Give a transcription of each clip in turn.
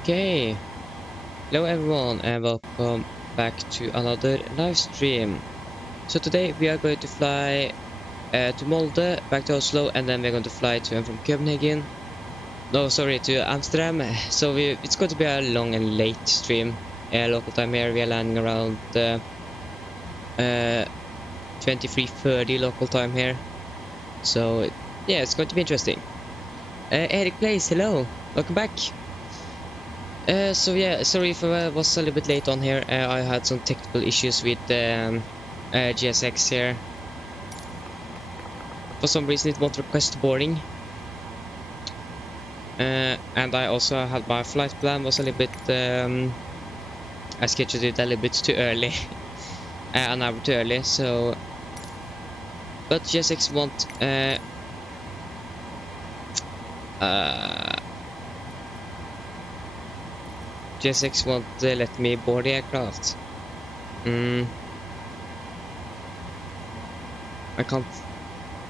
Okay, hello everyone and welcome back to another live stream. So today we are going to fly to Molde, back to Oslo, and then we're going to fly to and from Copenhagen. No, sorry, to Amsterdam. So it's going to be a long and late stream. Local time here, we are landing around 23:30 local time here. So yeah, it's going to be interesting. Eric Place, hello, welcome back. So yeah, sorry if I was a little bit late on here. I had some technical issues with GSX here. For some reason it won't request boarding. And I also had my flight plan was a little bit... I scheduled it a little bit too early. An hour too early, so... But GSX won't... GSX won't let me board the aircraft. I can't...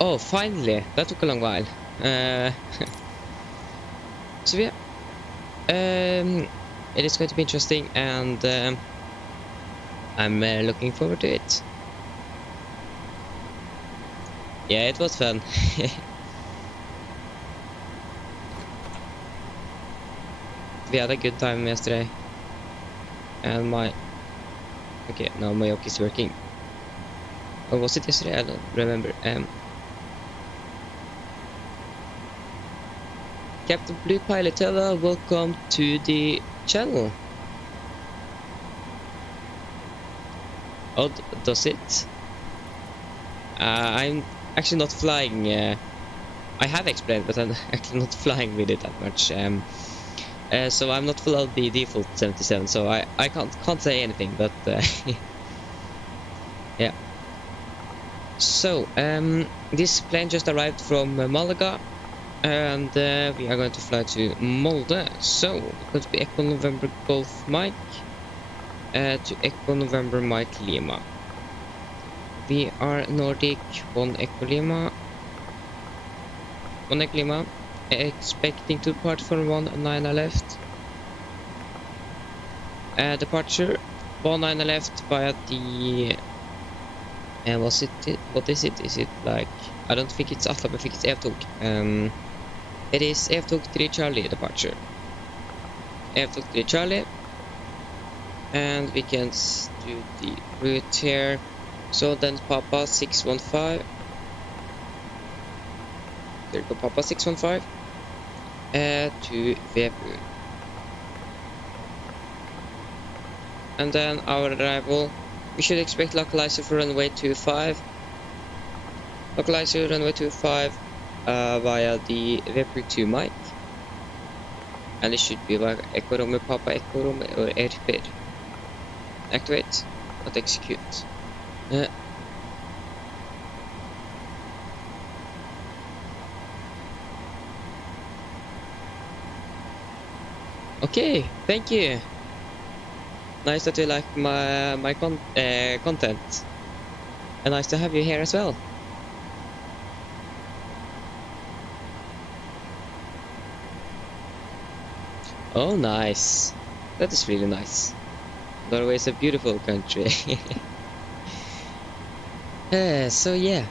Oh, finally! That took a long while. So yeah. It is going to be interesting, and I'm looking forward to it. Yeah, it was fun. We had a good time yesterday, and my... Okay, now my yoke is working. Or was it yesterday? I don't remember. Captain Blue Pilot, hello, welcome to the channel. Oh, does it? I'm actually not flying. I have explained, but I'm actually not flying with it that much. So I'm not full of the default 77, so I can't say anything, but yeah. So this plane just arrived from Malaga, and we are going to fly to Molde. So it's going to be Echo November Golf Mike to Echo November Mike Lima. We are Nordic 1 Echo Lima. 1 Echo Lima. Expecting to depart from 19 left. Departure 19 left via the... what is it? Is it like... I don't think it's Atlab, I think it's Evtog. It is Evtog 3 Charlie departure. Evtog 3 Charlie. And we can do the route here. So then Papa 615. There you go, Papa 615. To Vebu. And then our arrival, we should expect localizer for runway 25. Localizer runway 25 via the Vebu 2 mic. And it should be like Echo Romeo Papa Echo Romeo or Airpair. Activate, not execute. Okay, thank you. Nice that you like my content, and nice to have you here as well. Oh, nice. That is really nice. Norway is a beautiful country. So yeah.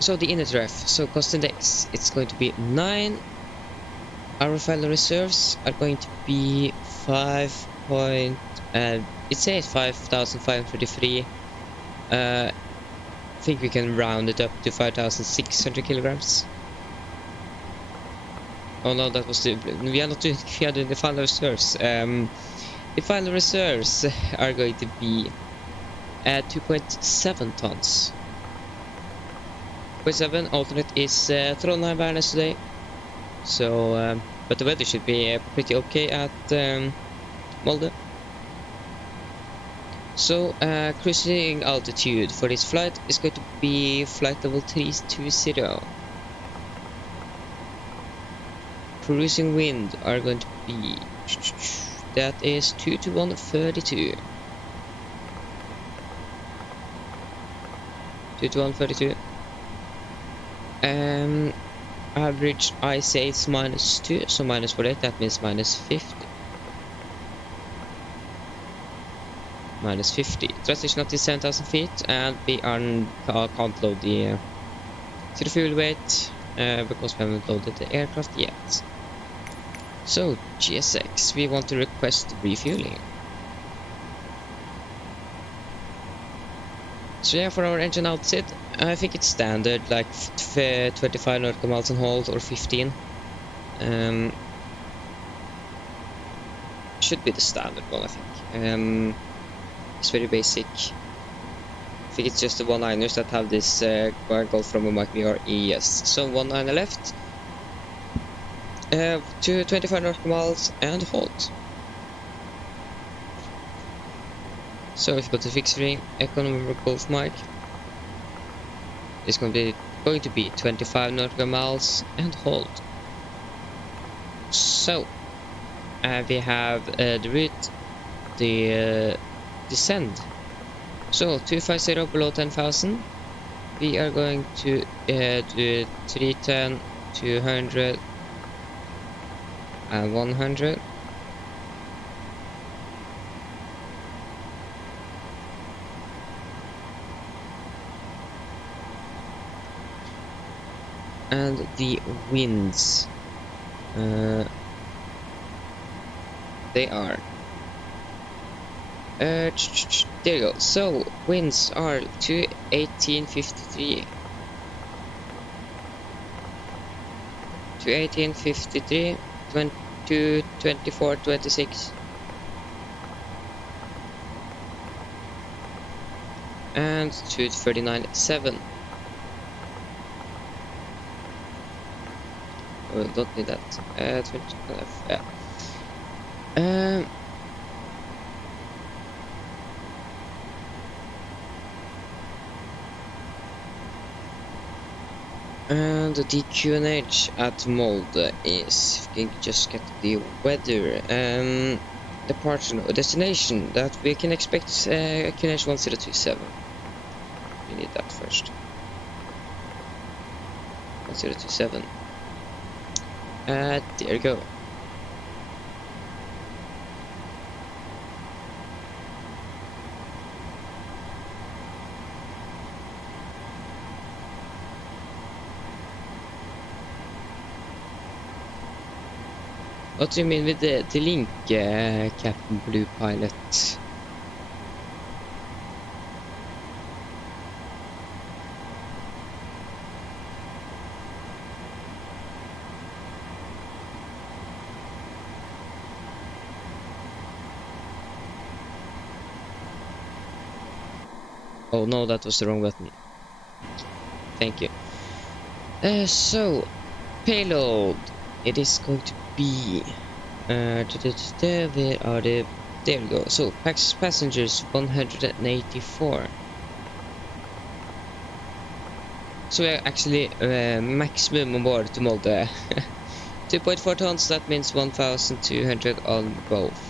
So the init ref. So cost index. It's going to be 9. Our final reserves are going to be 5. It says 5,533. I think we can round it up to 5,600 kilograms. Oh no, that was the... We are doing the final reserves. The final reserves are going to be 2.7 tons. 2.7 alternate is Trondheim Værnes today. So, but the weather should be pretty okay at Molde. So, cruising altitude for this flight is going to be flight level 320. Cruising wind are going to be... That is 2 to 132. 2 to 132. average ICA is -2, so -48, that means -50. -50. Transition up to 7,000 feet, and we can't load the to the fuel weight because we haven't loaded the aircraft yet. So GSX, we want to request refueling. So yeah, for our engine outset, I think it's standard, like 25 nautical miles on hold or 15. Should be the standard one, I think. It's very basic. I think it's just the 1-liners that have this go from a Mach VR ES. So 1-liner left, to 25 nautical miles and hold. So if you go to fixed wing, economy Golf Mike, it's going to be 25 nautical miles and hold. So we have the route, the descend. So 250 below 10,000. We are going to do 310, 200, and 100. And the winds, they are there you go. So winds are to 1853 to 1853, 22, 24, 26, and to 39.7. Oh, don't need that. 25, yeah. And the QNH at Molde is, if we can just get the weather, departure or destination that we can expect, QNH 1027. We need that first. 1027. There you go. What do you mean with the link, Captain Blue Pilot? Oh no, that was the wrong button. Thank you. So, payload. It is going to be... where are the... There we go. So, passengers 184. So we are actually maximum on board to Molde. 2.4 tons, that means 1,200 on both.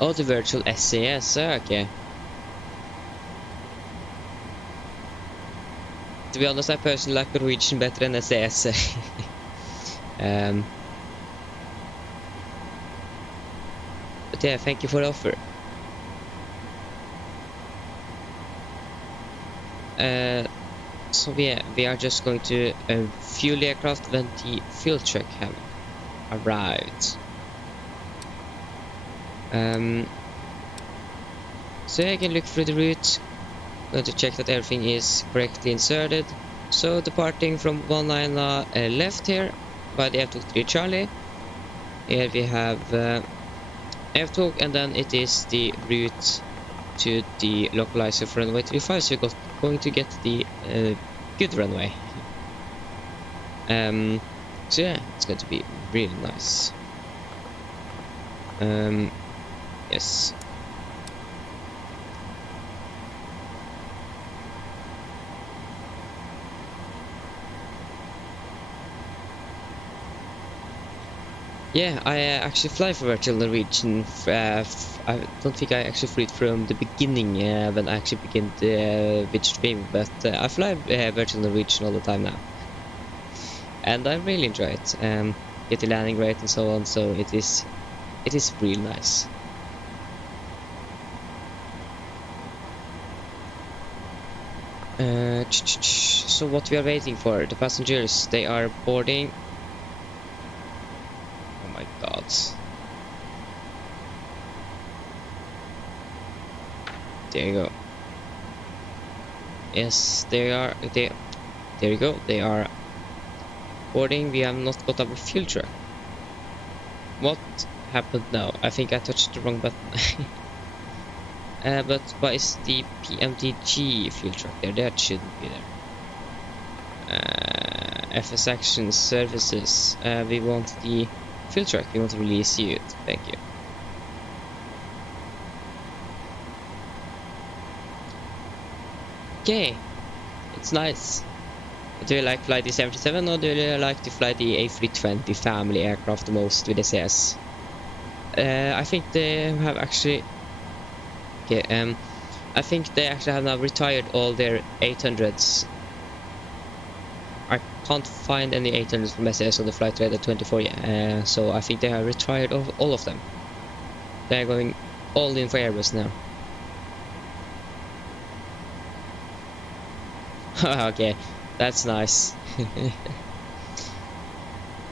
Oh, the virtual SAS, okay. To be honest, I personally like Norwegian better than SAS. But yeah, thank you for the offer. So yeah, we are just going to fuel the aircraft when the fuel truck have arrived. So I can look through the route, going to check that everything is correctly inserted. So departing from 1-liner left here by the F23 Charlie. Here we have F2, and then it is the route to the localizer for runway 35. So we're going to get the good runway. So yeah, it's going to be really nice. Yes. Yeah, I actually fly for Virtual Norwegian. I don't think I actually flew it from the beginning when I actually began with stream, but I fly Virtual Norwegian all the time now, and I really enjoy it. Get the landing rate and so on, so it is real nice. So what we are waiting for? The passengers, they are boarding. Oh my god. There you go. Yes, they are. There you go. They are boarding. We have not got our fuel truck. What happened now? I think I touched the wrong button. But why is the PMDG fuel truck there? That shouldn't be there. FS Action Services. We want the fuel truck. We want to release you. Thank you. Okay, it's nice. Do you like fly the 737 or do you like to fly the A320 family aircraft the most with SAS? I think they have actually. Okay, I think they actually have now retired all their 800s. I can't find any 800s from SAS on the Flight Radar 24 yet, so I think they have retired all of them. They're going all in for Airbus now. Okay, that's nice.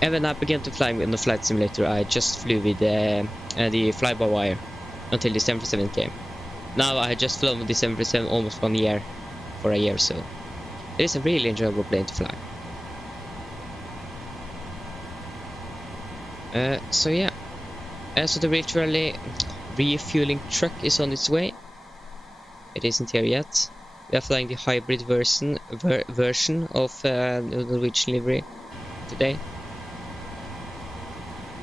And when I began to fly in the flight simulator, I just flew with the fly-by-wire until the 737 came. Now I had just flown with the 737 almost 1 year, for a year, so it is a really enjoyable plane to fly. So yeah, so the refueling truck is on its way. It isn't here yet. We are flying the hybrid version of the Norwegian livery today.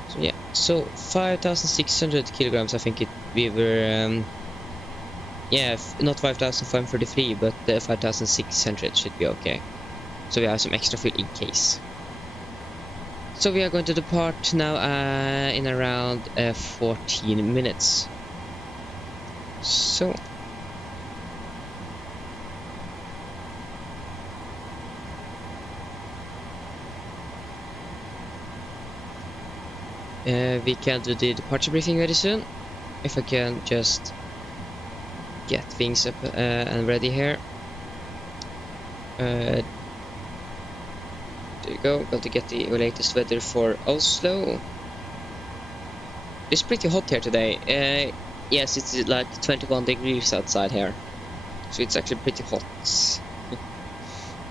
So yeah, so 5,600 kilograms. I think we were. Yeah, not 5,533, but 5,600 should be okay. So we have some extra fuel in case. So we are going to depart now in around 14 minutes. So. We can do the departure briefing very soon. If I can just get things up and ready here. There you go. Got to get the latest weather for Oslo. It's pretty hot here today. Yes, it's like 21 degrees outside here, so it's actually pretty hot.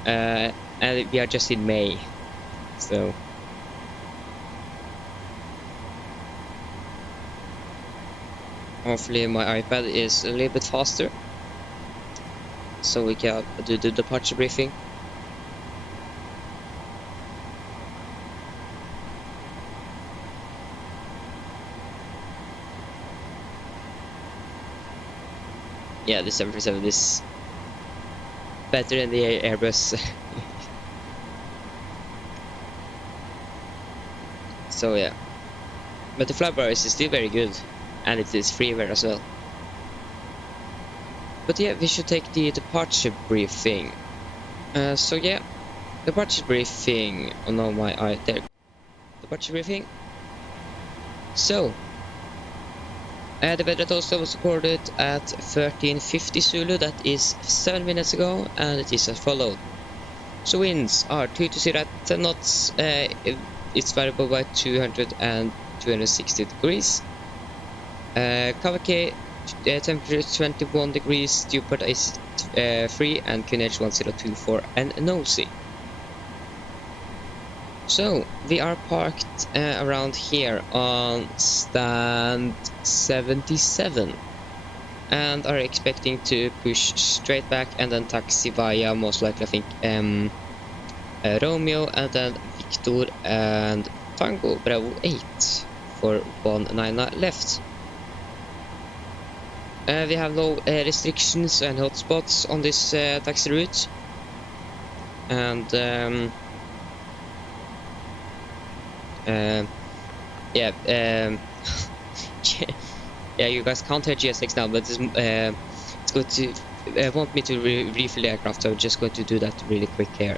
And we are just in May, so. Hopefully my iPad is a little bit faster, so we can do the departure briefing. Yeah, the 737 is better than the Airbus. So yeah, but the flyby is still very good. And it is freeware as well. But yeah, we should take the departure briefing. So yeah, departure briefing. Oh no, my eye there. Departure briefing. So, the weather at Oslo was recorded at 13:50 Zulu. That is 7 minutes ago, and it is as follows. So winds are 2 to 0 at 10 knots. It's variable by 200 and 260 degrees. Kavake temperature 21 degrees, Dewport is 3 and QNH 1024 and nosy. So we are parked around here on stand 77 and are expecting to push straight back and then taxi via most likely I think Romeo and then Victor and Tango Bravo 8 for 199 left. We have no restrictions and hotspots on this taxi route, and yeah, yeah, yeah, you guys can't hear GSX now, but it's going to want me to refill the aircraft, so I'm just going to do that really quick here.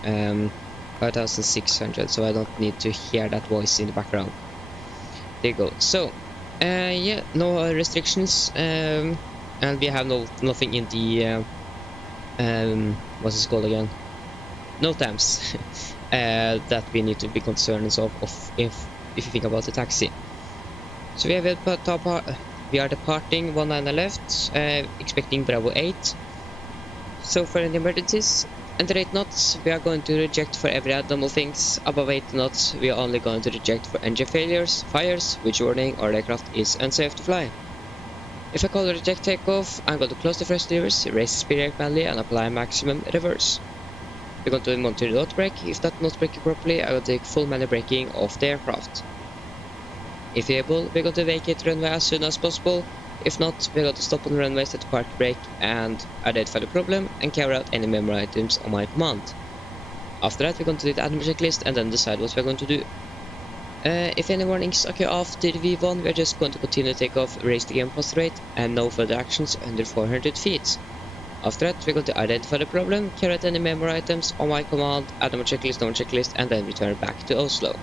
5600, so I don't need to hear that voice in the background. There you go. So yeah, no restrictions, and we have nothing in the what's it called again? No temps that we need to be concerned of if you think about the taxi. So we are departing 19 left, expecting Bravo 8. So for any emergencies, under 8 knots, we are going to reject for every abnormal things. Above 8 knots, we are only going to reject for engine failures, fires, which warning our aircraft is unsafe to fly. If I call reject takeoff, I'm going to close the thrust levers, raise the speed brake manually, and apply maximum reverse. We're going to monitor the nose brake. If that's not braking properly, I will take full manual braking of the aircraft. If able, we're going to vacate the runway as soon as possible. If not, we're going to stop on the runway, set the park brake, and identify the problem, and carry out any memory items on my command. After that, we're going to do the admin checklist, and then decide what we're going to do. If any warnings occur after V1, we're just going to continue to take off, raise the game post rate, and no further actions under 400 feet. After that, we're going to identify the problem, carry out any memory items on my command, add on checklist, and then return back to Oslo.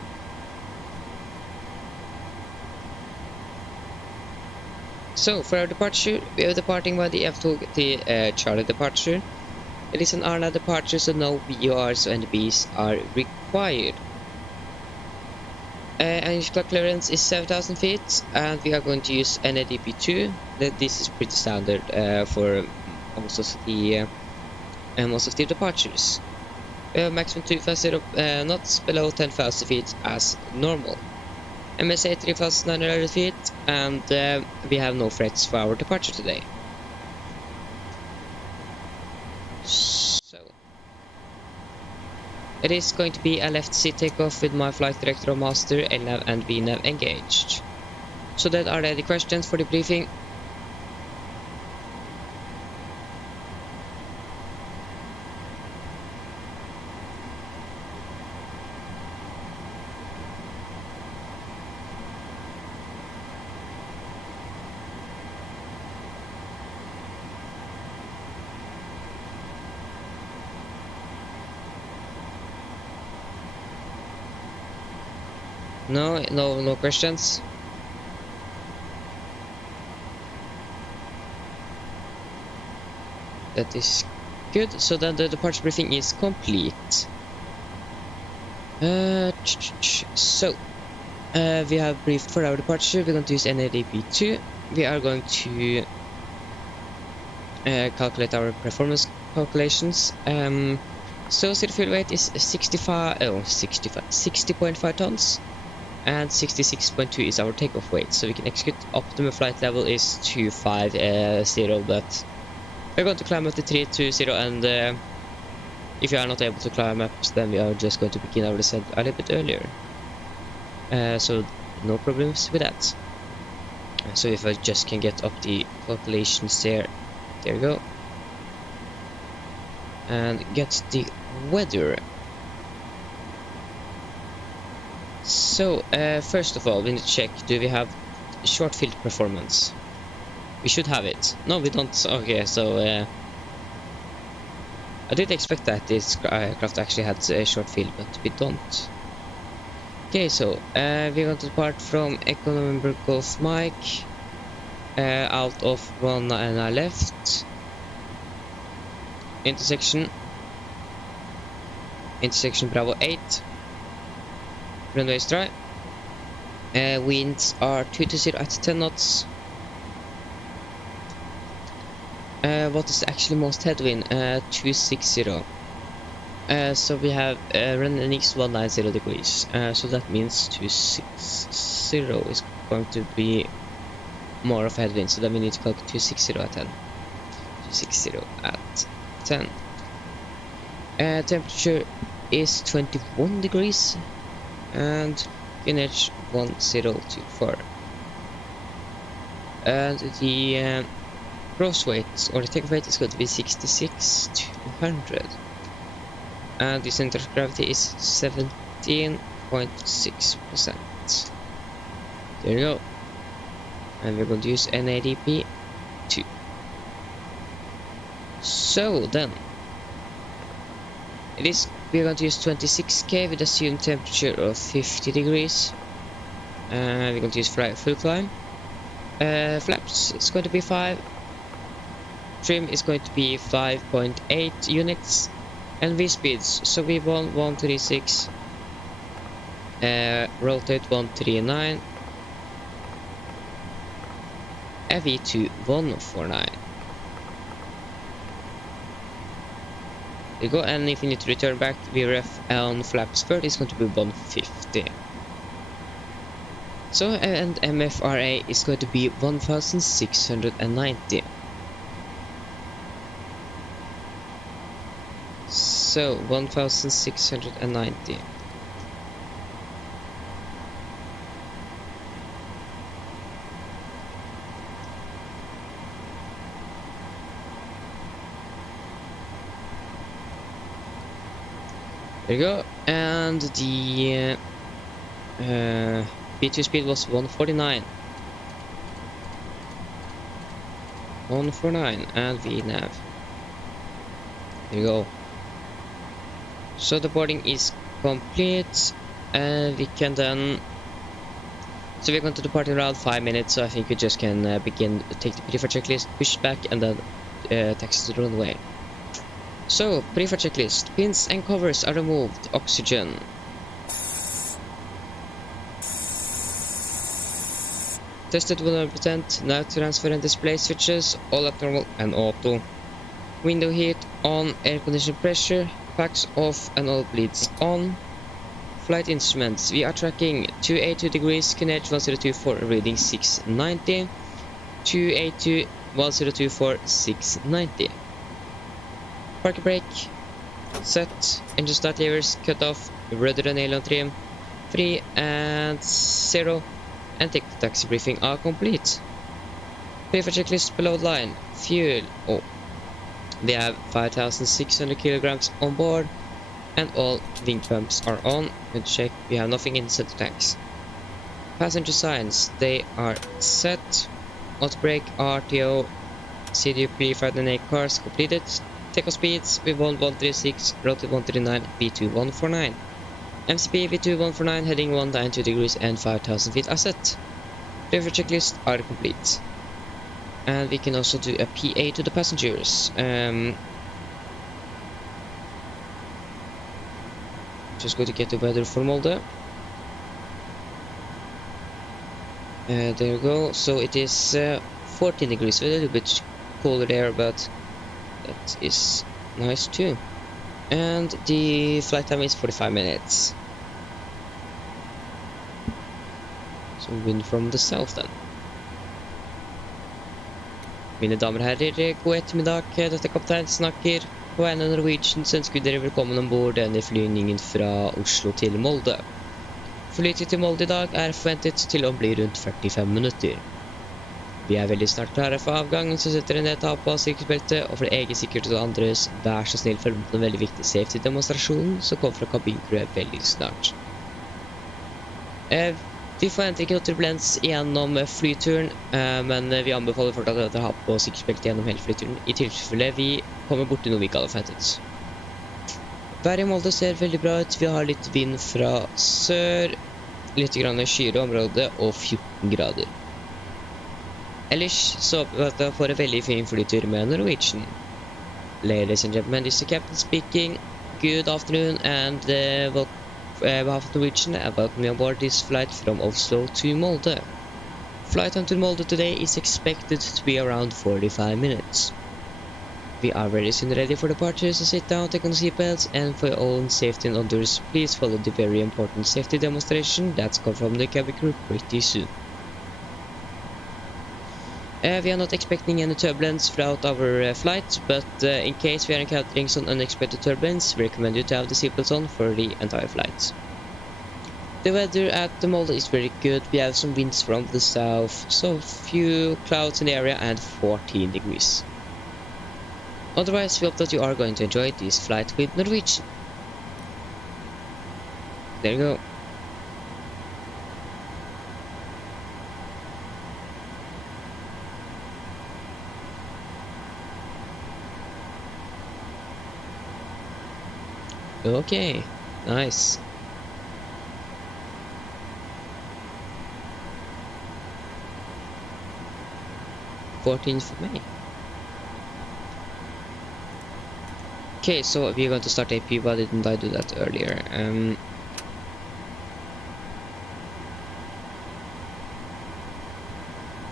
So, for our departure, we are departing by the F2 Charlie departure. It is an RNA departure, so no BORs or NBs are required. Initial clearance is 7,000 feet, and we are going to use NADP2. This is pretty standard for most of the departures. We have maximum 250 knots below 10,000 feet as normal. MSA 3,900 feet, and we have no threats for our departure today. So it is going to be a left seat takeoff with my flight director, master, LNAV and VNAV engaged. So that are the questions for the briefing. No questions. That is good. So then the departure briefing is complete. So we have briefed for our departure. We're going to use NADP2. We are going to calculate our performance calculations. So city fuel weight is 60.5 tons. And 66.2 is our takeoff weight, so we can execute optimum flight level is 250, but we're going to climb up to 320, and if you are not able to climb up, then we are just going to begin our descent a little bit earlier. So no problems with that. So if I just can get up the calculations there we go. And get the weather. So, first of all, we need to check, do we have short field performance? We should have it. No, we don't. Okay, so I did expect that this aircraft actually had a short field, but we don't. Okay, so we're going to depart from Echo November Golf Mike, out of 19 left, intersection Bravo 8. Runway is dry. Winds are 220 at 10 knots. What is actually most headwind? 260. So we have running x 190 degrees. So that means 260 is going to be more of a headwind. So then we need to calculate 260 at 10. 260 at 10. Temperature is 21 degrees. And QNH 1024, and the gross weight or the takeoff weight is going to be 66,200, and the center of gravity is 17.6%. There you go. And we're going to use NADP 2. So then, we're going to use 26k with assumed temperature of 50 degrees. And we're going to use full climb. Flaps is going to be 5. Trim is going to be 5.8 units. And V speeds, so V1 136. Rotate 139. V2 149. There you go, and if you need to return back, VRF on flaps bird is going to be 150. So, and MFRA is going to be 1690. So, 1690. There you go, and the B2 speed was 149. 149, and VNAV. There you go. So the boarding is complete, and we can then. So we're going to depart in around 5 minutes. So I think we just can take the pre-flight checklist, push back, and then taxi to the runway. So, pre-flight checklist. Pins and covers are removed. Oxygen. Tested 100%. Now transfer and display switches. All at normal and auto. Window heat on. Air condition pressure. Packs off and all bleeds on. Flight instruments. We are tracking 282 degrees. QNH 1024 reading 690. 282 1024 690. Parking brake, set, engine start levers, cut off, rudder and aileron trim, 3 and 0, and take the taxi briefing are complete. Pre-flight checklist below the line, fuel, we have 5,600 kilograms on board, and all wing pumps are on, and check, we have nothing in center tanks. Passenger signs, they are set, auto brake, RTO, CDUP 598 cars completed. Takeoff speeds V1 136, rotate 139, V2 149. MCP V2 149, heading 192 degrees and 5,000 feet are set. Pre-flight checklist are complete. And we can also do a PA to the passengers. Just going to get the weather for Molde. There you go. So it is 14 degrees, so a little bit cooler there, but that is nice too. And the flight time is 45 minutes. So wind from the south then. Mine damer og herrer, god ettermiddag. Dette er kaptein snakker. På vegne av Norwegian så ønsker vi dere velkommen ombord denne flygningen fra Oslo til Molde. Flytid til Molde i dag er forventet til å bli rundt 45 minutter. Vi er veldig snart klare for avgangen, så setter dere ned ta på sikkerhetsbeltet, og for det egen sikkerhet og andres, vær så snill følg med på den veldig viktige safety-demonstrasjonen som kommer fra kabincrewet veldig snart. Vi forventer ikke noe turbulens gjennom flyturen, men vi anbefaler fortsatt at dere har på sikkerhetsbeltet gjennom hele flyturen, i tilfelle vi kommer bort til noe vi ikke hadde forventet. Været i Molde ser veldig bra ut, vi har litt vind fra sør, litt grann skyere område og 14 grader. Ellers så håper jeg får en veldig fin flytur med Norwegian. Ladies and gentlemen, this is the captain speaking. Good afternoon and behalf of Norwegian, I welcome you on board this flight from Oslo to Molde. Flight time to Molde today is expected to be around 45 minutes. We are very soon ready for departure, so sit down, take on the seatbelts, and for your own safety and others, please follow the very important safety demonstration that's come from the cabin crew pretty soon. We are not expecting any turbulence throughout our flight, but in case we are encountering some unexpected turbulence, we recommend you to have the seatbelts on for the entire flight. The weather at the Molde is very good. We have some winds from the south, so few clouds in the area and 14 degrees. Otherwise, we hope that you are going to enjoy this flight with Norwegian. There you go. Okay, nice. For May. Okay, so we're going to start AP. Why didn't I do that earlier?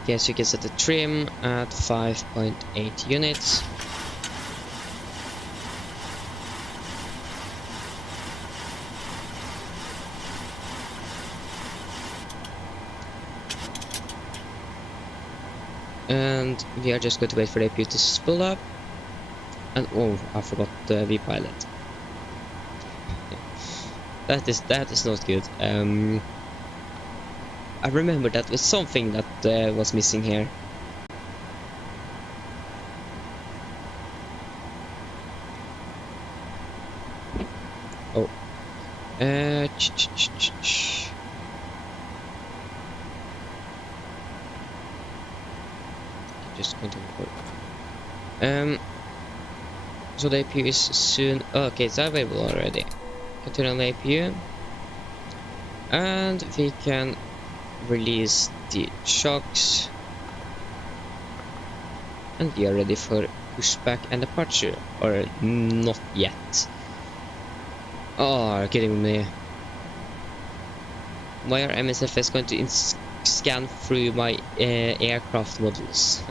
Yes, you can set the trim at 5.8 units. And we are just going to wait for the APU to spool up. And oh, I forgot the V-pilot. that is not good. I remember that was something that was missing here. Oh. Just going to record. So the APU is soon. Oh, okay, it's available already. Continue on the APU, and we can release the shocks, and we are ready for pushback and departure, or not yet. Oh, are you kidding me? Why are MSFS going to scan through my aircraft models?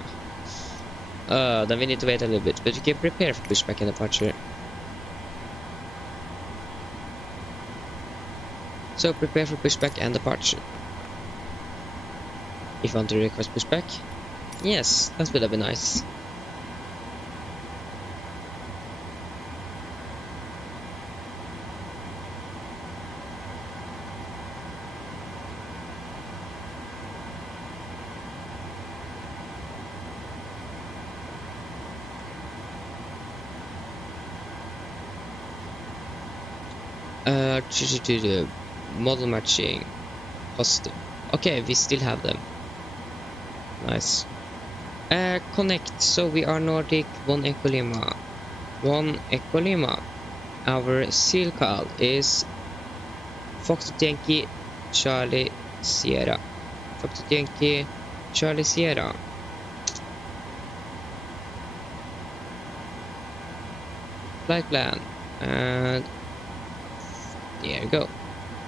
Then we need to wait a little bit, but we can prepare for pushback and departure. So prepare for pushback and departure. If you want to request pushback, yes, that would have been nice. Model matching positive. Okay, we still have them. Nice. Connect. So we are Nordic 1 Echo Lima. 1 Echo Lima. Our seal call is Foxtrot Yankee Charlie Sierra. Foxtrot Yankee Charlie Sierra. Flight plan. And there you go.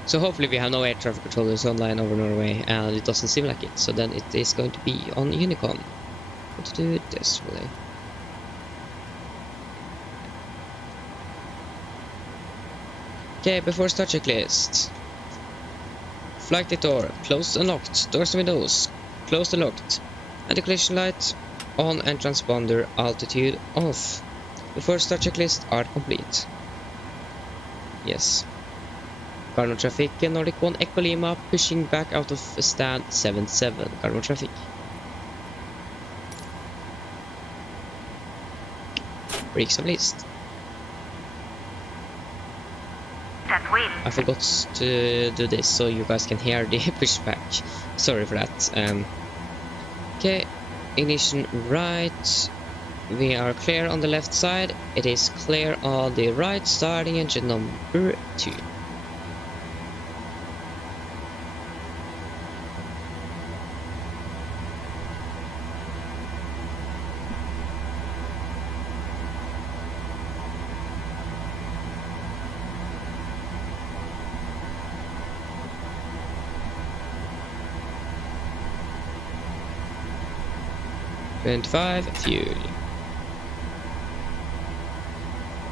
So hopefully we have no air traffic controllers online over Norway, and it doesn't seem like it. So then it is going to be on Unicom. What to do with this, really? Okay, before start checklist. Flight deck door closed and locked. Doors and windows closed and locked. Anti-collision light on and transponder altitude off. Before start checklist are complete. Yes. Garden traffic, Nordic 1 Echo Lima pushing back out of stand 77. Garden traffic. Brakes on list. I forgot to do this so you guys can hear the pushback. Sorry for that. Okay, ignition right. We are clear on the left side. It is clear on the right, starting engine number 2. And 5 fuel.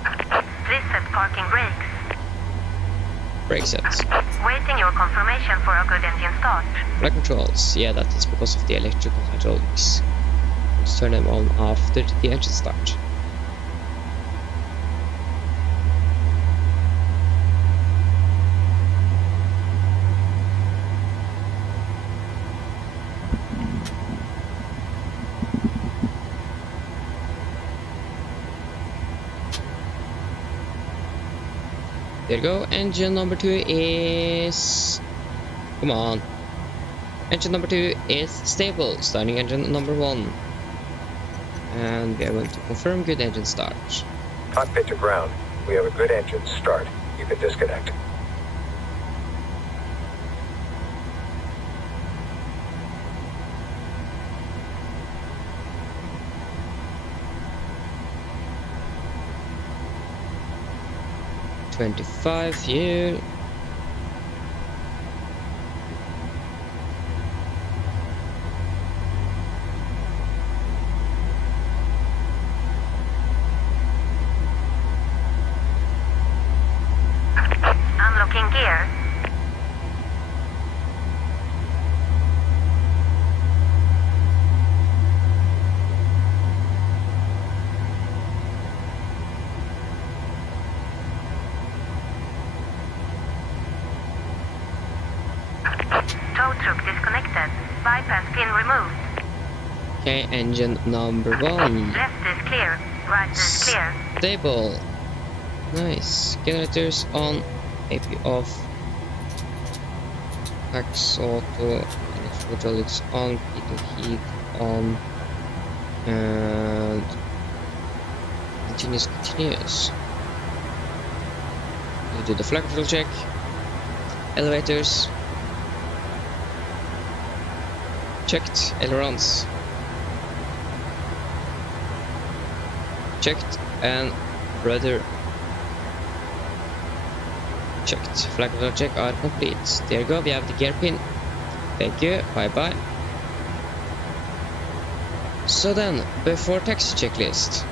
Please set parking brakes. Brake sets. Waiting your confirmation for a good engine start. Flight controls. Yeah, that is because of the electrical hydraulics. Let's turn them on after the engine start. There you go. Engine number 2 is... Come on. Engine number 2 is stable. Starting engine number 1. And we are going to confirm good engine start. Cockpit to ground. We have a good engine start. You can disconnect. $25 here. Unlocking gear. Tow truck disconnected. Bypass pin removed. Okay, engine number 1. Left is clear. Right is clear. Stable. Nice. Generators on. AP off. Tax auto. Hydraulics on. Heat heat on. And continuous. You do the flag control check. Elevators. Checked. Ailerons. Checked. And rudder. Checked. Flag control check are complete. There you go. We have the gear pin. Thank you. Bye bye. So then, before taxi checklist.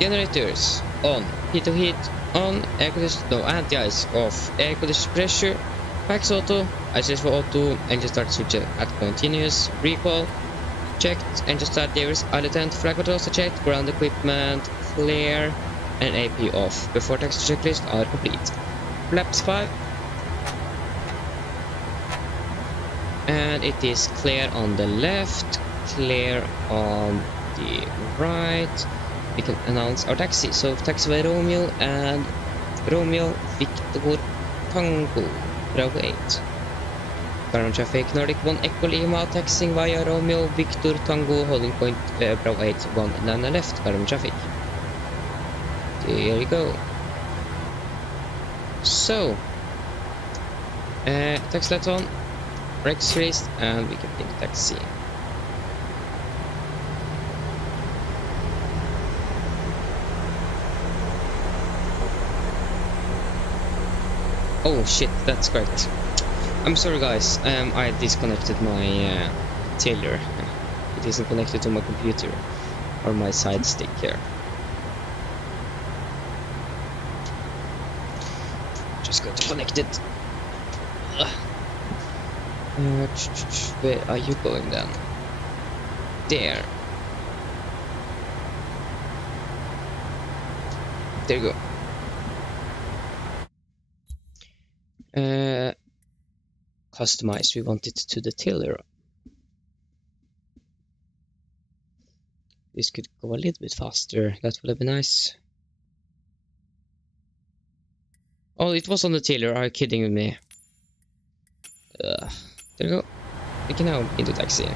Generators on. Heat to heat on. Air conditioner, no, anti-ice off. Air conditioner pressure. Packs auto. ICS for auto. Engine start switch at continuous. Recall. Checked. Engine start gears. Idle tent. Flag controls are checked. Ground equipment clear. And AP off. Before taxi checklist are complete. Flaps 5. And it is clear on the left. Clear on the right. We can announce our taxi. So taxiway Romeo and Romeo Victor Tango Bravo 8. Current traffic Nordic 1 Echo Lima taxiing via Romeo Victor Tango holding point Bravo 8 1 Nana left. Current traffic. There you go. So taxi lights on, brakes released, and we can take taxi. Oh shit, that's correct. I'm sorry guys, I disconnected my tiller. It isn't connected to my computer or my side stick here. Just going to connect it. Where are you going then? There. There you go. Customize. We want it to the tiller. This could go a little bit faster. That would have been nice. Oh, it was on the tiller. Are you kidding with me? There you go. We can now into taxi.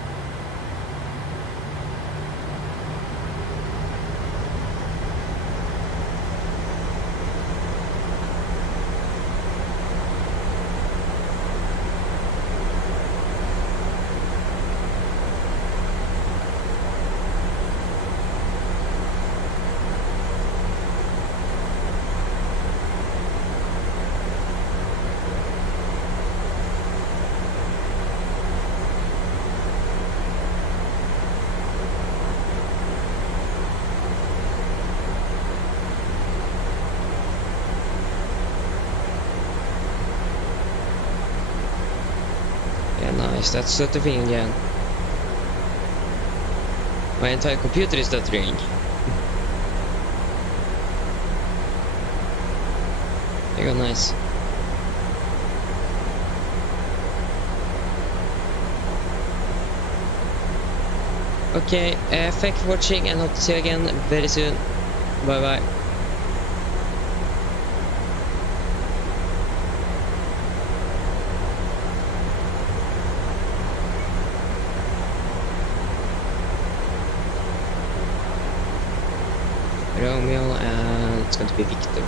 Nice, that's stuttering again. My entire computer is stuttering. There you go, nice. Okay, thank you for watching and hope to see you again very soon. Bye bye. Romeo and it's going to be Victor.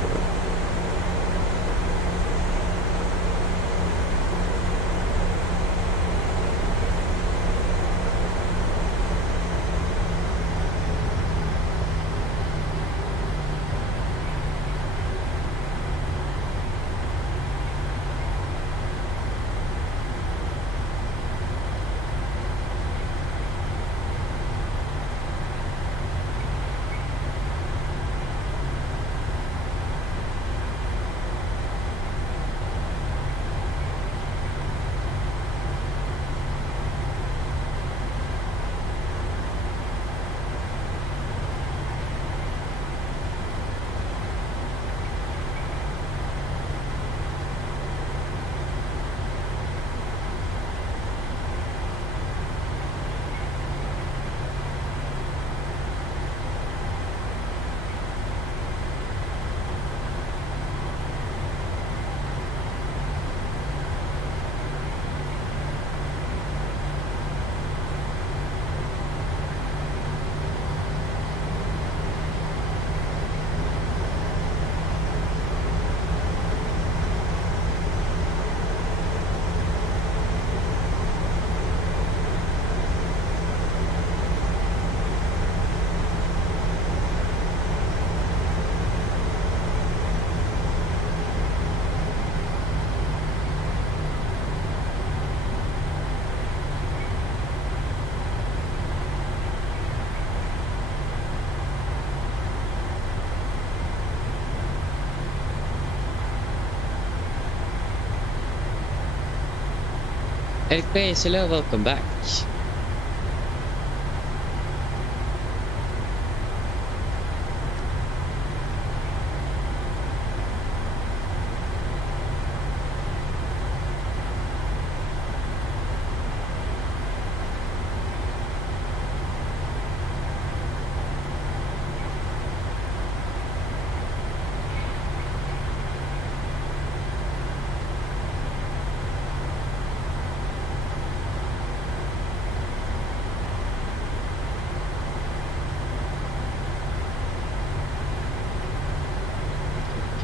Eric Blaze, hello, welcome back.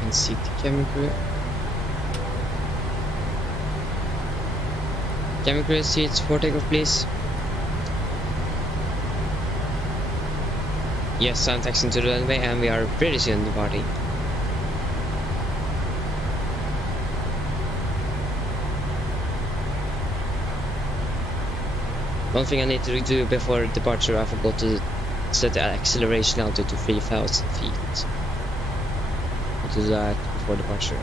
See the camera crew. Camera crew seats for takeoff, please. Yes, I'm taxiing to the runway and we are very soon departing. One thing I need to do before departure, I forgot to set the acceleration altitude to 3,000 feet. To that before departure.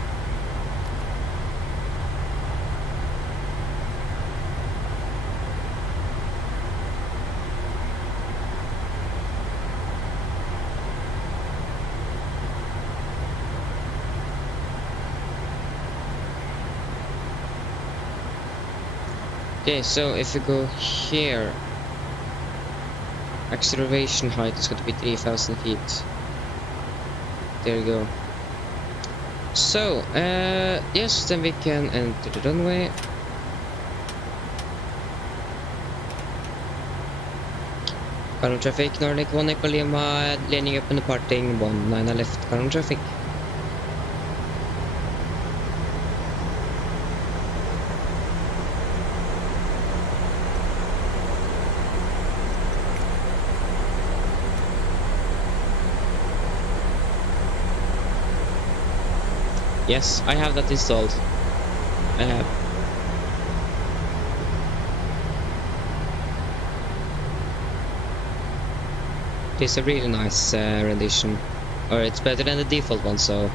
Okay, so if you go here, acceleration height is going to be 3,000 feet. There you go. So, yes, then we can enter the runway. Current traffic, Nordic 1 Echo Lima, lining up and departing 19 left, current traffic. Yes, I have that installed. I have. It's a really nice rendition. Or it's better than the default one, so...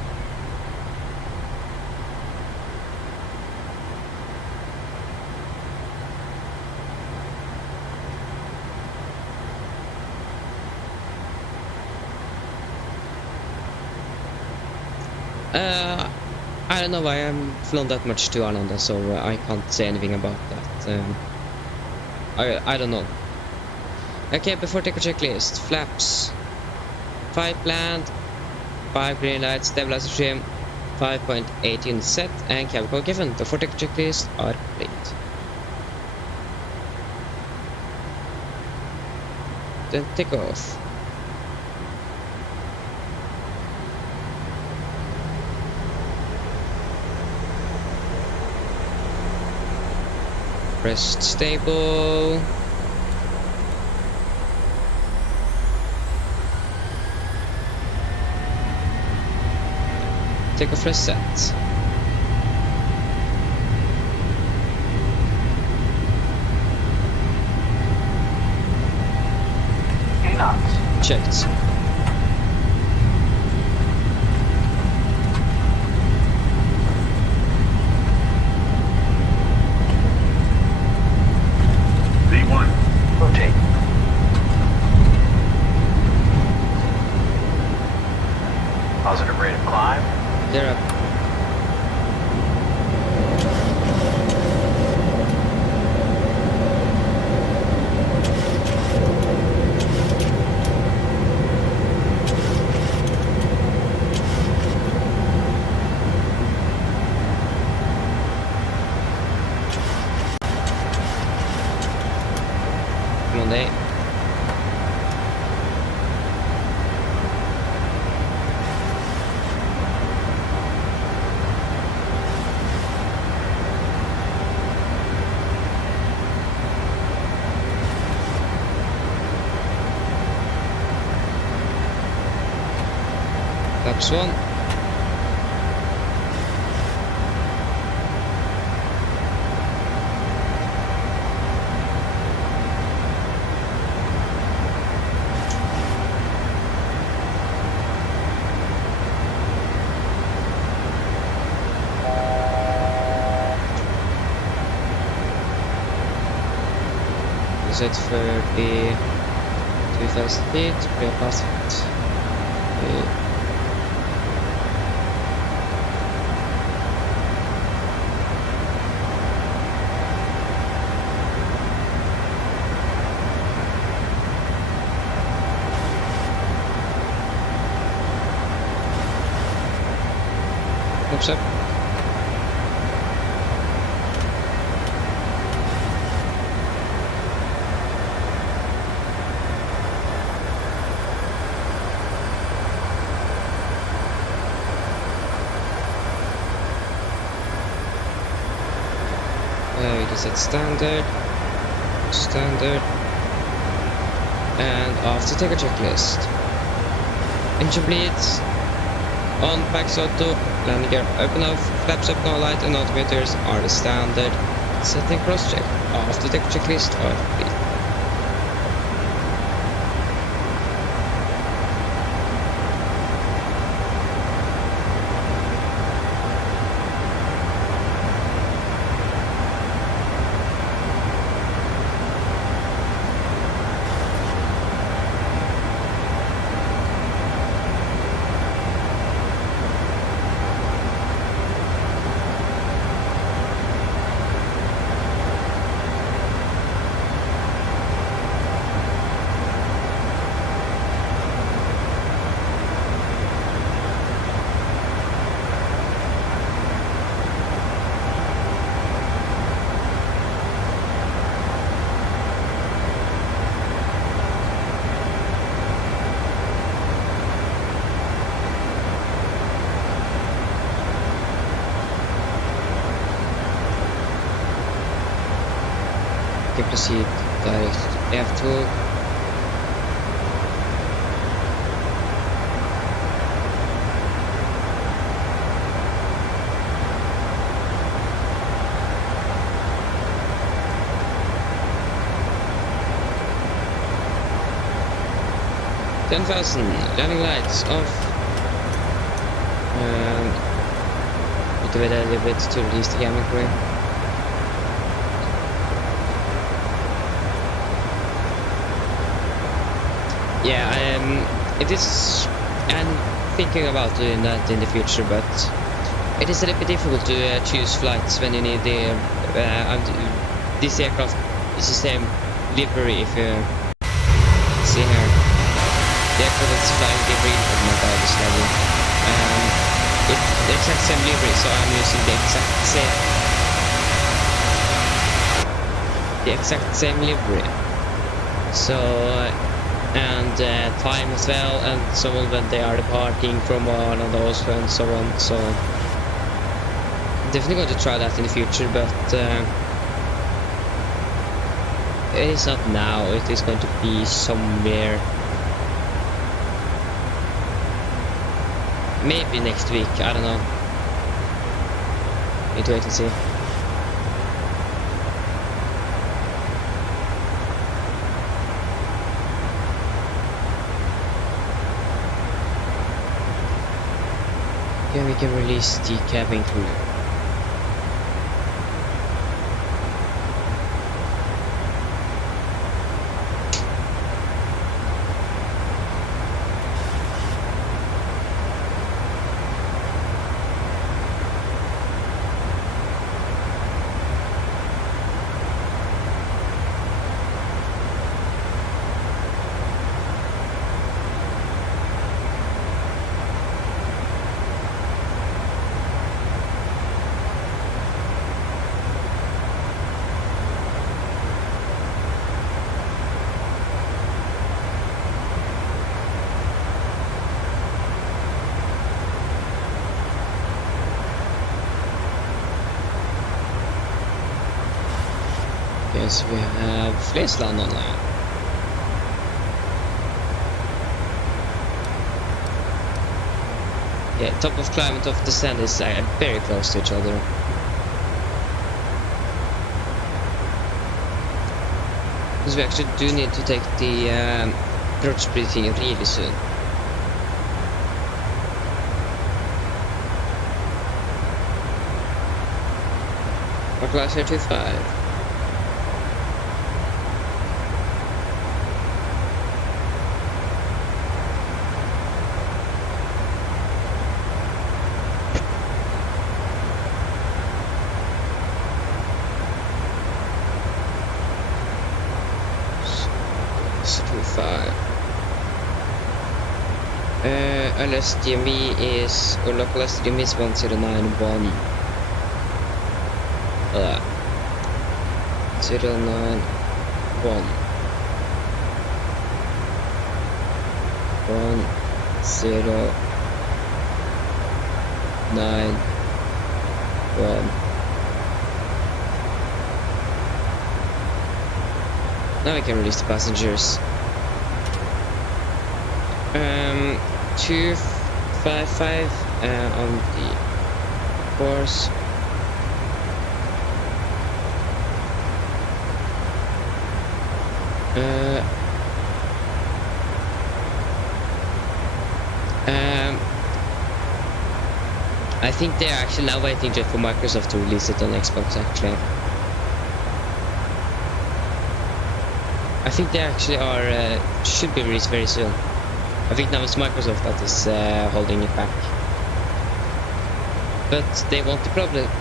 I don't know why I'm flown that much to Arlanda, so I can't say anything about that. I don't know. Okay, before takeoff checklist, flaps, 5 planned, 5 green lights, stabilizer trim, 5.8 units set, and cabin code given. The 4 takeoff checklist are complete. Then take off. Rest stable. Take off reset. Checked. V1. Rotate. Positive rate of climb. They're up. Molde. Flaps 1. Set 32,000 feet, we are past it. Oops, up. We can set standard, and after take a checklist. Engine bleeds, on packs auto, landing gear open off, flaps up no light, and autometers are the standard. Setting cross check. After take a checklist are complete. Proceed direct F2. Landing lights off. Byter vi det litt to release the gaming crew. Yeah, it is. I'm thinking about doing that in the future, but it is a little bit difficult to choose flights when you need the. This aircraft is the same livery. If you see here, the aircraft is flying livery. Oh my god, this level. It's the exact same livery, so I'm using the exact same livery. So. And time as well, and so on when they are departing from one and Oslo and so on. So I'm definitely going to try that in the future, but it is not now. It is going to be somewhere. Maybe next week. I don't know. Need to wait and see. Okay, we can release the cabin crew. Yes, we have Flesland online. Yeah, top of climate of the sand is very close to each other. Because we actually do need to take the approach briefing really soon. What class here 25? LSDME is, or local SDME is 1091. 091. 1091. Now we can release the passengers. 255 on the course. I think they're actually now waiting just for Microsoft to release it on Xbox actually. I think they actually are should be released very soon. I think now it's Microsoft that is holding it back. But they want the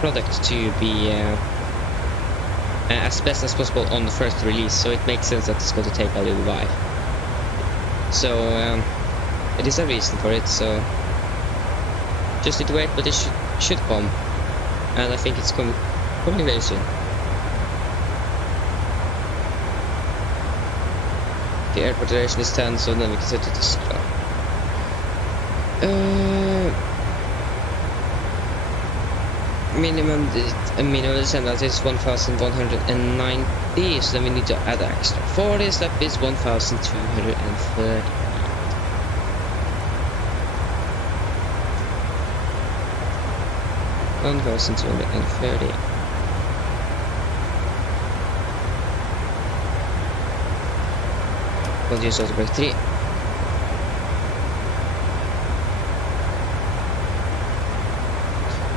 product to be as best as possible on the first release, so it makes sense that it's going to take a little while. So it is a reason for it, so just need to wait, but it should come. And I think it's coming very soon. The airport duration is 10, so then we can set it to start. Minimum descent that is 1190, so then we need to add extra 40, so that is 1230. 1230. We'll use autobreak 3.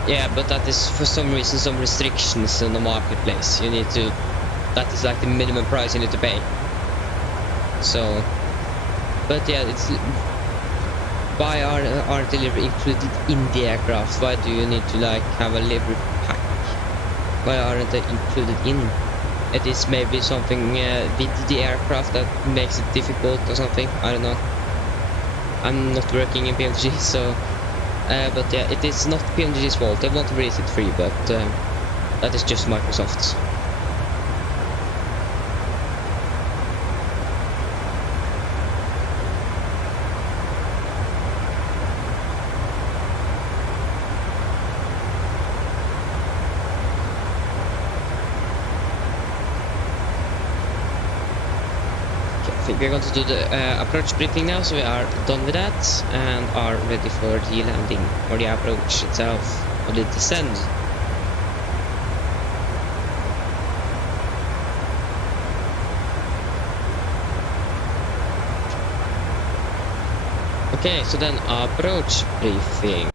Yeah, but that is for some reason some restrictions in the marketplace. You need to, that is like the minimum price you need to pay. So, but yeah, it's, why are delivery included in the aircraft? Why do you need to like have a delivery pack? Why aren't they included in? It is maybe something with the aircraft that makes it difficult or something. I don't know. I'm not working in PMDG, so but yeah, it is not PMDG's fault. They want to release it free, but that is just Microsoft's. think we're going to do the approach briefing now, so we are done with that and are ready for the landing or the approach itself or the descent. Okay, so then approach briefing.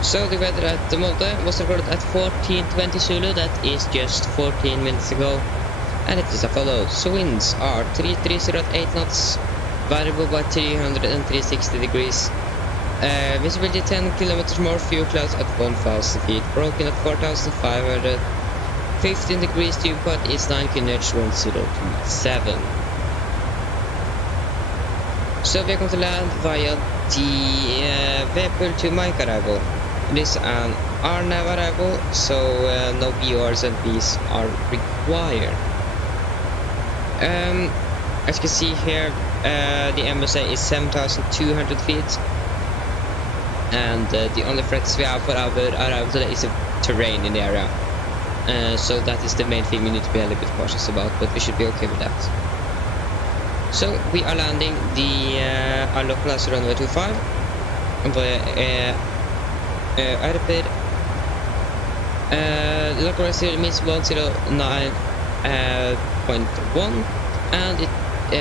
So the weather at the Molde was recorded at 14:20 Zulu, that is just 14 minutes ago, and it is as follows. So winds are 3308 knots, variable by 300 and 360 degrees. Visibility 10 kilometers more, few clouds at 1000 feet, broken at 4500. 15 degrees, dew point is 9 km 1027. So we are going to land via the Vepul to Mike arrival. This is an RNAV arrival, so no BORs and Bs are required. As you can see here, the MSA is 7,200 feet, and the only threats we have for our arrival today is a terrain in the area. So that is the main thing we need to be a little bit cautious about, but we should be okay with that. So we are landing our localizer runway 25 I repeat, the localizer means 109.1 and it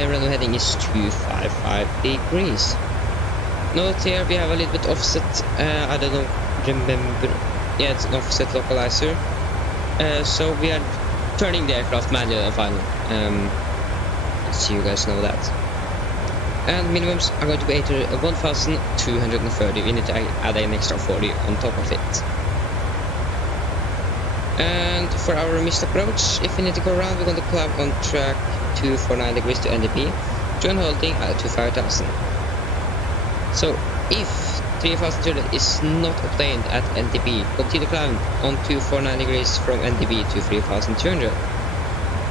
runway heading is 255 degrees. Note here we have a little bit offset, I don't know, remember, yeah, it's an offset localizer, so we are turning the aircraft manual and final. So you guys know that. And minimums are going to be 1,230. We need to add an extra 40 on top of it. And for our missed approach, if we need to go around, we're going to climb on track 249 degrees to NDP, join holding to 5,000. So if 3,000 is not obtained at NDP, continue climb on 249 degrees from NDP to 3,200.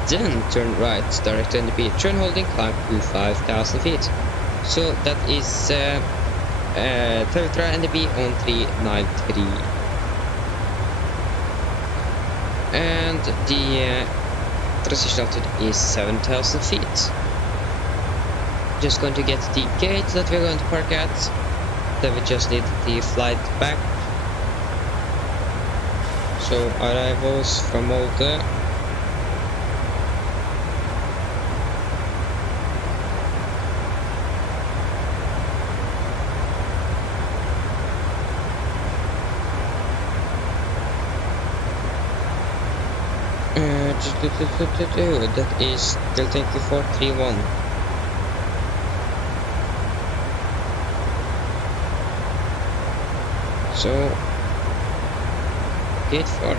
Then turn right, direct to NDP, turn holding, climb to 5,000 feet. So that is Tertra NDP on 393. And the transition altitude is 7,000 feet. Just going to get the gate that we're going to park at. Then we just need the flight back. So arrivals from Molde. That is Delta 431. So gate 4.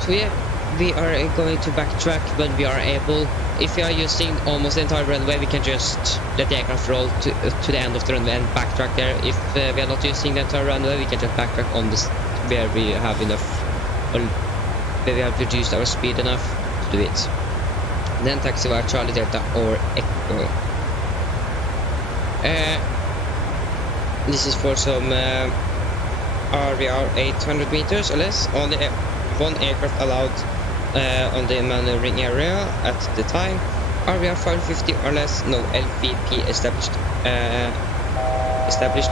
So yeah, we are going to backtrack when we are able. If we are using almost the entire runway, we can just let the aircraft roll to the end of the runway and backtrack there. If we are not using the entire runway, we can just backtrack on this where we have enough, or where we have reduced our speed enough to do it. Then taxi via Charlie Delta or Echo. This is for some RVR 800 meters or less. Only one aircraft allowed on the maneuvering area at the time. RVR 550 or less, no LVP established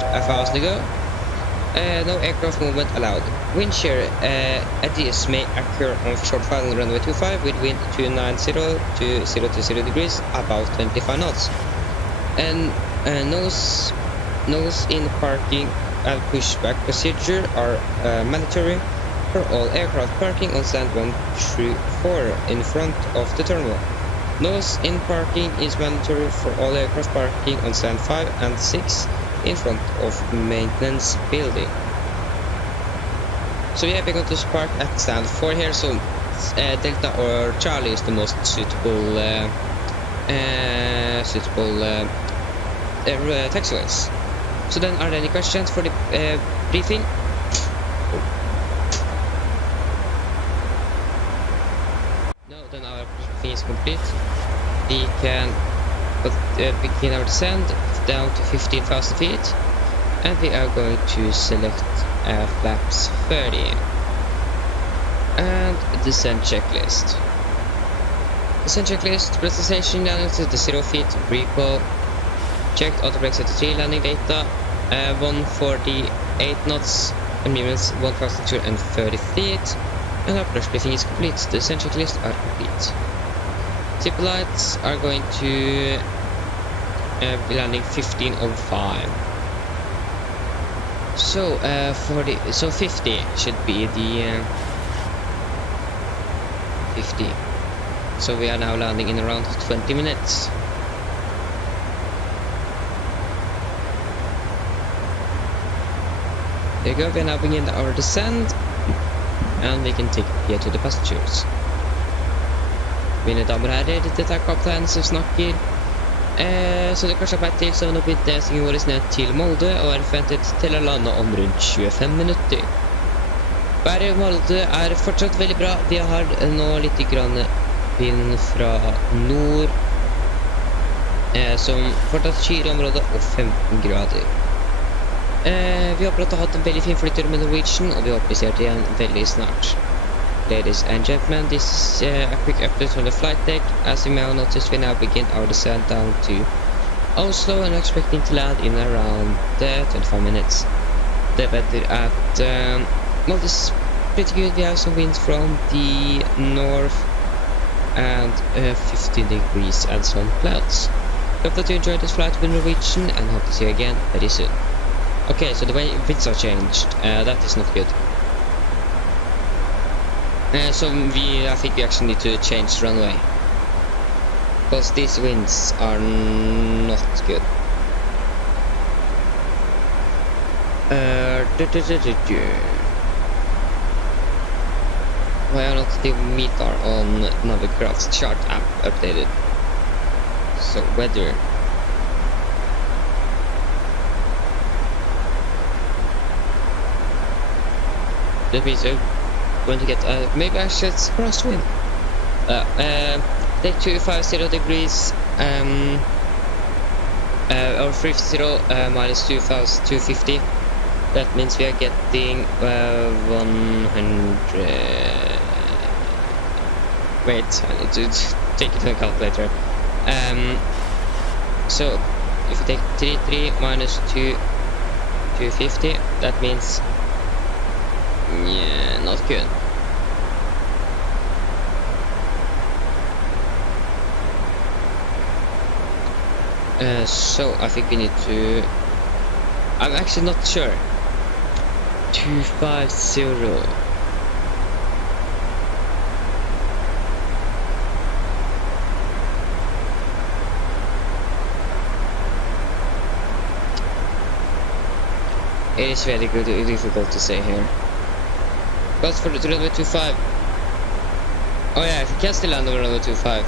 1,000 ago. No aircraft movement allowed. Wind shear eddies may occur on short final runway 25 with wind 290 to 0 degrees, about 25 knots. And nose in parking and pushback procedure are mandatory for all aircraft parking on stand 1 through 4 in front of the terminal. Nose in parking is mandatory for all aircraft parking on stand 5 and 6 in front of maintenance building. So yeah, we're going to park at stand 4 here, so Delta or Charlie is the most suitable taxiways. So then, are there any questions for the briefing? No, then our briefing is complete. We can begin our descent down to 15,000 feet, and we are going to select flaps 30 and descent checklist. Essential checklist, presentation, landing to 0 feet, recall, checked, auto brakes at 3, landing data, 148 knots, movements 1,230 feet, and our brush briefing is complete. The essential checklist are complete. Zip lights are going to be landing 15:05. So 50 should be the 50. So we are now landing in around 20 minutes. There you go, we are now beginning our descent, and we can take here to the passengers. Mine damer og herrer, dette kapteinen som snakker. Så det kanskje har vært til så nå begynte nesingen vår ned til Molde, og er forventet til å lande om rundt 25 minutter. Været i Molde er fortsatt veldig bra. Vi har nå litt grann vind fra nord, som fortsatt skyr i området, og 15 grader. Vi håper at du har hatt en veldig fin flyttur med Norwegian, og vi håper vi ser det igjen veldig snart. Ladies and gentlemen, this is a quick update from the flight deck. As you may have noticed, we now begin our descent down to Oslo and are expecting to land in around 25 minutes. The weather at Molde is pretty good. We have some winds from the north and 15 degrees and some clouds. Hope that you enjoyed this flight with Norwegian and hope to see you again very soon. Okay, so the winds are changed. That is not good. So I think we actually need to change runway, because these winds are not good. Why are not the meter on Navigraph's chart app updated? So weather. That means going to get maybe I should crosswind. Take 250 degrees or 30 minus 250. That means we are getting 100. Wait, I need to take it to the calculator. So if you take 33 minus 250, that means yeah, not good. So I think we need to. I'm actually not sure. 250. It is very good, difficult to say here. But for the runway 25. Oh yeah, if we can still land on runway 25.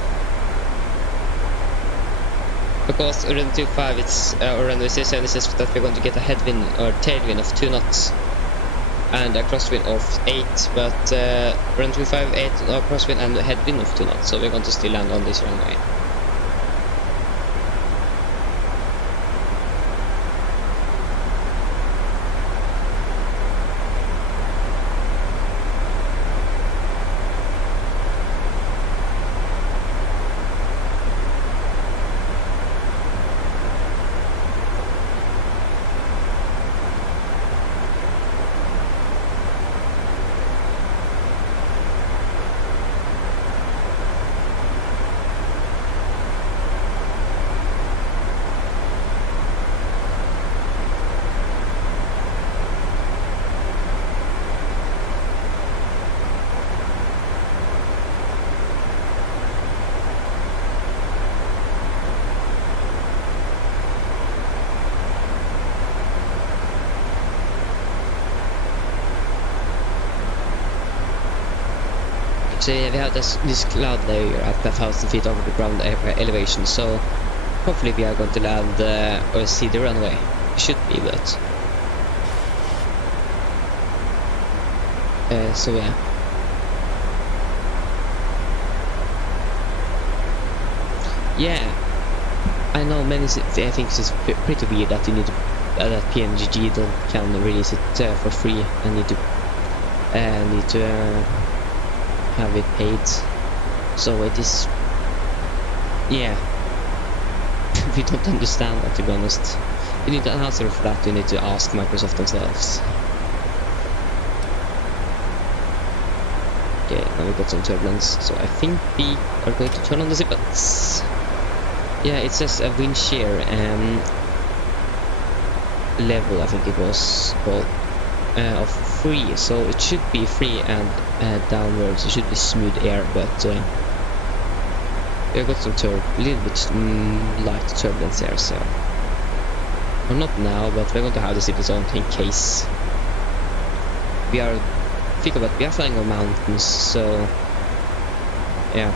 Because runway 25 it's or runway 67 says that we're going to get a headwind or tailwind of 2 knots and a crosswind of 8, but runway 25 8 crosswind and a headwind of 2 knots, so we're going to still land on this runway. So yeah, we have this cloud layer at 1,000 feet over the ground elevation, so hopefully we are going to land or see the runway. It should be, but so yeah. Yeah, I know many things is pretty weird that you need to, that PMDG can release it for free and need to have it paid. So it is Yeah. We don't understand that, to be honest. You need an answer for that, you need to ask Microsoft themselves. Okay, now we got some turbulence, so I think we are going to turn on the zippets. Yeah, it says a wind shear level, I think it was called, of 3, so it should be 3 and downwards, it should be smooth air, but we got some little bit light turbulence here, so... Well, not now, but we're going to have the zippets on in case. We are... Think about it, we are flying on mountains, so... Yeah.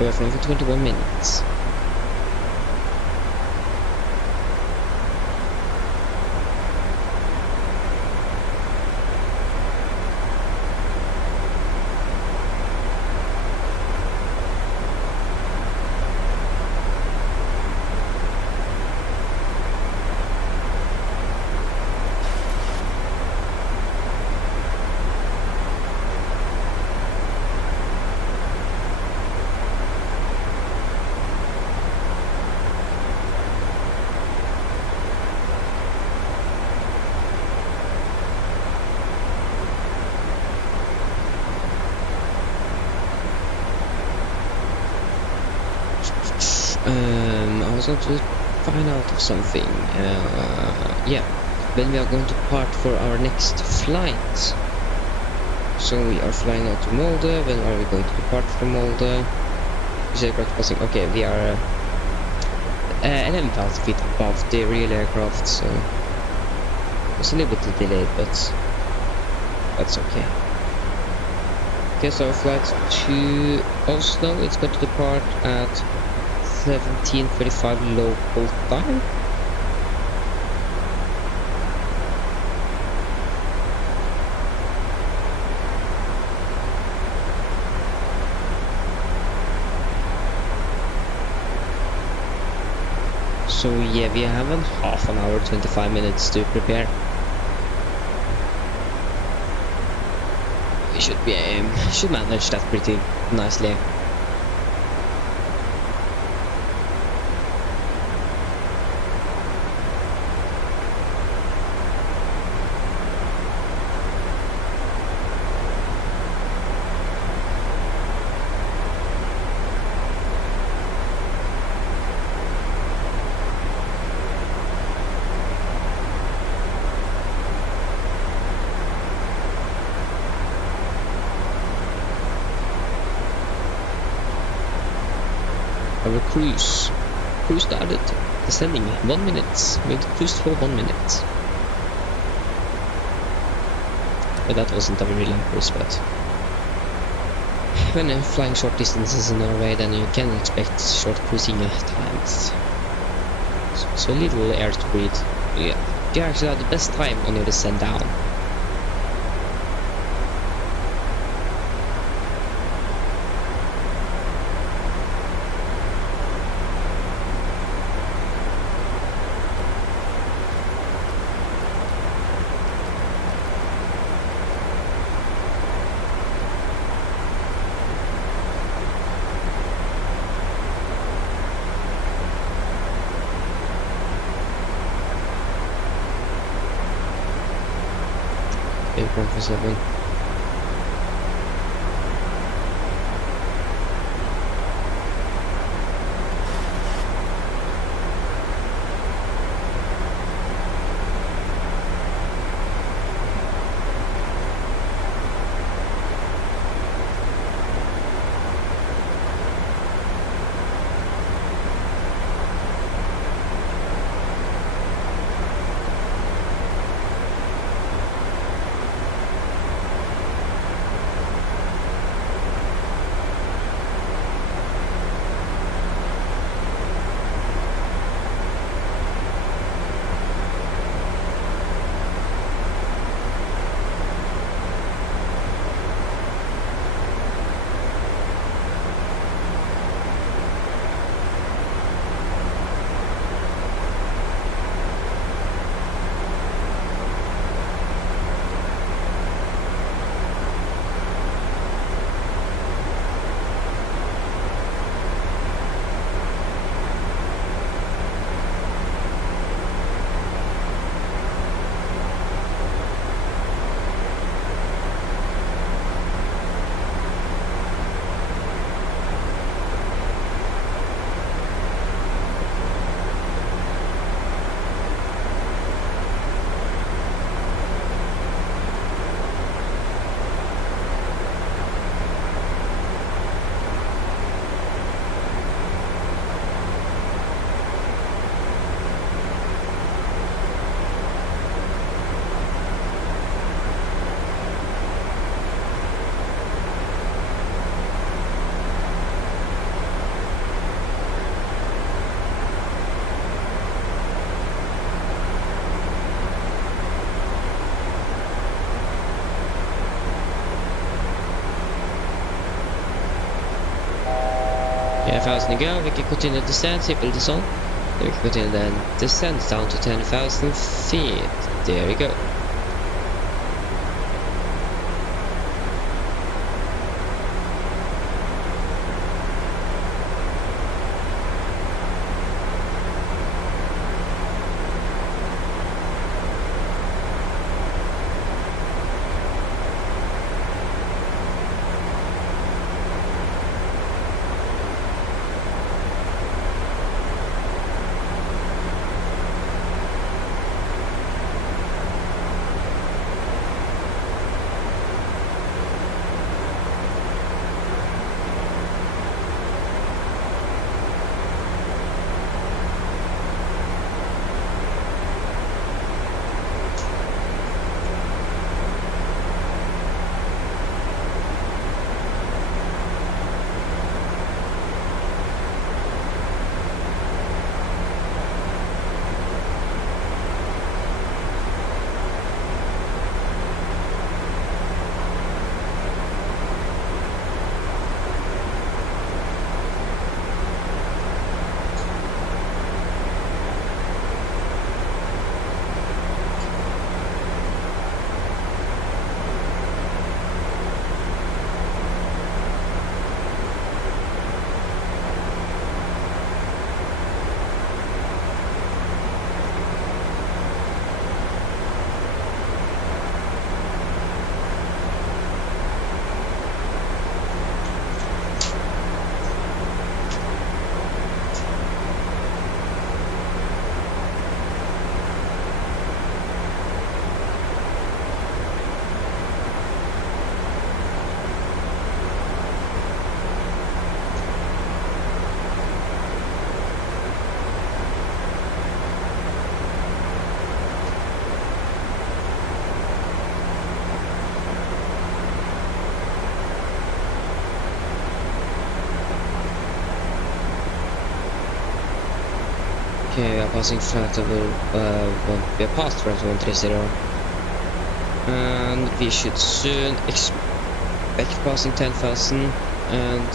We're flying for 21 minutes. I was going to find out of something. Yeah, when we are going to part for our next flight. So we are flying out to Molde. When are we going to depart from Molde? Is aircraft passing? Okay, we are 11,000 feet above the real aircraft, so it's a little bit delayed, but that's okay. Okay, so our flight to Oslo, it's going to depart at 17:45 local time. So yeah, we have a half an hour, 25 minutes to prepare. We should manage that pretty nicely. Our cruise started descending 1 minute. We cruised for 1 minute. But that wasn't a very long cruise, but when you're flying short distances in Norway, then you can expect short cruising times. So little air to breathe. Yeah, you actually have the best time on your descent down. Aircraft for 7. Yeah, 1,000 to go. We can continue descent, simple descent. Then we can continue then descent down to 10,000 feet. There we go. Okay, we are passing front of we are past front of 130, and we should soon expect passing 10,000 and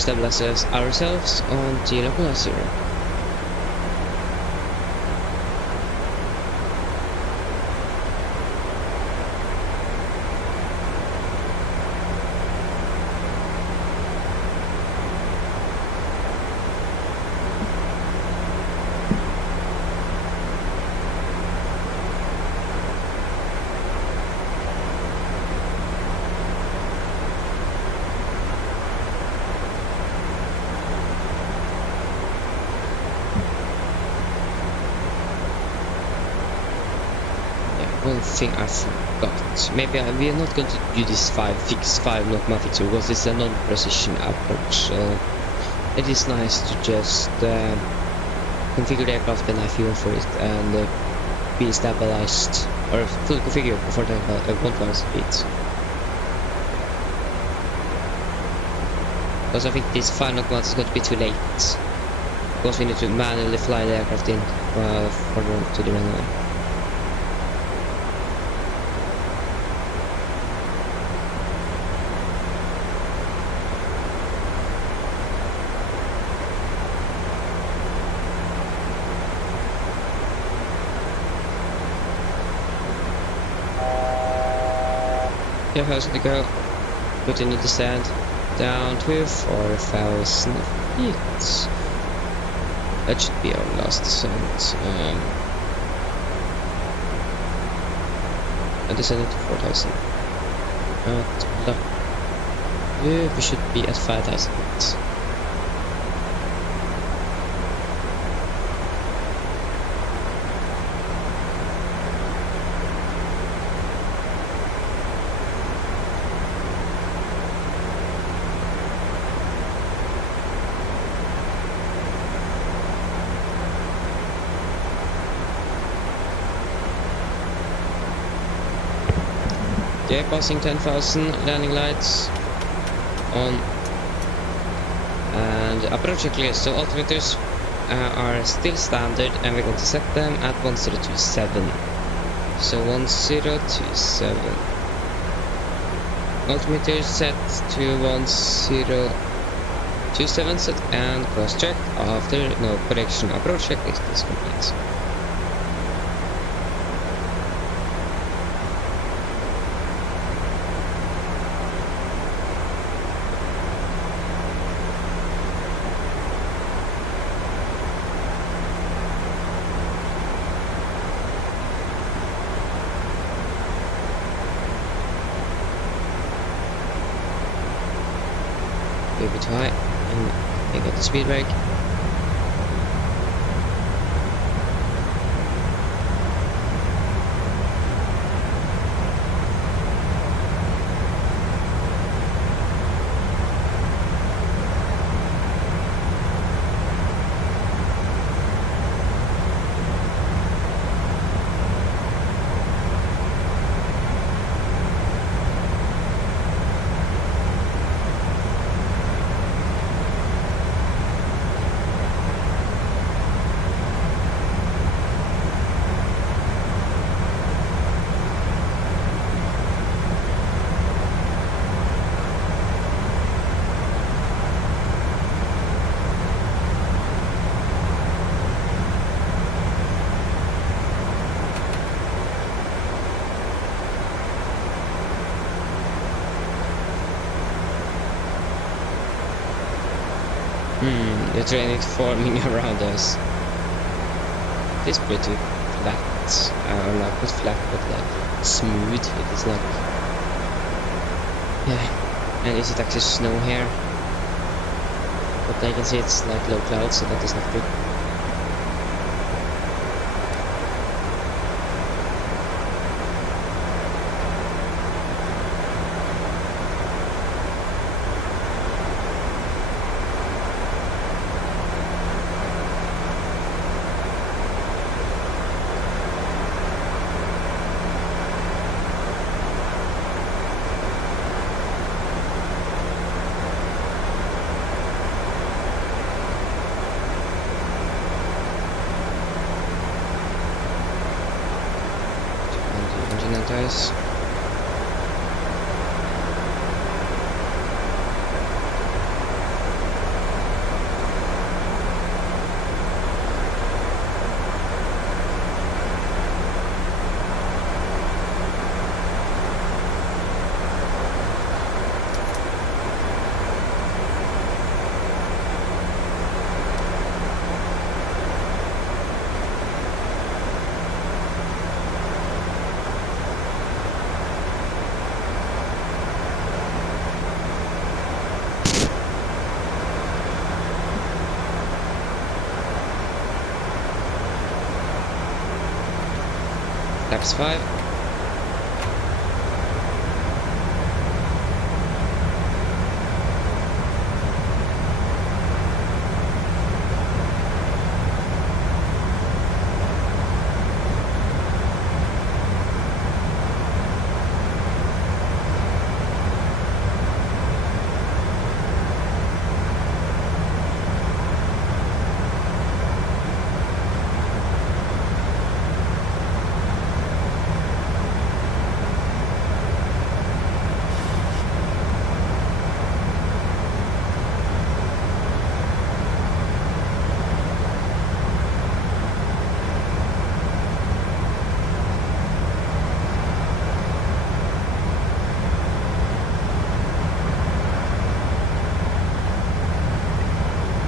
stabilize ourselves on the localizer. One thing I forgot. Maybe we are not going to do this fix 5 not my fixture because it's a non-precision approach. So it is nice to just configure the aircraft when I feel for it and be stabilized or fully configured before the 1,000 feet. Because I think this 5 knot is going to be too late. Because we need to manually fly the aircraft in to the runway. Yeah, 1,000 to go. Continue to descend down to 4,000 feet. That should be our last descent. I descended to 4,000. We should be at 5,000 feet. Yeah, passing 10,000, landing lights on, and approach clear. So altimeters are still standard, and we're going to set them at 1027. So 1027. Altimeter set to 1027 set and cross check after no correction. Approach checklist is complete. A bit high, and I got the speed brake. The train is forming around us. It is pretty flat. Not flat, but like smooth. It is like, yeah. And is it actually snow here? But I can see it's like low clouds, so that is not good. Guys. Laps 5.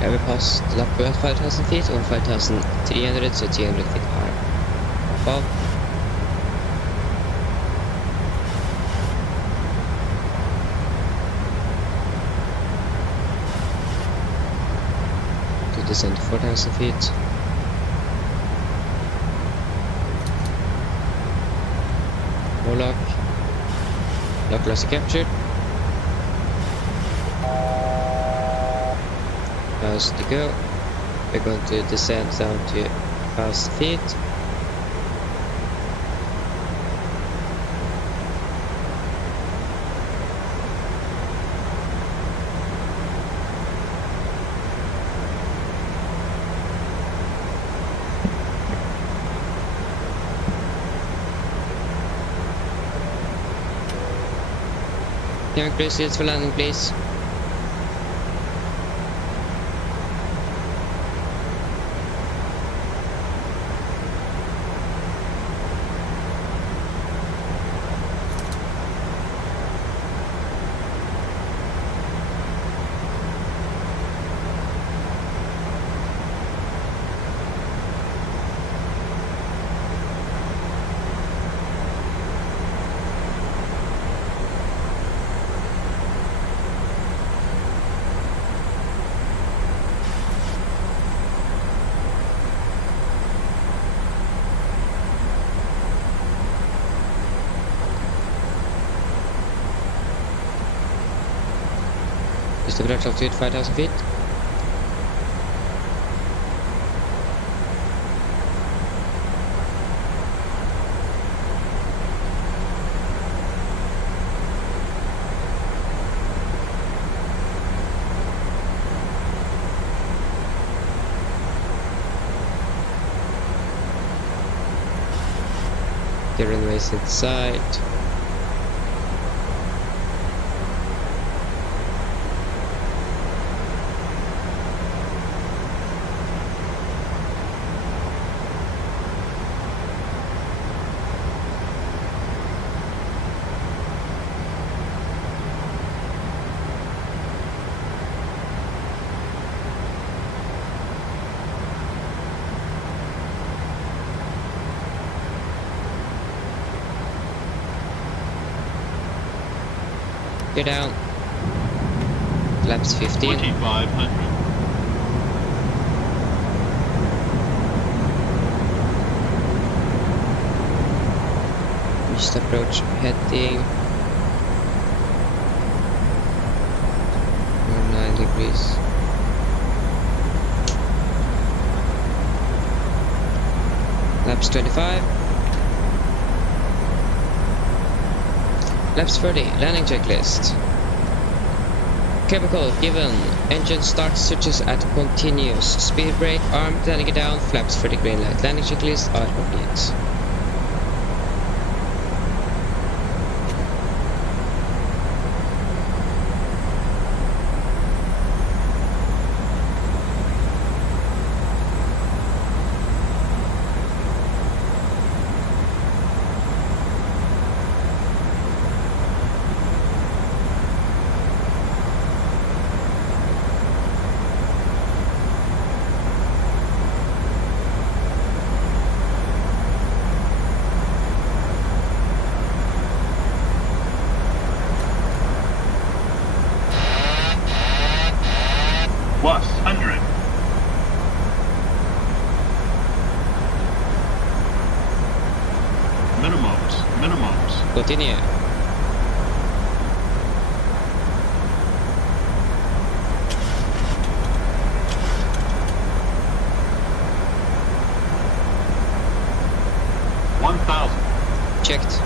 Ja, vi passed lappet 5,000 feet og 5,300, så 300 feet higher. Above. To descend 4,000 feet. No lock. Lock loss captured. To go. We're going to descend down to 1,000 feet. Can we clear seats for landing, please? Is the production altitude 5,000 feet? The runways inside. Get down. Flaps 15. 2,500. Just approach heading 9 degrees. Laps 25. Laps 30, landing checklist. Chemical given. Engine start switches at continuous. Speed brake, armed, landing it down, flaps 30 green light. Landing checklist are complete. Plus 100. Minimums. Continue. Checked.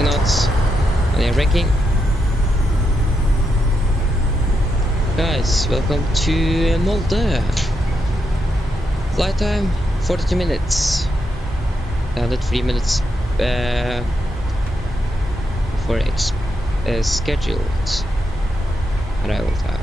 Knots. braking. Guys, welcome to Molde. Flight time 42 minutes. Added 3 minutes for scheduled arrival time.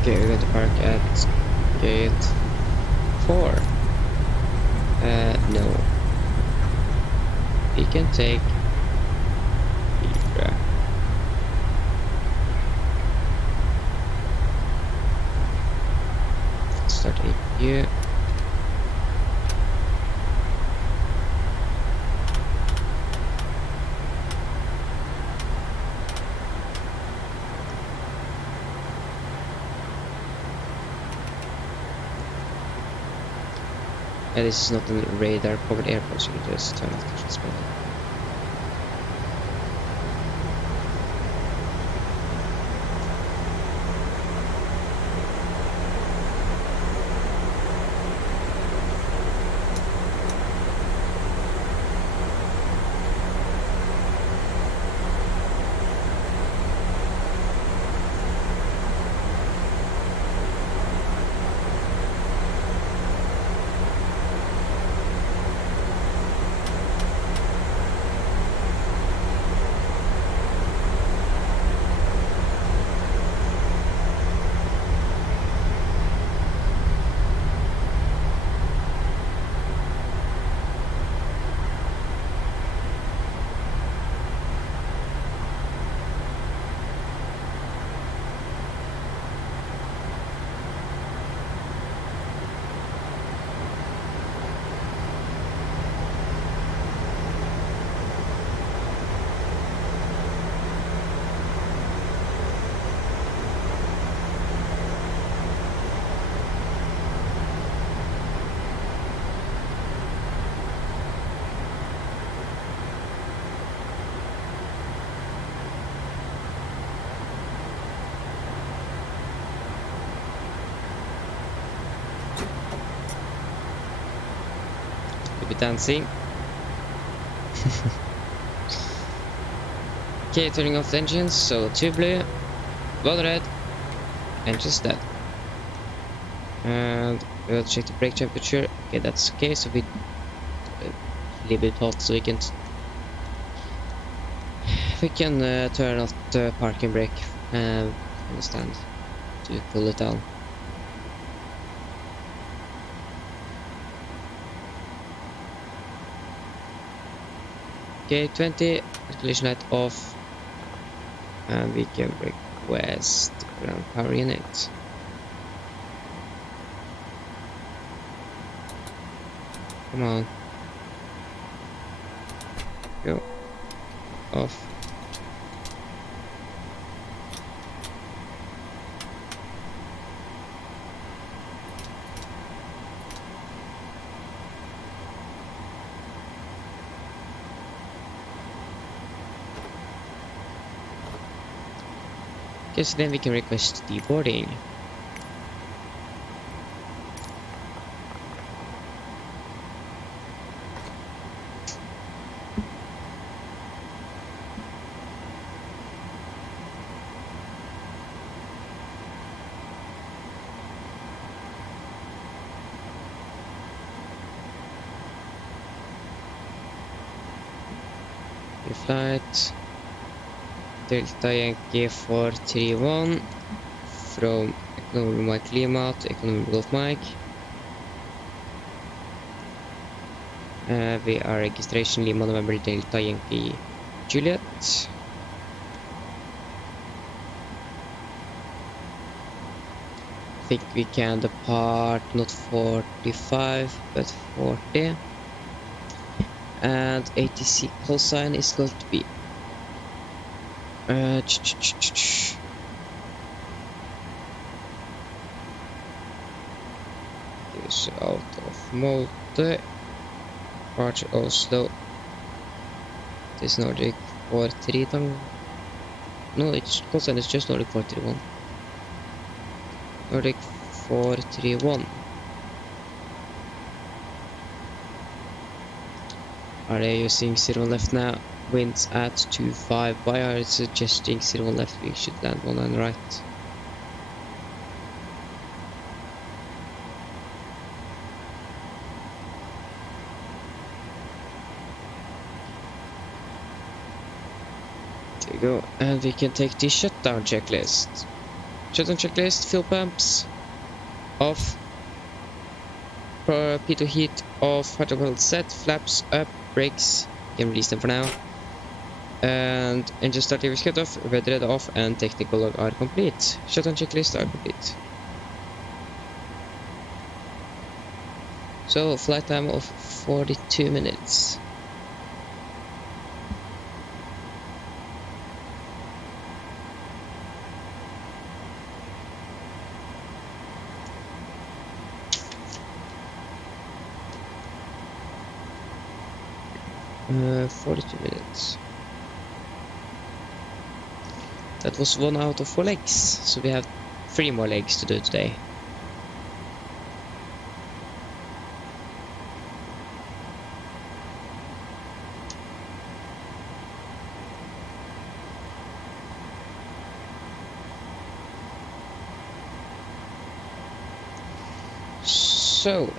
Okay, we're going to park at gate 4. No. We can take Libra. Start APU. Yeah, this is not a radar covered airport, so you can just turn off the spot. We'll be dancing. Okay, turning off the engines, so 2 blue, 1 red, engines dead. And we'll check the brake temperature. Okay, that's okay, so we a little bit hot, so we can turn off the parking brake. Understand, to cool it down. Okay, 20, collision light off, and we can request ground power unit. Come on. Go. Off. Okay, so then we can request deboarding. Flight Delta Yankee 431 from Economy Mike Lima to Economy Golf Mike. We are registration Lima November Delta Yankee Juliet. I think we can depart not 45 but 40. And ATC call sign is going to be this out of Molde, part Oslo. This Nordic 431. No, it's call sign is just Nordic 431. Nordic 431. Are they using 0 left now? Winds at 25. Why are they suggesting 0 left? We should land 1 right. There you go. And we can take the shutdown checklist. Shutdown checklist, fuel pumps off. P2 heat off, hydraulic set, flaps up, brakes, you can release them for now. And engine start levers cut off, weather off, and technical log are complete. Shutdown checklist are complete. So, flight time of 42 minutes. Uh, 42 minutes. That was 1 out of 4 legs, so we have 3 more legs to do today. So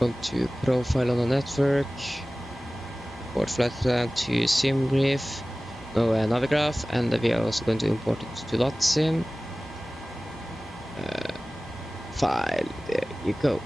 go to profile on the network, import flight plan to SimBrief, no Navigraph, and we are also going to import it to LotSim. File, there you go.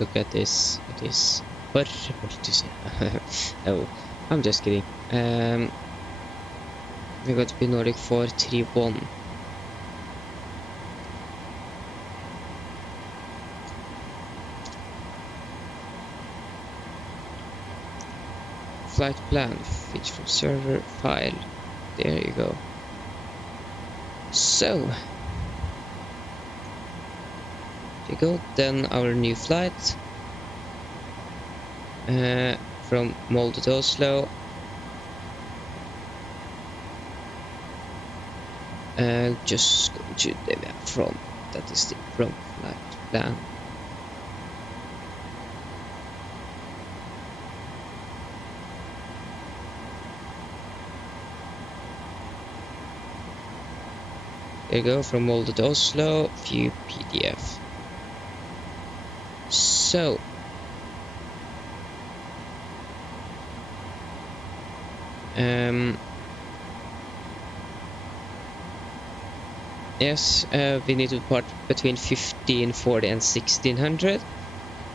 Look at this, it is horrible to see. Oh, I'm just kidding. We're going to be Nordic 431. Flight plan, fetch from server, file. There you go. So, there you go. Then our new flight from Molde to Oslo. Just go to the from. That is the from flight plan. There you go, from Molde to Oslo, view PDF. So, yes, we need to depart between 1540 and 1600,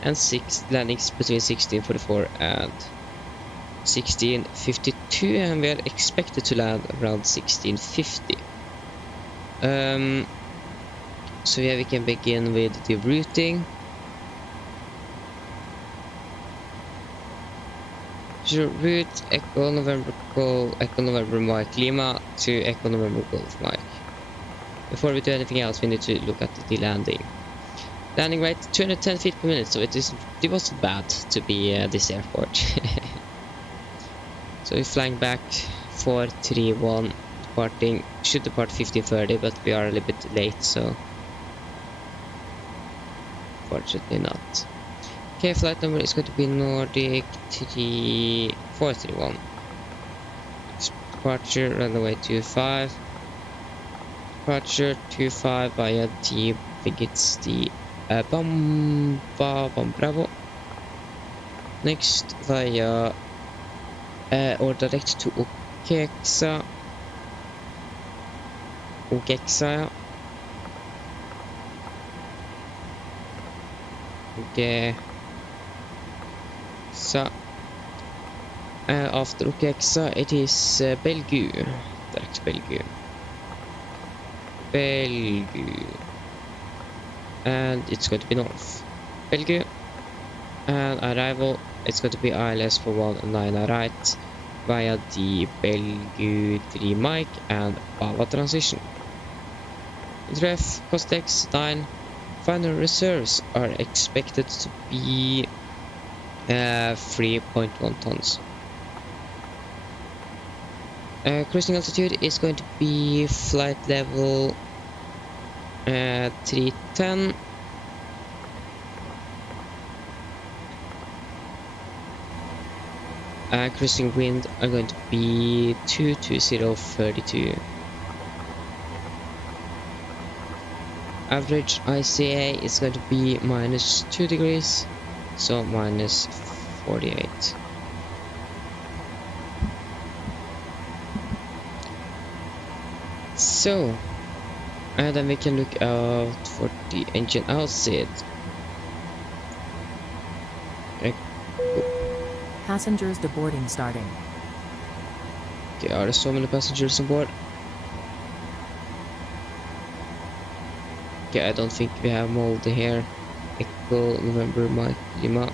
and 6 landings between 1644 and 1652, and we are expected to land around 1650. So yeah, we can begin with the routing. Departure route Echo November Golf, Echo November Mike Lima to Echo November Golf Mike. Before we do anything else, we need to look at the landing. Landing rate 210 feet per minute, so it was bad to be this airport. So we're flying back 431, departing, should depart 15:30, but we are a little bit late, so fortunately not. Okay, flight number is going to be Nordic 431. Departure runway 25. Departure 25 via the, I think it's the Bravo. Next via or direct to Okexa. After Okexa, it is Belgu. Direct Belgu. And it's going to be north. Belgu. And arrival, it's going to be ILS for 19 right via the Belgu 3 Mike and Bava transition. Ref, Costex 9. Final reserves are expected to be 3.1 tons. Cruising altitude is going to be flight level 310. Cruising wind are going to be 22032. Average ICA is going to be -2 degrees, so -48. So, and then we can look out for the engine outside. Passengers deboarding starting. Okay, are there so many passengers on board? Okay, I don't think we have Molde here. Echo November Mike Lima.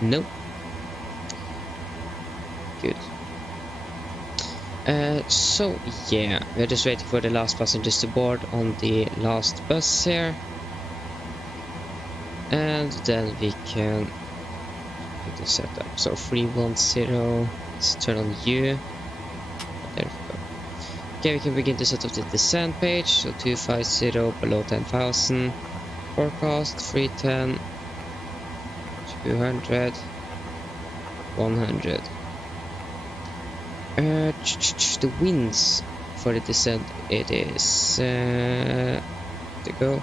Nope. Good. So yeah, we're just waiting for the last passengers to board on the last bus here. And then we can get the setup. So 310, let's turn on U. There we go. Okay, we can begin to set up the descent page. So 250 below 10,000. Forecast 310, 200, 100. The winds for the descent, it is to go.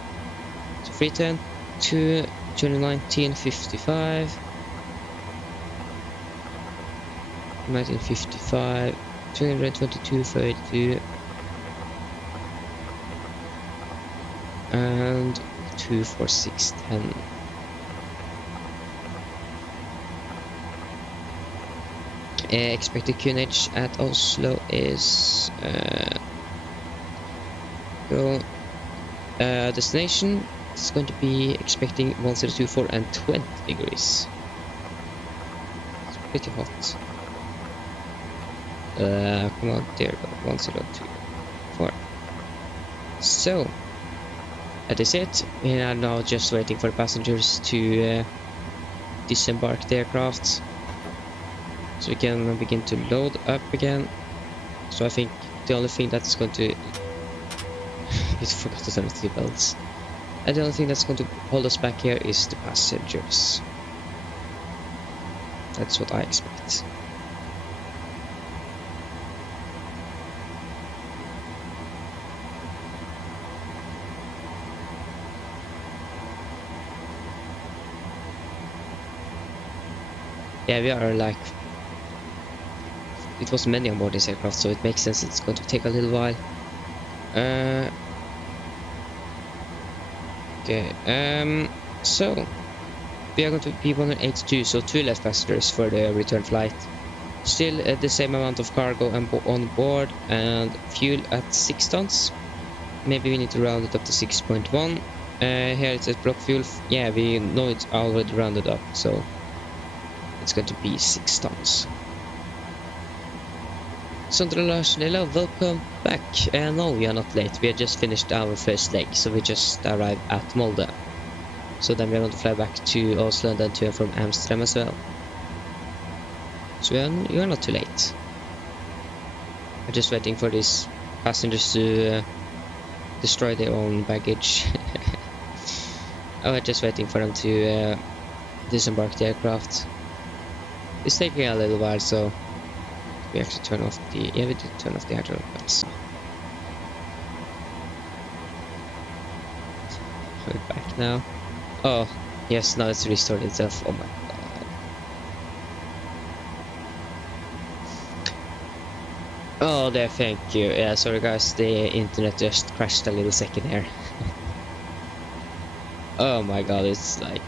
So 310 to 1955, 1955, 222.32, and 246.10. Expected QNH at Oslo is destination is going to be expecting 1024 and 20 degrees. It's pretty hot. Come on, there we go, 1024. So that is it. We are now just waiting for passengers to disembark the aircraft, so we can begin to load up again. So I think the only thing that's going to I forgot to turn off the belts. And the only thing that's going to hold us back here is the passengers. That's what I expect. Yeah, we are like... It was many on board this aircraft, so it makes sense it's going to take a little while. Okay, so we are going to be 182, so 2 less passengers for the return flight. Still the same amount of cargo on board, and fuel at 6 tons. Maybe we need to round it up to 6.1. Here it says block fuel. Yeah, we know it's already rounded up, so It's going to be 6 tons. Sondre Larsen, hello, welcome back. No, we are not late. We have just finished our first leg, so we just arrived at Molde. So then we're going to fly back to Oslo and then to and from Amsterdam as well. So you are not too late. I'm just waiting for these passengers to destroy their own baggage. I'm just waiting for them to disembark the aircraft. It's taking a little while, so we actually turn off the... Yeah, we did turn off the hydraulics. We're back now. Oh, yes, now it's restored itself. Oh my god. Oh, there, thank you. Yeah, sorry guys, the internet just crashed a little second here. Oh my god, it's like...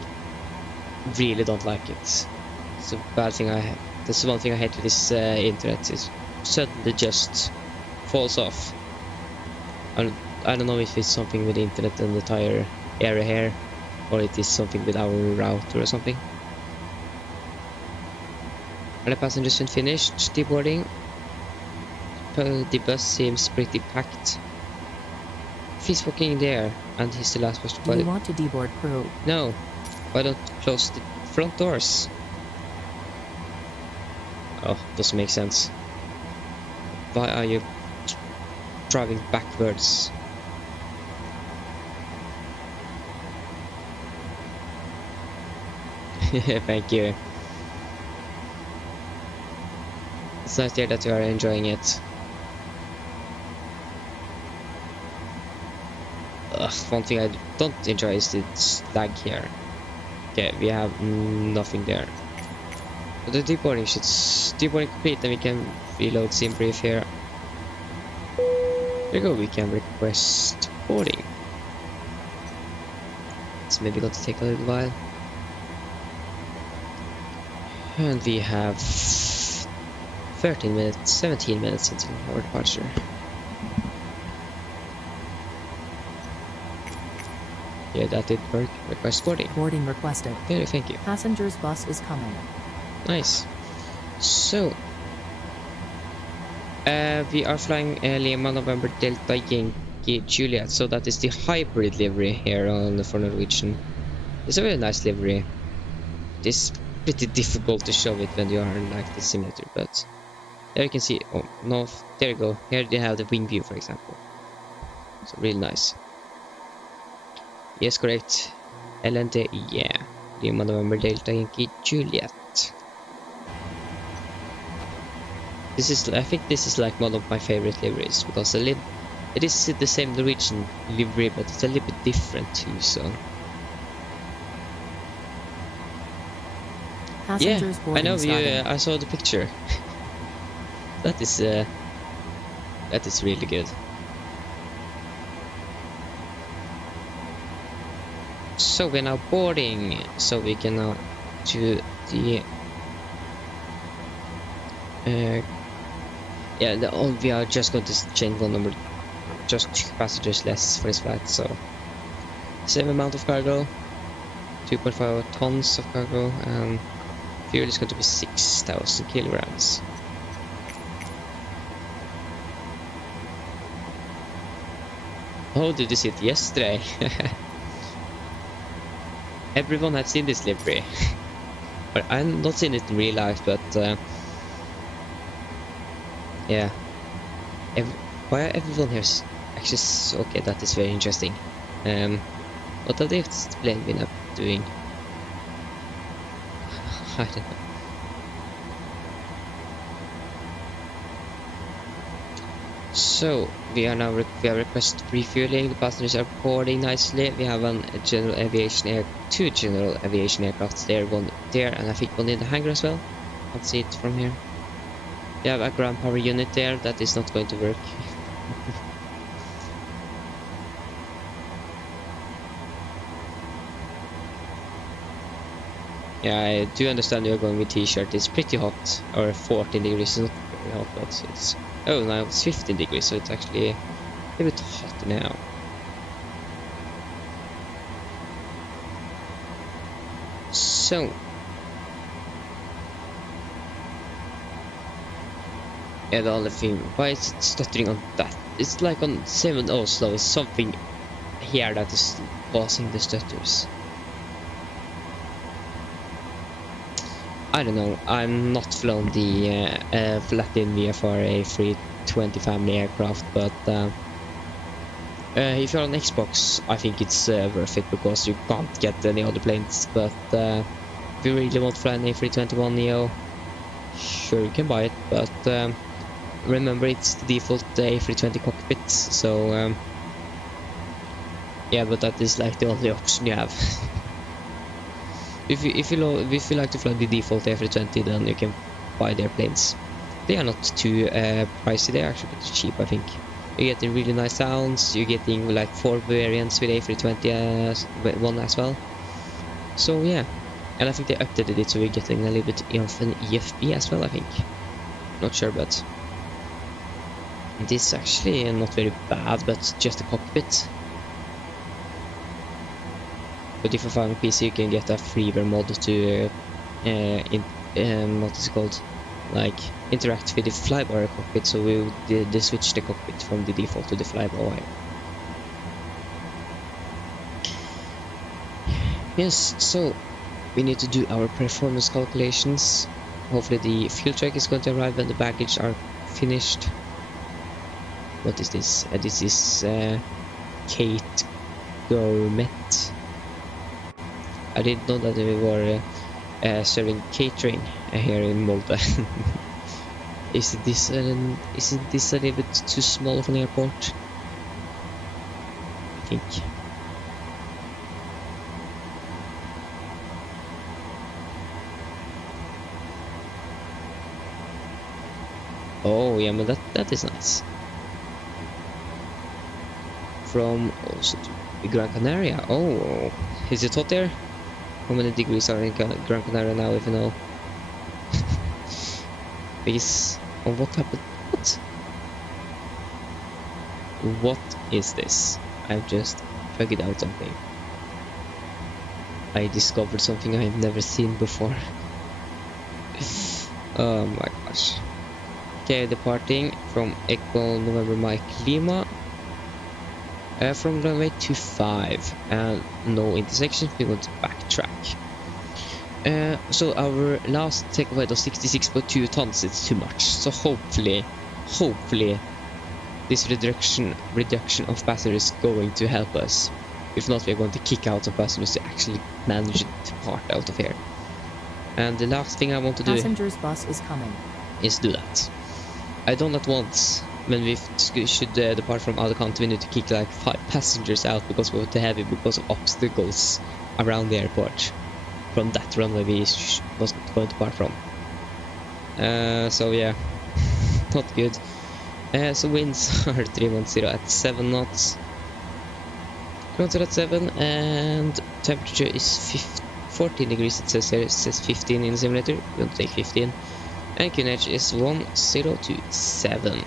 really don't like it. It's a bad thing I have. That's one thing I hate with this internet, is suddenly just falls off. I don't know if it's something with the internet and the entire area here, or it is something with our router or something. All the passengers have finished deboarding. The bus seems pretty packed. If he's walking there and he's the last person, Do you want to deboard crew? no, why don't close the front doors? Oh, doesn't make sense. Why are you driving backwards? Thank you. It's nice to hear that you are enjoying it. One thing I don't enjoy is this lag here. Okay, we have nothing there. But the deboarding complete, and we can reload sim brief here. There you go, we can request boarding. It's maybe going to take a little while. And we have 17 minutes until our departure. Yeah, that did work. Request boarding. Boarding requested. Yeah, thank you. Passengers bus is coming. Nice. So, we are flying Lima November Delta Yankee Juliet. So that is the hybrid livery here on for Norwegian. It's a very nice livery. It's pretty difficult to show it when you are in like the simulator, but there you can see. Oh no, there you go. Here they have the wing view, for example. So really nice. Yes, correct. LND, yeah. Lima November Delta Yankee Juliet. This is, I think this is like one of my favorite liveries, because it is the same Norwegian livery, but it's a little bit different too. So Passengers yeah, I boarding know. starting. I saw the picture. That is really good. So we're now boarding, so we can now to the we are just going to change one number, just 2 passengers less for this flight, so same amount of cargo, 2.5 tons of cargo, and fuel is going to be 6,000 kilograms. Oh, did you see it yesterday? Everyone had seen this livery. But I've not seen it in real life, but yeah. Why are everyone here actually okay, that is very interesting. What have they been up doing? I don't know. So we are now request refueling. The passengers are boarding nicely. We have two general aviation aircrafts there, one there, and I think one in the hangar as well. Can't see it from here. We have a ground power unit there that is not going to work. Yeah, I do understand you're going with t-shirt. It's pretty hot, or 14 degrees. It's not very hot, but it's... Oh, now it's 15 degrees, so it's actually a bit hot now. So, Yeah, the only thing, why is it stuttering on that? It's like on 7 Oslo, it's something here that is causing the stutters. I don't know, I'm not flown the Latin VFR A320 family aircraft, but if you're on Xbox, I think it's worth it because you can't get any other planes, but if you really want to fly an A321neo, sure you can buy it, but remember it's the default A320 cockpit, so yeah, but that is like the only option you have. if you like to fly the default A320, then you can buy their planes. They are not too pricey, they are actually pretty cheap, I think. You're getting really nice sounds, you're getting like 4 variants with A320 one as well. So yeah, and I think they updated it, so we're getting a little bit of an EFB as well, I think. Not sure, but it is actually not very bad, but just a cockpit. But if you find a PC, you can get a freeware mod to what is it called? Like interact with the flyby cockpit, so we did switch the cockpit from the default to the flyby. Yes, so we need to do our performance calculations. Hopefully the fuel truck is going to arrive when the baggage are finished. What is this? This is Kate Gourmet. I didn't know that we were serving catering here in Molde. Isn't this a little bit too small of an airport? I think. Oh yeah, but that is nice. From also to Gran Canaria. Oh, is it hot there? How many degrees are in Gran Canaria now, if you know? Because, oh, what happened? What is this? I've just figured out something. I discovered something I've never seen before. Oh my gosh. Okay, departing from Echo November Mike Lima. From runway 25 and no intersections, we want to backtrack. So our last takeaway was 66.2 tons. It's too much. So hopefully this reduction of passengers is going to help us. If not, we're going to kick out some passengers to actually manage to depart out of here. And the last thing I want to do Passengers bus is coming. is do that. I done that once. When we should depart from Alicante, we need to kick like 5 passengers out because we were too heavy because of obstacles around the airport from that runway we was going to depart from. So yeah, not good. So winds are 310 at 7 knots. 310 at 7, and temperature is 14 degrees. It says here, it says 15 in the simulator. We're going to take 15. And QNH is 1027.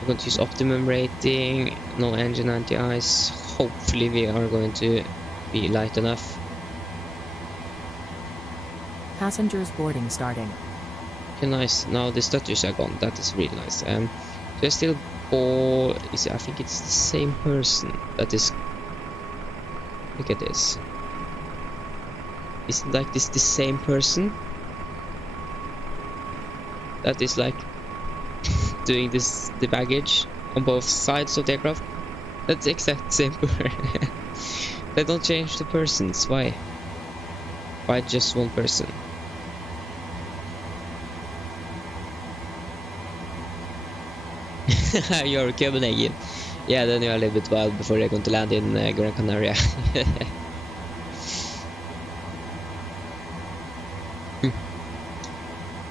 We're going to use optimum rating, no engine anti-ice. Hopefully we are going to be light enough. Passengers boarding starting. Okay, nice. Now the stutters are gone. That is really nice. There's still four. I think it's the same person that is. Look at this. Isn't like this the same person that is like doing the baggage on both sides of the aircraft? That's the exact same person. They don't change the persons. Why? Why just one person? You're Copenhagen. Yeah, then you're a little bit wild before you're going to land in Gran Canaria.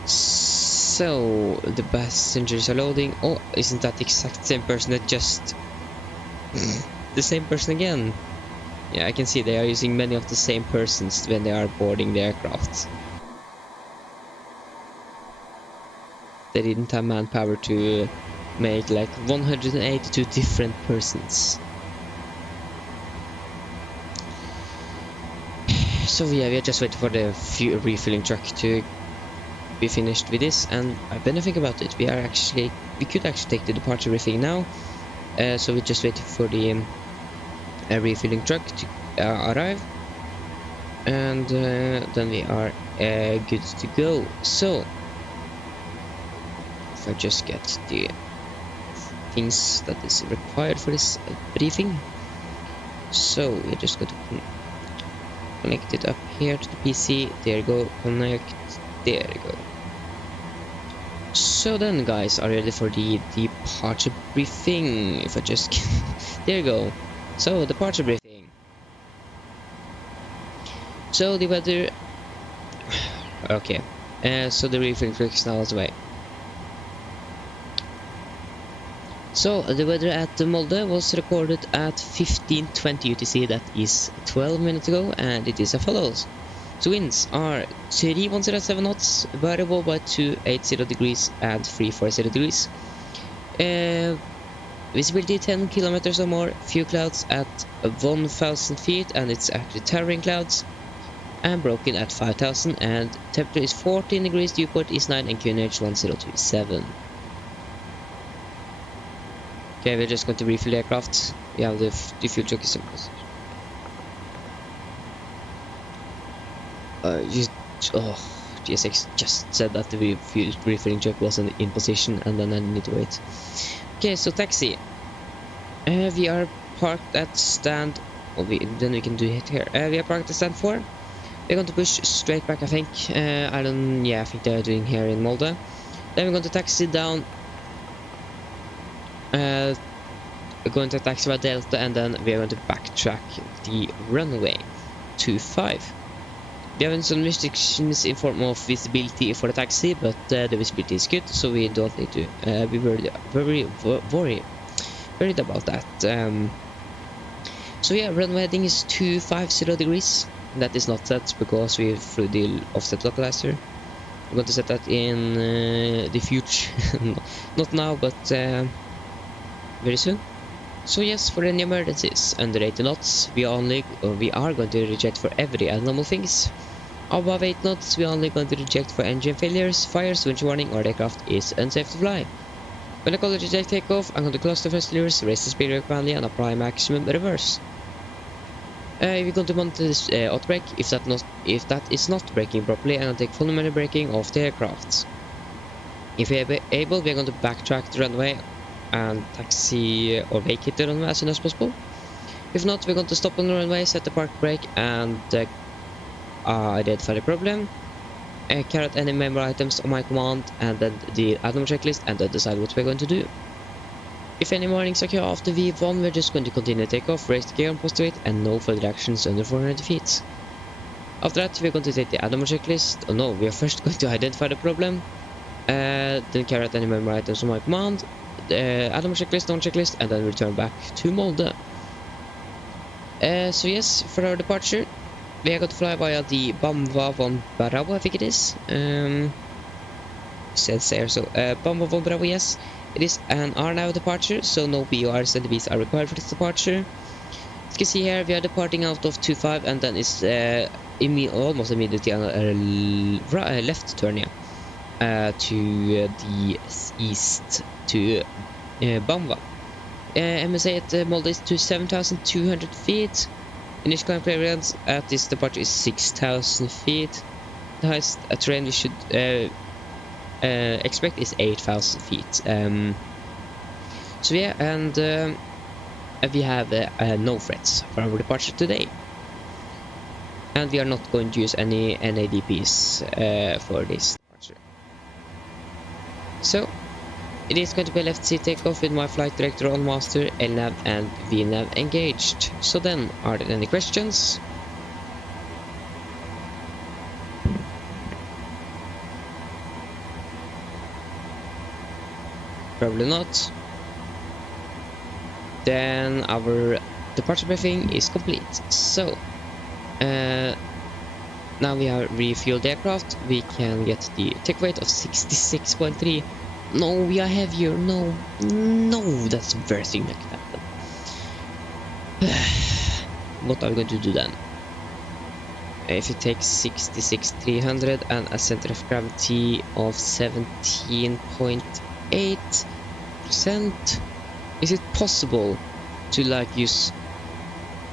So the passengers are loading. Oh, isn't that the exact same person that just the same person again? Yeah, I can see they are using many of the same persons when they are boarding the aircraft. They didn't have manpower to make like 182 different persons. So yeah, we are just waiting for the refilling truck to be finished with this, and I've been thinking about it. We could actually take the departure briefing now. So we just wait for the refilling truck to arrive, and then we are good to go. So if I just get the things that is required for this briefing, so we're just going to connect it up here to the PC. There you go, connect, there you go. So then, guys, are you ready for the departure briefing? If I just there you go. So departure briefing. So the weather. Okay. So the refueling truck is now on the way. So the weather at Molde was recorded at 15:20 UTC. That is 12 minutes ago, and it is as follows. So winds are 3107 knots, variable by 280 degrees and 340 degrees. Visibility 10 kilometers or more, few clouds at 1000 feet, and it's actually towering clouds, and broken at 5000, and temperature is 14 degrees, dew point is 9, and QNH 1027. Okay, we're just going to refill the aircraft. We have the fuel truck is in position. GSX just said that the refilling truck wasn't in position, and then I need to wait. Okay, so taxi. We are parked at stand. Then we can do it here. We are parked at stand 4. We're going to push straight back, I think. I think they're doing here in Molde. Then we're going to taxi down. We're going to taxi by Delta, and then we are going to backtrack the runway 25. We have some restrictions in form of visibility for the taxi, but the visibility is good, so we don't need to be worried about that. So yeah, runway heading is 250 degrees. That is not set because we flew the offset localizer. I'm going to set that in the future, not now, but very soon. So yes, for any emergencies under 80 knots, we are going to reject for every abnormal things. Above 8 knots, we are only going to reject for engine failures, fires, winch warning, or the aircraft is unsafe to fly. When I call it reject takeoff, I'm going to close the first levers, raise the speed brake manually, and apply maximum reverse. We're going to monitor this auto brake. If that is not braking properly, I'm going to take full manual braking of the aircraft. If we are able, we are going to backtrack the runway and taxi or vacate the runway as soon as possible. If not, we're going to stop on the runway, set the park brake, and identify the problem, carry out any member items on my command, and then the item checklist, and then decide what we're going to do. If any warnings occur after V1, we're just going to continue takeoff, raise the gear on post weight, and no further actions under 400 feet. After that, we're going to take the item checklist. Oh no, we are first going to identify the problem, then carry out any member items on my command, item checklist, non-checklist, and then return back to Molde. So yes, for our departure, we are going to fly via the Bamva von Bravo, I think it is. Says there, so Bamva von Bravo, yes. It is an RNAV departure, so no BORs and DBs are required for this departure. As you can see here, we are departing out of 25, and then it's almost immediately on a left turn here, to the east to Bamva. MSA at Molde is to 7,200 feet. Initial climb clearance at this departure is 6,000 feet. The highest terrain we should expect is 8,000 feet. So yeah, and we have no threats for our departure today. And we are not going to use any NADPs for this departure. So it is going to be a left seat takeoff with my flight director on master, LNAV and VNAV engaged. So then, are there any questions? Probably not. Then our departure briefing is complete. So now we have refueled the aircraft. We can get the take weight of 66.3. No, we are heavier. No, that's very significant. What are we going to do then? if you take 66,300 and a center of gravity of 17.8%, is it possible to like use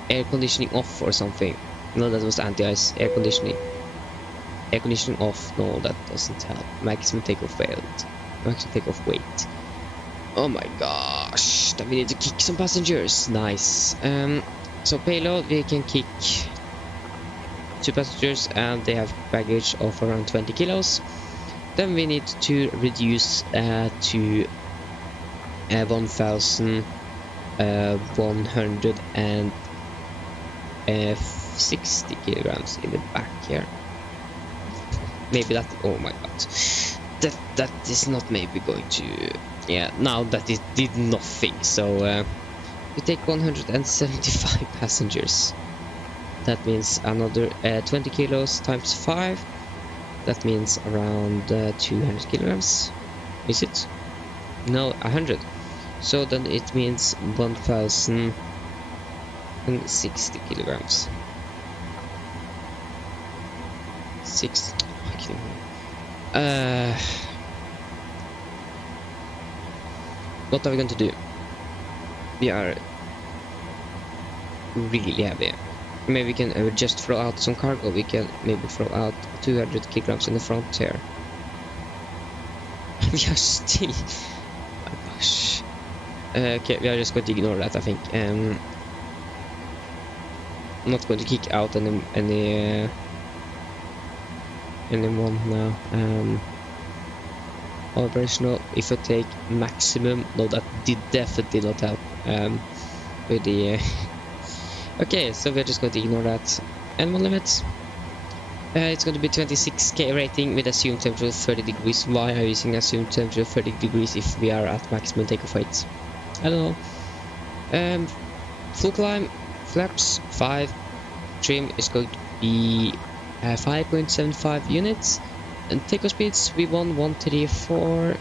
air conditioning off or something? No, that was anti-ice. Air conditioning off. No, that doesn't help. Maximum takeoff failed. Maximum takeoff weight. Oh my gosh, then we need to kick some passengers. Nice. So payload, we can kick 2 passengers and they have baggage of around 20 kilos. Then we need to reduce to 1,160 kilograms in the back here. Maybe that, oh my god, that is not maybe going to, yeah, now that it did nothing. So we take 175 passengers. That means another 20 kilos times 5. That means around 200 kilograms. Is it? No, 100. So then it means 1,060 kilograms. 6. What are we going to do? We are really heavy. Maybe we can just throw out some cargo. We can maybe throw out 200 kilograms in the front here. We are still... Oh my gosh. Okay, we are just going to ignore that, I think. I'm not going to kick out anyone now. Operational, if I take maximum... No, that did definitely not help with the... Okay, so we're just going to ignore that. And one limit. It's going to be 26k rating with assumed temperature of 30 degrees. Why are you using assumed temperature of 30 degrees if we are at maximum takeoff weight? I don't know. Full climb, flaps 5. Trim is going to be 5.75 units. And takeoff speeds V1 134.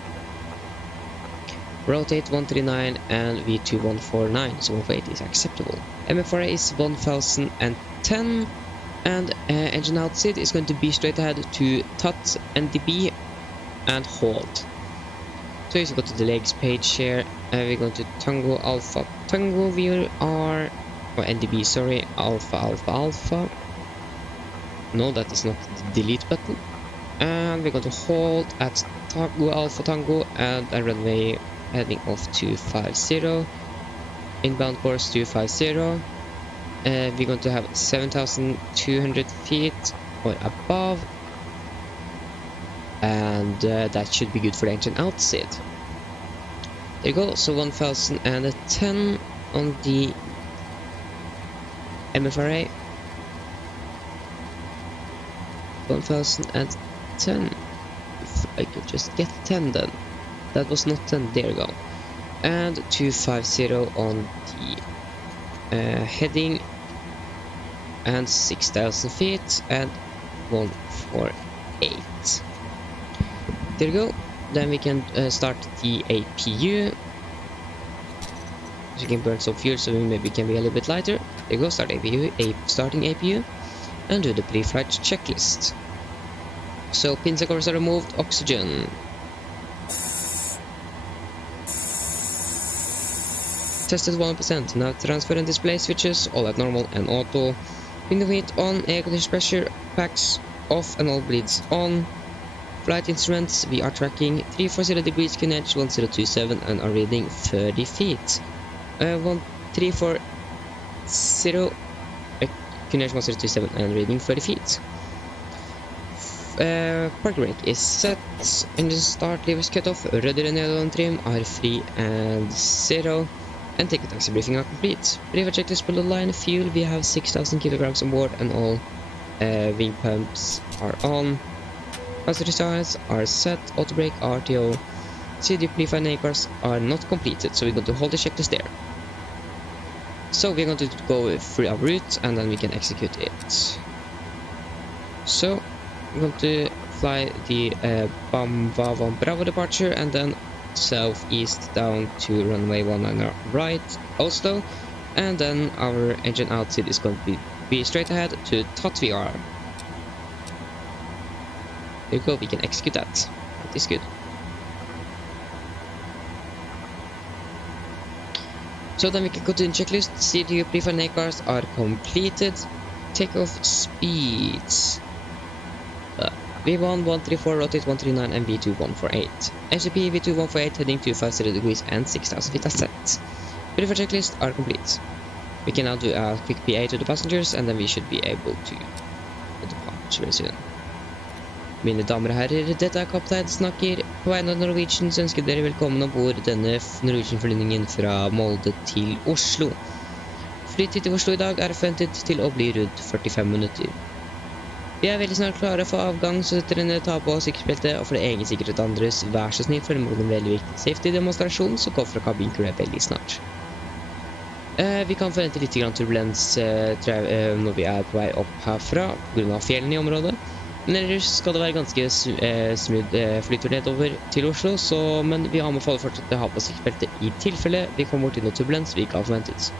Rotate 139 and V2 149, so 148 is acceptable. MFRA is 1010 and engine outside is going to be straight ahead to TUT, NDB and hold. So if you go to the legs page here, we're going to Tango Alpha Tango, we are, or NDB, sorry, Alpha Alpha Alpha. No, that is not the delete button. And we're going to hold at Tango Alpha Tango and a runway heading off 250, inbound course 250. We're going to have 7,200 feet or above, and that should be good for the engine outside. There you go, so 1,010 on the MFRA. 1,010. If I could just get 10 then. That was not 10, there we go. And 250 on the heading, and 6,000 feet, and 148. There we go. Then we can start the APU. So we can burn some fuel so we maybe can be a little bit lighter. There you go, start APU, starting APU, and do the pre-flight checklist. So pins and covers are removed, oxygen. Tested 1%. Now transfer and display switches, all at normal and auto. Window heat on, air condition pressure packs off and all bleeds on. Flight instruments, we are tracking 340 degrees QNH 1027 and are reading 30 feet. 1340 QNH 1027 and reading 30 feet. Park brake is set, engine start, levers cut off, rudder and aileron trim are free and 0. And take a taxi briefing are complete. River checklist below the line. Fuel, we have 6,000 kilograms on board and all wing pumps are on. Passenger sides are set. Auto brake, RTO. CD pre-flight ACARs are not completed, so we're going to hold the checklist there. So we're going to go through our route and then we can execute it. So we're going to fly the Bamba Van Bravo departure and then southeast down to runway 19 right, Oslo, and then our engine outside is going to be straight ahead to TUT VR. There you go, we can execute that. That is good. So then we can go to the checklist. CDU pre-final cars are completed. Takeoff speeds. V1 134, rotate 139, and V2 148. SCP V2 148 heading to 50 degrees and 6000 feet as set. Pre-final checklist are complete. We can now do a quick PA to the passengers, and then we should be able to depart very soon. Mine damer og herrer, dette er kaptein snakker. På vegne av Norwegian så ønsker dere velkommen ombord denne Norwegian-flyvningen fra Molde til Oslo. Flytid til Oslo i dag er forventet til å bli rundt 45 minutter. Vi er veldig snart klare for avgang, så setter dere ta på sikkerhetsbeltet, og for det egen sikkerhet andres, vær så snill, følg med på en veldig viktig safety-demonstrasjon som kommer fra kabinkrewet veldig snart. Vi kan forvente litt turbulens når vi er på vei opp herfra, på grunn av fjellene i området. Men ellers skal det være ganske smooth flytur nedover til Oslo, men vi anbefaler fortsatt å ha på sikkerhetsbeltet i tilfelle vi kommer til noe turbulens vi ikke har forventet.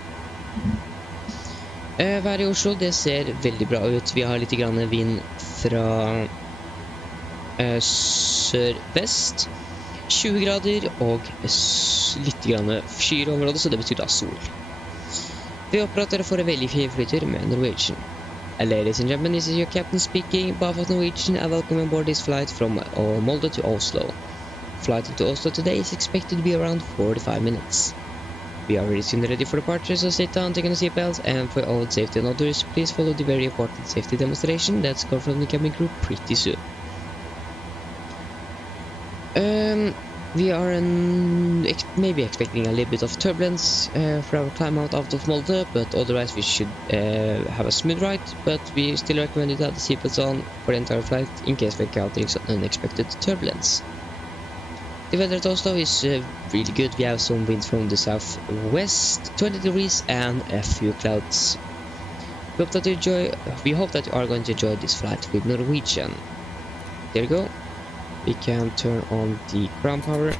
Været i Oslo, det ser veldig bra ut. Vi har litt grann vind fra sør-vest, 20 grader og litt grann skyer i området, så det betyr da sol. Vi håper at dere får en veldig fin flytur med Norwegian. Ladies and gentlemen, this is your captain speaking. On behalf of Norwegian, I welcome you aboard this flight from Molde to Oslo. Flight to Oslo today is expected to be around 45 minutes. We are very soon ready for departure, so sit down, take on the seatbelts, and for your own safety and others, please follow the very important safety demonstration that's come from the cabin crew pretty soon. We are maybe expecting a little bit of turbulence for our climb out of Molde, but otherwise we should have a smooth ride, but we still recommend you to have the seatbelts on for the entire flight in case we encounter some unexpected turbulence. The weather at Oslo is really good. We have some wind from the southwest, 20 degrees, and a few clouds. We hope that you are going to enjoy this flight with Norwegian. There you go. We can turn on the ground power.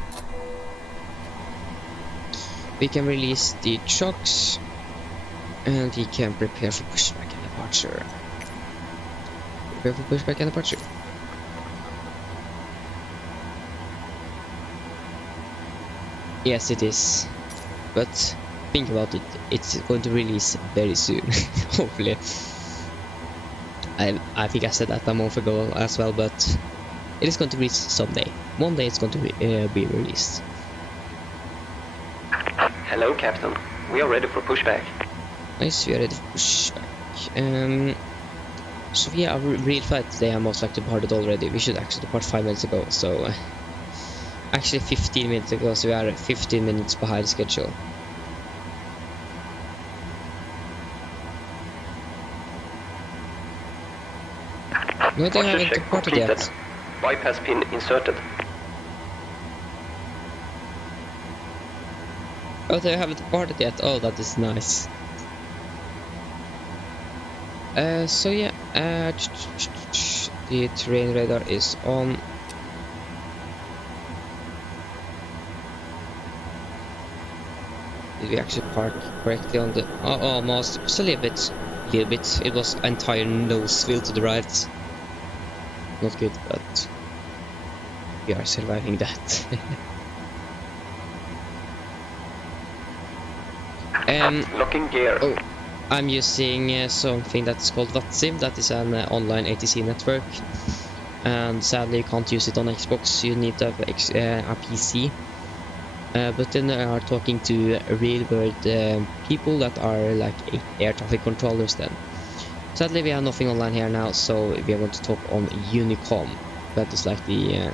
We can release the chocks, and we can prepare for pushback and departure. Yes, it is. But think about it. It's going to release very soon. Hopefully. I think I said that a month ago as well, but it is going to release someday. One day it's going to be released. Hello, Captain. We are ready for pushback. Nice, we are ready for pushback. So yeah, our real flight today are most likely departed already. We should actually depart 5 minutes ago, so actually 15 minutes ago, so we are 15 minutes behind schedule. No, they haven't departed yet. Bypass pin inserted. Oh, they haven't departed yet. Oh, that is nice. So yeah, the terrain radar is on. Did we actually park correctly on the... Oh, almost. Just a little bit. It was entire nose wheel to the right. Not good, but we are surviving that. Locking gear. Oh, I'm using something that's called VATSIM. That is an online ATC network, and sadly you can't use it on Xbox. You need to have a PC. But then I are talking to real world people that are like air traffic controllers then. Sadly we have nothing online here now, so we are going to talk on Unicom. That is like the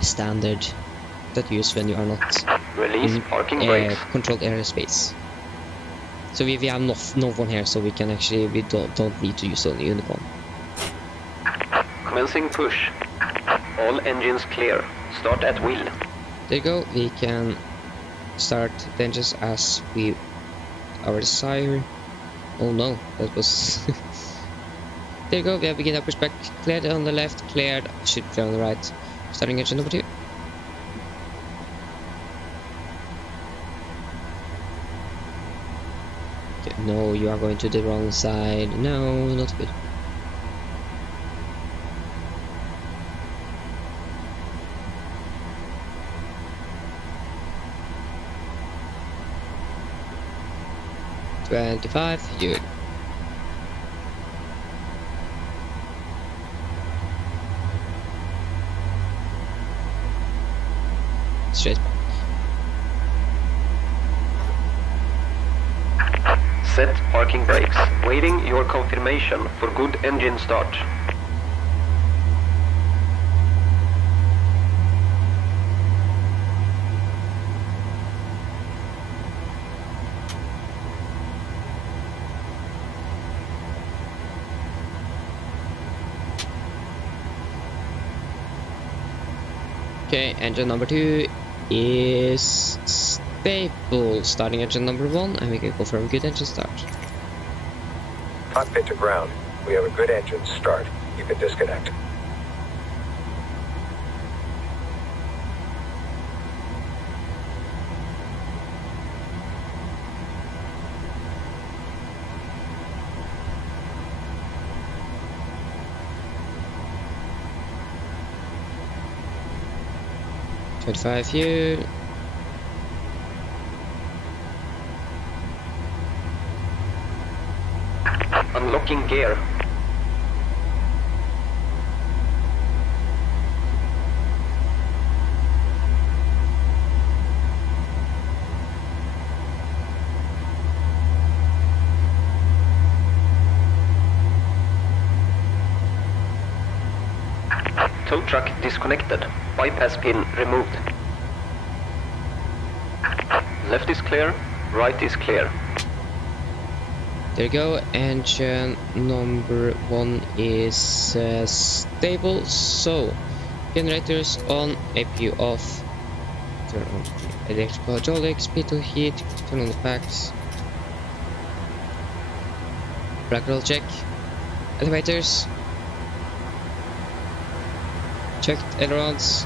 standard that you use when you are not Release parking brakes. Controlled airspace. So we have no one here, so we can actually, we don't need to use only Unicom. Commencing push. All engines clear. Start at wheel. There you go, we can start the engines as our desire. Oh no, that was... There you go, we have begin our pushback. Cleared on the left, cleared, should clear on the right. Starting engine number 2. Okay, no, you are going to the wrong side. No, not good. 25 fuel. Straight back. Set parking brakes. Waiting your confirmation for good engine start. Okay, engine number 2 is stable. Starting engine number 1, and we can confirm good engine start. Cockpit to ground. We have a good engine start. You can disconnect. Twenty-five fuel. Unlocking gear. Tow truck disconnected. Bypass pin removed. Left is clear, right is clear. There you go. Engine number 1 is stable. So, generators on, APU off. Turn on the electrical hydraulics, P2 heat, turn on the packs. Black roll check. Elevators. Checked ailerons.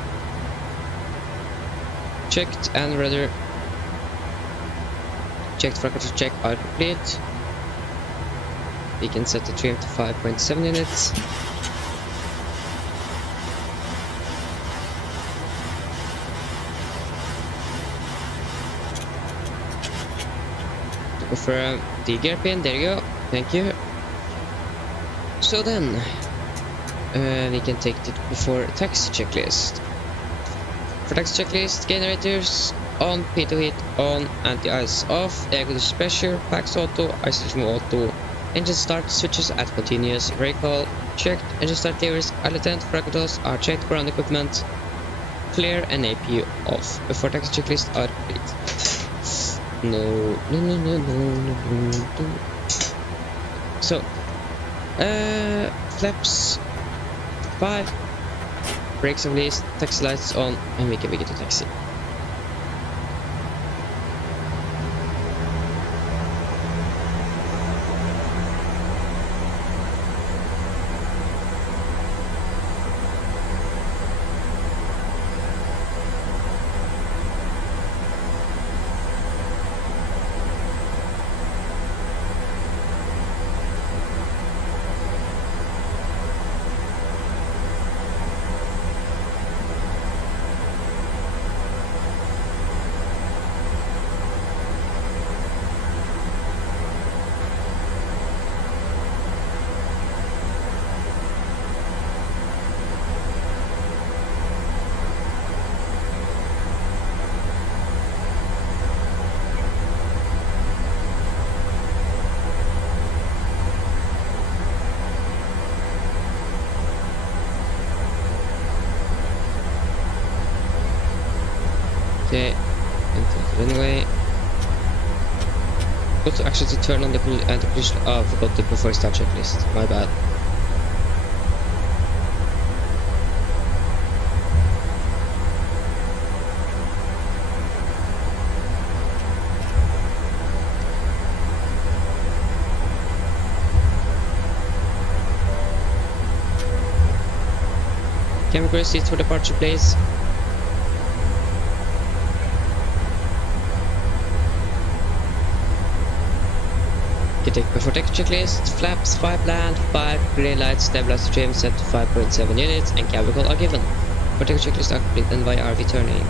Checked and rudder. Checked front check are complete. We can set the trim to 5.7 units. To confirm the gear pin, there you go. Thank you. So then, we can take it before taxi checklist. For taxi checklist, generators on, P2 heat on, anti-ice off, air conditioning pressure, packs auto, isolation auto, engine start switches at continuous, recall checked, engine start levers are latent, fractals are checked, ground equipment clear, and APU off. Before taxi checklist are complete. No. So, flaps 5, brakes released, taxi lights on, and we can begin to taxi. Okay, into the runway. Got to actually to turn on the anti-collision. Oh, I forgot the before start checklist. My bad. Can we go seats for departure, please? Take before tech checklist, flaps 5 land, 5 green lights, stabilizer trim set to 5.7 units, and cavicle are given. For tech checklist are complete and via RV turning.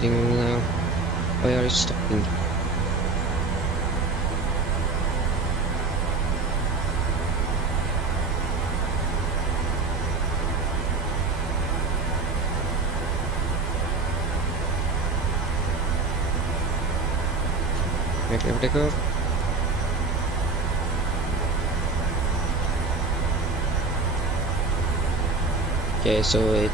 kidding me now? Why are you stopping? Make them take off. Okay, so it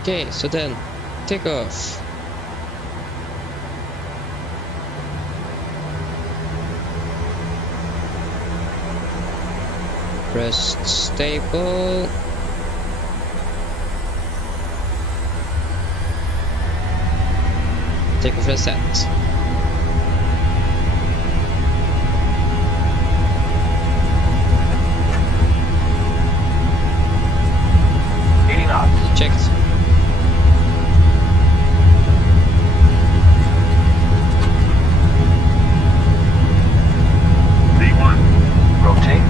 okay, so then take off. Press stable. Take off reset. Checked. V1. Rotate.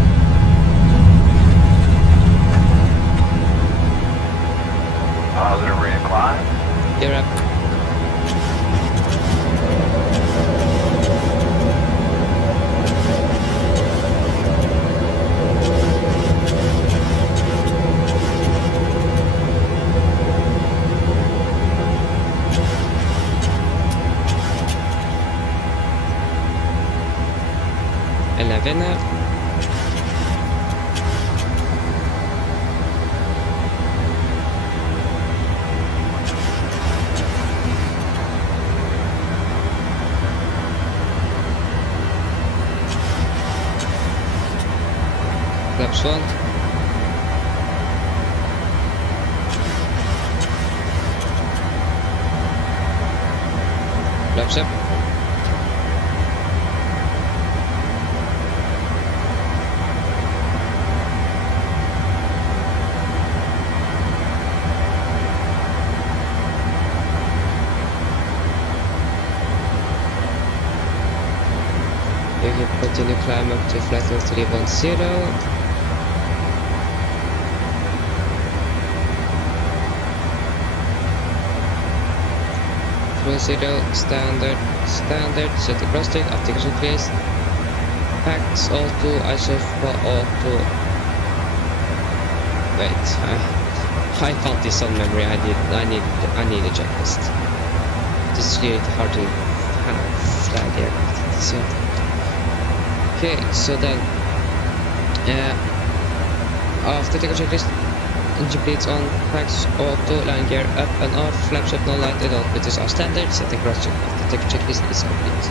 Positive reincline. Gear up. Eleven. Flaps 1. Flaps up. You can continue climb up to flight level 310. Zero, standard, set the cross stick, application place, packs, auto, ISOFA, auto. Wait, I found this on memory. I need a checklist. This is really hard to flag here. So, okay, so then, after take a checklist. Engine bleeds on, packs, auto, line gear up and off, flaps up, no light at all. It is our standard, setting cross check after take checklist is complete.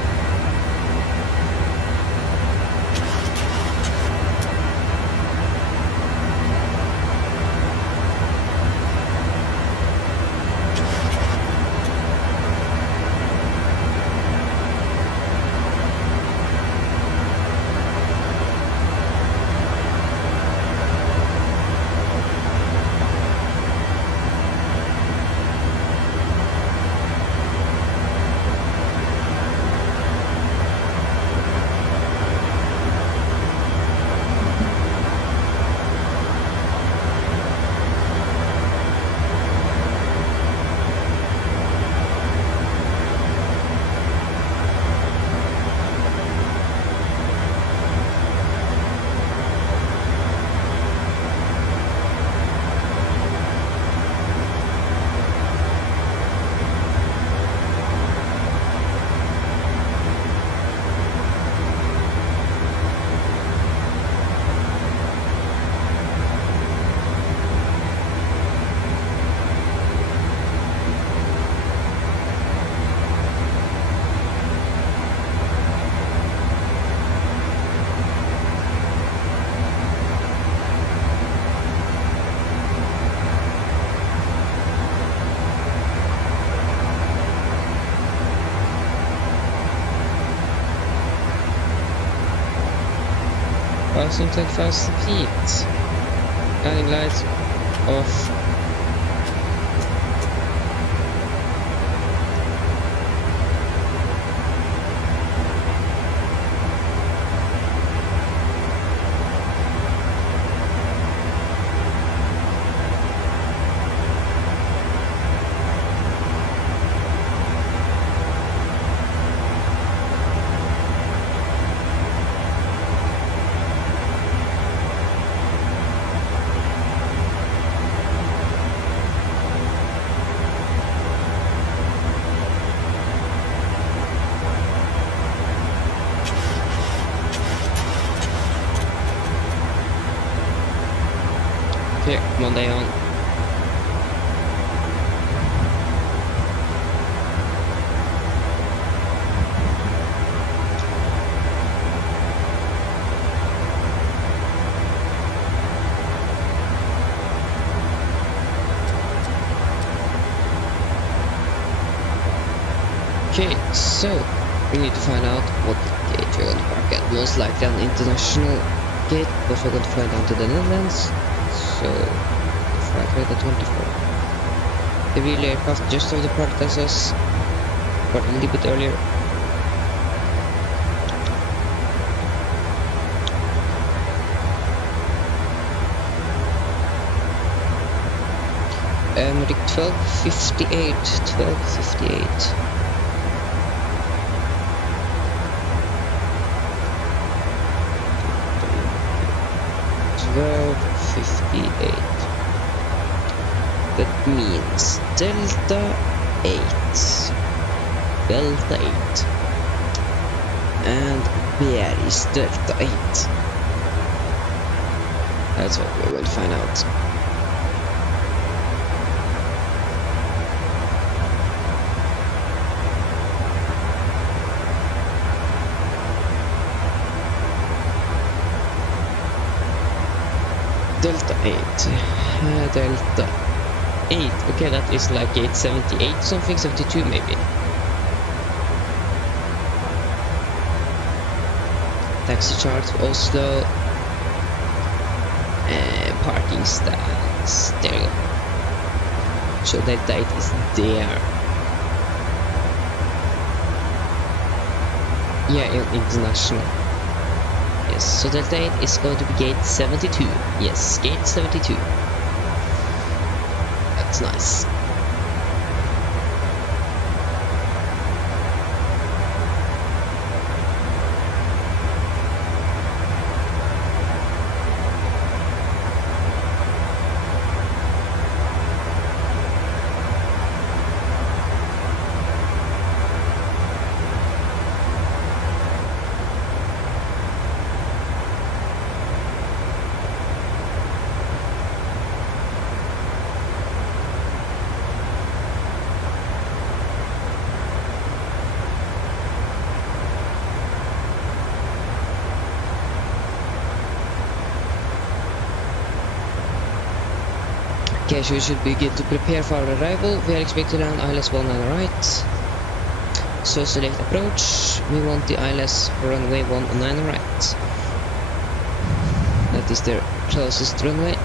Passing 10,000 feet. Landing lights off. Okay, Monday on. Okay, so we need to find out what gate we're going to park at. Most likely an international gate, but we're going to fly down to the Netherlands. So, flight rate at 24. The real aircraft just over the parked as us, but a little bit earlier. Nordic 1258, 1258. 1258. That means Delta 8. Delta 8. And where is Delta 8? That's what we're going to find out. Delta 8. Delta 8. Okay, that is like 878 something, 72 maybe. Taxi charge Oslo. Parking stands. There you go. So Delta 8 is there. Yeah, international. Yes, so Delta 8 is going to be gate 72. Yes, gate 72. That's nice. Okay, so we should begin to prepare for our arrival. We are expected to land ILS 19 right. So select approach. We want the ILS for runway 19 right. That is their closest runway.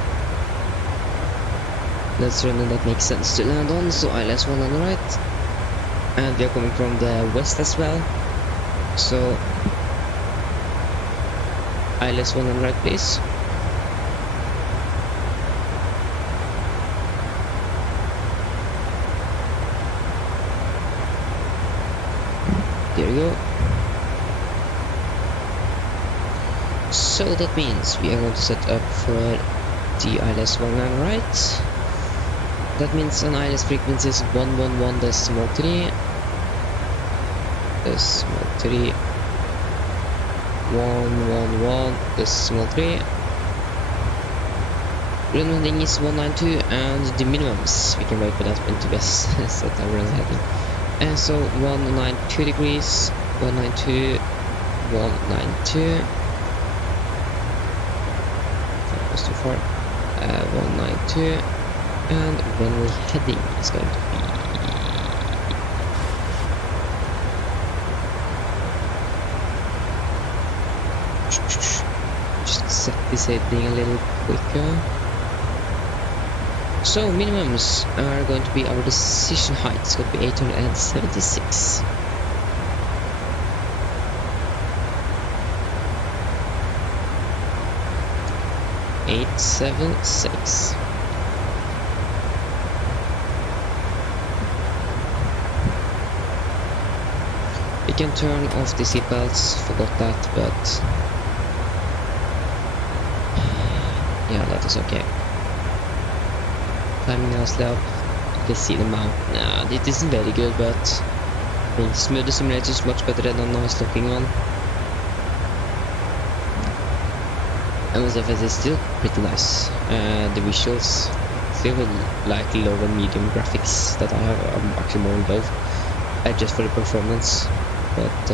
That's the runway that makes sense to land on. So ILS 19 right. And we are coming from the west as well. So ILS 19 right, please. There we go. So that means we are going to set up for the ILS 19 right. That means an ILS frequency is 111 decimal 3. Decimal 3. 111 decimal 3. Landing is 192 and the minimums. We can wait for that one to be set our run heading. And so 192 degrees, 192, 192. That was too far. 192, and runway heading is going to be just set this heading a little quicker. So minimums are going to be our decision height. It's going to be 876. We can turn off the seatbelts, forgot that, but yeah, that is okay. Climbing now slow. You can see the mountain. Nah, it isn't very good, but I think smooth simulator is much better than a nice looking one. MSFS is still pretty nice. The visuals still with like low and medium graphics that I'm actually more in both. Just for the performance, but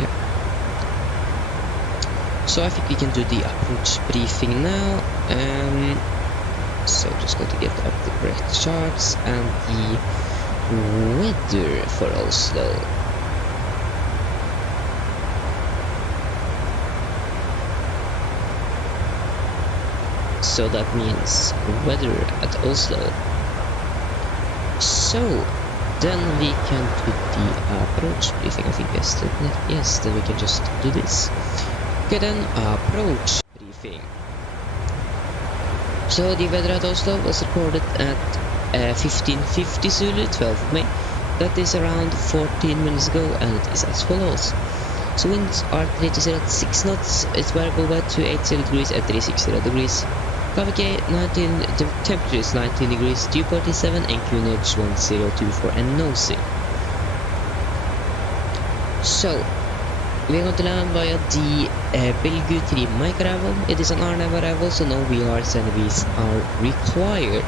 yeah. So I think we can do the approach briefing now. So just going to get up the correct charts and the weather for Oslo. So that means weather at Oslo. So then we can do the approach briefing. I think yes, then we can just do this. Okay, then approach briefing. So the weather at Oslo was recorded at 15:50 Zulu, 12th of May. That is around 14 minutes ago, and it is as follows. So winds are 30 at 6 knots, it's variable by 280 degrees at 360 degrees. KVK 19, the temperature is 19 degrees, dew point is 7, and QNH 1024 and nosy. So we're going to land via the Belgu 3 mic arrival. It is an RNAV arrival, so no VRs and Vs are required.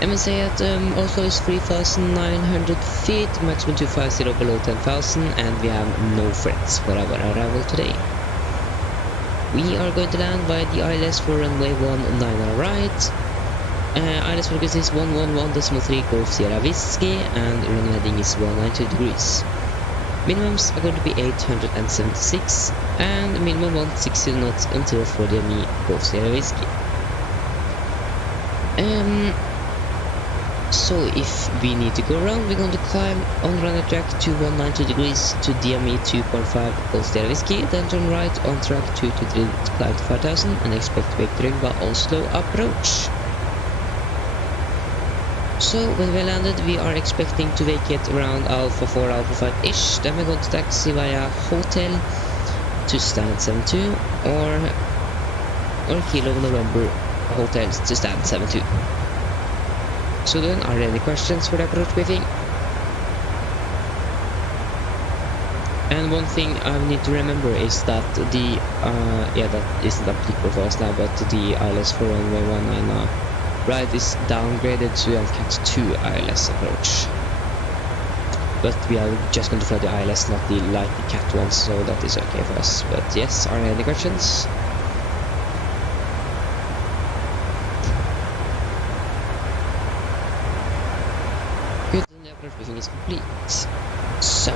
MSA at Oslo is 3,900 feet, maximum 250 below 10,000, and we have no threats for our arrival today. We are going to land via the ILS for runway 19 right. ILS focus is 111.3 Golf Sierra Whiskey, and run heading is 192 degrees. Minimums are going to be 876, and minimum 160 knots until 40 ME Golf Sierra Whiskey. So if we need to go around, we're going to climb on runway track to 192 degrees to DME 2.5 Golf Sierra Whiskey, then turn right on track 223 to climb to 5000 and expect vectoring by Oslo approach. So when we landed, we are expecting to vacate around Alpha 4, Alpha 5-ish, then we're going to taxi via hotel to stand 72 or Kilo November hotels to stand 72. So then, are there any questions for the approach briefing? And one thing I need to remember is that the, that isn't applicable for us now, but the ILS for runway 19 now, right, is downgraded to LCAT 2 ILS approach. But we are just going to fly the ILS, not the light CAT ones, so that is okay for us. But yes, are there any questions? Good, then the approach briefing is complete. So,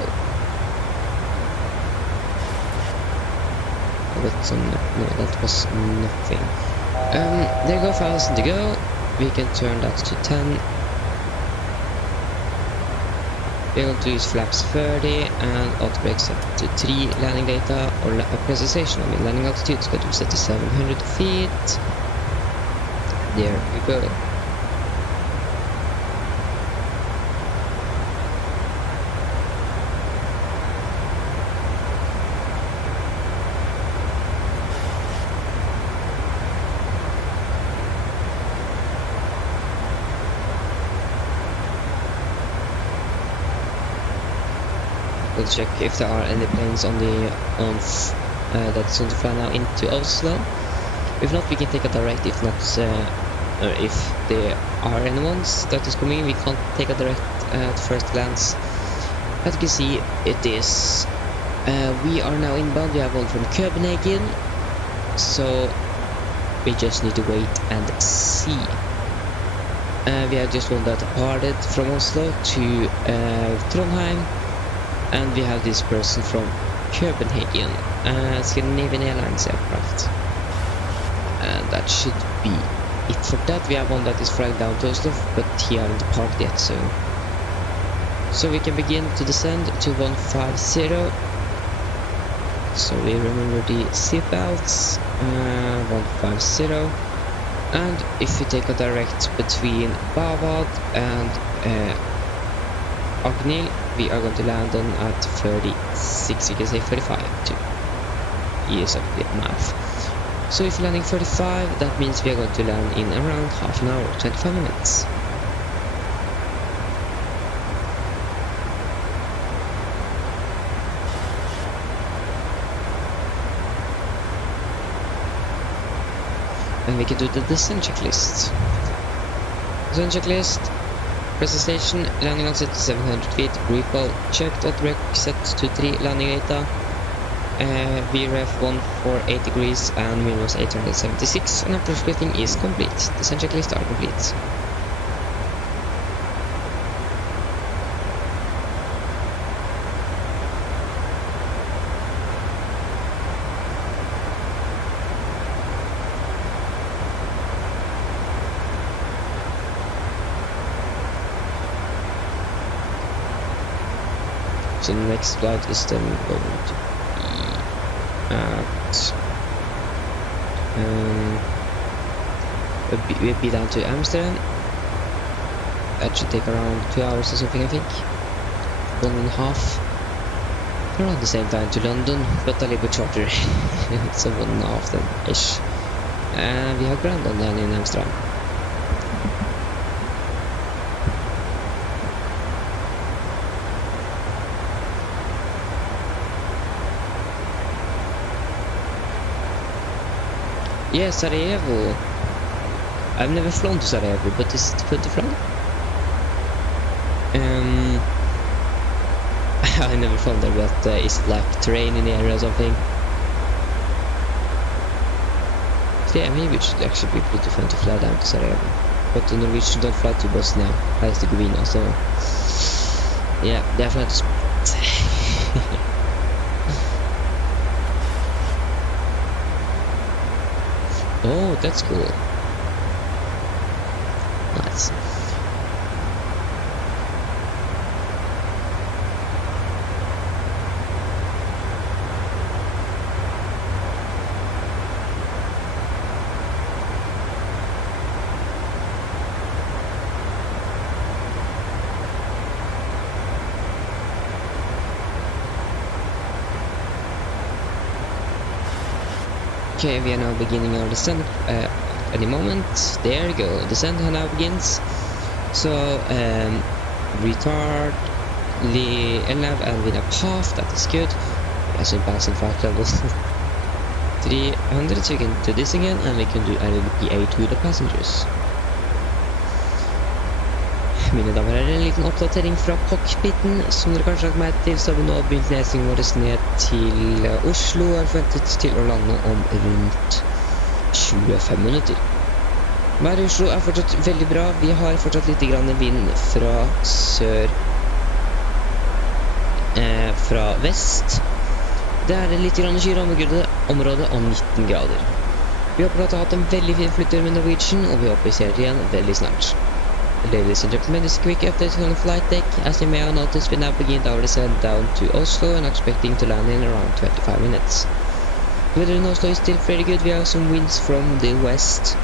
no, that was nothing. There go 1000 to go. We can turn that to 10. We're going to use flaps 30 and auto brake set to 3. Landing data or precisation of landing altitude is going to be set to 700 feet. There we go. We'll check if there are any planes on the that's on the fly now into Oslo. If not, we can take a direct. If not, if there are any ones that is coming, we can't take a direct at first glance. As you can see, it is. We are now inbound. We have one from Copenhagen, so we just need to wait and see. We have just one that departed from Oslo to Trondheim. And we have this person from Copenhagen, Scandinavian Airlines aircraft. And that should be it for that. We have one that is flying down to Oslo, but he hasn't departed yet, so we can begin to descend to 150. So we remember the seatbelts, 150. And if we take a direct between Bavad and Agnil, we are going to land on at 36, you can say 35 to ease up the math. So if you're landing 35, that means we are going to land in around half an hour, 25 minutes. And we can do the descent checklist. Descent checklist. Press the station, landing on set 700 feet, recall checked, auto set to 3, landing data. VREF 148 degrees and wind was 876, and approach splitting is complete. Descent checklist are complete. So the next flight is then going to be we'll be down to Amsterdam. That should take around 2 hours or something, I think. 1.5. Around the same time to London, but a little bit shorter. So 1.5 then ish. And we have ground on then in Amsterdam. Yeah, Sarajevo. I've never flown to Sarajevo, but is it good to fly? I never flown there, but is it like terrain in the area or something? So yeah, maybe it should actually be pretty fun to fly down to Sarajevo. But the Norwegian don't fly to Bosnia, flies to Govina, so yeah, they fly to Split. Oh, that's cool. Nice. Okay, we are now beginning our descent any moment. There you go, descent now begins. So, retard, LNAV and with a path, that is good. As in passing flight level 300, so we can do this again, and we can do LPA to the passengers. Mine damer og herrer, en liten oppdatering fra cockpiten. Som dere kanskje har lagt meg til, så har vi nå begynt lesingen vår ned til Oslo. Og er forventet til å lande om rundt 25 minutter. Været i Oslo er fortsatt veldig bra. Vi har fortsatt litt grann vind fra sør, fra vest. Det er litt grann kylig område om 19 grader. Vi håper at du har hatt en veldig fin flyttur med Norwegian, og vi håper vi ser dere igjen veldig snart. Ladies and gentlemen, this is a quick update on the flight deck. As you may have noticed, we now begin our descent down to Oslo and expecting to land in around 25 minutes. The weather in Oslo is still very good. We have some winds from the west,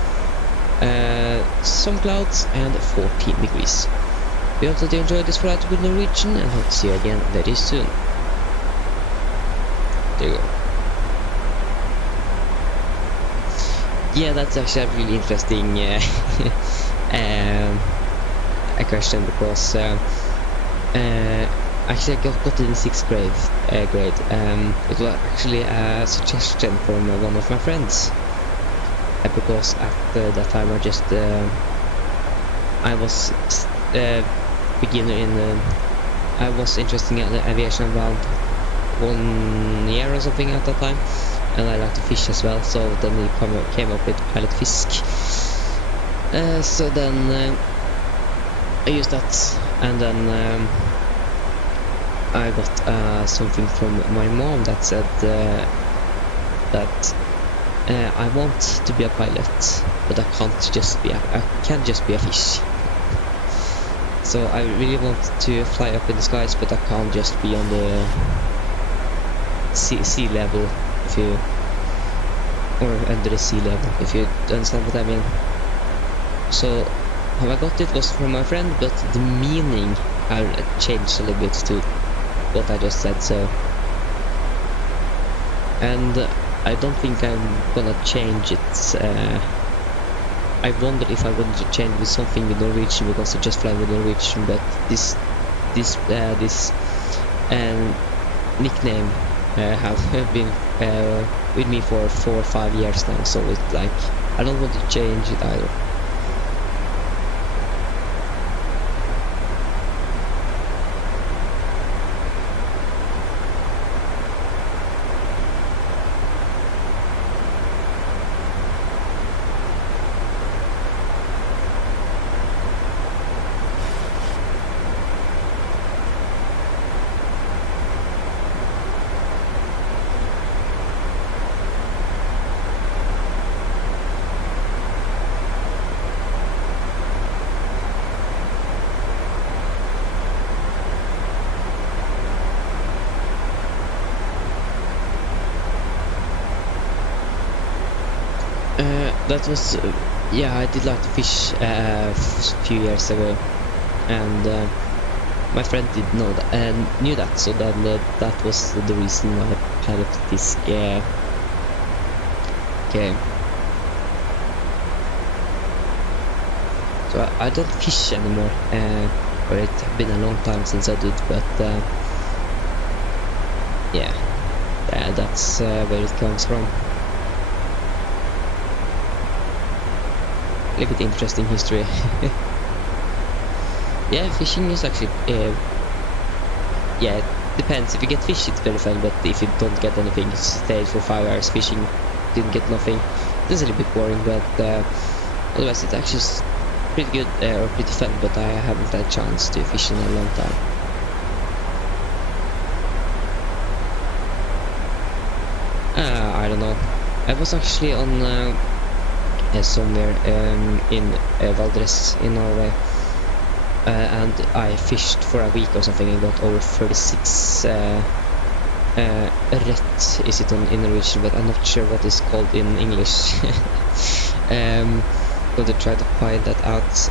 some clouds and 14 degrees. We hope that you enjoyed this flight with Norwegian and hope to see you again very soon. There you go. Yeah, that's actually a really interesting a question, because actually I got it in 6th grade. It was actually a suggestion from one of my friends, because at that time I was beginner in I was interested in aviation around 1 year or something at that time, and I like to fish as well, so then he came up with pilot fisk. So then I used that, and then I got something from my mom that said that I want to be a pilot, but I can't just be a fish. So I really want to fly up in the skies, but I can't just be on the sea level, or under the sea level, if you understand what I mean. So how I got it was from my friend, but the meaning had changed a little bit to what I just said, so, and I don't think I'm gonna change it. I wonder if I want to change with something with Norwegian, because I just fly with Norwegian, but this nickname have been with me for 4 or 5 years now, so it's like I don't want to change it either. That was, yeah, I did like to fish a few years ago, and my friend did know that and knew that, so then that was the reason why I piloted this game. So I don't fish anymore, or it's been a long time since I did, but yeah, that's where it comes from. A little bit interesting history. Yeah, fishing is actually yeah, it depends. If you get fish, it's very fun, but if you don't get anything, stay for 5 hours fishing, didn't get nothing, it's a little bit boring, but otherwise it's actually pretty good, or pretty fun, but I haven't had a chance to fish in a long time. I don't know. I was actually on somewhere in Valdres in Norway, and I fished for a week or something and got over 36 rett is it in Norwegian, but I'm not sure what it's called in English. Going to try to find that out.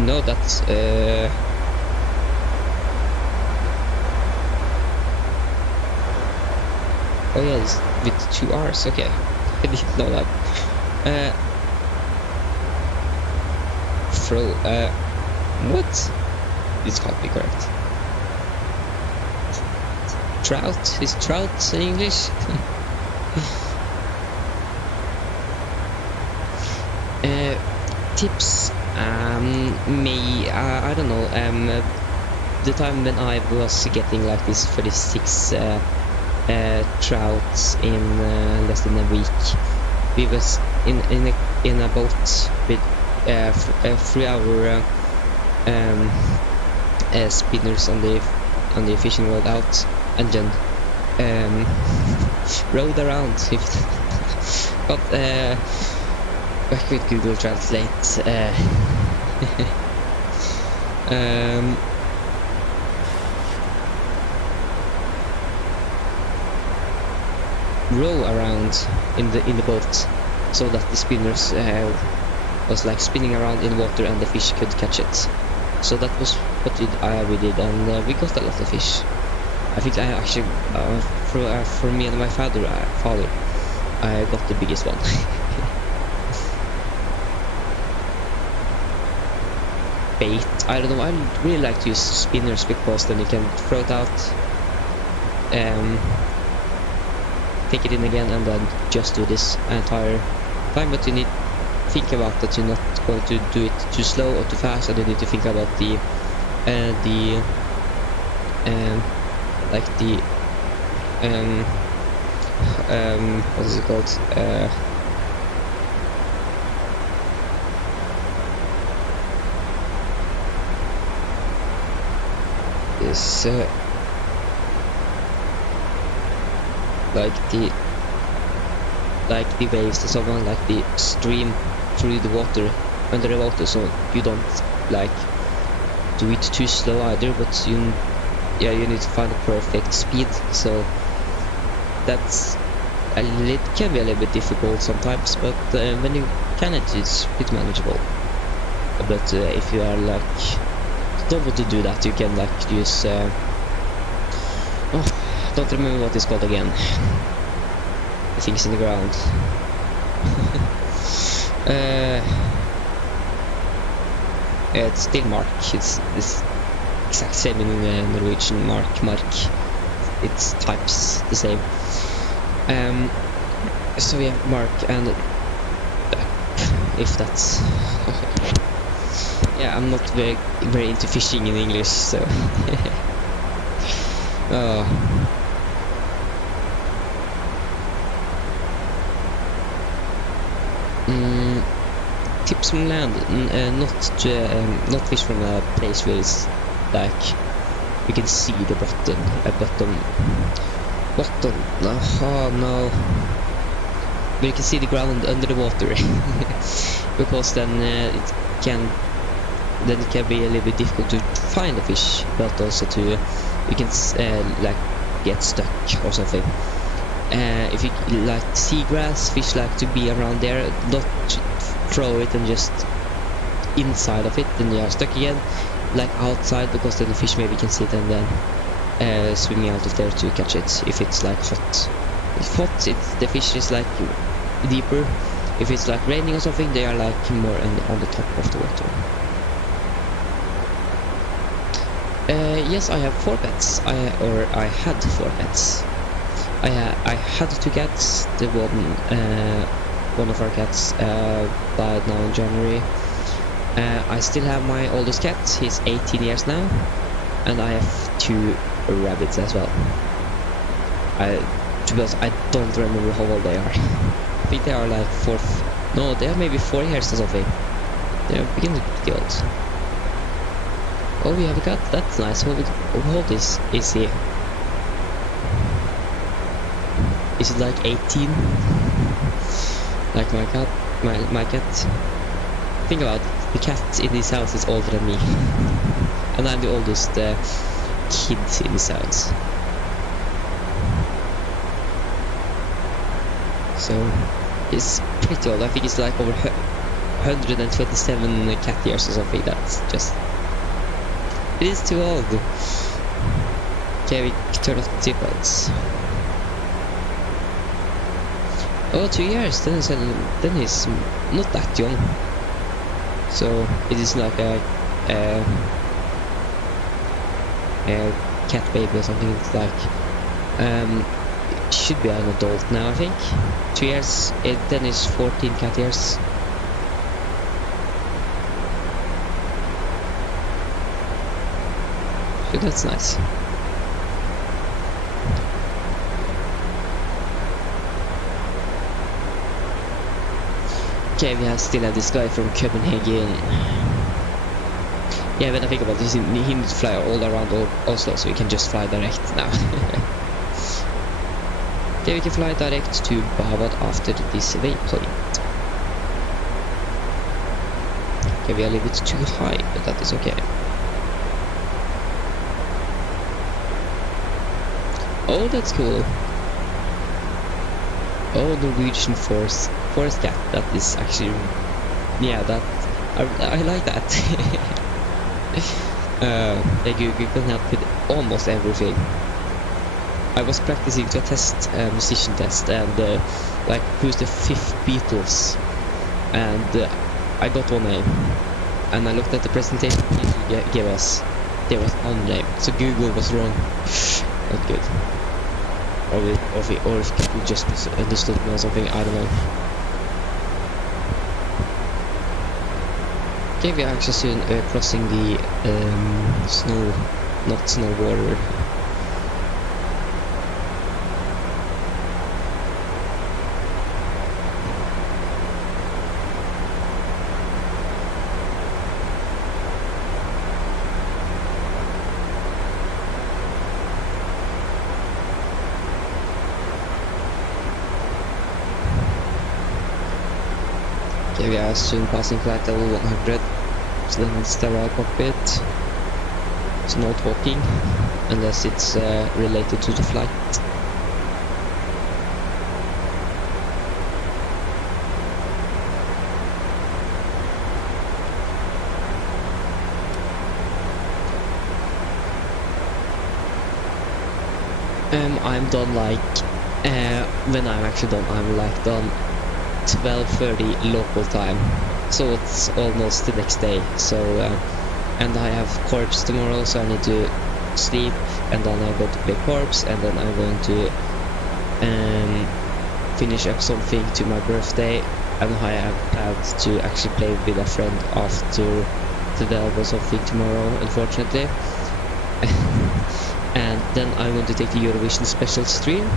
No, that's oh yeah, it's with 2 R's, okay. I didn't know that. What? This can't be correct. Trout? Is trout in English? Tips? I don't know. The time when I was getting like this 36 trouts in less than a week, we was in a boat with 3-hour spinners on the fishing rod out, and then rode around. But back with Google Translate. Row around in the boat, so that the spinners was like spinning around in water and the fish could catch it. So that was what we did, and we got a lot of fish. I think I actually for me and my father I got the biggest one. Bait, I don't know, I really like to use spinners because then you can throw it out, take it in again, and then just do this entire time. But you need to think about that you're not going to do it too slow or too fast, and you need to think about the what is it called? Is like the waves and so on, like the stream through the water, under the water, so you don't like do it too slow either, but you need to find a perfect speed. So that's it can be a little bit difficult sometimes, but when you can, it's pretty manageable. But if you are like don't want to do that, you can like use don't remember what it's called again. The things in the ground. It's still mark. It's this exact same in Norwegian mark. it's types the same. So yeah, Mark and if that's yeah, I'm not very into fishing in English, so oh. Tips from land, not fish from a place where it's like you can see the bottom. Oh no, but you can see the ground under the water, because then it can be a little bit difficult to find the fish, but also you can like get stuck or something. If you like seagrass, fish like to be around there, not throw it and just inside of it, then you are stuck again, like outside, because then the fish maybe can sit and then swimming out of there to catch it. If it's like hot, the fish is like deeper. If it's like raining or something, they are like more on the top of the water. Yes, I have 4 pets. I had 4 pets. I had 2 cats. The one of our cats died now in January. I still have my oldest cat. He's 18 years now, and I have 2 rabbits as well. To be honest, I don't remember how old they are. I think they are like 4. No, they are maybe 4 years or something. They are beginning to be pretty old. Oh, we have a cat. That's nice. How old is he? Is it like 18? Like my cat? My cat? Think about it. The cat in this house is older than me. And I'm the oldest kid in this house. So, he's pretty old. I think it's like over 127 cat years or something. That's just... It is too old. Okay, we turn off the seatbelts. Oh, 2 years. Then he's not that young. So it is like a cat baby or something. It's like should be an adult now, I think. 2 years. Then is 14 cat years. So that's nice. Okay, we still have this guy from Copenhagen. Yeah, when I think about this, he needs to fly all around Oslo, so we can just fly direct now. Okay, we can fly direct to Bavad after this waypoint. Okay, we are a little bit too high, but that is okay. Oh, that's cool. Oh, Norwegian forest cat. That is actually, yeah, that I like that. You can help with almost everything. I was practicing to a test, musician test, and like who's the 5th Beatles, and I got one name, and I looked at the presentation he gave us. There was one name, so Google was wrong. Not good. Or if people just misunderstood me or something, I don't know. Okay, we are actually soon crossing the snow border. Okay, we are soon passing flight level 100, so then it's sterile cockpit, so no talking, unless it's related to the flight. I'm done like, when I'm actually done, I'm like done 12:30 local time, so it's almost the next day. So and I have corps tomorrow, so I need to sleep, and then I go to play corps, and then I'm going to finish up something to my birthday, and I have planned to actually play with a friend after the something tomorrow, unfortunately. And then I'm going to take the Eurovision special stream,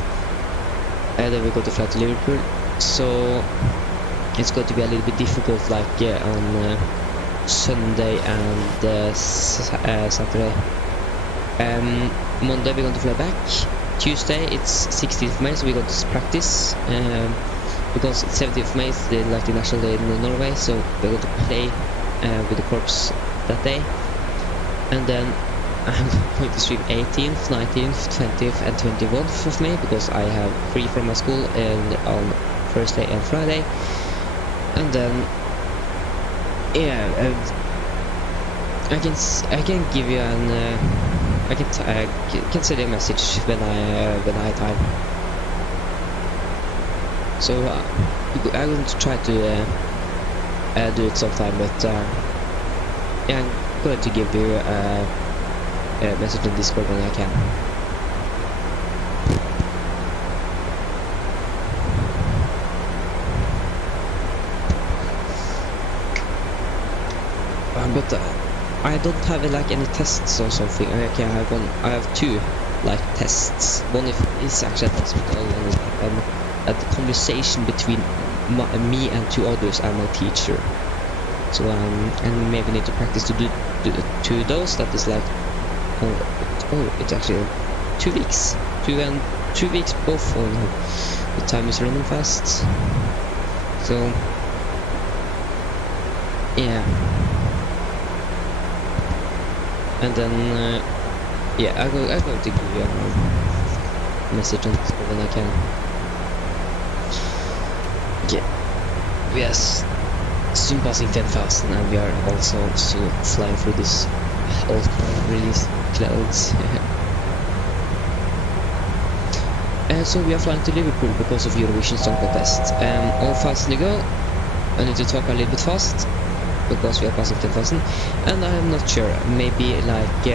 and then we're going to fly to Liverpool. So it's going to be a little bit difficult, like on Sunday and Saturday. Monday we're going to fly back. Tuesday it's 16th of May, so we're going to practice. Because it's 17th of May, it's the national day in Norway, so we're going to play with the corps that day. And then I'm going to stream 18th, 19th, 20th and 21th of May, because I have free from my school and on Thursday and Friday. And then yeah, I can give you an I can send you a message when I have time. So I'm going to try to do it sometime, but yeah, I'm going to give you a message on Discord when I can. But I don't have like any tests or something. Okay, I have two like tests. One is actually a hospital, and a conversation between me and two others and my teacher. So and maybe need to practice to do those. That is like it's actually 2 weeks, 2 weeks both. Oh no, the time is running fast. So yeah. And then, yeah, I'm going to give you a message on Discord when I can. Yeah, we are soon passing 10,000, and we are also soon flying through this release clouds. So we are flying to Liverpool because of Eurovision Song Contest. How fast do you go? I need to talk a little bit fast, because we are passing 10,000, and I'm not sure, maybe like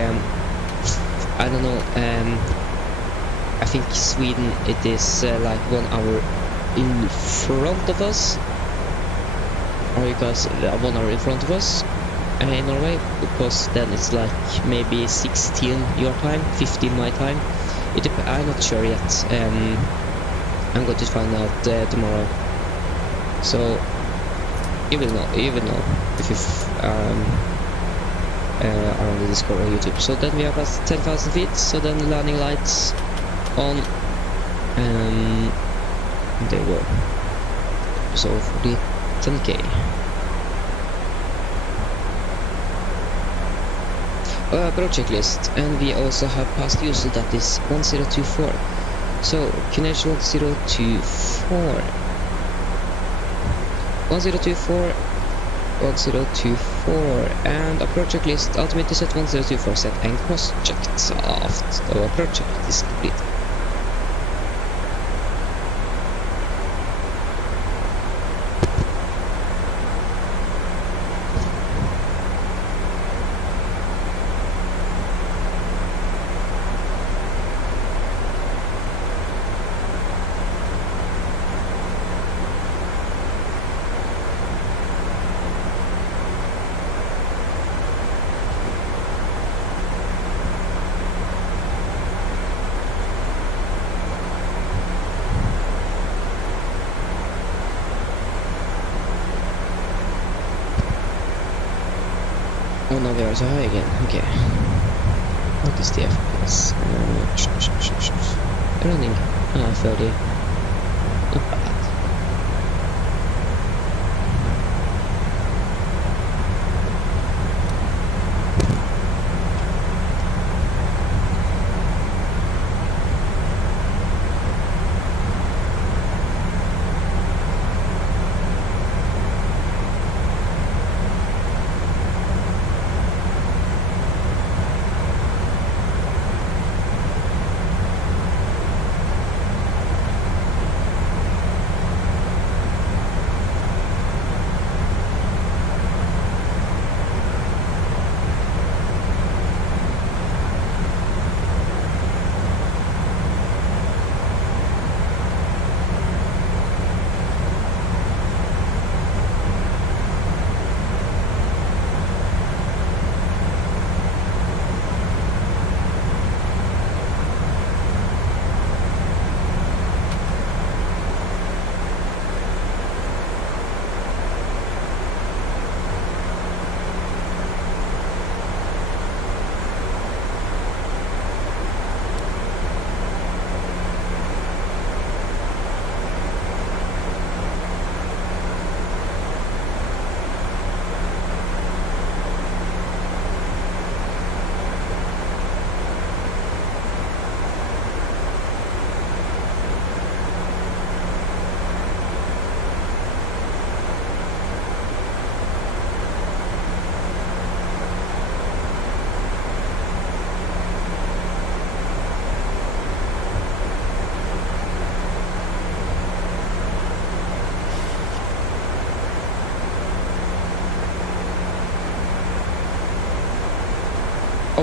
I don't know, I think Sweden, it is like 1 hour in front of us, or you guys 1 hour in front of us in Norway, because then it's like maybe 16 your time, 15 my time. I'm not sure yet. I'm going to find out tomorrow, so you will know if you are on the Discord or YouTube. So then we are past 10,000 feet, so then the landing lights on, there you go. So for the 10k. Approach checklist, and we also have passed Oslo, that is 1024. So QNH 1024. 1024, 1024, and approach checklist ultimately set 1024 set and cross checked after the approach checklist is complete. Oh no, we are so high again. Okay. What is the FPS? Running 30. Not bad.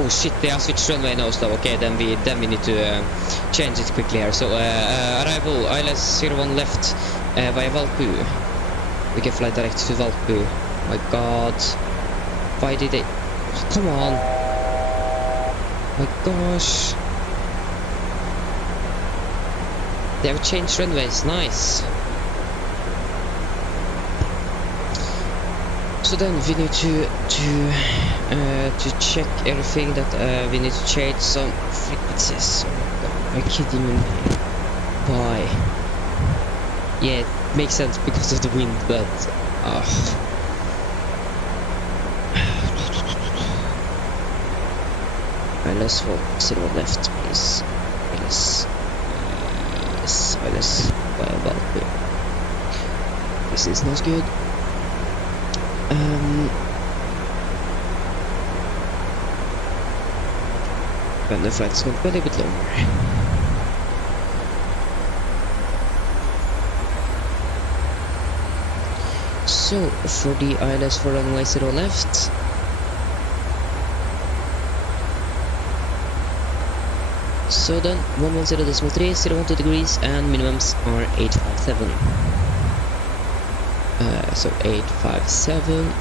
Oh shit, they are switched runway in Oslo. Okay, then we need to change it quickly here. So arrival ILS 01 left via Valpu. We can fly direct to Valpu. My god. Why did they... Come on. My gosh. They have changed runways. Nice. So then we need to check everything that we need to change some frequencies. Oh my god, are you kidding me? Why? Yeah, it makes sense because of the wind, but let's vote 0 left, please. Yes, well, this is not good. But the flight's going to be a little bit longer. So, for the ILS for runway 0 left. So then, 110.3, 012 degrees, and minimums are 857. So 857.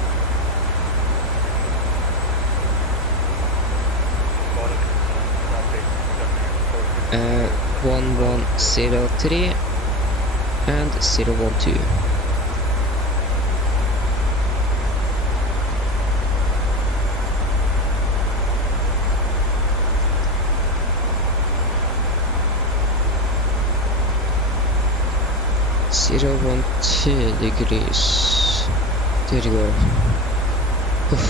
1103 and 012. Zero 12 degrees. There you go. Oof.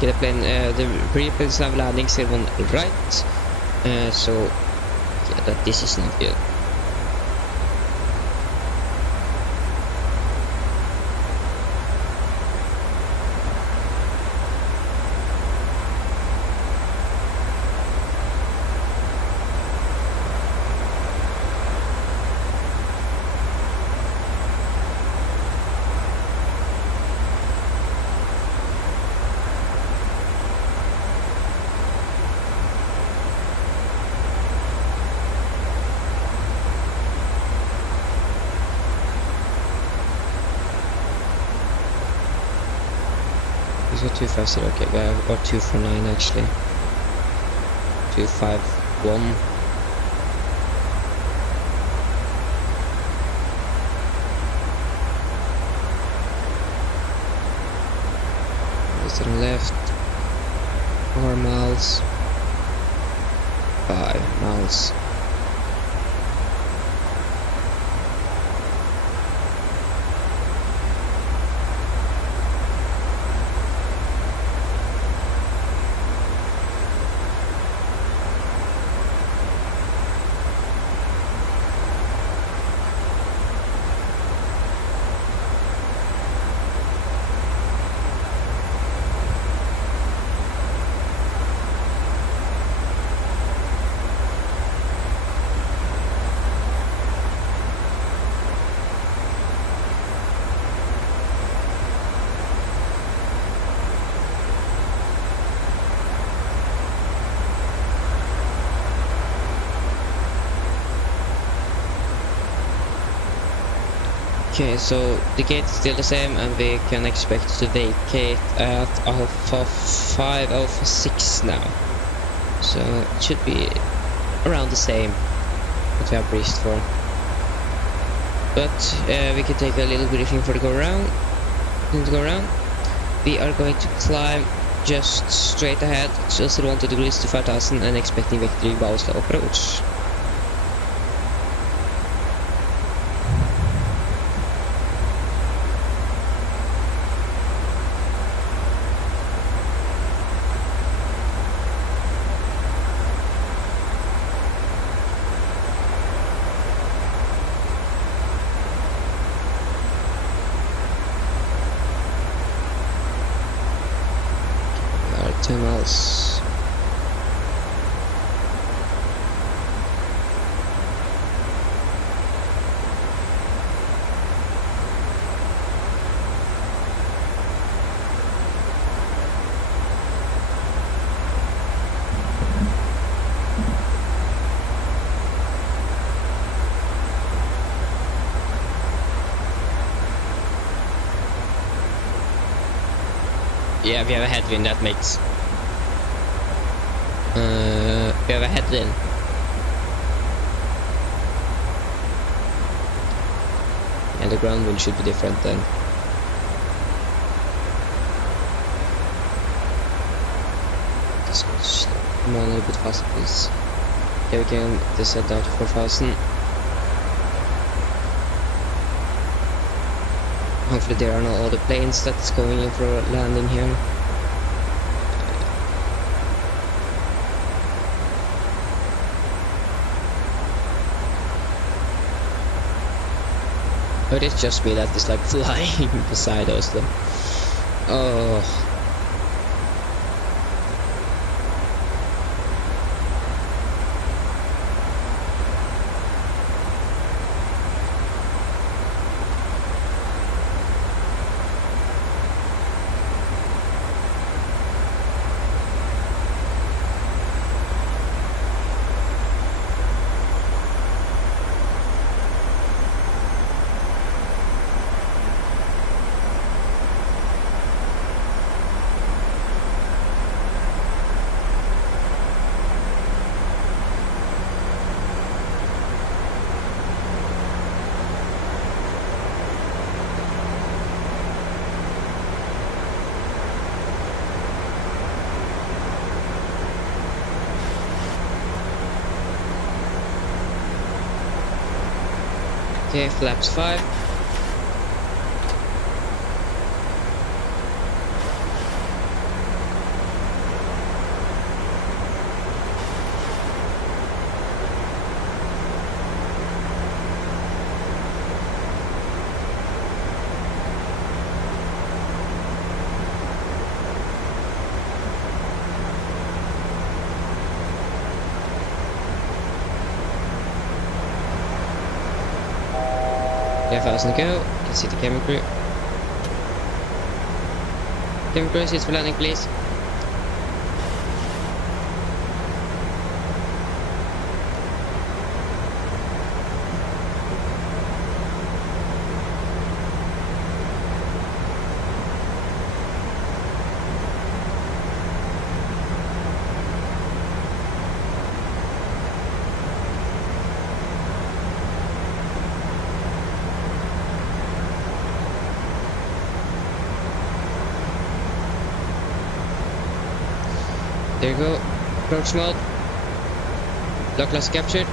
The plane, the pre-planes have landing 01 right, so yeah, that this is not good. These are 250, okay, or 249 actually. 251. To the left, 4 miles, 5 miles. Okay, so the gate is still the same and we can expect to vacate at Alpha 5, Alpha 6 now. So it should be around the same what we have breached for. But we can take a little briefing for the go around. We are going to climb just straight ahead, just 1 degrees to 5000 and expecting victory by Oslo approach. We are 10 miles. Yeah, we have a headwind, that makes... we have a headwind. And the ground wind should be different then. Just come on a little bit faster, please. Okay, we can descend down to 4000. Hopefully there are no other planes that's going in for a landing here. But it's just me that is like flying beside Oslo. Oh. Okay, flaps 5. Okay, 1000 to go. You can see the cabin crew. Cabin crew, seats for landing, please. There you go. Approach mode. Lock loss captured.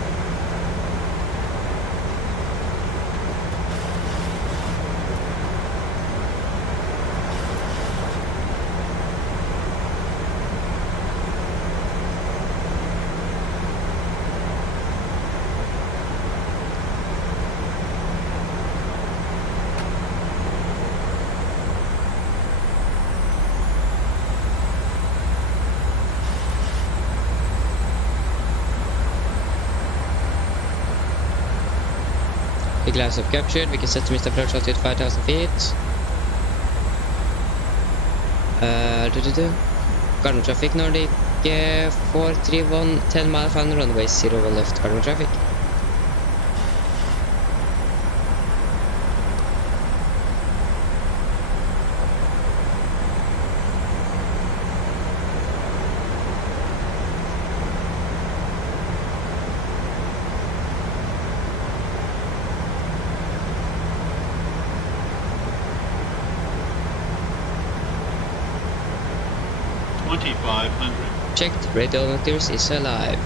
The glass up captured. We can set to Mr. Approach altitude 5000 feet. Garden traffic Nordic 431 10 mile final runway 01 left Garden traffic. 2500. Checked. Radiometers is alive.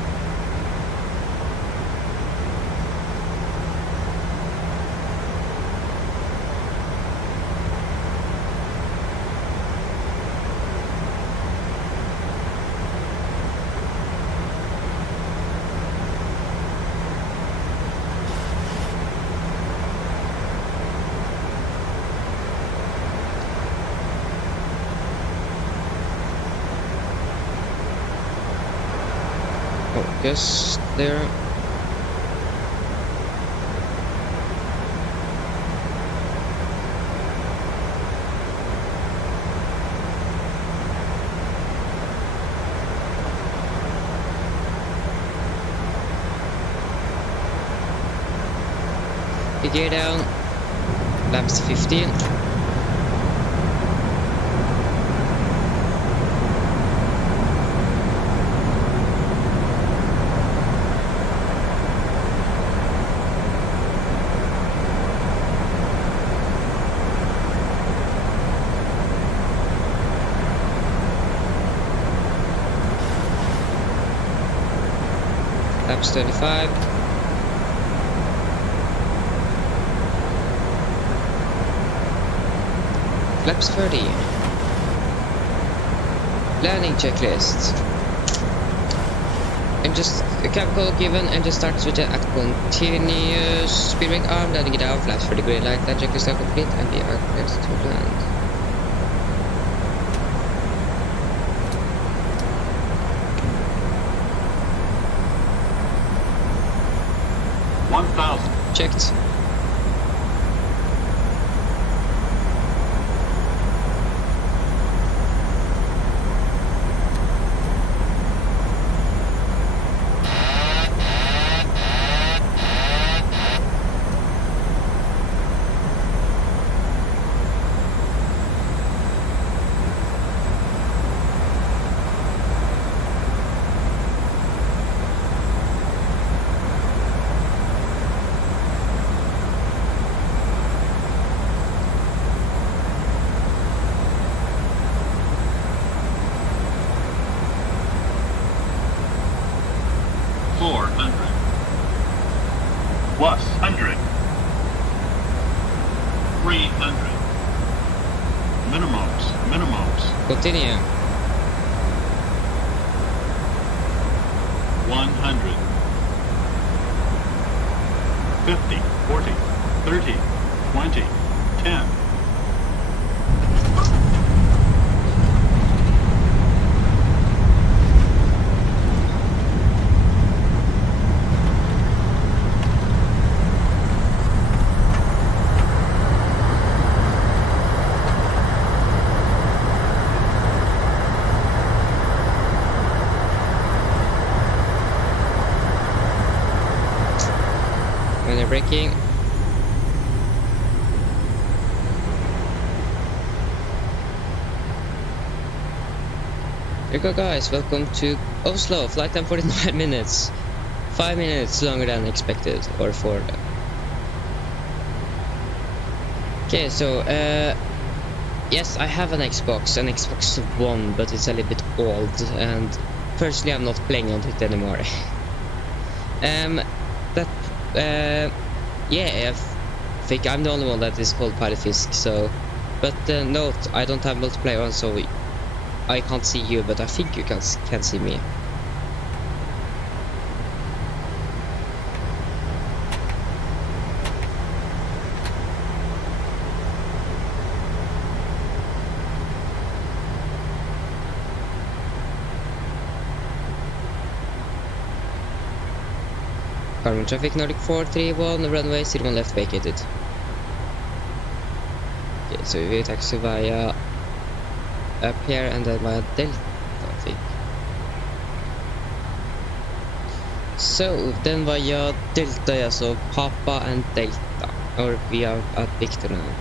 Focus there. The gear down. Laps 15. Laps 35. Laps 30. Landing checklist. And just a cap call given and just start switching at continuous speed brake arm, landing it out, flaps for the green light, that checklist are complete and we are clear to land. Checked. Plus 100. 300. Minimums. Continue. 100. 50, 40, 30, 20, 10. When they're braking. Here you go guys, welcome to Oslo, flight time 49 minutes. 5 minutes longer than expected, or 4. Okay, so yes, I have an Xbox One, but it's a little bit old, and personally I'm not playing on it anymore. Yeah, I think I'm the only one that is called Pilofisk, so... But note, I don't have multiplayer on, so I can't see you, but I think you can see me. Carbon traffic, Nordic 431, runway 01 left vacated. Okay, so we taxi via up here and then via Delta, I think. So then via Delta, yeah, so Papa and Delta, or we are at Victor now.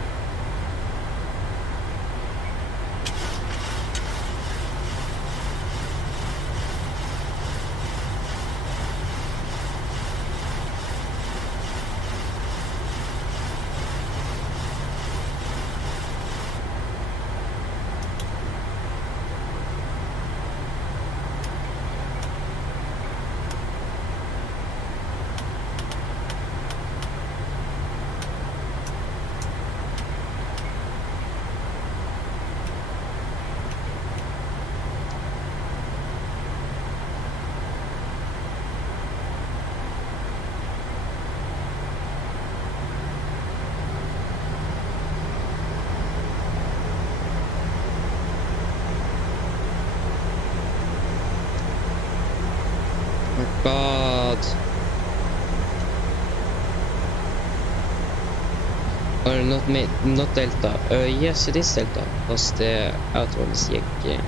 Or not Delta. Yes, it is Delta, because the outer one is Yankee.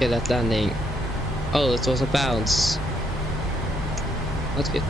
Okay, that landing. Oh, it was a bounce. That's good.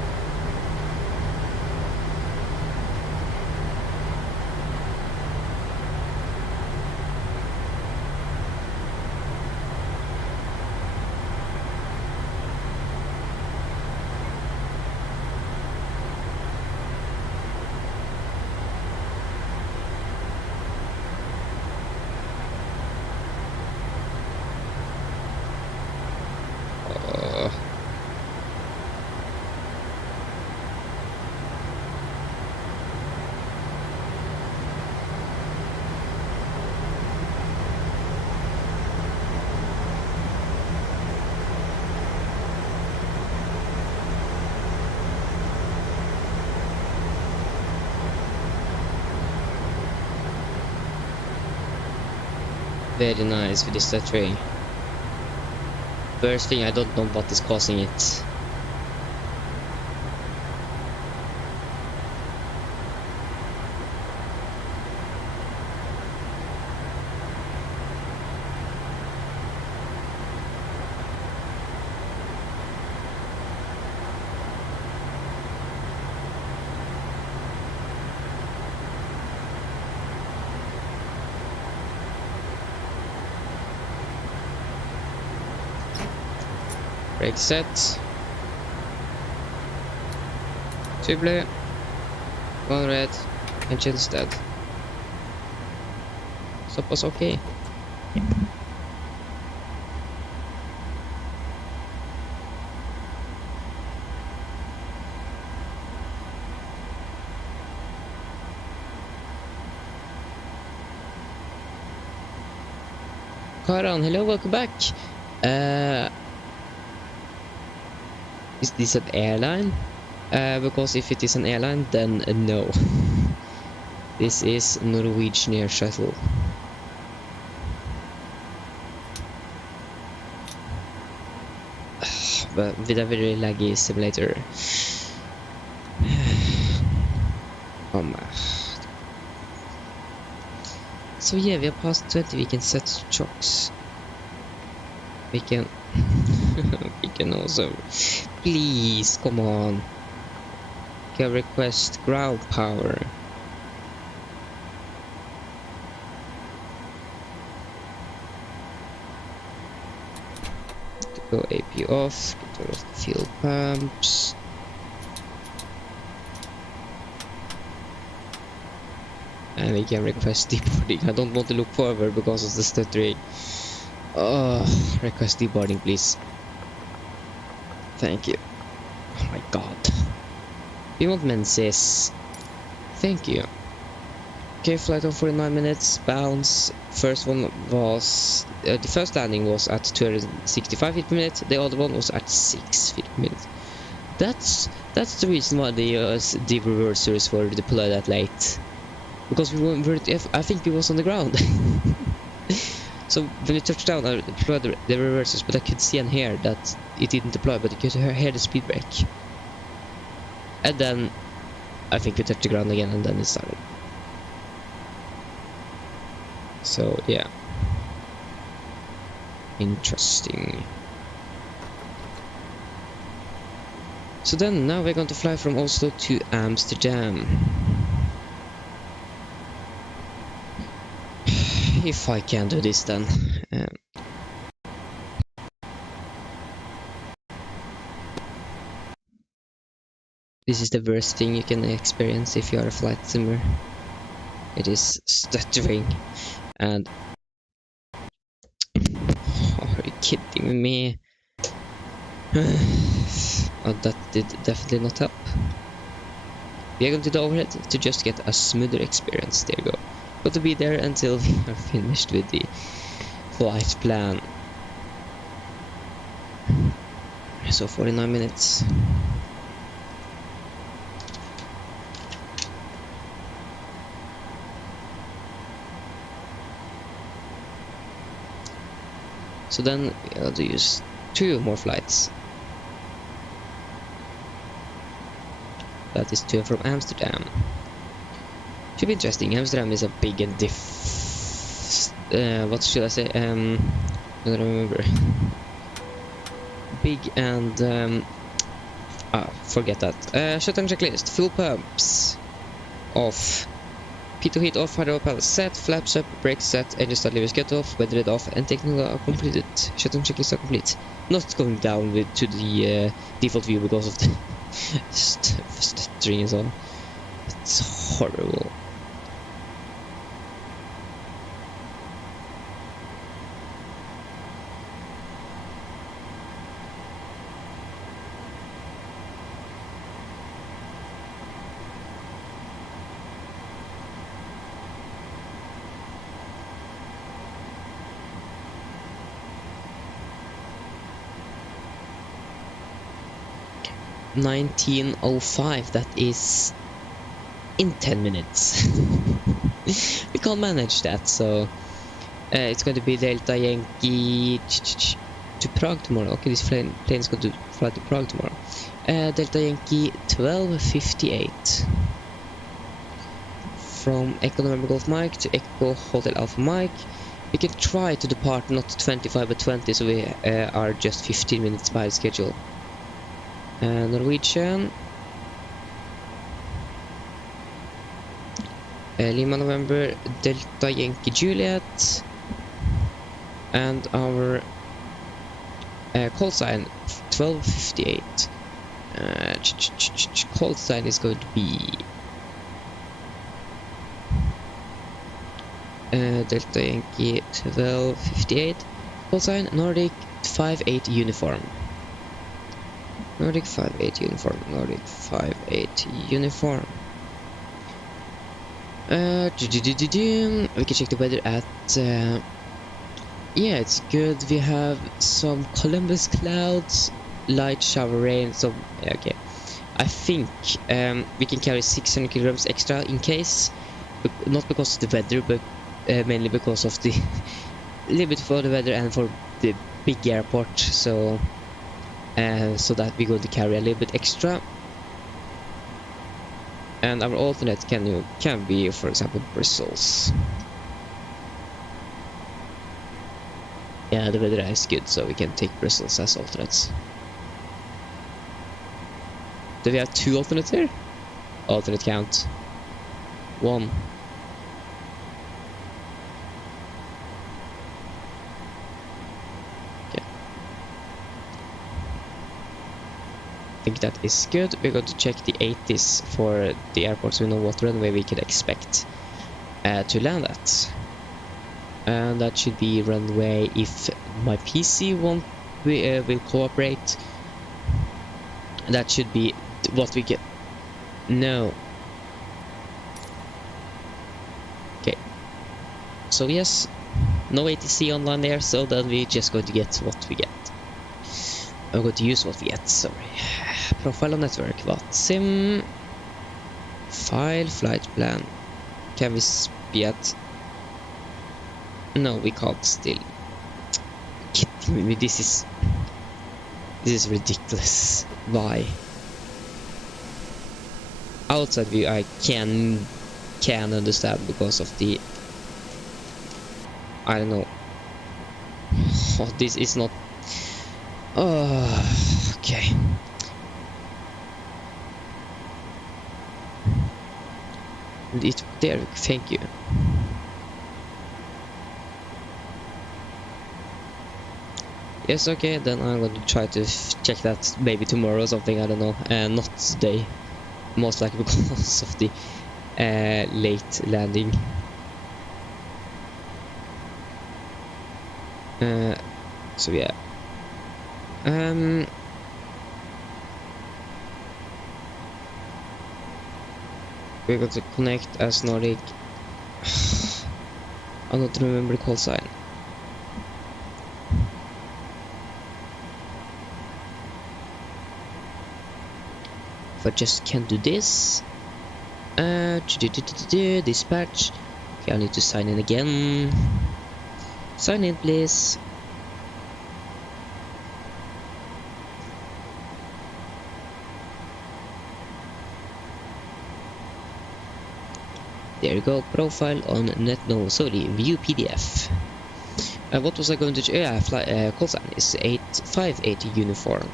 Very nice with this tree. First thing, I don't know what is causing it. Brake set. 2 blue, 1 red, engine's dead. Såpass okej. Karan, hello, welcome back. Is this an airline? Because if it is an airline, then no. This is Norwegian Air Shuttle. But with a very laggy simulator. Oh my. So yeah, we are past 20, we can set chocks. We can we can also, please, come on. Can request ground power. To go AP off, get all of the fuel pumps. And we can request deboarding. I don't want to look forward because of the stuttering. Oh, request deboarding, please. Thank you. Oh my god. We want Menses. Thank you. Okay, flight on 49 minutes, bounce. First one was... the first landing was at 265 feet per minute, the other one was at 6 feet per minute. That's the reason why the reversers were deployed that late. Because we weren't... I think we was on the ground. So when we touched down, I deployed the reversers, but I could see and hear that it didn't deploy, but I could hear the speed brake. And then I think we touched the ground again, and then it started. So yeah, interesting. So then now we're going to fly from Oslo to Amsterdam. If I can do this then. This is the worst thing you can experience if you are a flight simmer. It is stuttering. And are you kidding me? Oh, that did definitely not help. We are going to the overhead to just get a smoother experience. There you go. Got to be there until we are finished with the flight plan. So 49 minutes. So then I'll use 2 more flights. That is 2 from Amsterdam. Should be interesting. Amsterdam is a big and what should I say? I don't remember. Big and forget that. Shutdown checklist. Fuel pumps off. Pitot heat off, hydro pallet set, flaps up, brakes set, engine start levers cut off, weathered off, and technical are completed. Shutdown checklist are complete. Not going down to the default view because of the stuttering and so on. It's horrible. $19.05, that is in 10 minutes. We can't manage that, so it's going to be Delta Yankee to Prague tomorrow. Okay, this plane is going to fly to Prague tomorrow. Delta Yankee 1258 from Echo November Golf Mike to Echo Hotel Alpha Mike. We can try to depart not 25 but 20, so we are just 15 minutes behind schedule. Norwegian Lima November Delta Yankee Juliet, and our call sign 1258. Call sign is going to be Delta Yankee 1258. Call sign Nordic 58 uniform. Nordic 58 uniform. Nordic 58 uniform. We can check the weather at yeah, it's good. We have some Columbus clouds, light shower rain, so yeah, okay. I think we can carry 600 kilograms extra in case, not because of the weather, but mainly because of the little bit for the weather and for the big airport, so so that we're going to carry a little bit extra. And our alternate can be, for example, Brussels. Yeah, the weather is good, so we can take Brussels as alternates. Do we have 2 alternates here? Alternate count 1. Okay. I think that is good. We're going to check the 80s for the airport, so we know what runway we can expect to land at. And that should be runway, if my PC will cooperate. That should be what we get. No. So yes, no ATC online there, so then we're just going to get what we get. I'm going to use what we get, sorry. Profile on network, what? Sim... File, flight plan. Can we be at... No, we can't still. Kidding me, this is ridiculous. Why? Outside view I can understand because of the... I don't know. Oh, this is not... Oh, okay. It there, thank you. Yes, okay, then I'm going to try to check that maybe tomorrow or something, I don't know. Not today. Most likely because of the late landing. So yeah. We're going to connect as Nordic. I don't remember the call sign. If I just can do this. Dispatch. Okay, I need to sign in again. Sign in, please. There you go, profile on NetNo, sorry, view PDF. What was I going to do? Yeah, call sign is 858 uniform.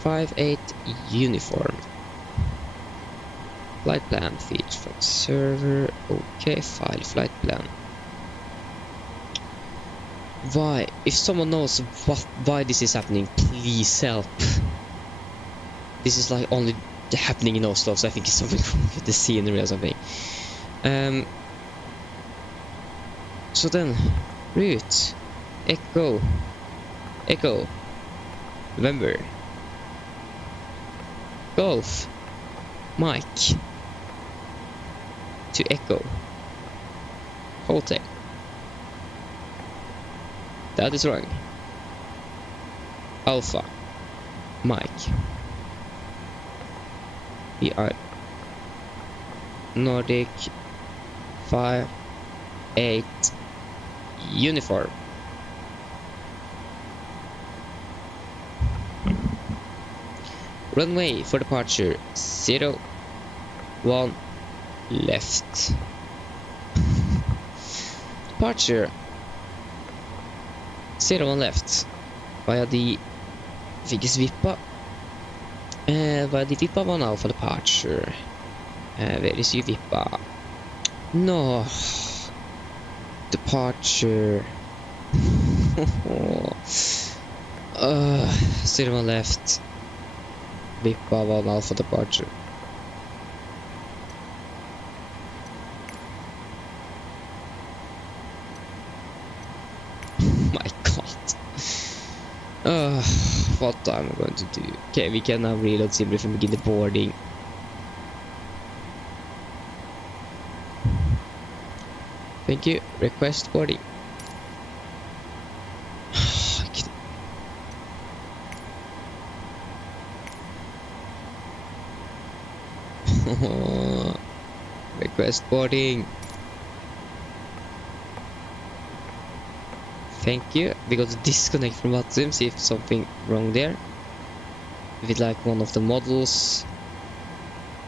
58 uniform. Flight plan, feed from server. Okay, file, flight plan. Why? If someone knows why this is happening, please help. This is like only happening in Oslo, so I think it's something wrong with the scenery or something. So then, route, echo, November, Golf, Mike, to echo, hotel. That is wrong. Alpha, Mike. We are Nordic 5-8 uniform. Runway for departure 01 left. Departure 01 left via the Viggesvippa. Via the Vippa 1 Alpha departure. Where is you Vippa? No. Departure. 01 left. Vippa 1 Alpha departure. My god. What am I going to do? Okay, we can now reload simply from begin the boarding. Thank you. Request boarding. Request boarding. Thank you. We got to disconnect from WhatsApp, see if something wrong there. If it's like one of the models.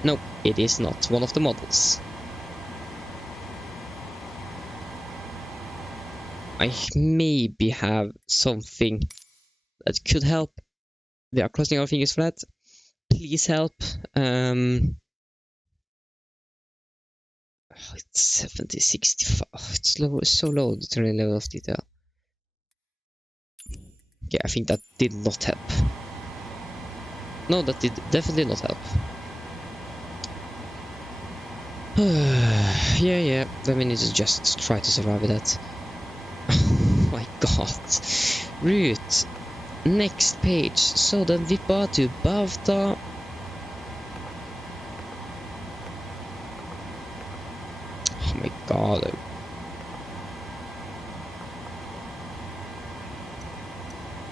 Nope, it is not one of the models. I maybe have something that could help. We are crossing our fingers for that. Please help. It's 70, 65. It's low, so low, the terrain level of detail. Okay, I think that did not help. No, that did definitely not help. Yeah, then we need to just try to survive with that. Oh my god. Route. Next page. So then Vippa to Bavta. Oh my god.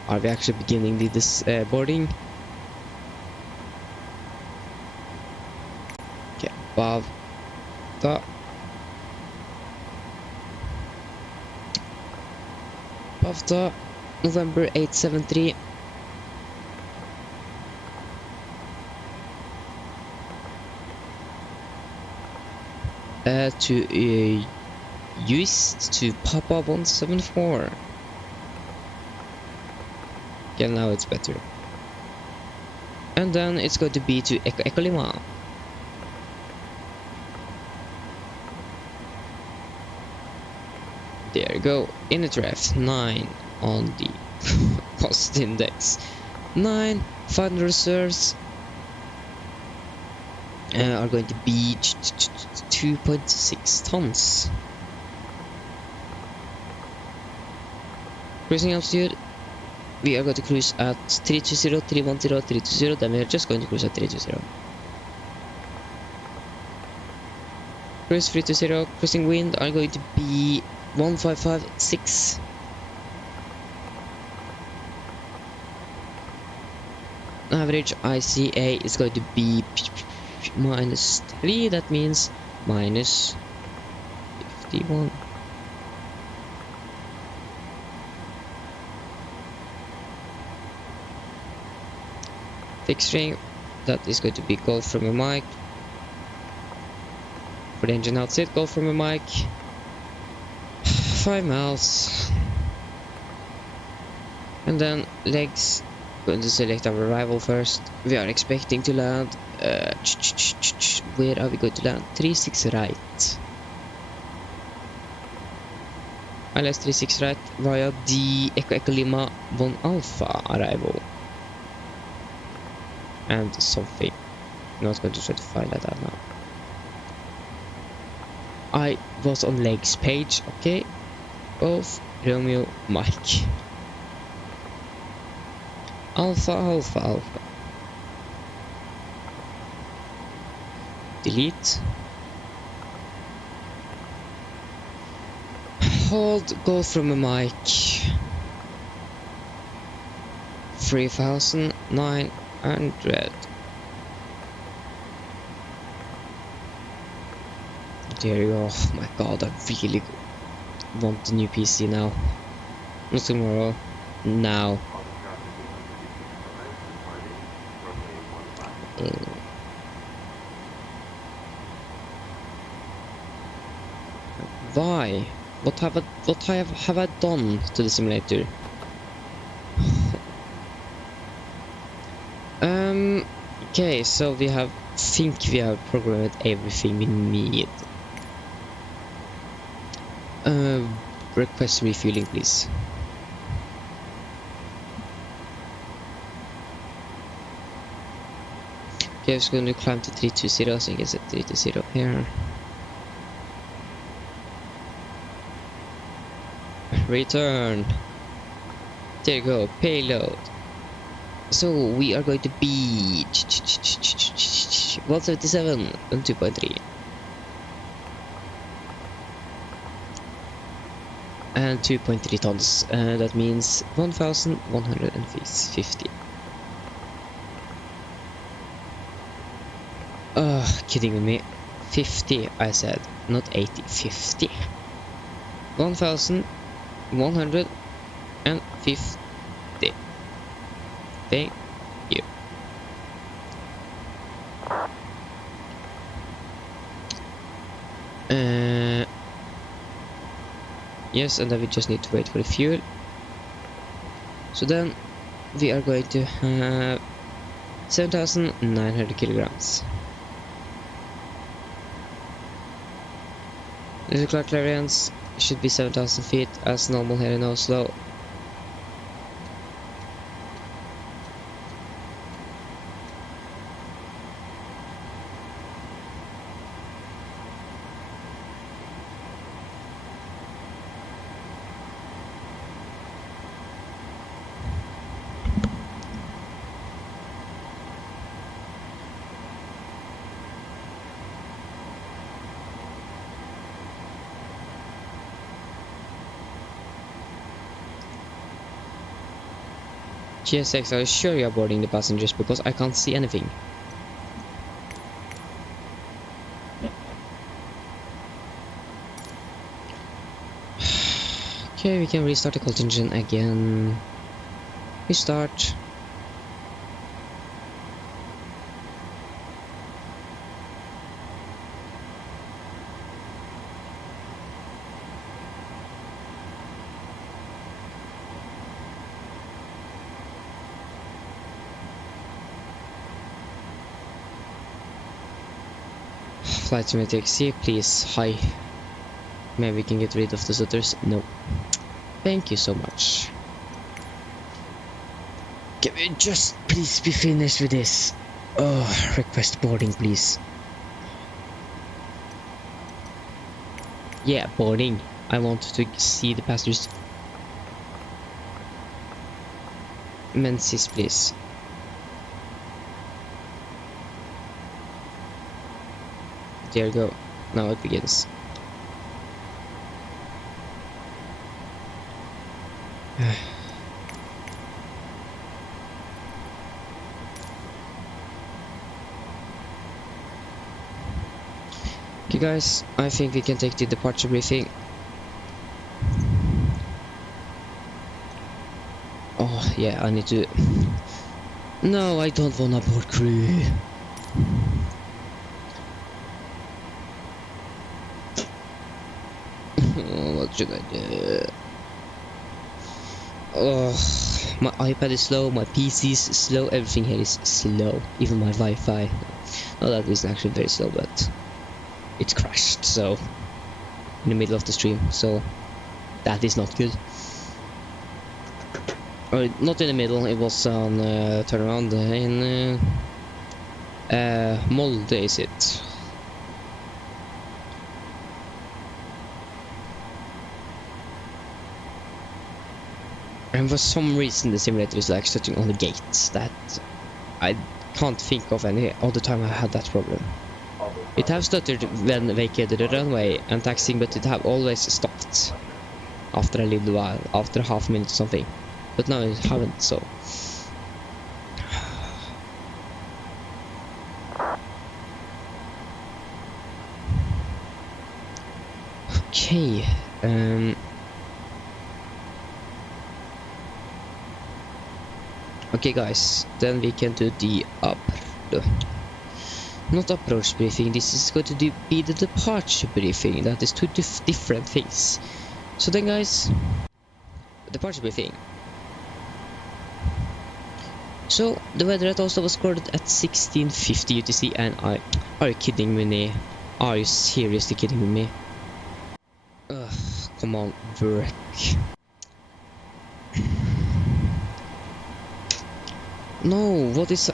Are we actually beginning this boarding? Okay, above the November 873. To East to Papa 174. Okay, now it's better. And then it's going to be to Echo Lima. There you go. In the draft 9 on the cost index. 9 final reserves are going to be 2.6 tons. Cruising altitude, we are going to cruise at 320, 310, 320, then we are just going to cruise at 320. Cruise 320, cruising wind are going to be 1556. Average ICA is going to be -3, that means -51. Fixed ring, that is going to be Golf from your mic. For the engine outset, Golf from your mic. 5 miles. And then legs, going to select our arrival first. We are expecting to land. Where are we going to land? 36 right. ILS 36 right via the Echo Lima 1 Alpha arrival. And something. I'm not going to try to find that out now. I was on legs page, okay. Golf, Romeo, Mike. Alpha, Alpha, Alpha. Delete. Hold, go from a mic. 3,900. There you go. Oh my god, I really want the new PC now. Not tomorrow. Now. Why? What have I done to the simulator? Okay, so we have programmed everything we need. Request refueling, please. Okay, I'm just going to climb to 320, so I guess at 320 here. Return. There you go, payload. So we are going to be 177 and 2.3. And 2.3 tons. That means 1,150. Kidding with me. 50, I said, not 80. 50. 1,150. Thank you. Yes, and then we just need to wait for the fuel. So then we are going to have 7,900 kilograms. Little clock clearance should be 7,000 feet as normal here in Oslo. PSX, are you sure you are boarding the passengers? Because I can't see anything. Okay, we can restart the cold engine again. Restart. Flight Simulator XC, please. Hi. Maybe we can get rid of the stutters. No. Thank you so much. Can we just please be finished with this? Oh, request boarding, please. Yeah, boarding. I want to see the passengers. Menzies, please. There you go. Now it begins. Okay guys, I think we can take the departure briefing. Oh yeah, I need to... No, I don't wanna board crew. What should I do? Oh, my iPad is slow, my PC is slow, everything here is slow. Even my Wi-Fi. No, that isn't actually very slow, but it crashed, so in the middle of the stream, so that is not good. Or not in the middle, it was on turnaround in Molde, is it? And for some reason the simulator is like stuttering on the gates. That I can't think of any other time I had that problem. It have stuttered when vacated the runway and taxiing, but it have always stopped after a little while, after half a minute or something. But now it haven't, so. Okay, okay guys, then we can do the not approach briefing, this is going to be the departure briefing. That is two different things. So then guys, departure briefing. So the weather at Oslo was recorded at 1650 UTC, and are you kidding me? Are you seriously kidding me? Ugh, come on, work. No, what is...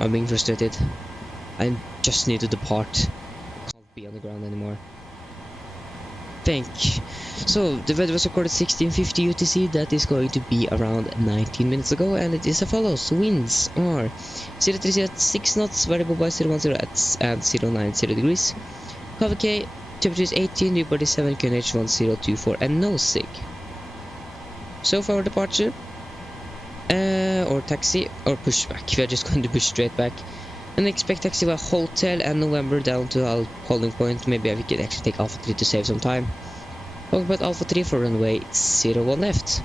I'm being frustrated. I just need to depart. I can't be on the ground anymore. So, the weather was recorded 1650 UTC, that is going to be around 19 minutes ago, and it is as follows. Winds are 030 at 6 knots, variable by 010 and 090 degrees. KVK, temperature is 18, dew body 7, QNH 1024, and no SIG. So for our departure, or taxi, or pushback, we are just going to push straight back. And expect taxi by hotel and November down to our holding point. Maybe we could actually take Alpha 3 to save some time. Talk about Alpha 3 for runway 01 left.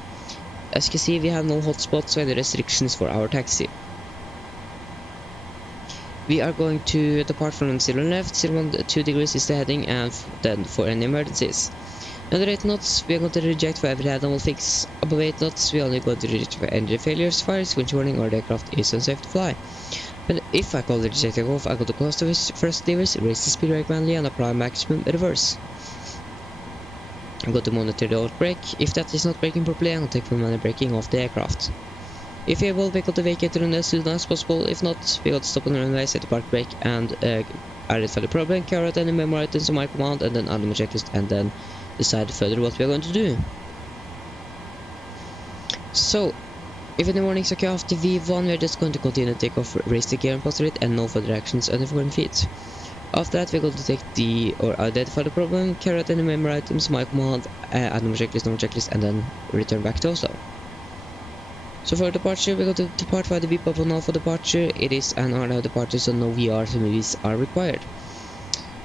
As you can see, we have no hotspots or any restrictions for our taxi. We are going to depart from 01 left, 2 degrees is the heading, and then for any emergencies. Under 8 knots, we are going to reject for every head and will fix. Above 8 knots, we are only going to reject for engine failures, fires, winch warning, or the aircraft is unsafe to fly. But if I call the reject off, I go to close the first levers, raise the speed brake manually, and apply maximum reverse. I go to monitor the alt brake. If that is not braking properly, I will take full manual braking off the aircraft. If able, we go to vacate the runway as soon as possible. If not, we go to stop on the runway, set the park brake, and identify the problem, carry out any memo items on my command, and then add my checklist, and then decide further what we are going to do. So, if any warnings occur after V1, we are just going to continue to take off, raise the gear and posture it, and no further actions under 4 feet. After that, we're going to detect or identify the problem, carry out any memory items, my command, add normal checklist, and then return back to Oslo. So for departure, we're going to depart via the VIP upon Alpha departure. It is an RNAV departure, so no VR movies are required.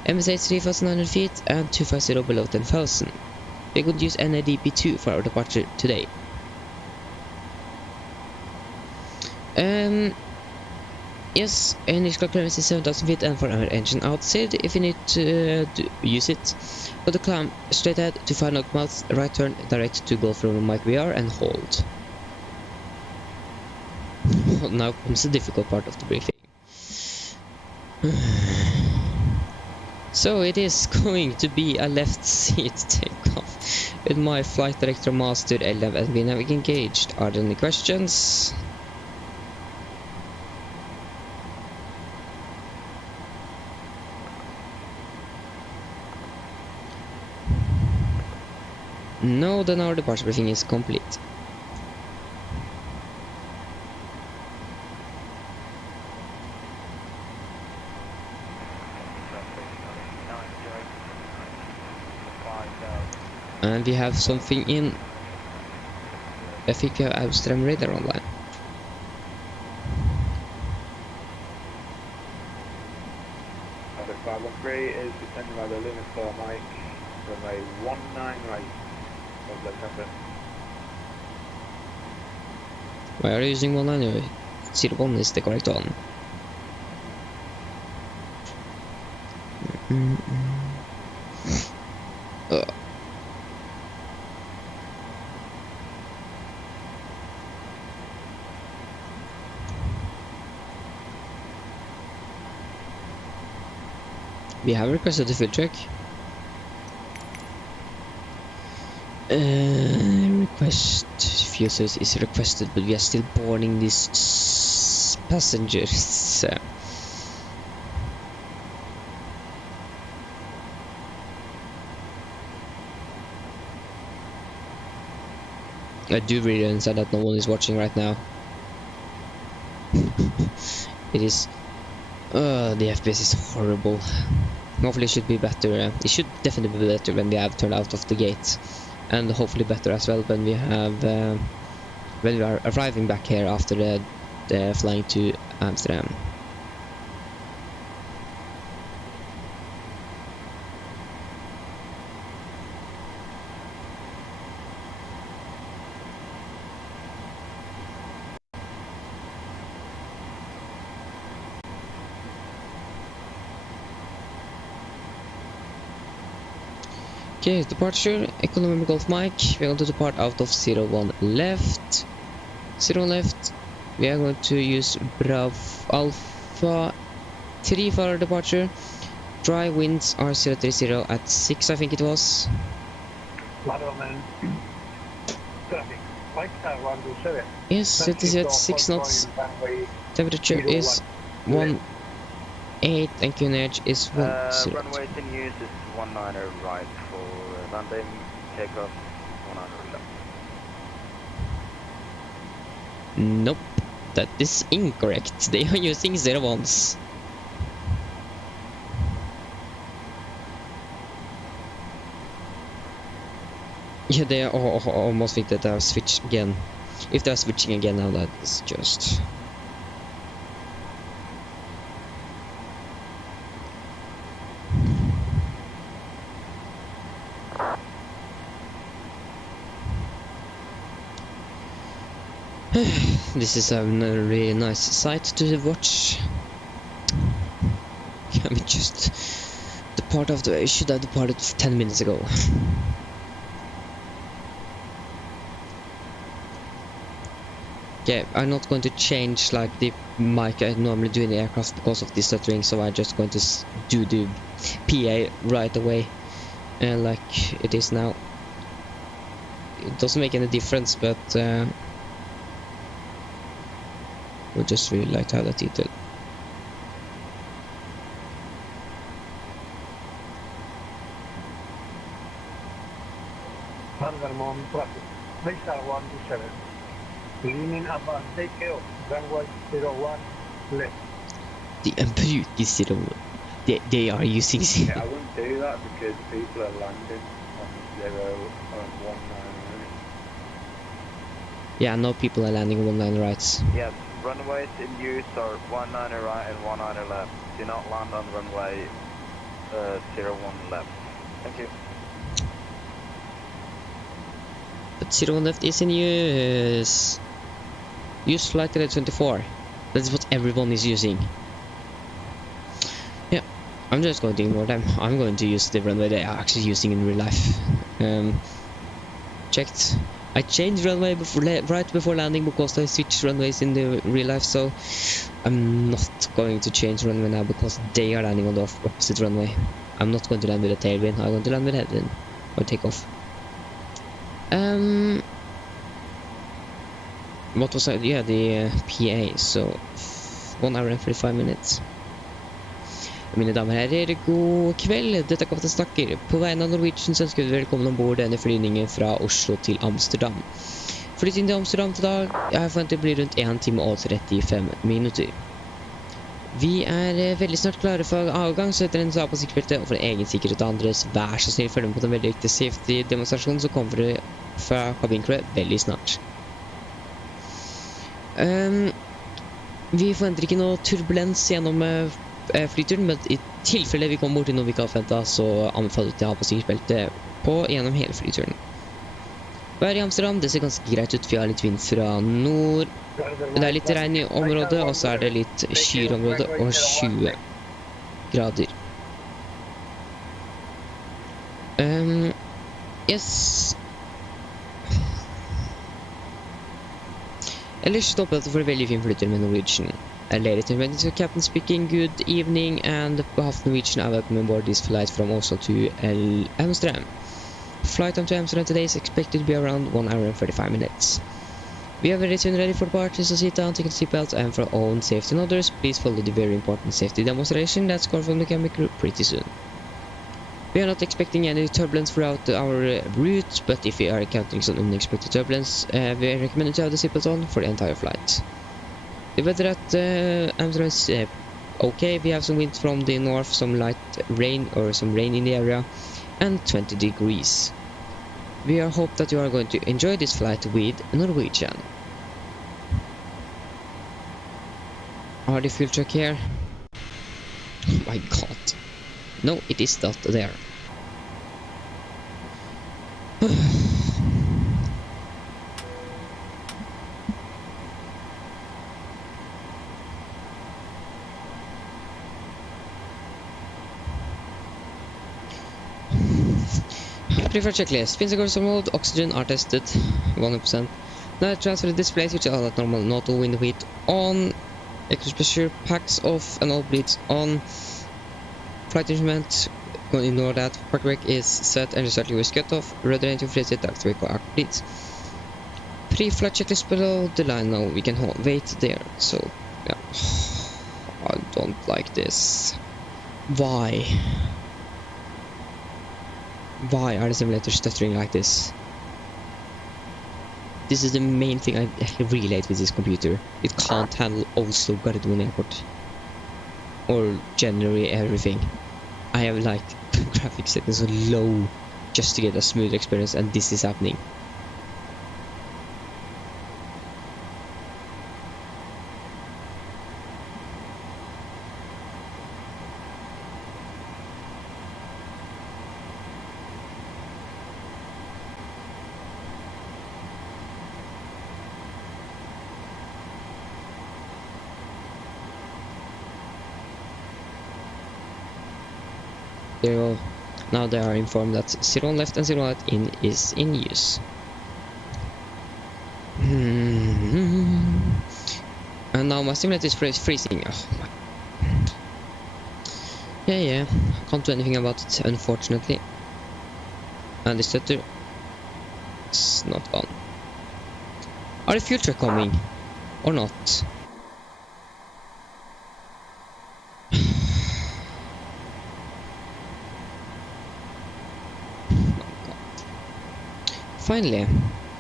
MSH 3,900 feet and 250 below 10,000. We're going to use NADP2 for our departure today. Yes, initial clearance is 7,000 feet and for our engine outside if you need to use it. Go to climb straight ahead to 5 knot miles, right turn direct to Gulf Room Mike VR and hold. Now comes the difficult part of the briefing. So it is going to be a left seat takeoff with my flight director master LM and we nav engaged. Are there any questions? No, then our departure briefing is complete. And we have something in. I think we have Amsterdam radar online. The 513 is descending by the limit for Mike, runway 19 right. Why are you using 19? 01 is the correct one. We have requested a field check. Request fuel service is requested, but we are still boarding these passengers. I do really understand that no one is watching right now. It is. The FPS is horrible. Hopefully it should be better. It should definitely be better when we have turned out of the gate, and hopefully better as well when we have when we are arriving back here after the flying to Amsterdam. Okay, departure, economy Golf Mike. We are going to depart out of 01 left. 01 left. We are going to use Bravo Alpha 3 for our departure. Dry winds are 030 at 6, I think it was. Yes, it is at 6 knots. Temperature is 18 and QNH is 10. Runways in use is 19 right for landing, takeoff 19 left. Nope, that is incorrect. They are using 01s. Yeah, they are almost think that they are switched again. If they are switching again now, that is just... This is a really nice sight to watch. I mean, just the part of the way should have departed 10 minutes ago. Okay, I'm not going to change like the mic I normally do in the aircraft because of this stuttering, so I'm just going to do the PA right away, like it is now. It doesn't make any difference, but would just really like to have that detail. Leaning about take runway 01 left. De bruker 01. they are using. Yeah, I wouldn't do that because people are landing on 0 and 19. Yeah, no people are landing on 19 rights. Yes, runways in use are 19 right and 19 left. Do not land on runway 01 left. Thank you. But 01 left is in use. Use flight 24. That's what everyone is using. Yeah, I'm just going to ignore them. I'm going to use the runway they are actually using in real life. Checked. I changed runway right before landing because I switched runways in the real life, so I'm not going to change runway now because they are landing on the opposite runway. I'm not going to land with a tailwind, I'm going to land with a headwind or take off. What was that? Yeah, the PA, so 1 hour and 45 minutes. Mine damer og herrer, god kveld. Dette er Kaptein Snakker. På vegne av Norwegian så ønsker vi velkommen ombord denne flyvningen fra Oslo til Amsterdam. Flytt inn til Amsterdam til dag. Jeg forventer det blir rundt 1 time og 35 minutter. Vi er veldig snart klare for avgang, så etter en sa på sikkerhetsbeltet og for egen sikkerhet og andres, vær så snill følge med på den veldig viktige safety-demonstrasjonen som kommer fra kabincrew veldig snart. Vi forventer ikke noe turbulens gjennom flyturen, men i tilfelle vi kommer bort til noe vi ikke har forventet, så anbefaler vi å ha på sikkerhetsbeltet gjennom hele flyturen. Vær i Amsterdam, det ser ganske greit ut, vi har litt vind fra nord. Det er litt regn i området, og så er det litt skyr område og 20 grader. Yes. Ellers stoppet det for en veldig fin flytur med Norwegian. Ladies and gentlemen, Captain speaking, good evening, and on behalf of Norwegian, I welcome aboard this flight from Oslo to Amsterdam. Flight time to Amsterdam today is expected to be around 1 hour and 35 minutes. We are very soon ready for departure, so sit down, take a seatbelt, and for own safety and others, please follow the very important safety demonstration that's called from the cabin crew pretty soon. We are not expecting any turbulence throughout our route, but if we are encountering some unexpected turbulence, we recommend to have the seatbelt on for the entire flight. The weather at Amsterdam is okay. We have some wind from the north, some light rain or some rain in the area, and 20 degrees. We hope that you are going to enjoy this flight with Norwegian. Are the fuel truck here? Oh my god. No, it is not there. Preferred checklist. Fins and course mode, oxygen are tested 100%. Now transfer the displays which are at normal, not all window heat on. Extra pressure packs off and all bleeds on. Flight instrument, go ignore that. Park brake is set and restart was cut off. Rudder engine freeze it, dark brake arc bleeds. Pre-flight checklist below the line now. We can wait there. So yeah, I don't like this. Why? Why are the simulators stuttering like this? This is the main thing I really hate with this computer. It can't handle Oslo Gardermoen Airport. Or generally everything. I have like graphics settings so low just to get a smooth experience, and this is happening. There you go. Now they are informed that 01 left and 01 right in is in use. And now my simulator is freezing. Oh my. Yeah. Can't do anything about it, unfortunately. And the stutter is not gone. Are the future coming? Or not? Finally,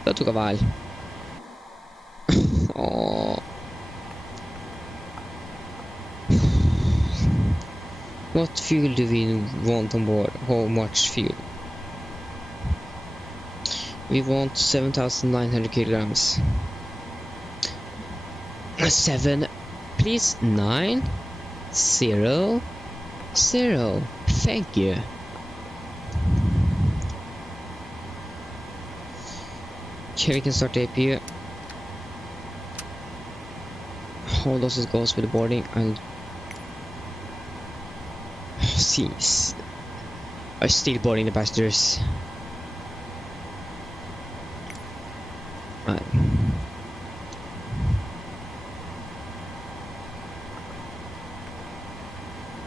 that took a while. Oh. What fuel do we want on board? How much fuel? We want 7,900 kilograms. 7, please. 9, 0, 0. Thank you. Okay, we can start the APU. How does it goes with the boarding? And see, I'm still boarding the passengers. Right.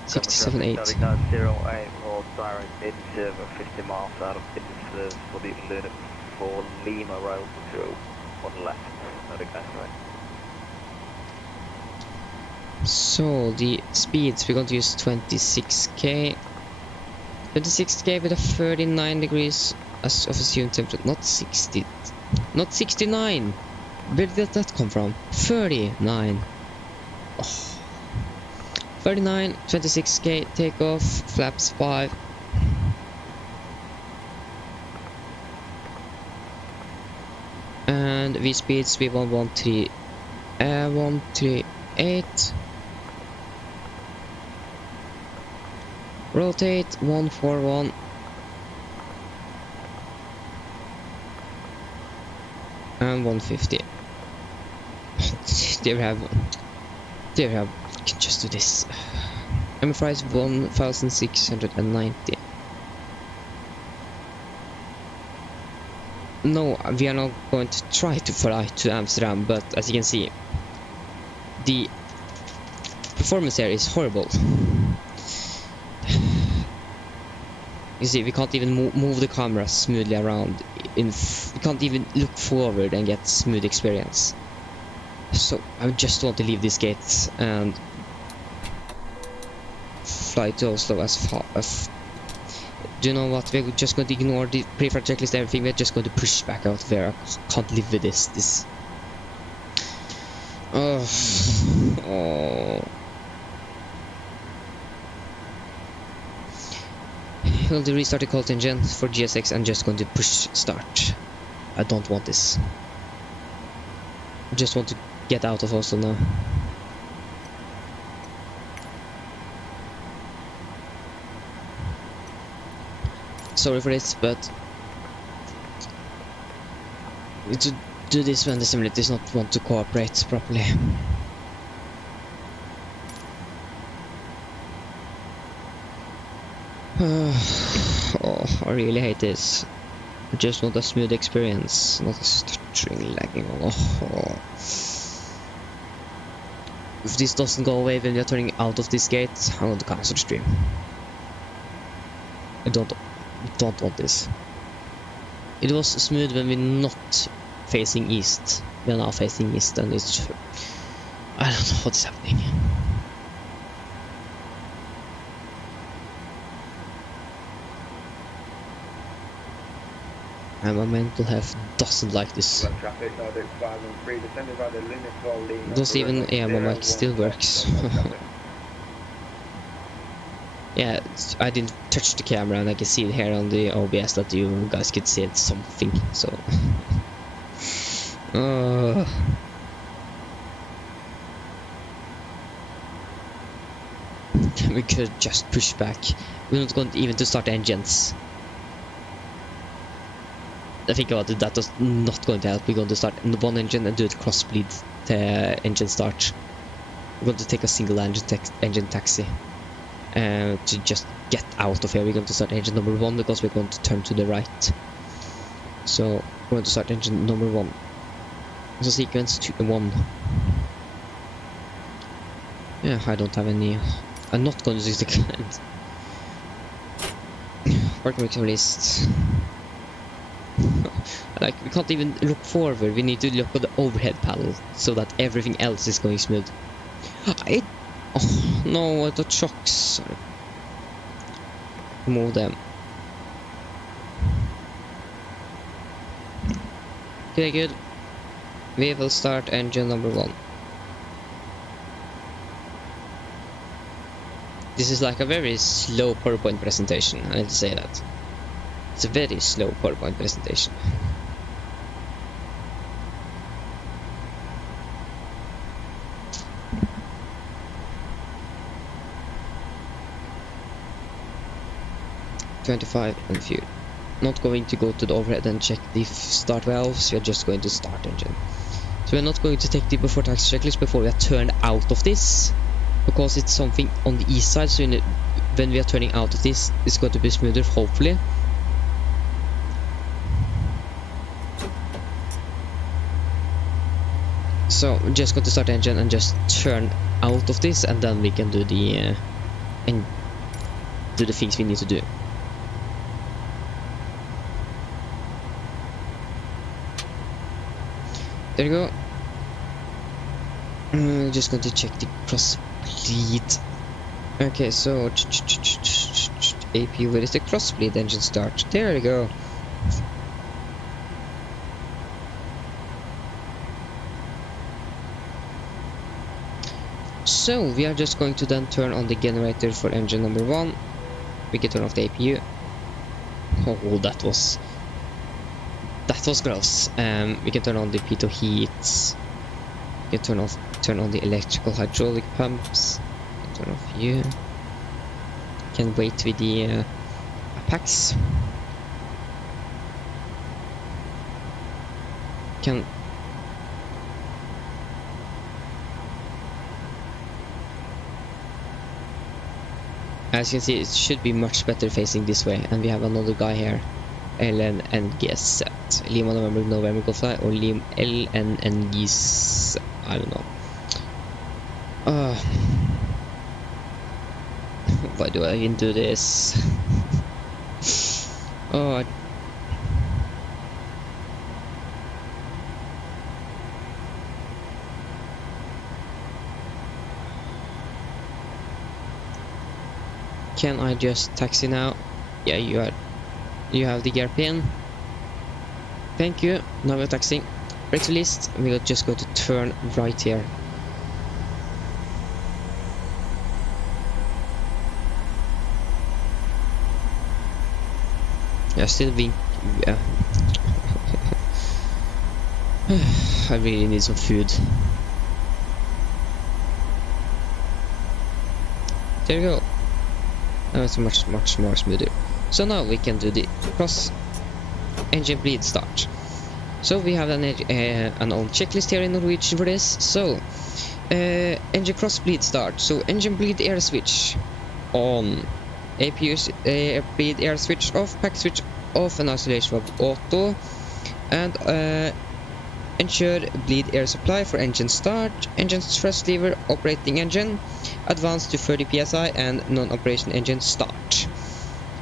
$67.8. 0908 or direct into 50 miles out of business for the Luna for Lima Rail 01 left. Notified. So the speeds, we're going to use 26k. 26k with a 39 degrees as of assumed temperature, not 60, not 69. Where did that come from? 39. Oh. 39, 26k, takeoff, flaps 5. And V speeds, V113, 138. Rotate 141. And 150. There we have. We can just do this. MFRI 1,690. No, we are not going to try to fly to Amsterdam, but as you can see, the performance here is horrible. You see, we can't even move the camera smoothly around. We can't even look forward and get smooth experience. So I just want to leave this gate and fly to Oslo as far as. Do you know what? We're just going to ignore the pre-flight checklist, everything. We're just going to push back out there. I can't live with this. Oh. We'll do restart the cold engine for GSX and just going to push start. I don't want this. I just want to get out of Oslo now. Sorry for this, but to do this when the simulator does not want to cooperate properly. Oh, I really hate this. I just want a smooth experience, not a stuttering, lagging one. Oh. If this doesn't go away when we are turning out of this gate, I'm going to cancel the stream. I don't want this. It was smooth when we're not facing east. We are now facing east, and it's. I don't know what's happening. And my mental health doesn't like this. Does even, yeah, my mic still works. Yeah, I didn't touch the camera, and I can see it here on the OBS that you guys could see it something, so. We could just push back. We're not going to even to start engines. I think about it, that was not going to help. We're going to start one engine and do it cross-bleed engine start. We're going to take a single engine taxi to just get out of here. We're going to start engine number 1 because we're going to turn to the right. So we're going to start engine number 1. So sequence 1. Yeah, I don't have any. I'm not going to use the client. Parking brake list. Like, we can't even look forward. We need to look at the overhead panel so that everything else is going smooth. Oh no, I got shocks. Sorry. Move them. Okay, good. We will start engine number 1. This is like a very slow PowerPoint presentation, I need to say that. It's a very slow PowerPoint presentation. $25 and fuel. Not going to go to the overhead and check the start valves, we are just going to start engine. So we're not going to take the before tax checklist before we are turned out of this, because it's something on the east side, so when we are turning out of this, it's going to be smoother, hopefully. So we're just going to start the engine and just turn out of this, and then we can do the things we need to do. There you go. Just going to check the cross bleed. Okay, so AP, where is the cross bleed engine start? There you go. So we are just going to then turn on the generator for engine number 1. We can turn off the APU. Oh, that was gross. We can turn on the pitot heats. We can turn on the electrical hydraulic pumps. We can turn off you. Can wait with the packs. Can as you can see, it should be much better facing this way, and we have another guy here. LNNG set. Lima November Golf Fly, or LNNG, I don't know. Why do I even do this? Oh, can I just taxi now? Yeah, you have the gear pin. Thank you. Now we're taxiing. Brakes released. We'll just go to turn right here. Yeah, still being. Yeah. I really need some food. There you go. Now it's much more smoother. So now we can do the cross engine bleed start. So we have an old checklist here in Norwegian for this. So engine cross bleed start. So engine bleed air switch on, APU's bleed air switch off, pack switch off, and isolation valve auto, and ensure bleed air supply for engine start, engine thrust lever operating engine, advance to 30 psi, and non-operation engine start.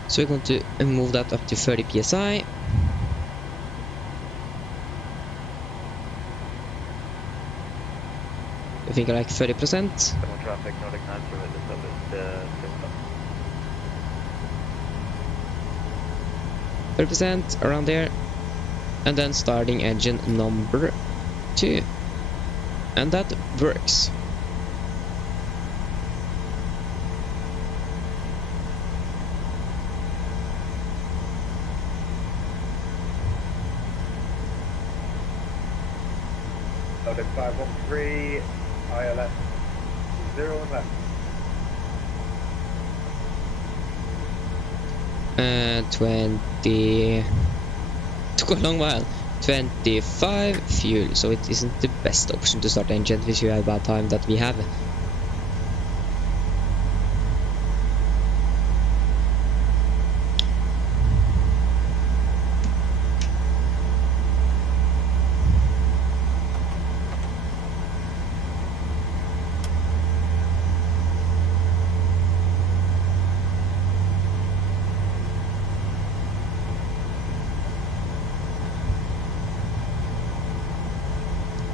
So we're going to move that up to 30 psi. I think like 30%. Traffic, Nordic 9 30% around there, and then starting engine number 2, and that works. Loaded 513, ILS 0 and left. 20 took a long while. 25 fuel, so it isn't the best option to start engine if you have bad time that we have.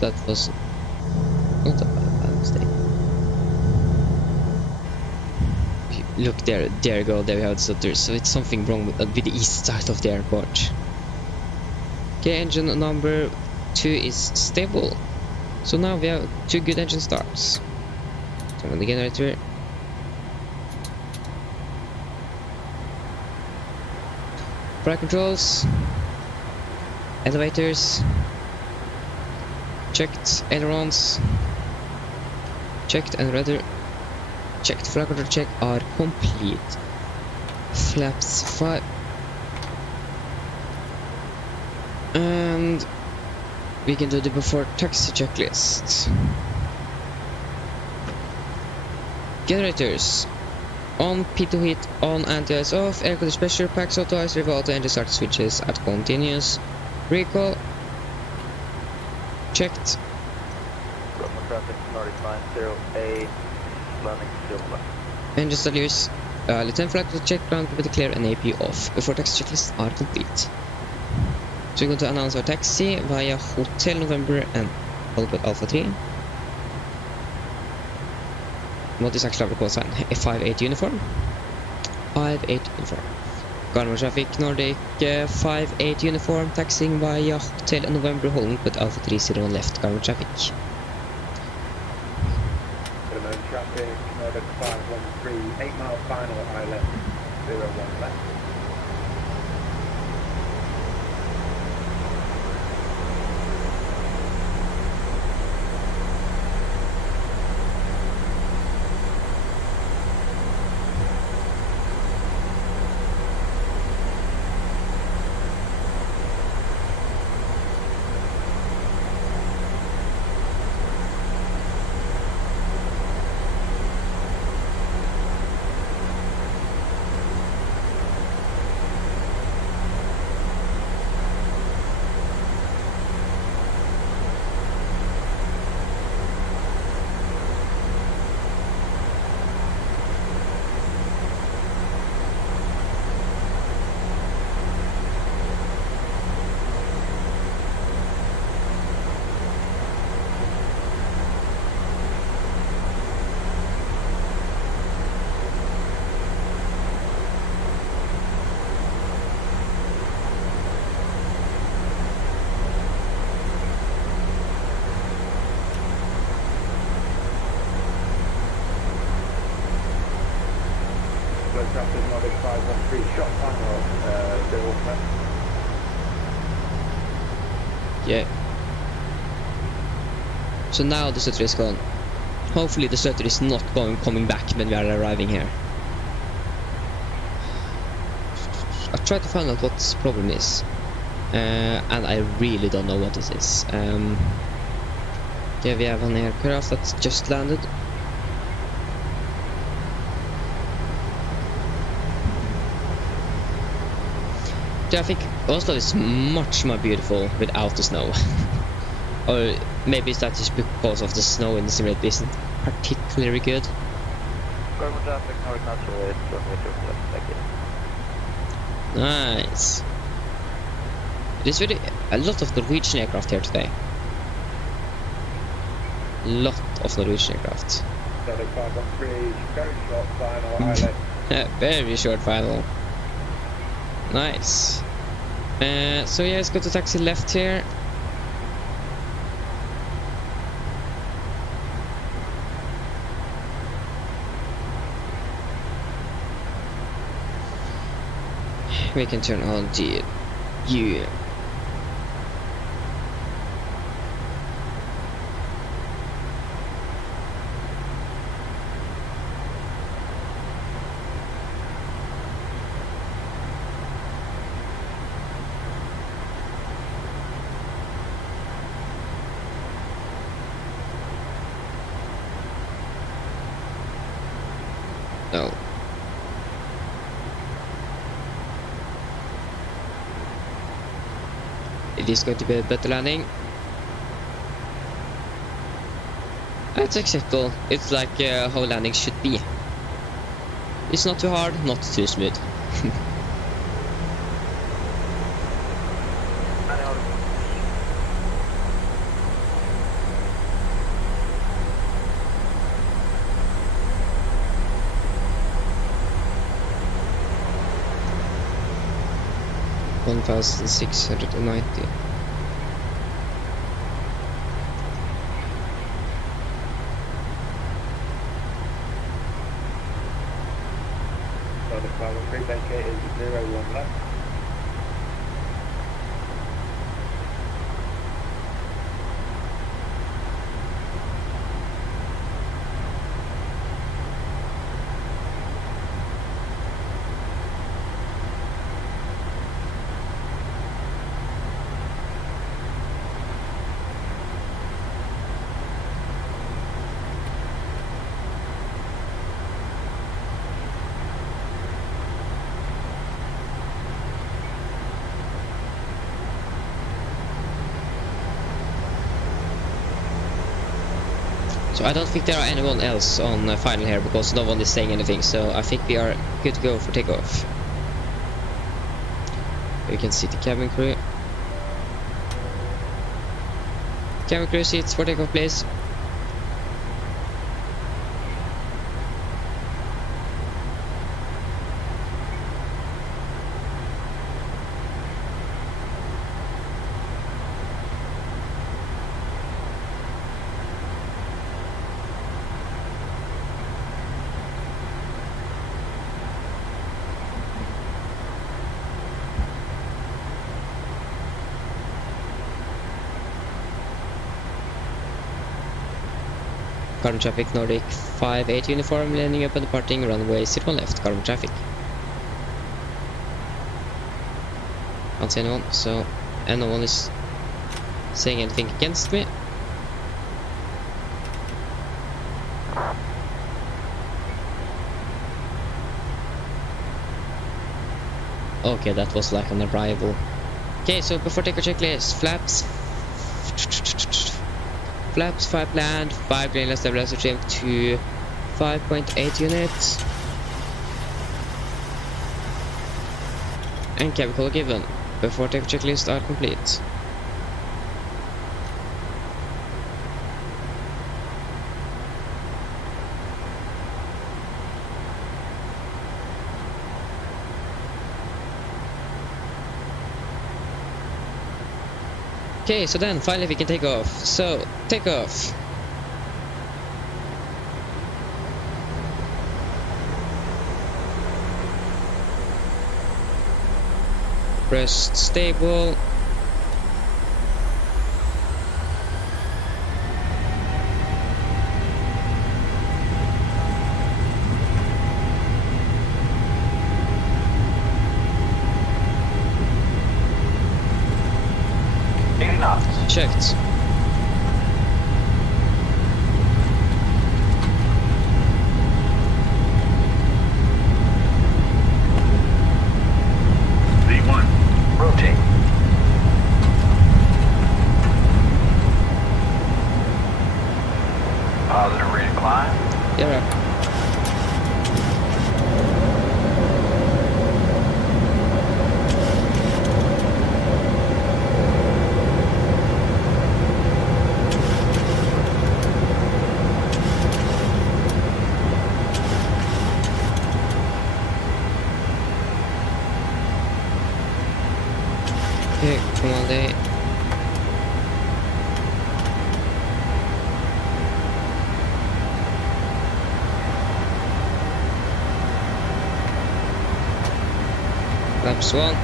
That was not a bad mistake. Look there, there you go, there we have the stutter. So it's something wrong with the east side of the airport. Okay, engine number 2 is stable. So now we have 2 good engine starts. Turn on the generator. Flight controls. Elevators. Checked. Ailerons. Checked and rudder. Checked. Flight control check are complete. Flaps 5. And we can do the before taxi checklist. Generators. On, P2 hit, on, anti-ice off, air conditioner pressure, packs auto ice, rev auto, engine start switches at continuous. Recall. Checked. Bravo traffic, Nordic 908, landing silver. Engine start use. Lieutenant flight to check, ground capacity clear, and AP off. Before taxi checklists are complete. So we're going to announce our taxi via Hotel November and Holbert Alpha 3. What is actually our call sign? A 58 uniform. 58 uniform. Garmin traffic Nordic 58 uniform taxiing via Hotel November Holbert Alpha 301 left. Garmin traffic. Unknown traffic, Nordic 513, 8 mile final, I left, 01 left. Traffic, Nordic 513, shot final, 01 left. Yeah. So now the stutter is gone. Hopefully the stutter is not coming back when we are arriving here. I tried to find out what the problem is. And I really don't know what it is. Yeah, we have an aircraft that's just landed. I think Oslo is much more beautiful without the snow. Or maybe it's that just because of the snow in the simulator isn't particularly good. Garmin traffic, Nordic 908, runway 2 left, thank you. Nice. There's really a lot of Norwegian aircraft here today. Lot of Norwegian aircraft. Nordic 513, very short final, I left. Very short final. Nice. So yeah, let's go to taxi left here. We can turn on the U. No. It is going to be a better landing. It's acceptable. It's like how landing should be. It's not too hard, not too smooth. $1,690. So the final 3 Bench is 01 left. So I don't think there are anyone else on final here because no one is saying anything. So I think we are good to go for takeoff. You can see the cabin crew. Cabin crew seats for takeoff, please. Current traffic, Nordic 58 uniform, landing up and departing runway 01 left, current traffic. Can't see anyone, so, and no one is saying anything against me. Okay, that was like an arrival. Okay, so before takeoff checklist, flaps. Flaps 5 land, 5 green stabilizer trim to 5.8 units. And cabin call given. Before takeoff checklist are complete. Okay, so then finally we can take off. So, take off. Press stable. Checked. V1. Rotate. Positive rate of climb. Yeah, right. Okay, Molde. Laps 1.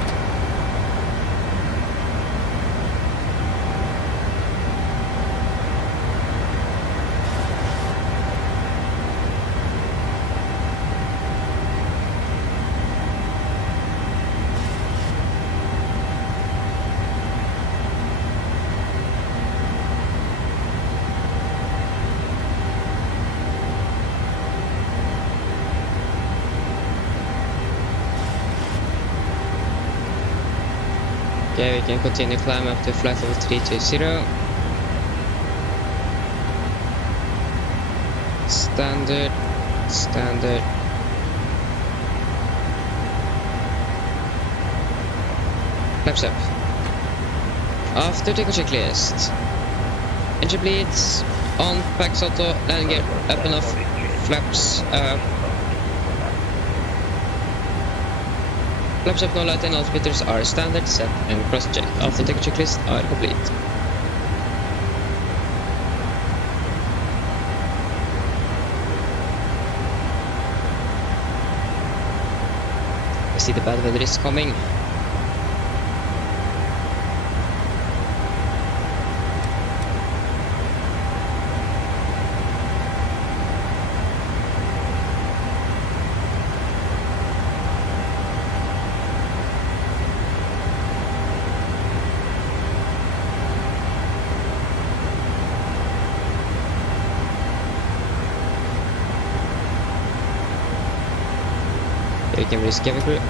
Okay, we can continue climb up to flight level 320. Standard. Flaps up. After takeoff checklist. Engine bleeds. On, packs auto, landing gear up enough. Flaps up. Flaps up, no light and altimeters are standard, set and cross-checked. After takeoff checklist are complete. I see the bad weather is coming. We can risk cabin crew.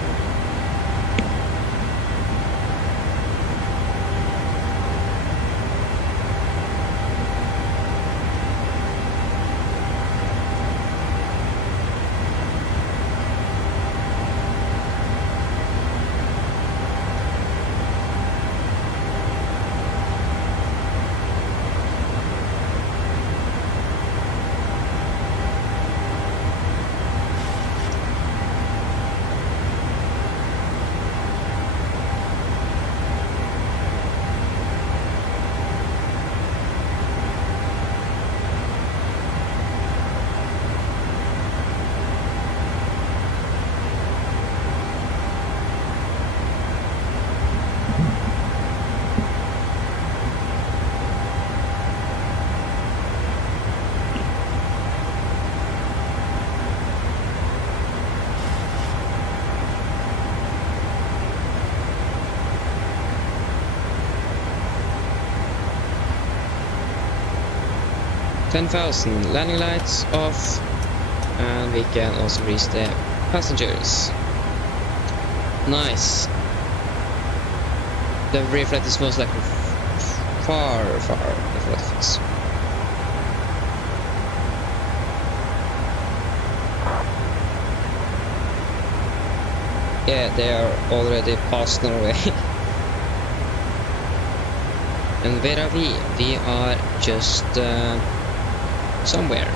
10,000. Landing lights off. And we can also reach the passengers. Nice. The rear flight is most likely far before the fix. Yeah, they are already past Norway. And where are we? We are just somewhere.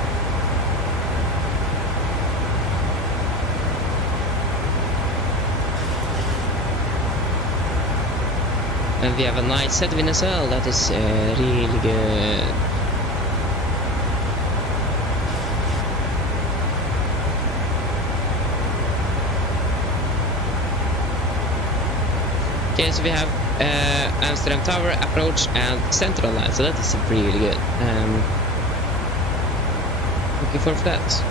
And we have a nice headwind as well. That is really good. Okay, so we have Amsterdam Tower approach and Central line, so that is really good. Looking forward to that.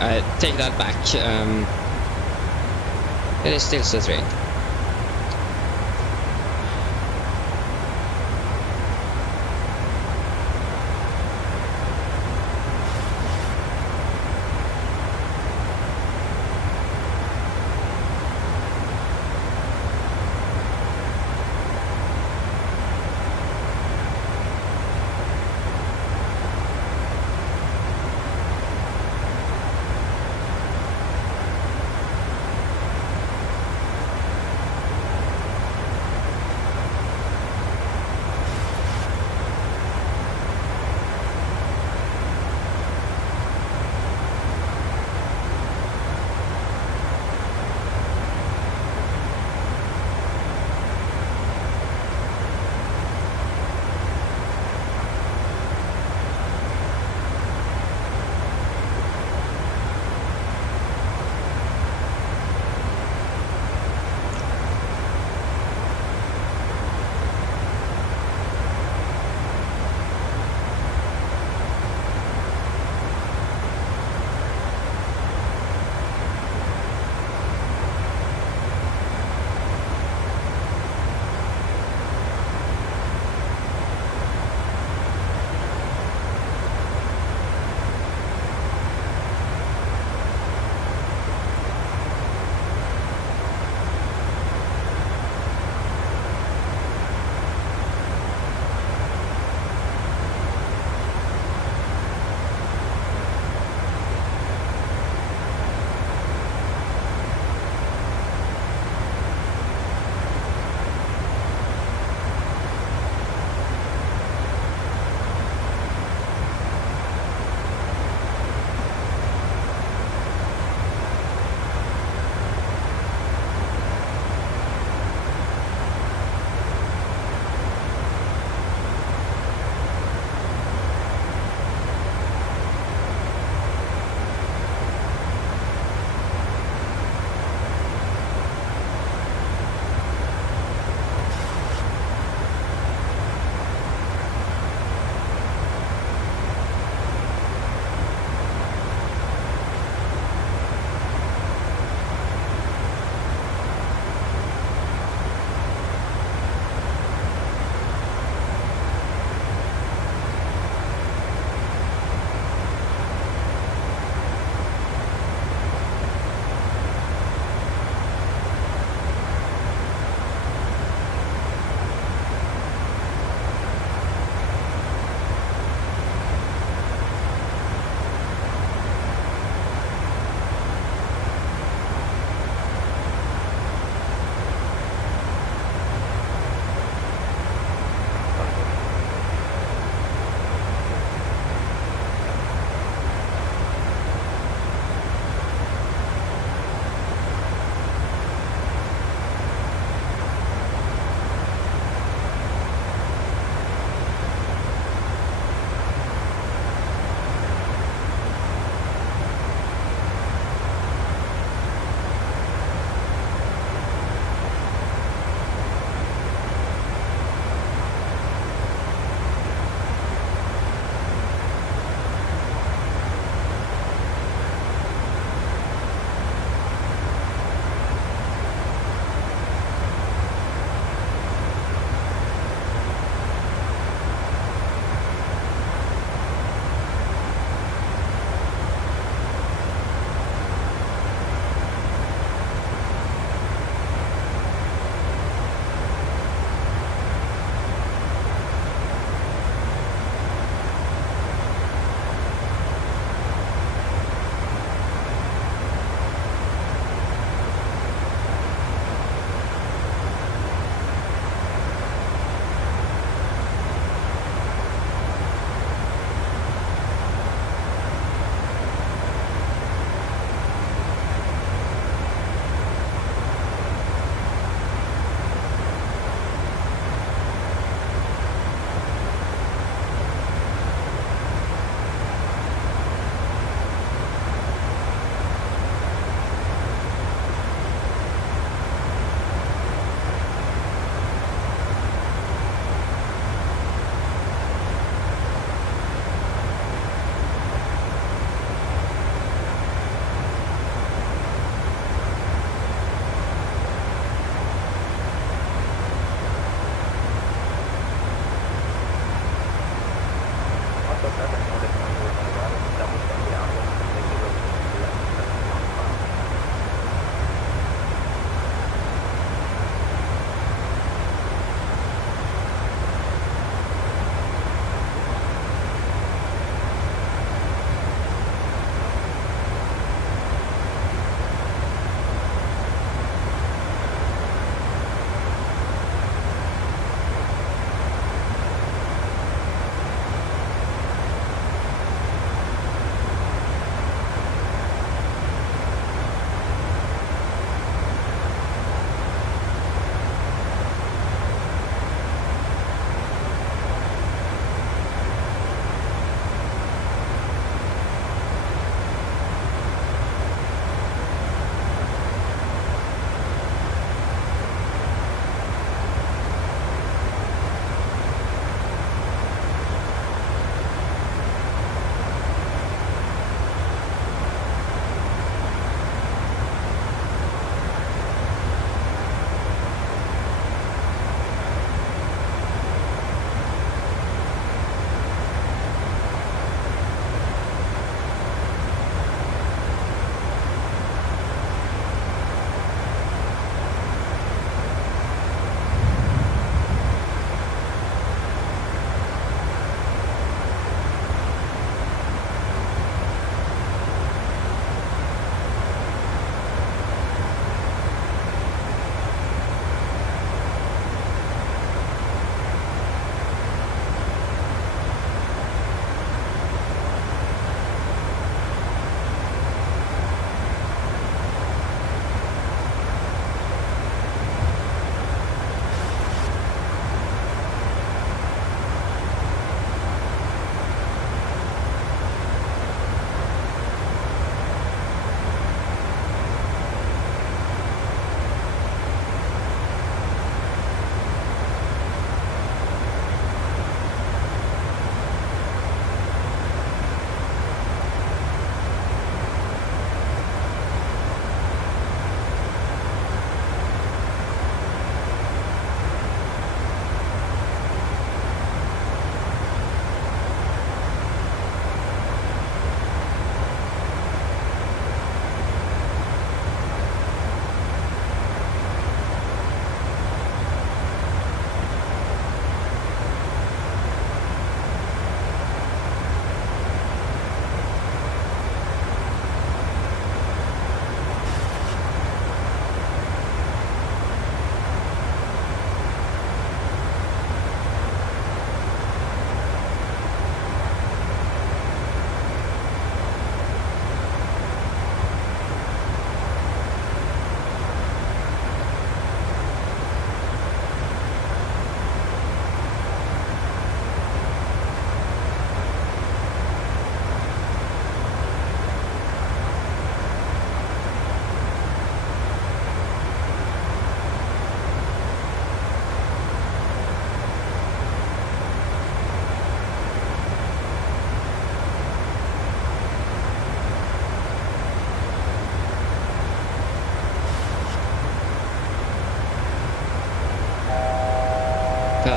I take that back. It is still stuttering.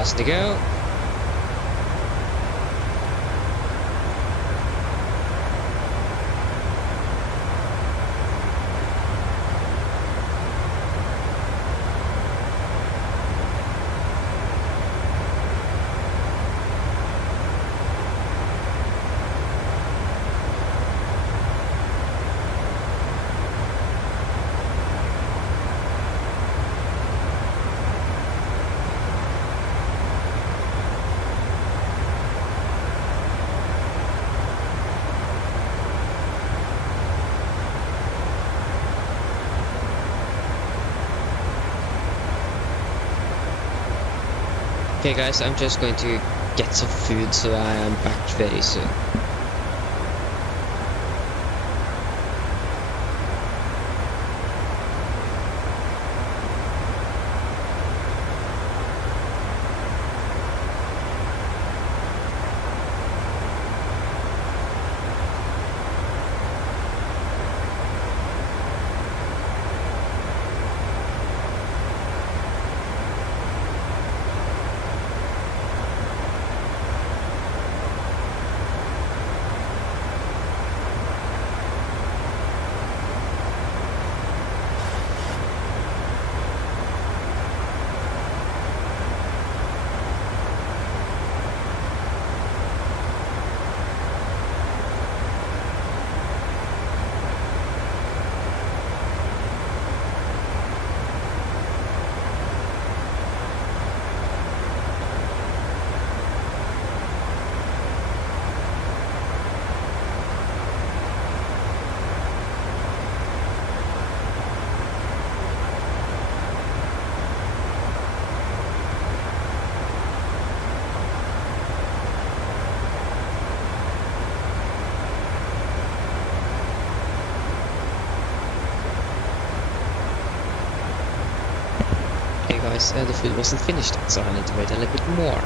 thousand to go. Okay guys, I'm just going to get some food so I am back very soon. Guys, the food wasn't finished yet, so I need to wait a little bit more.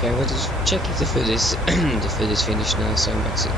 Okay, I'm going to check if the food is the food is finished now, so I'm back soon.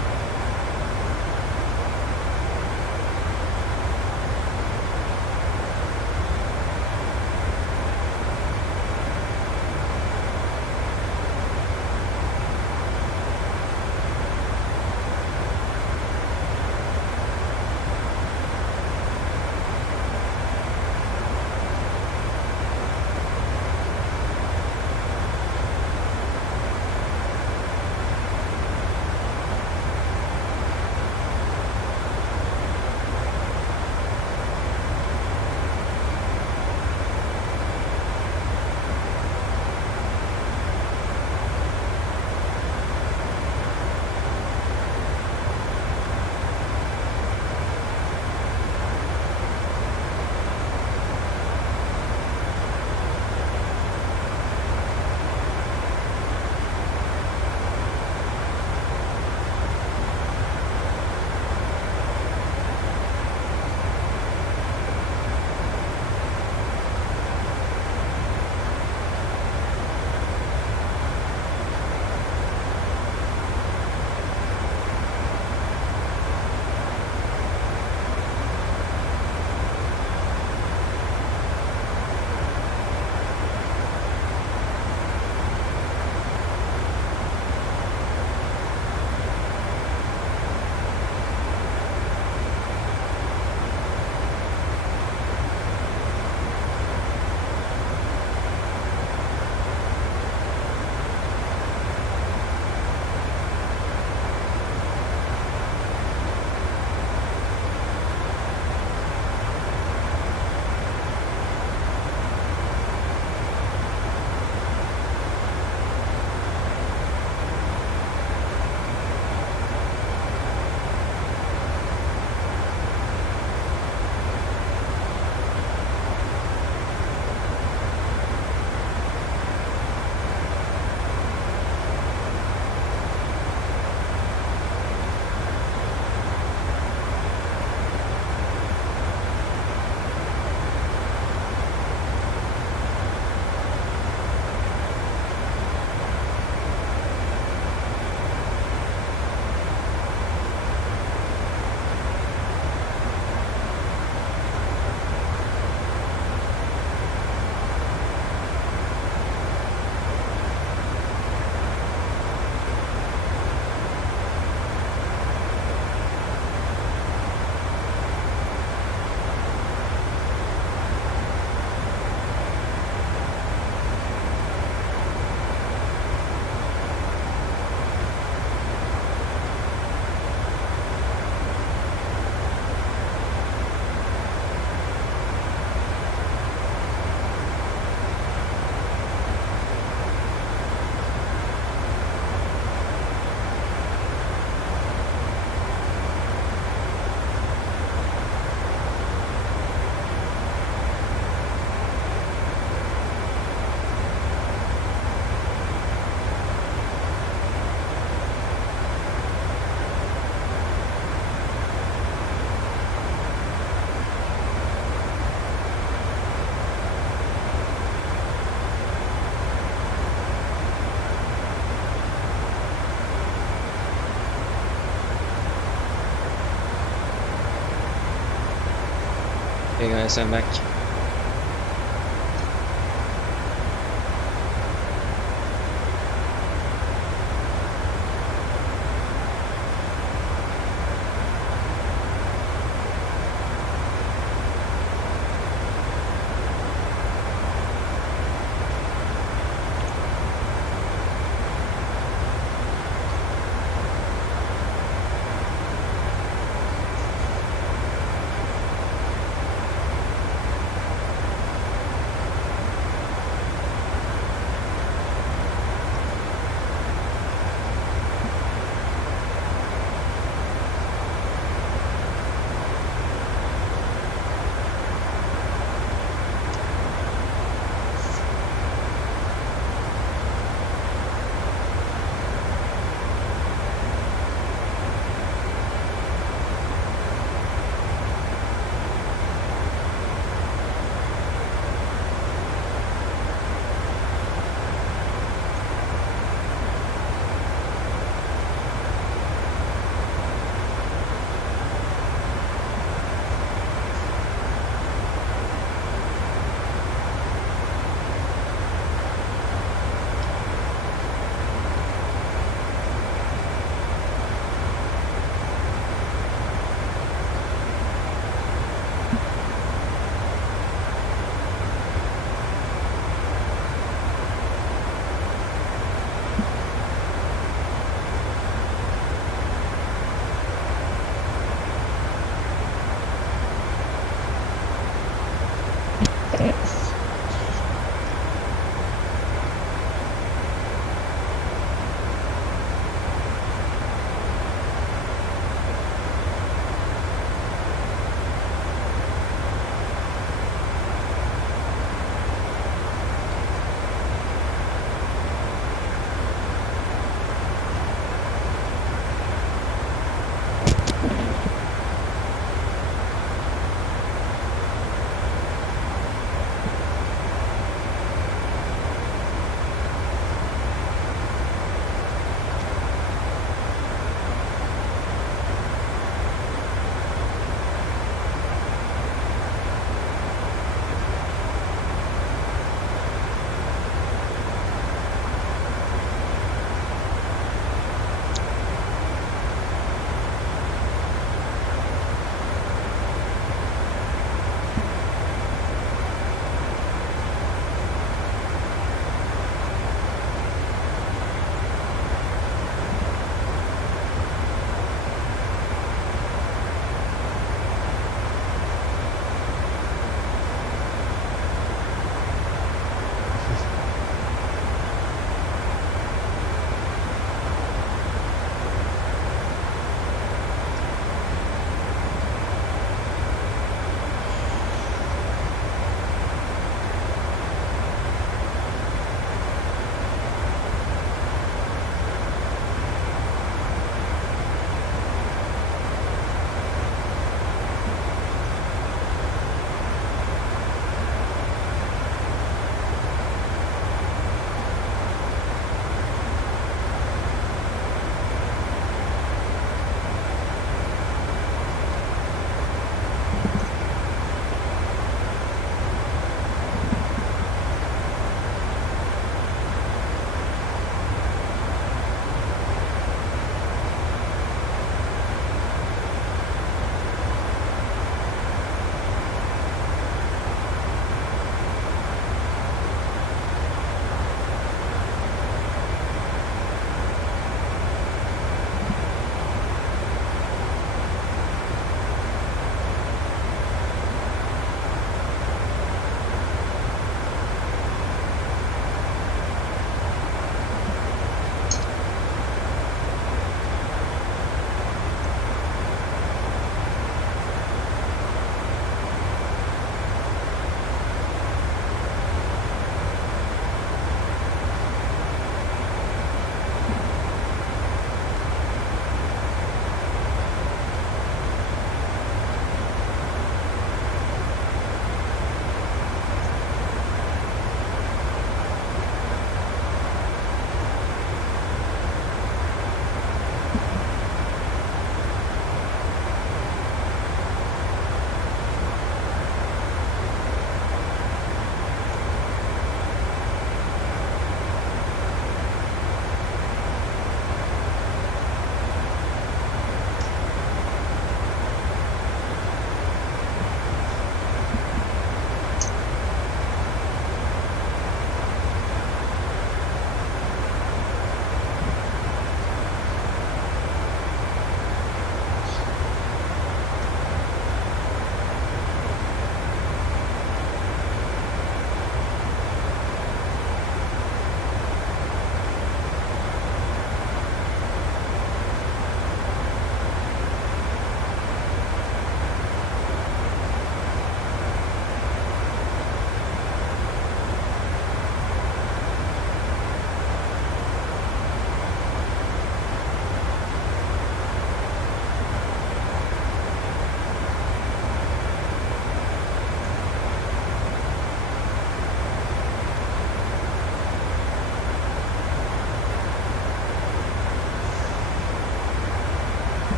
Okay guys, I'm back.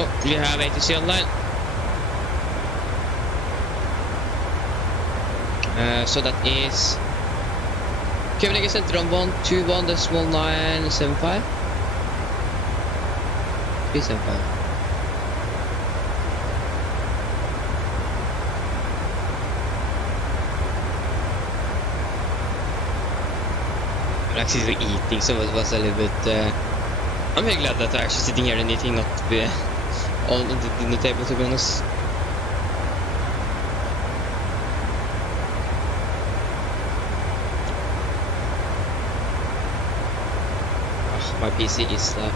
Oh, we have ATC online. So that is Communication Center on 121.975. 375. I'm actually eating, so it was a little bit. I'm very glad that I'm actually sitting here and eating, not be on the dinner table, to be honest. My PC is like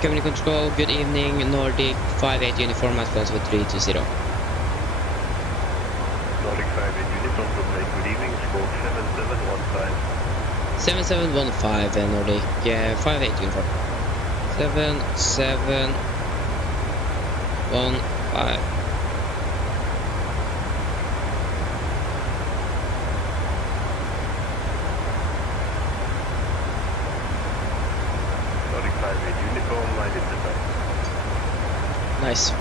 company control, good evening, Nordic 58 uniform at Oslo 320. Nordic 58 uniform, good evening, scope 7715. 7715 Nordic 58 uniform. 7715. Nordic 58 uniform, identified. Nice.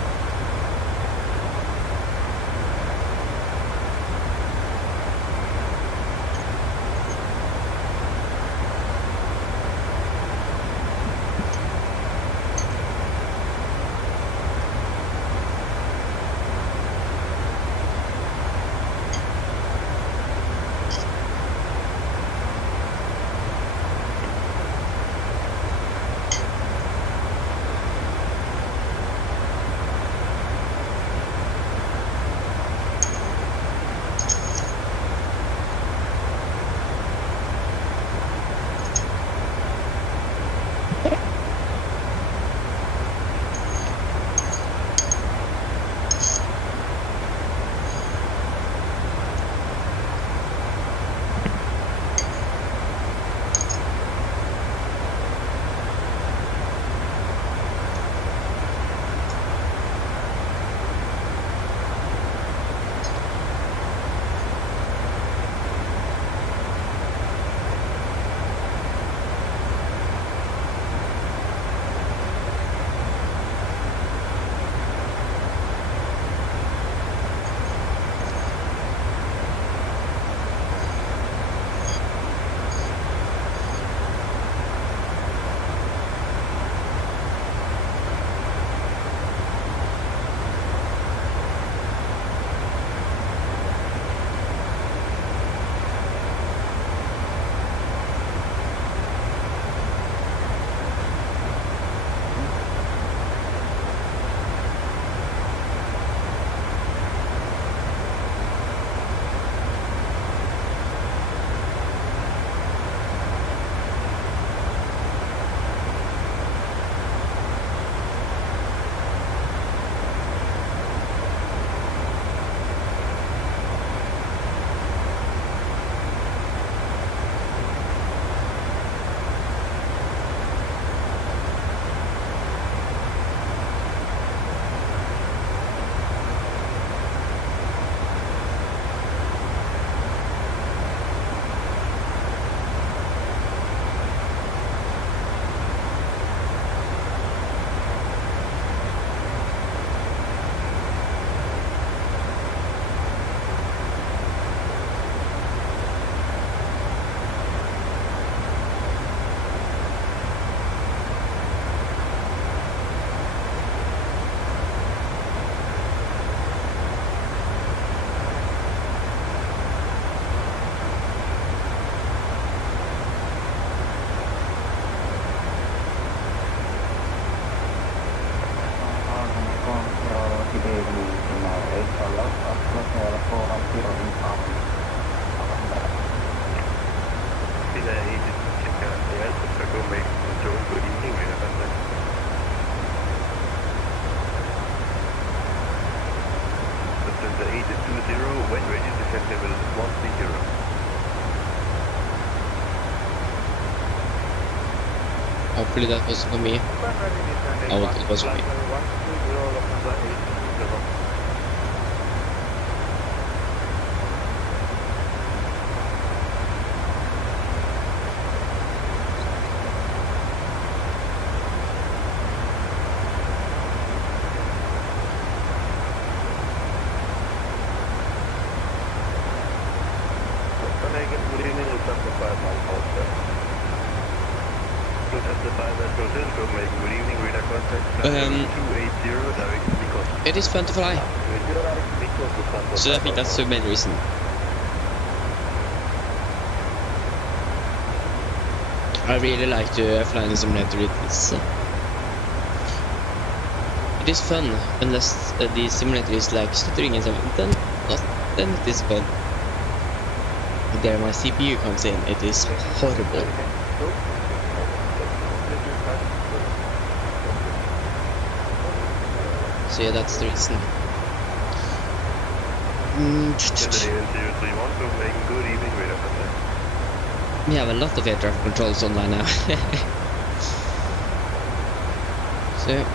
Hopefully that wasn't for me. Oh, it was for me. It is fun to fly. So I think that's the main reason. I really like to fly in the simulator. It is fun unless the simulator is like stuttering and stuff. Then it is fun. There my CPU comes in. It is horrible. So yeah, that's the reason. We have a lot of air traffic controls online now. So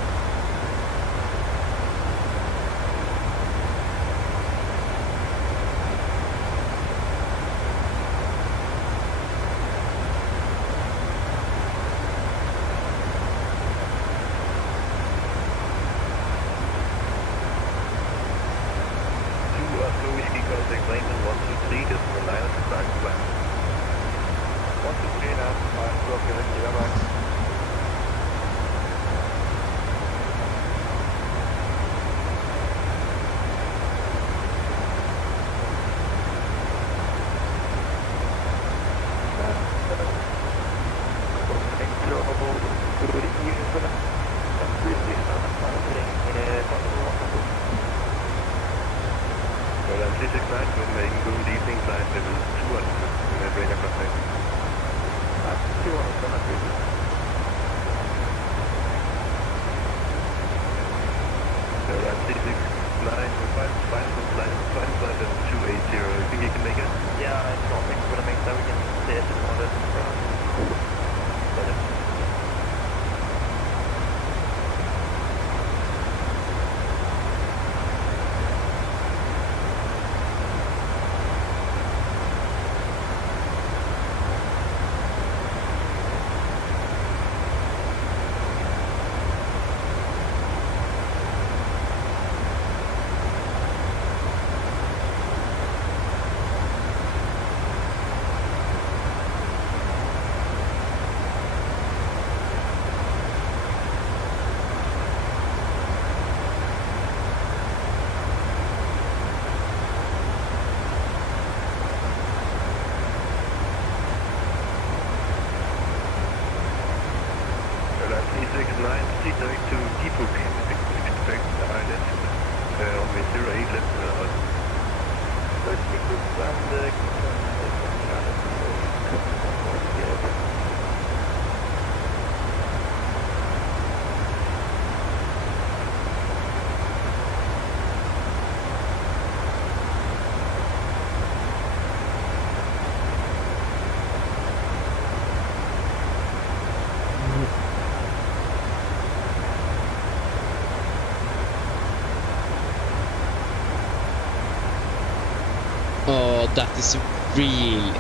oh, that is real.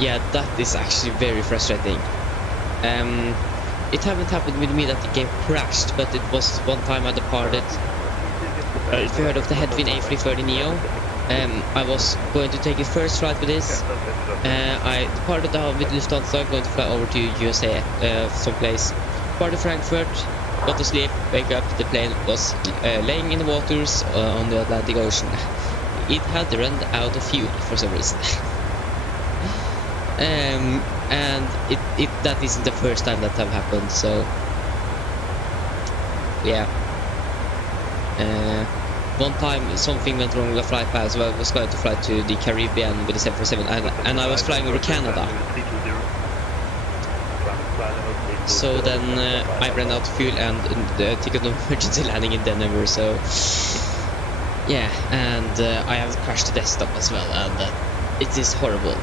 Yeah, that is actually very frustrating. It haven't happened with me that the game crashed, but it was one time I departed. If you heard of the Headwind A330 Neo, I was going to take a first flight with this. I departed with Lufthansa, going to fly over to USA, someplace. Departed Frankfurt, got to sleep, wake up, the plane was laying in the waters on the Atlantic Ocean. It had run out of fuel for some reason. And that isn't the first time that have happened, so yeah. One time something went wrong with the flight path, so I was going to fly to the Caribbean with the 747, and I was flying over Canada. So then I ran out of fuel and took an emergency landing in Denver, so yeah, and I have crashed the desktop as well, and it is horrible.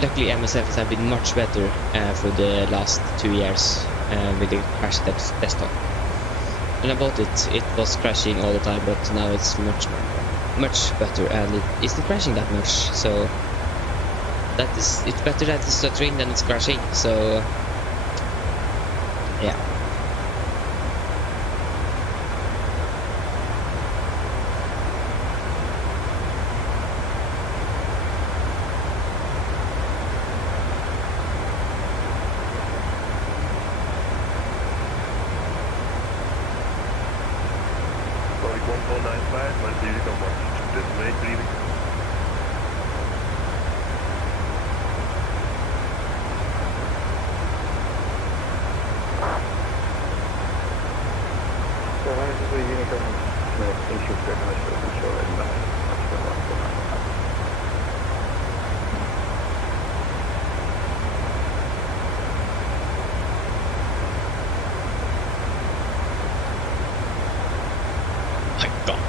Luckily MSFs have been much better for the last 2 years with the crashed desktop. When I bought it, it was crashing all the time, but now it's much better, and it isn't crashing that much. So it's better that it's stuttering than it's crashing. So yeah. 1495, Monday Unicorn 1, destinate leaving. So, this is a Unicorn issue for commercial control and My God.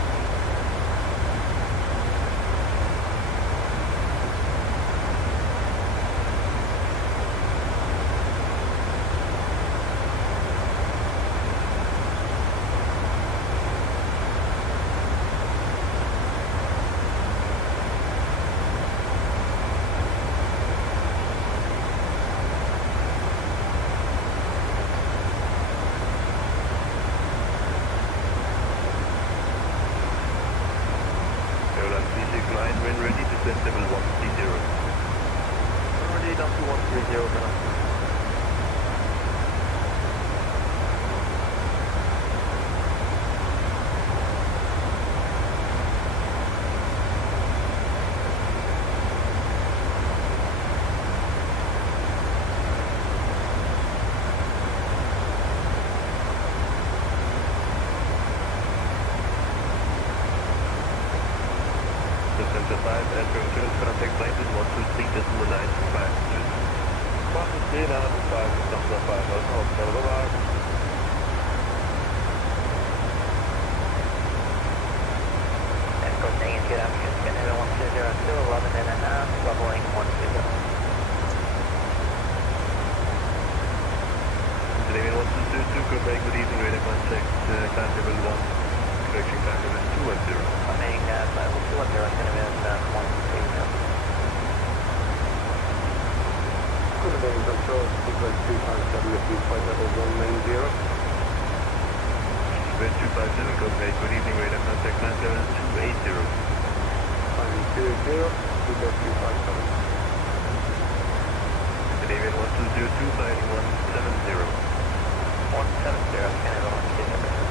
Airline 369, when ready, descend level 130. Already down to 130 now. Center 5, entering turns contact places 123.925. 123, now 5, Center 5, Oslo, bye-bye. Echo saying good afternoon, scan heaven 120, still 11 and a half, leveling 120. Canadian 1222, good day, good evening, radar contact, climb level 1, correction climb level 210. Coming level 210, Canadian 130. Copenhagen Control, sequence 257, repeat flight level 190. Sequence 257, good day, good evening, radar contact, climb level 280. 520, sequence 257. Canadian 1202, flying 170. 170, Canada 120.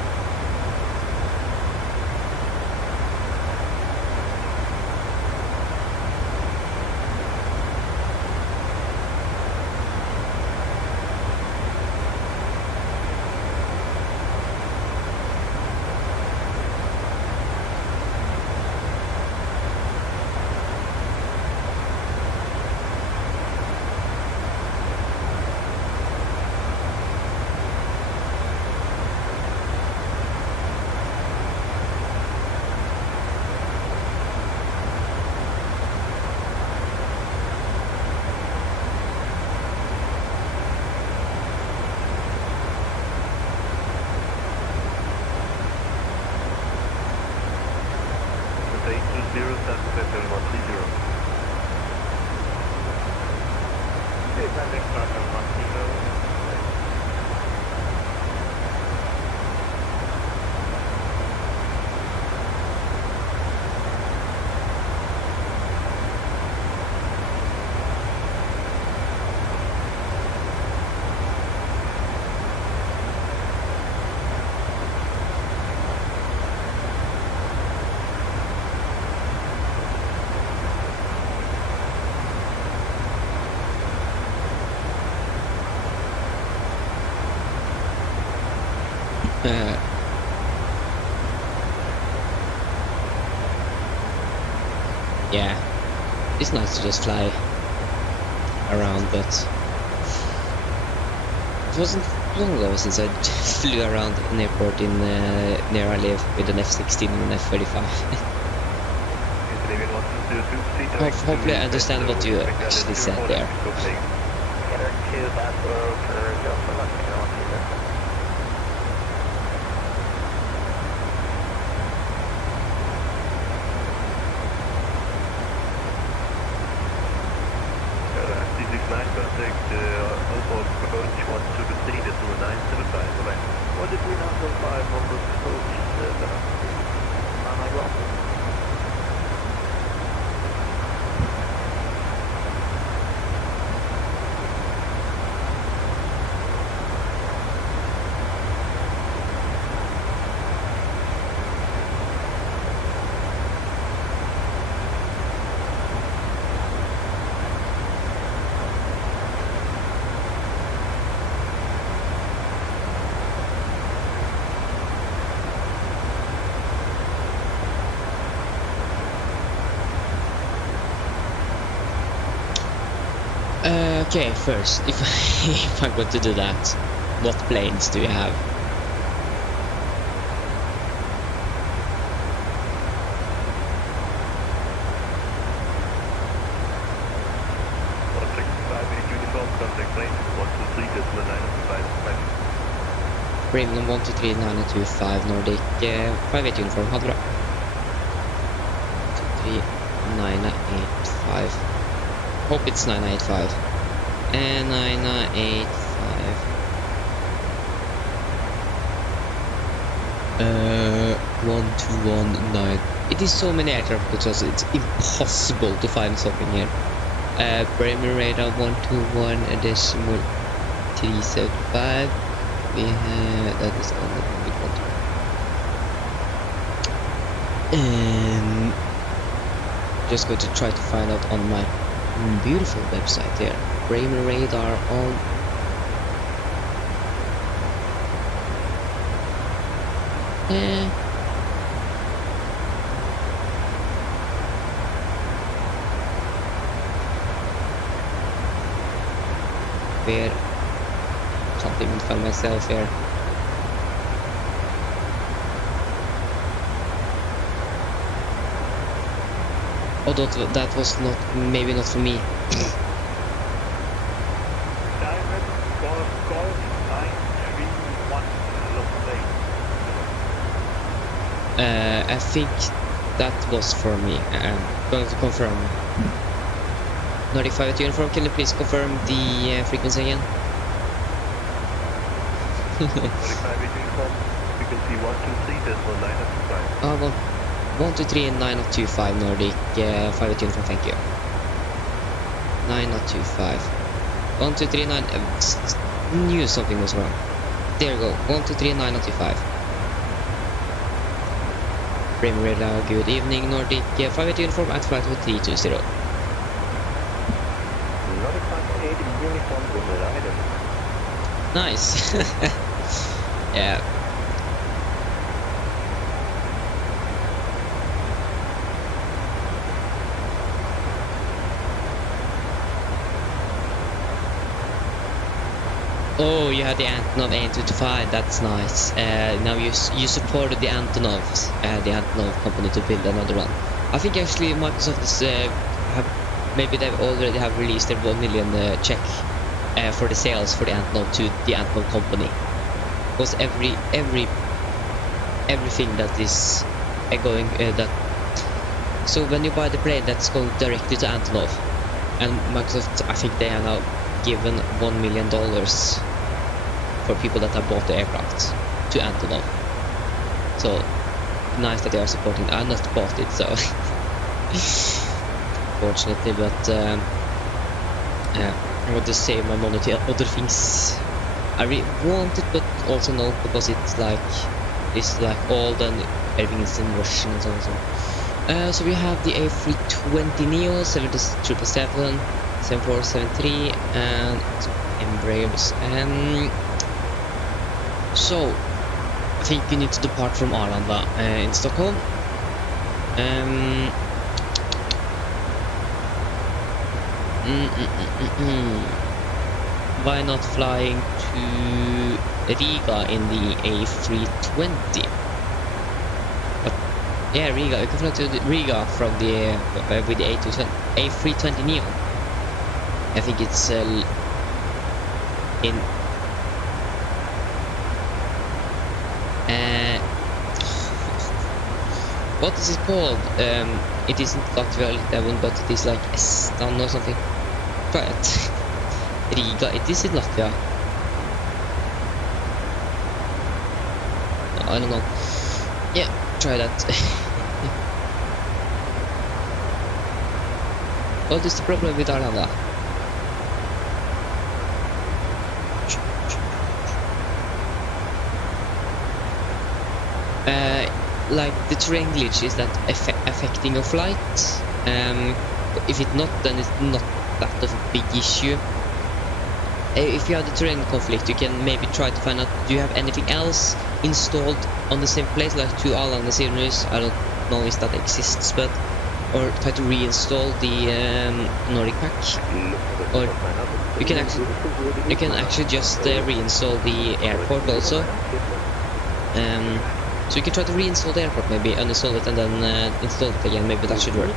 Yeah, it's nice to just fly around, but it wasn't long ago since I flew around an airport in near I live with an F-16 and an F-35. Hopefully I understand what you actually said there. Contact Oslo approach 123.975. What did we not go 5 on the approach? On my glasses. Okay, first, if if I'm going to do that, what planes do you have? Premium 123 925 Nordic 58 uniform, ha det bra. 123 985. Hope it's 985. And 985. 1219. It is so many aircraft because it's impossible to find something here. Bremen radar 121 decimal 375. We have that is on the big one. Just going to try to find out on my beautiful website here. Bremen radar on. Where? Can't even find myself here. Oh, that was not, maybe not for me. Diamond Golf 931 I think that was for me. I'm going to confirm. Nordic 58 uniform, can you please confirm the frequency again? 45 uniform, frequency 123.925. 123 and 9025 Nordic 58 uniform, thank you. 9025. 1239. Knew something was wrong. There you go. 123 9025. Bremen radar, good evening Nordic 58 uniform at flight 320. Nordic 58 uniform with the item. Nice. Yeah. Oh, you had the Antonov A225, that's nice. Now you supported the Antonovs, the Antonov company to build another one. I think actually Microsoft is, maybe they already have released their 1 million check for the sales for the Antonov to the Antonov company. Because everything that is going so when you buy the plane, that's going directly to Antonov, and Microsoft, I think they are now given $1 million for people that have bought the aircraft to Antonov. So nice that they are supporting. I not bought it, so fortunately, but I want to save my money to other things. I really want it, but also no, because it's like all done, everything is in Russian and so on. So we have the A320 Neo, 777, 7473, and Embraers. So I think we need to depart from Arlanda in Stockholm. Why not flying to Riga in the A320? But yeah, Riga. You can fly to Riga from the with the A320 Neo. I think it's in what is it called? It isn't Latvia 11, but it is like Estan or something. Try it. Riga, it is in Latvia. I don't know. Yeah, try that. What is the problem with Arlanda? Like the terrain glitch, is that affecting your flight? If it's not, then it's not that of a big issue. If you have the terrain conflict, you can maybe try to find out, do you have anything else installed on the same place, like two Arlanda Sirius? I don't know if that exists, but or try to reinstall the Nordic pack, or you can actually just reinstall the airport also. So you can try to reinstall the airport, maybe uninstall it and then install it again. Maybe that should work.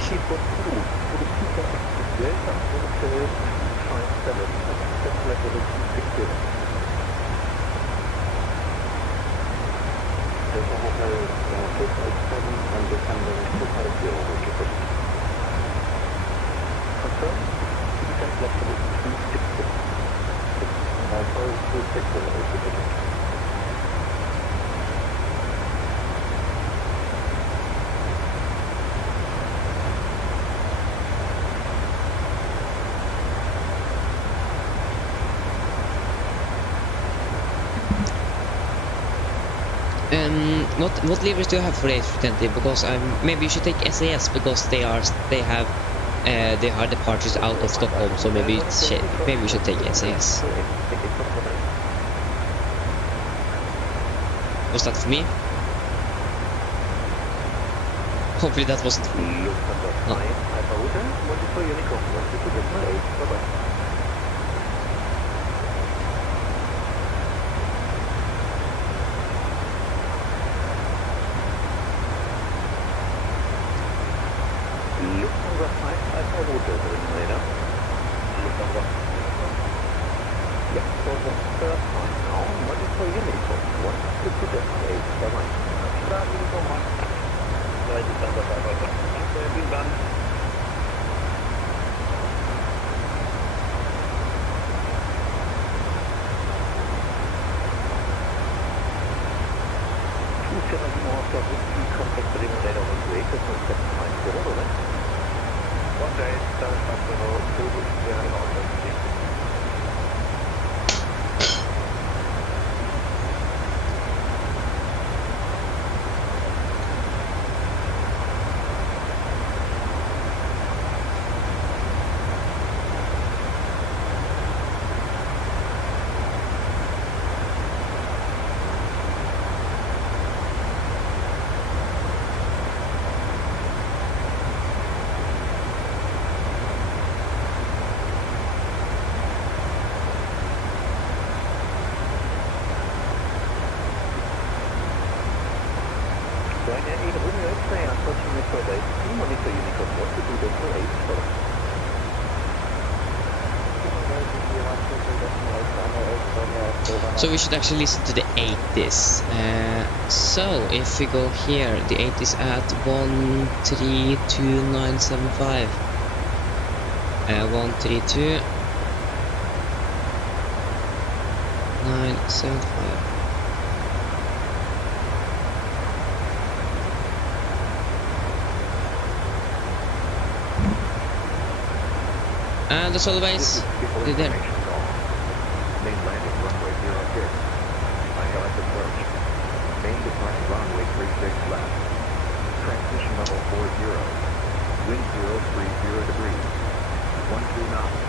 What levers do you have for the A320? Because maybe you should take SAS because they are departures out of Stockholm, so maybe you should take SAS. Was that for me? Hopefully that wasn't for me. No. So we should actually listen to the 80s. So if we go here, the 80s at 132975. 132975. And that's all the ways. There. Main landing runway 06. ILS approach. Main departing runway 36 left. Transmission level 40. Wind 030 degrees. 12 knots.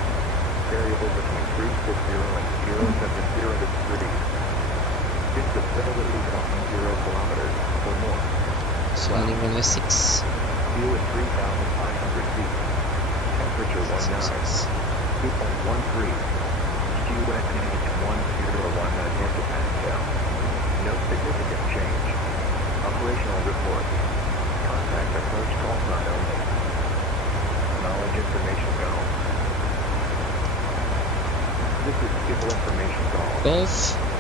Variable between 360 and 070 degrees. Visibility 10 kilometers or more. So landing runway 6. View at 3,500 feet. Temperature 19. 2.13. QNH 1019 hectopascal. No significant change. Operational report. Contact approach call sign only. Knowledge information call. This is civil information call. Golf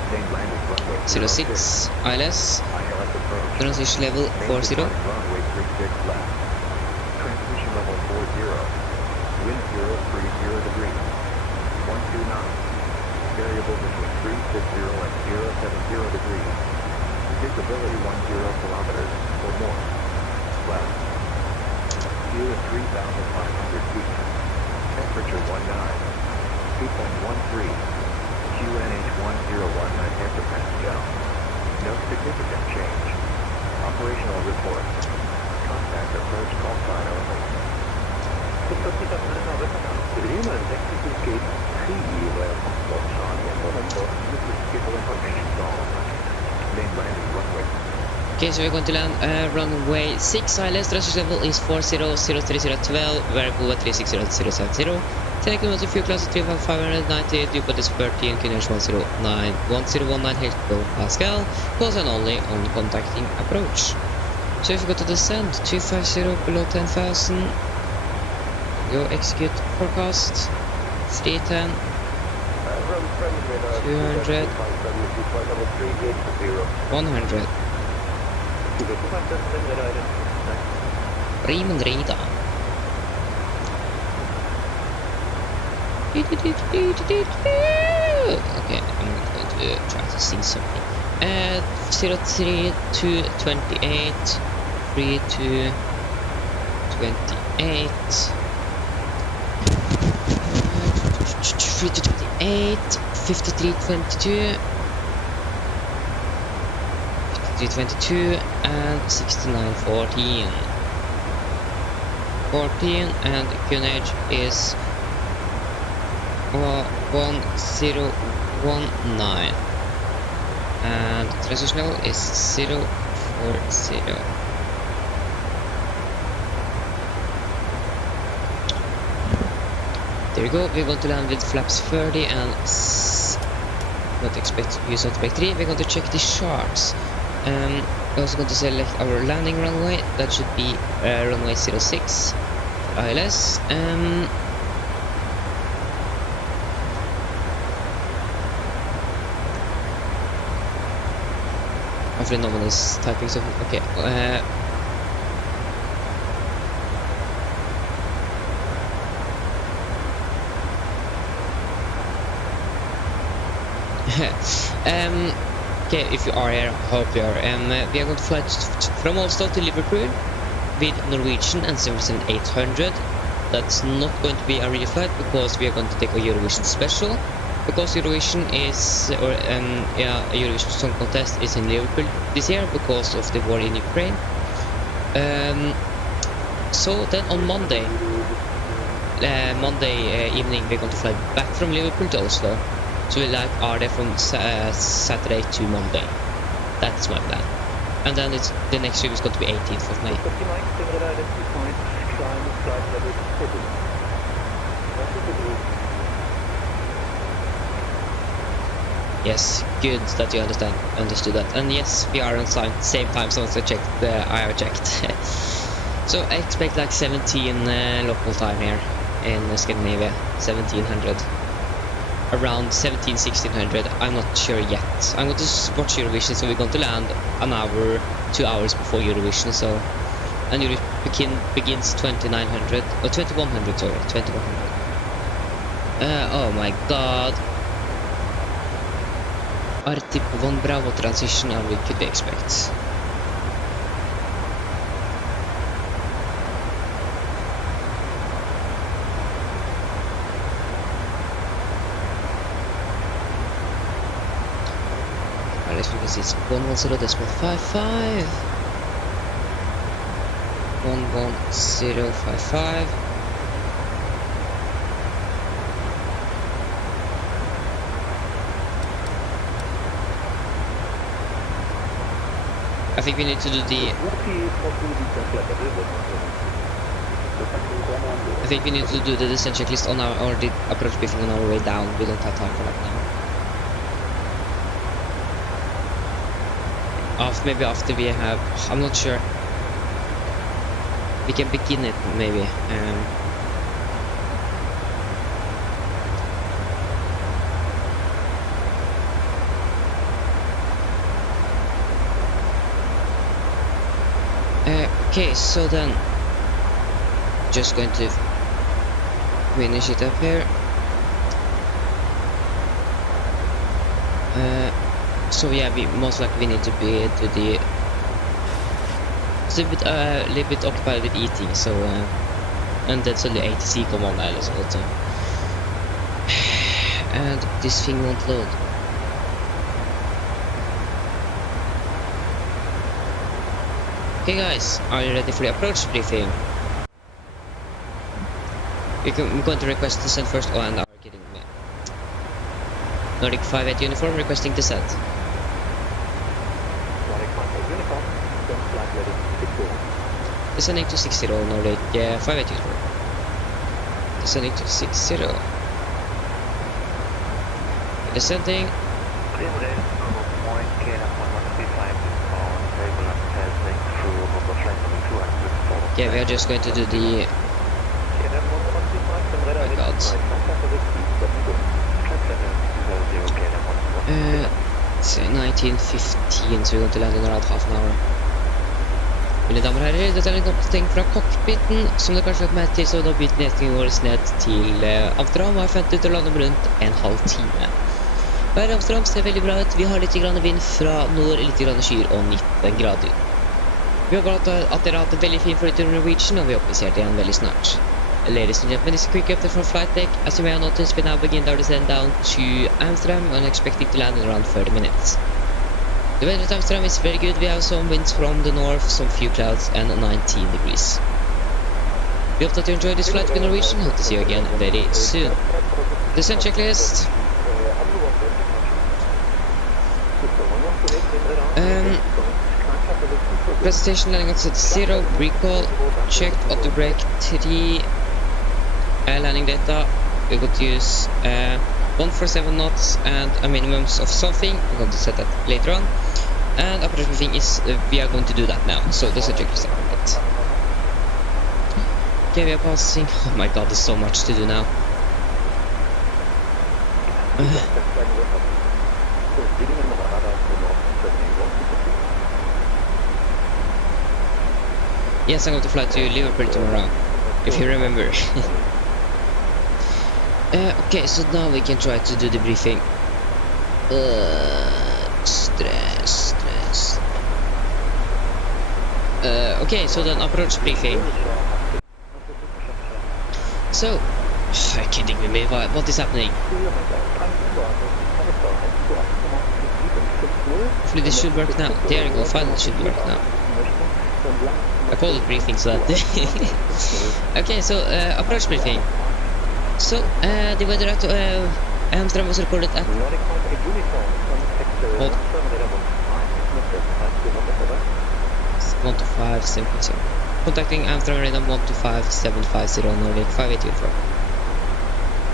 Main landing runway 06 ILS. ILS approach. Transition level 40. Runway 36 left. Transmission level 40. Wind 030 degrees. 12 knots. Variable between 360 and 070 degrees. Visibility 10 kilometers or more. Left. View at 3,500 feet. Temperature 19. 2.13. QNH 1019 hectopascal. No significant change. Operational report. Contact approach call sign only. This is civil information call. Main landing runway Okay, so we're going to land runway 6 ILS. Thrusters level is 40,03012, variable at 360,070. 10 km fuel class at 3,590, dew point is 13, QNH 1019 hectopascal, close and only on contacting approach. So if you go to descend, 250 below 10,000, go execute forecast, 310, 200, 100. Riemann Rida. Okay, I'm going to try to see something. 03 to 28, 3 to 28, 3 to 28, 5322, 5322, and 6914. 14, and QNH is 1019, and thrusters level is 040. There we go. We're going to land with flaps 30 and not expect use on spec 3. We're going to check the charts. We're also going to select our landing runway. That should be runway 06 ILS. Hopefully no one is typing something. Okay. Okay, if you are here, hope you are. We are going to fly from Oslo to Liverpool with Norwegian and 77800. That's not going to be a real flight because we are going to take a Eurovision special. Because Eurovision is, Eurovision Song Contest is in Liverpool this year because of the war in Ukraine. So then on Monday evening we're going to fly back from Liverpool to Oslo. So we are there from Saturday to Monday. That's my plan. And then the next trip is going to be 18th of May. Yes, good that you understood that. And yes, we are on same time zones. I have checked. So I expect like 17 local time here in Scandinavia, 1700. Around 1600. I'm not sure yet. I'm going to watch Eurovision, so we're going to land an hour, 2 hours before Eurovision. So, and Eurovision begins 2900 or 2100. Sorry, 2100. Oh my God. Artip von Bravo transition, and we could expect. Let's see, it's 110.55. 11055. I think we need to do the. I think we need to do the descent checklist on our or the approach briefing on our way down. We don't have time for that now. Maybe after we have, I'm not sure. We can begin it maybe. Okay, so then just going to finish it up here. So yeah, we most likely need to be to the. It's a little bit occupied with eating, so and that's only ATC command also. And this thing won't load. Okay guys, are you ready for the approach briefing? I'm going to request descent first. Oh, and are you kidding me? Nordic 58 uniform requesting descent. Nordic 58 uniform. Descending to 60 Nordic 580. Descending to 60. Descending. Okay, we are just going to do the... Oh my god. It's 19:15, so we're going to land in around half an hour. Mine damer og herrer, dette er en oppdatering fra cockpiten, som det kanskje har lagt meg til, så da bytter nedstillingen vår ned til Amsterdam, og jeg fant ut å lande om rundt en halv time. Været i Amsterdam ser veldig bra ut. Vi har litt grann vind fra nord, litt grann skyer og 19 grader. Vi håper at dere har hatt en veldig fin flyt til Norwegian, og vi håper vi ser det igjen veldig snart. Ladies and gentlemen, this is a quick update from flight deck. As you may have noticed, we now begin our descent down to Amsterdam and expecting to land in around 30 minutes. The weather at Amsterdam is very good. We have some winds from the north, some few clouds, and 19 degrees. We hope that you enjoyed this flight with Norwegian. Hope to see you again very soon. Descent checklist. Presentation landing at 0, recall, checked, auto brake 3, landing data. We're going to use 147 knots and a minimum of something. I'm going to set that later on. And operation thing is we are going to do that now. So this is a checklist of it. Okay, we are passing. Oh my god, there's so much to do now. Yes, I'm going to fly to Liverpool tomorrow, if you remember. Okay, so now we can try to do the briefing. Stress. Okay, so then approach briefing. So, are you kidding me? What is happening? Hopefully this should work now. There you go, finally it should work now. I call it briefing so that... Okay, so approach briefing. So, the weather at Amsterdam was recorded at... 125.750. Contacting Amsterdam radar 125.750 Nordic 580 from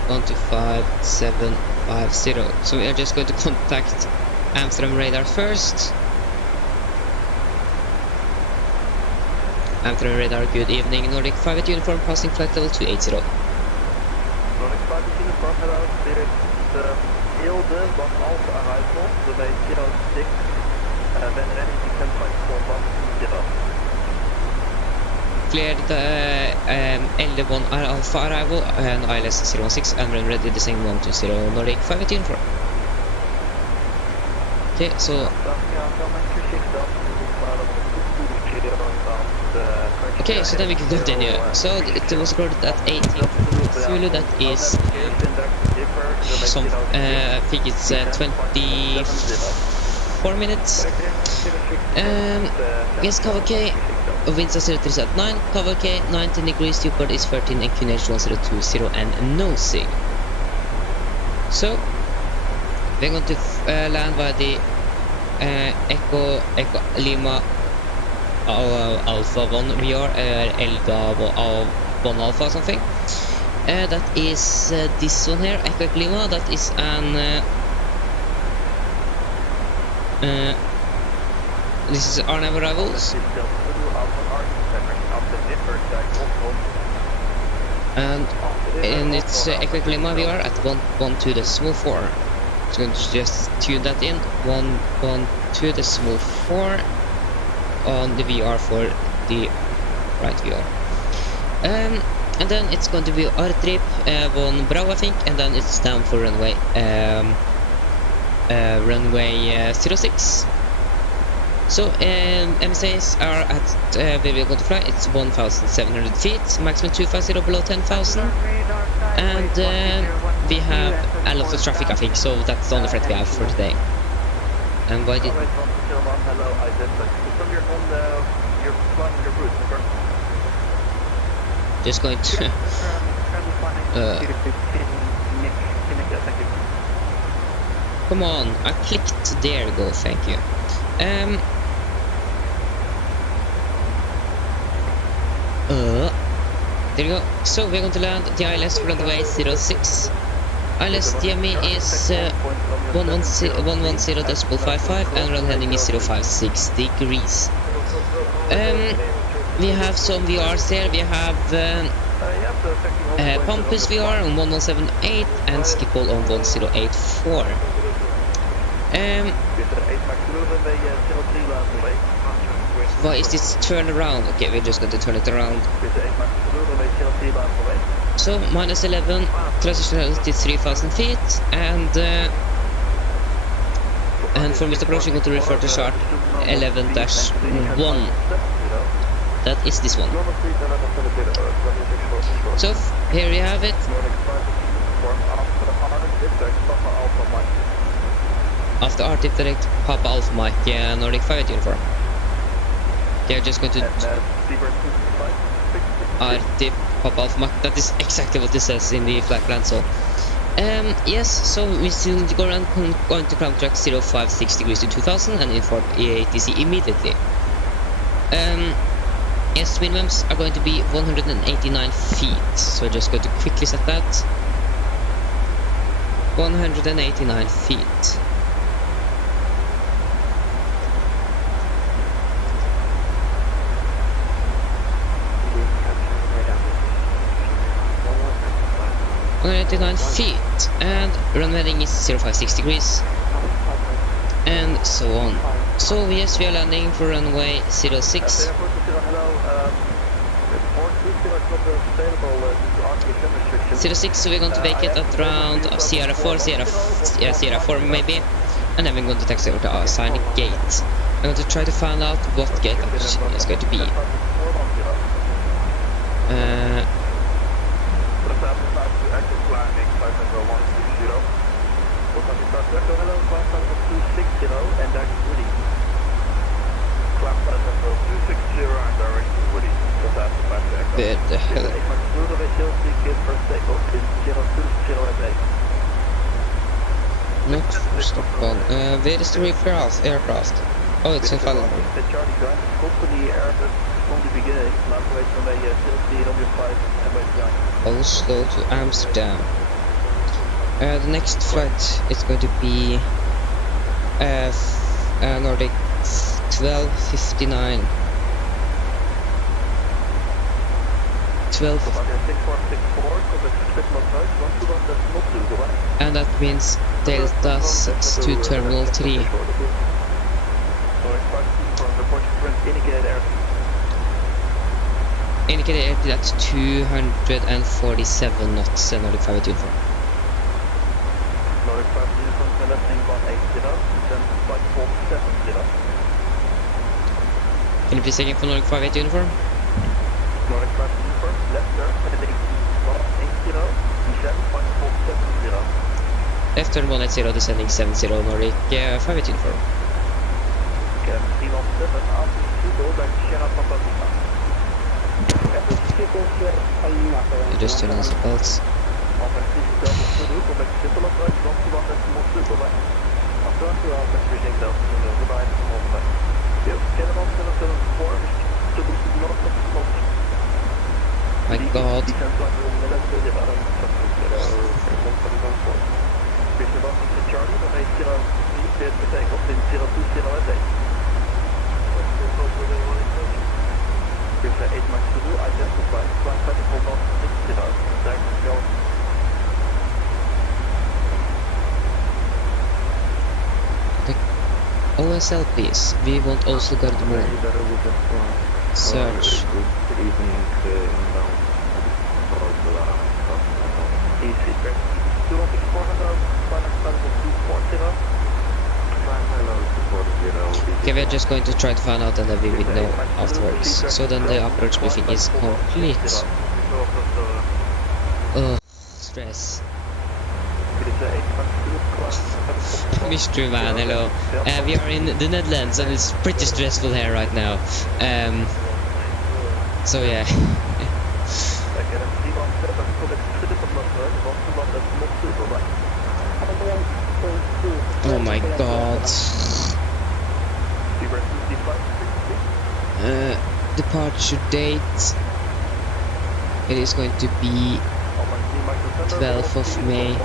125.750. So we are just going to contact Amsterdam radar first. Amsterdam radar, good evening. Nordic 580 uniform, passing flight level 280. Nordic 580 uniform, hello. There is Molde, but also arrival, delay 06, when ready to 10.41, 0. Cleared L1 Alpha arrival and ILS 016 and run ready descent 120 Nordic 580 uniform. Okay, so... Okay, so then we can continue. So it was recorded at 18 Zulu, that is some, I think it's 24 minutes. Yes, cover K, winds are 030 at 9, cover K, 19 degrees, Newport is 13 and QNH 1020 and nosing. So, we're going to land by the Echo Lima Alpha 1 VR, Elga 1 Alpha or something. That is this one here, Echo Lima, that is an... this is our nav arrivals. And it's Echo Lima VR at 112.4. So I'm going to just tune that in, 112.4 on the VR for the right VR. And then it's going to be our trip, 1 Bravo I think, and then it's down for runway runway 06. So MSAs are at where we're going to fly. It's 1,700 feet, maximum 250 below 10,000, and we have a lot of traffic I think, so that's the only threat we have for today. And why did... Just going to... Come on, I clicked, there you go, thank you. There you go. So we're going to land the ILS runway 06. ILS DME is 110.55 and run heading is 056 degrees. We have some VRs here. We have Pompous VR on 1178 and Skipball on 1084. Why is this turn around? Okay, we're just going to turn it around. So, minus 11, transition velocity 3000 feet, and for Mr. Approach, you're going to refer to chart 11-1. That is this one. So, here we have it. After RTIP direct Papa Alpha Mike, Nordic 5 uniform. They're just going to RTIP Papa Alpha Mike. That is exactly what this says in the flight plan. So, yes, so we still need to go around, going to climb track 056 degrees to 2000 and inform ATC immediately. Yes, minimums are going to be 189 feet, so we're just going to quickly set that. 189 feet. feet, and runway heading is 056 degrees, and so on. So yes, we are landing for runway 06. 06, so we're going to make it at around Sierra 4 maybe, and then we're going to taxi over to our assigned gate. I'm going to try to find out what gate actually is going to be. Where the hell? Not for Stockholm. Where is the aircraft? Oh, it's in Finland. Oslo to Amsterdam. The next flight is going to be Nordic 1259. 12. And that means Delta 6 to Terminal 3. Indicated airspeed at 247 knots and Nordic 5 uniform. Nordic 5 uniform, lifting 180, then flight 470. Can you please again for Nordic 5 uniform? Nordic 5 uniform, left turn, heading 180, descend flight 470. Left turn 180, descending 70, Nordic 5 uniform. Okay, 317, after 2 go back to Sierra Papa Lima. You're just turning the seatbelts. My God. OSL please, we want Oslo Gardermoen. Search. Okay, we're just going to try to find out and then we will know afterwards. So then the approach briefing is complete. Oh, stress. Mr. Man, hello. We are in the Netherlands and it's pretty stressful here right now. So yeah. Oh my God. Departure date It is going to be 12th of May.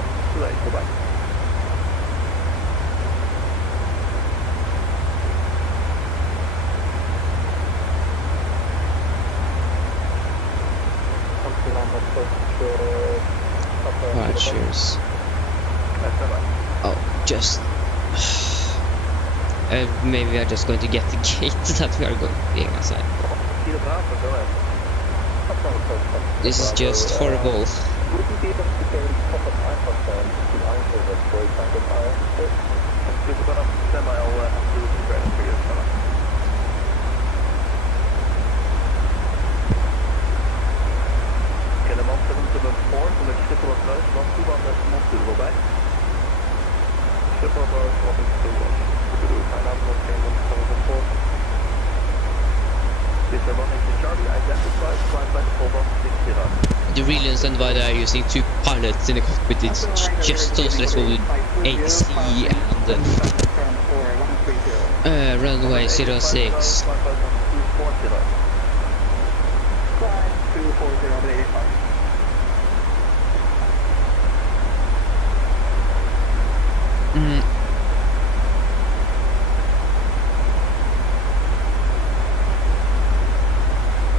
Departures. Oh, just... maybe we are just going to get the gate that we are going being aside. This is just horrible. The real reason why they are using two pilots in the cockpit is just so stressful with ATC and runway 06. Mm.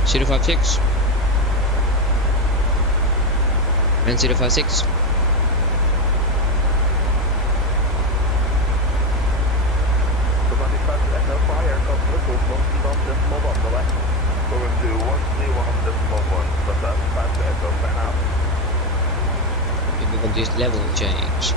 Zero 56 and 056. Maybe we'll use level change.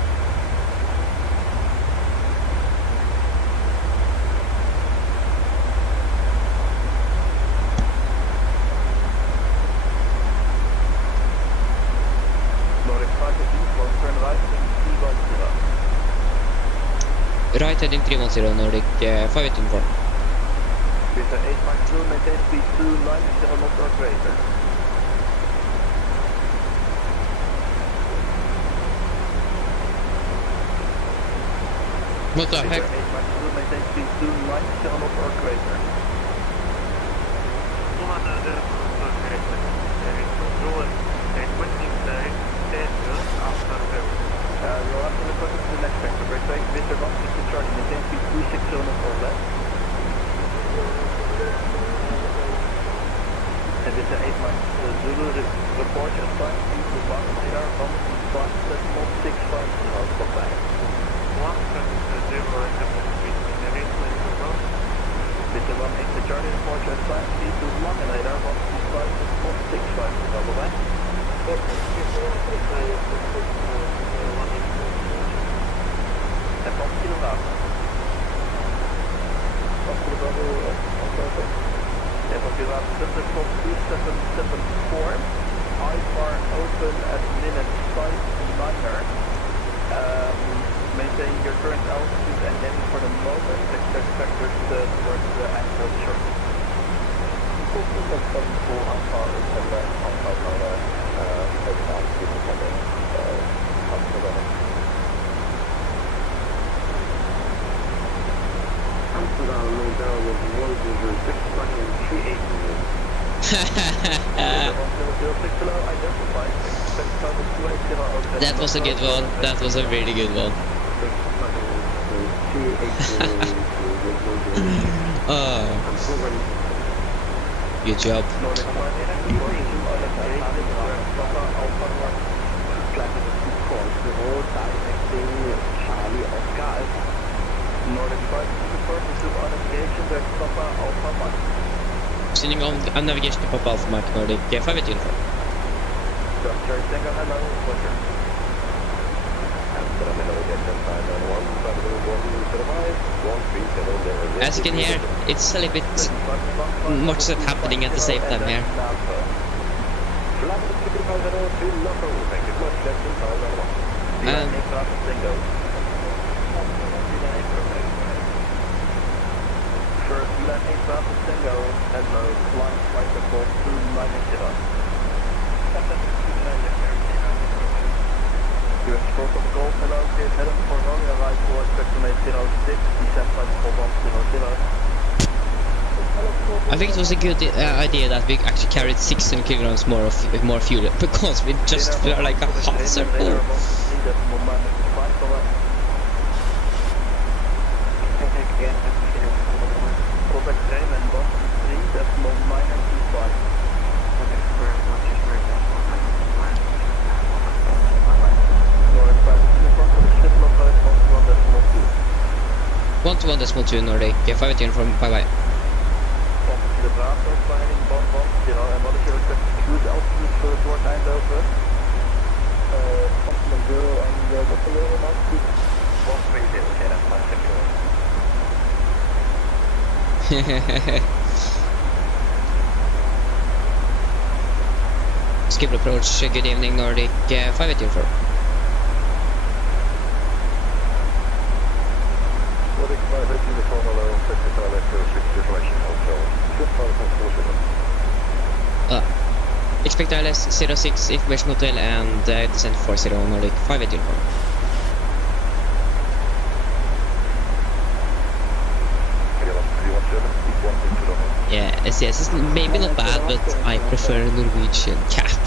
Right heading 310 Nordic 584. With the 8 Max 2, maintain speed 2, 9 0 knots or greater. What the heck? 8 Max 2, maintain speed 2, 9 0 knots or greater. You'll have to look to the next sector. Break back, Victor 160 Charlie, maintain speed 360 knots or less. And with the 8 Max Zulu, report your time, speed to 1 radar, 1.65 knots, stop back. 1.0 speed, Victor 180 Charlie, report your time, speed to 1 radar, 1.65 double back. En van kilometer. Van kilometer. En van kilometer. From 2774. I-bar open at minute 5-9er. Maintain your current altitude and then for the moment expect factors towards the actual short. Amsterdam, Molde was 106 and 38. That was a good one. That was a really good one. Oh. Good job. Sending on navigation to Papa Alpha Mike Nordic 5 uniform. As you can hear, it's a little bit much stuff happening at the same time here. First, land 8 Bravo Tango, hello, flying flight control 290. US 4 from Golf, hello, clear heading for Norway, arrive for expect to make 06, descent flight control 100. Hello, I think it was a good idea that we actually carried 600 kilograms more fuel because we just flew like a half circle. One to 1.2 Nordic, 5 uniform, bye bye. Skip approach, good evening Nordic, 5 uniform. Expect ILS 06 information hotel and descent 40 Nordic 5 uniform. Yeah, SAS is maybe not bad, but I prefer Norwegian cap.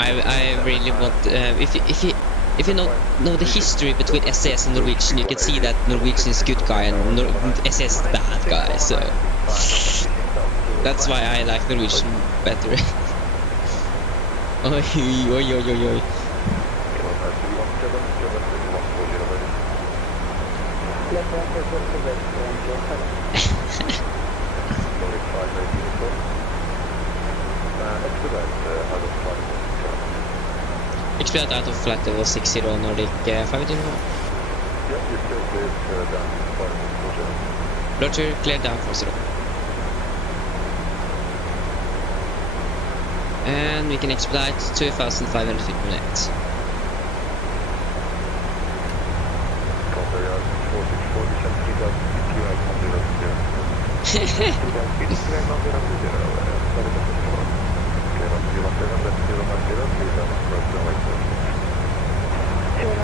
I really want if you know the history between SAS and Norwegian, you can see that Norwegian is good guy and SAS is bad guy. So that's why I like Norwegian better. Oi, oi, oi, oi, oi. Expedite out of flight level 60 Nordic 5 uniform. Roger, clear down 40. And we can expedite 2,500 feet per minute.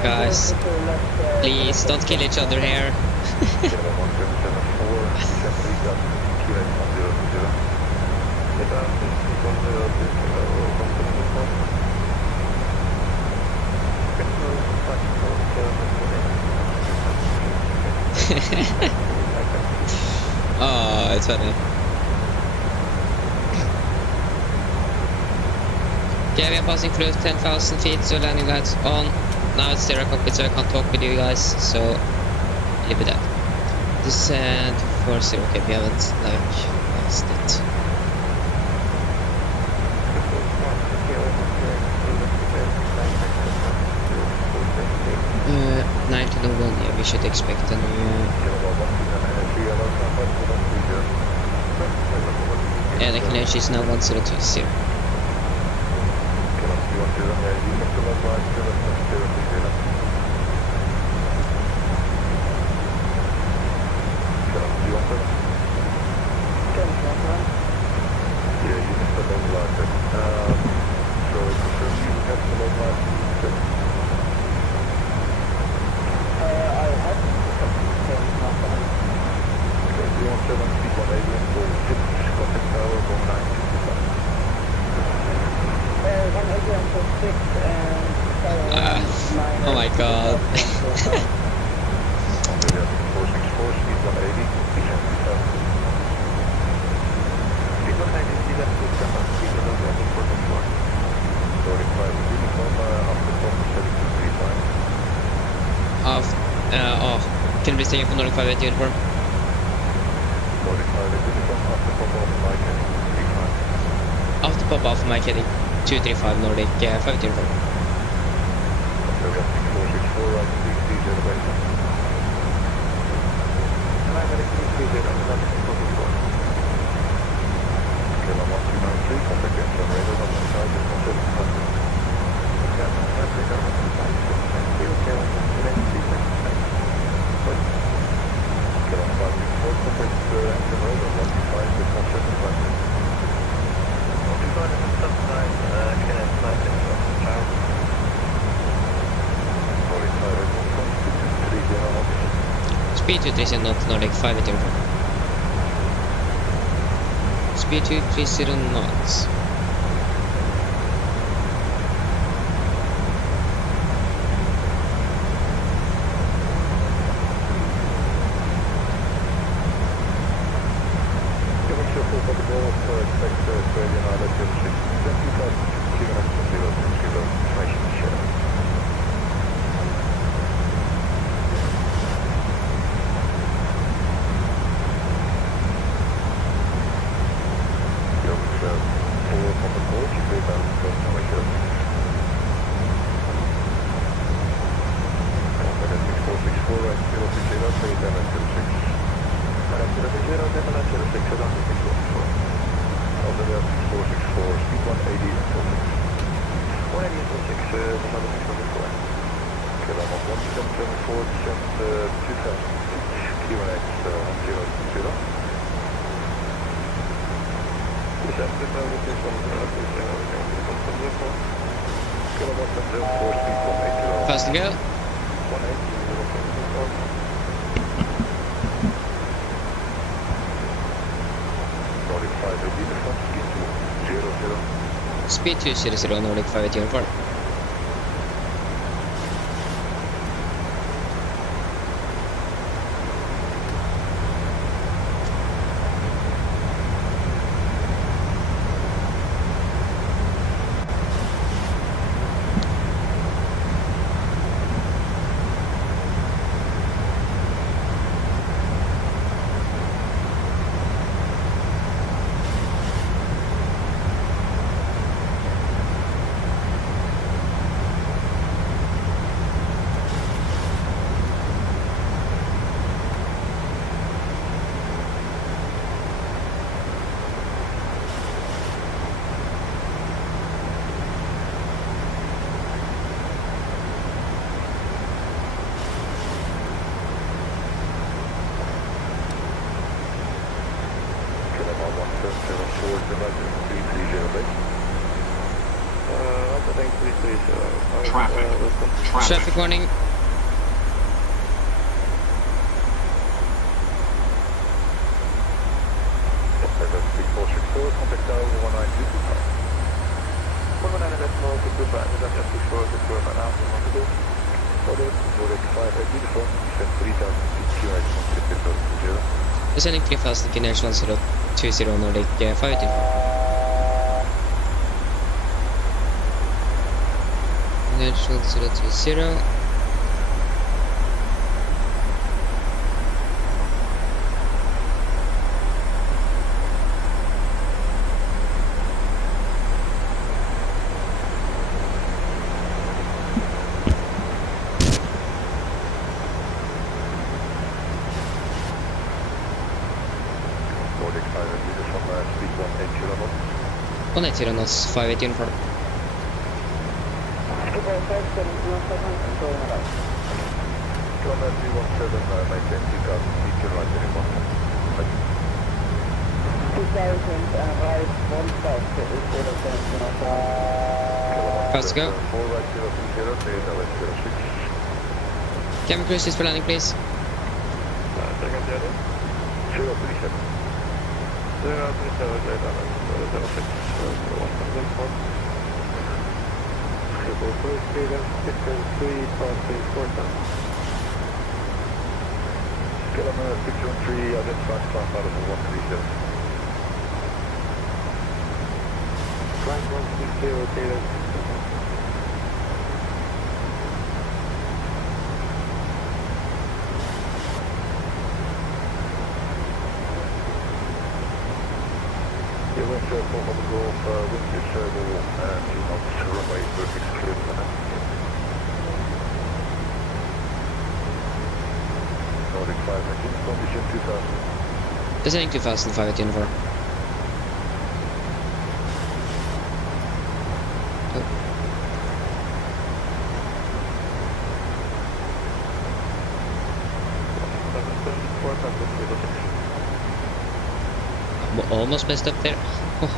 Guys, please don't kill each other here. Oh, it's funny. Okay, we are passing through 10,000 feet, so landing lights on. Now it's stereo cockpit, so I can't talk with you guys, so leave it at. Descent 40, okay, we haven't like passed it. 1901, yeah, we should expect a new... Yeah, the connection is now 1020. Oh my god. Can we stay in for Nordic 5 uniform? After pop off my heading 235 Nordic 5 uniform. Speed 230 knots, Nordic 580 uniform. Speed 230 knots. Fast to go. Speed 200, Nordic 580 uniform. Traffic warning. Descending 3000 Kinetic 1020 Nordic 580. Kinetic 1020. On 80 knots, 580 uniform. Fast to go. Cabin crew is for landing, please. Descending 2000, 580 uniform. Almost messed up there. Oh.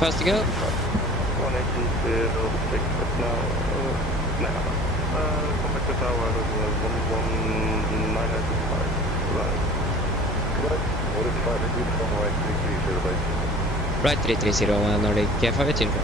Fast to go. Contact the tower, 11995. Right. Nordic 5 uniform right 330 base. Right 330 Nordic 518 from.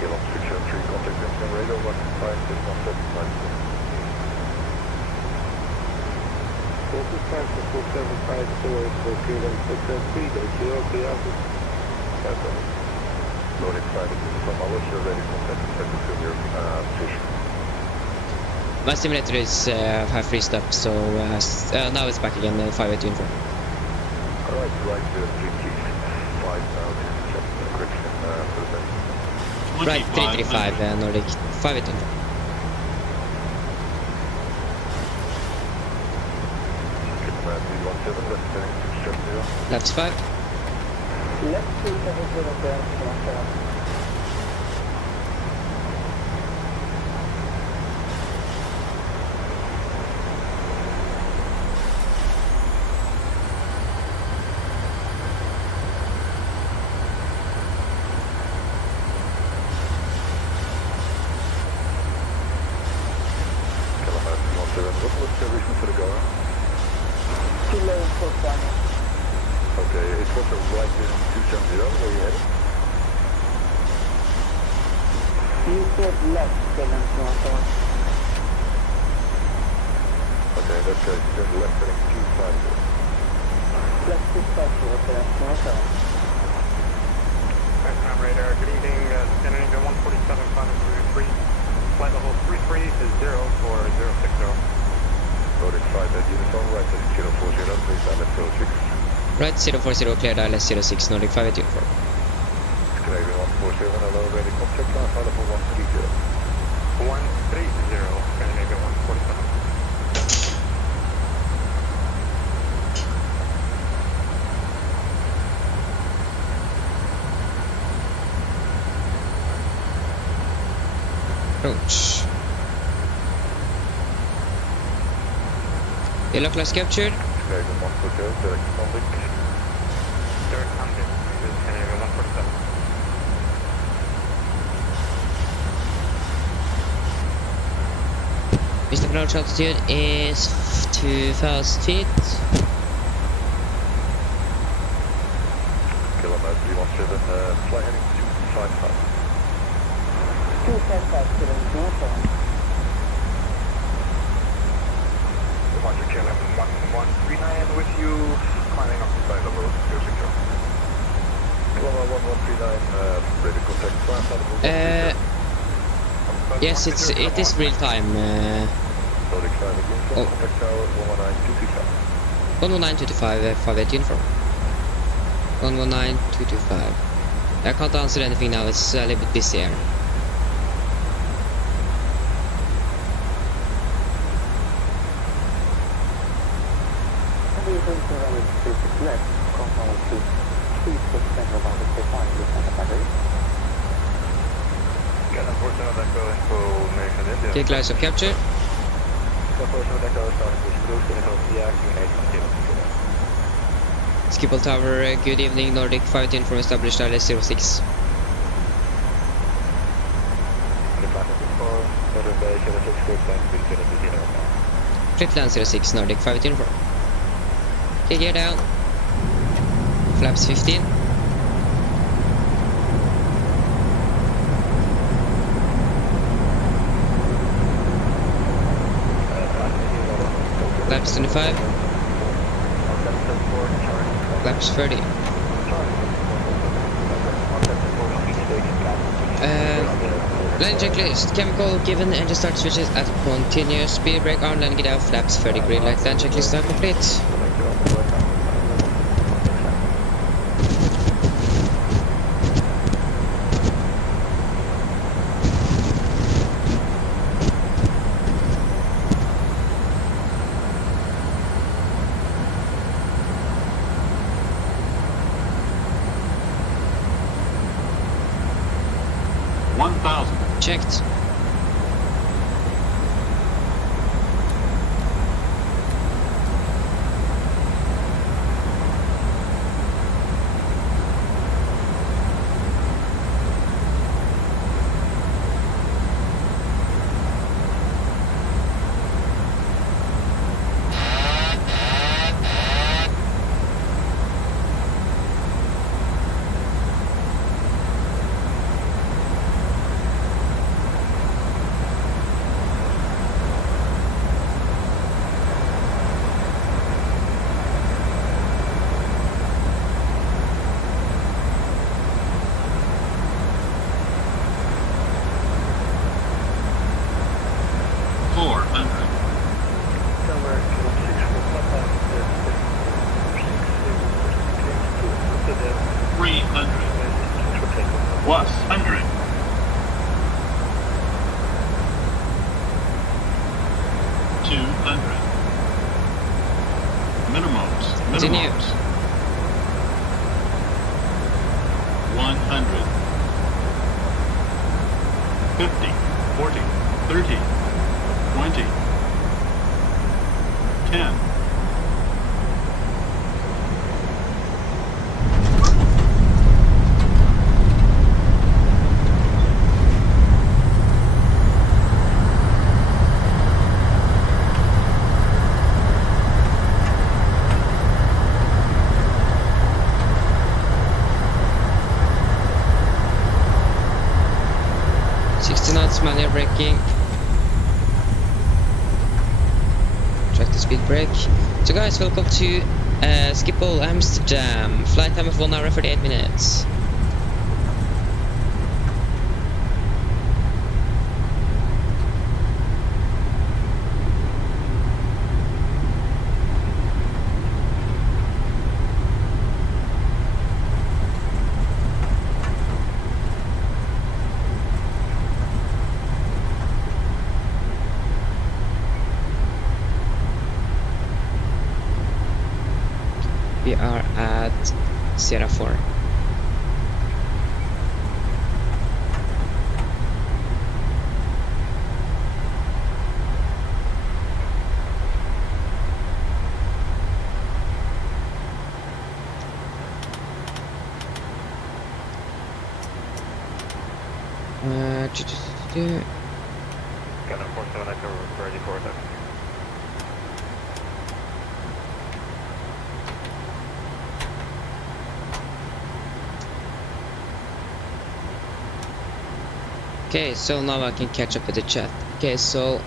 Kilo 603, contact Winston radar 15617. 475 for Kilo 603, there's 0 clear. Nordic 5 uniform, I was ready contact to confirm your position. My simulator is have freezed up, so now it's back again, 518 from. Alright, right 335 now, check the correction for the base. Right 335 Nordic 518 from. Command 317, left heading 670. Left 5. Left 270 clear, 17. What was the reason for the go? Too low for climbing. Okay, it was a right in 270, where you headed? You said left, Dylan, 217. Okay, in that case, turn left heading 250. Left 250 clear, 217. Maritime radar, good evening, Scandinavia 147, climbing through 3. Flight level 33 is 0 for 060. Nordic 5 at uniform, right heading 040, please ILS 06. Right 040 cleared ILS 06 Nordic 518 from. Canadian 147, hello, ready contact, line file for 130. 130, Scandinavia 147. Approach. Yellow class captured. Canadian 140, direct contact. Direct contact, this is Scandinavia 147. Mr. approach altitude is 2,000 feet. Kilometer 317, fly heading 255. 255 clear, 217. Roger, KLM 1139 with you, climbing up the side of the 060. Kilometer 1139, ready contact, line file for 130. Yes, it is real time. Nordic 5 again, Oh. contact tower 11925. 11925 518 from. 11925. I can't answer anything now, it's a little bit busy here. Maybe you think you're running 36 left, compound to 3% about the define with Santa Battery. Can unfortunately that go info American India. Take lights of capture. Unfortunately that goes starting to cruise and it'll deactivate until Skipple Tower, good evening, Nordic 518 from established ILS 06. the planet before, better base, 06 group, and Infinity 0 now. Flatland 06, Nordic 518 from. Okay, gear down. Flaps 15. Flaps 25. Flaps 30. Landing checklist. Chemical given engine start switches at continuous speed brake on landing it out. Flaps 30. Green light. Land checklist are complete. Checked. Plus 100. Minimums. Continue. 100. 50, 40, 30, 20, 10. Manual braking. Track the speed brake. So guys, welcome to Schiphol, Amsterdam. Flight time of 1 hour 48 minutes. We are at Sierra 4. Gunner 47 ready for attack. Okay, so now I can catch up with the chat. Okay, so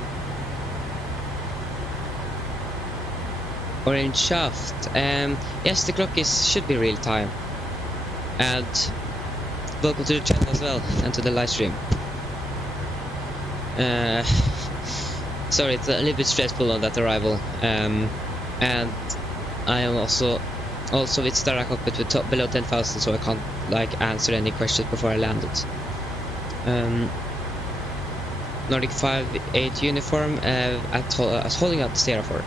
orange shaft. Yes, the clock should be real time. And welcome to the chat as well and to the live stream. Sorry, it's a little bit stressful on that arrival. And I am also with Star Cockpit with top below 10,000, so I can't like answer any questions before I landed. Nordic 5-8 uniform at holding up the Sierra 4.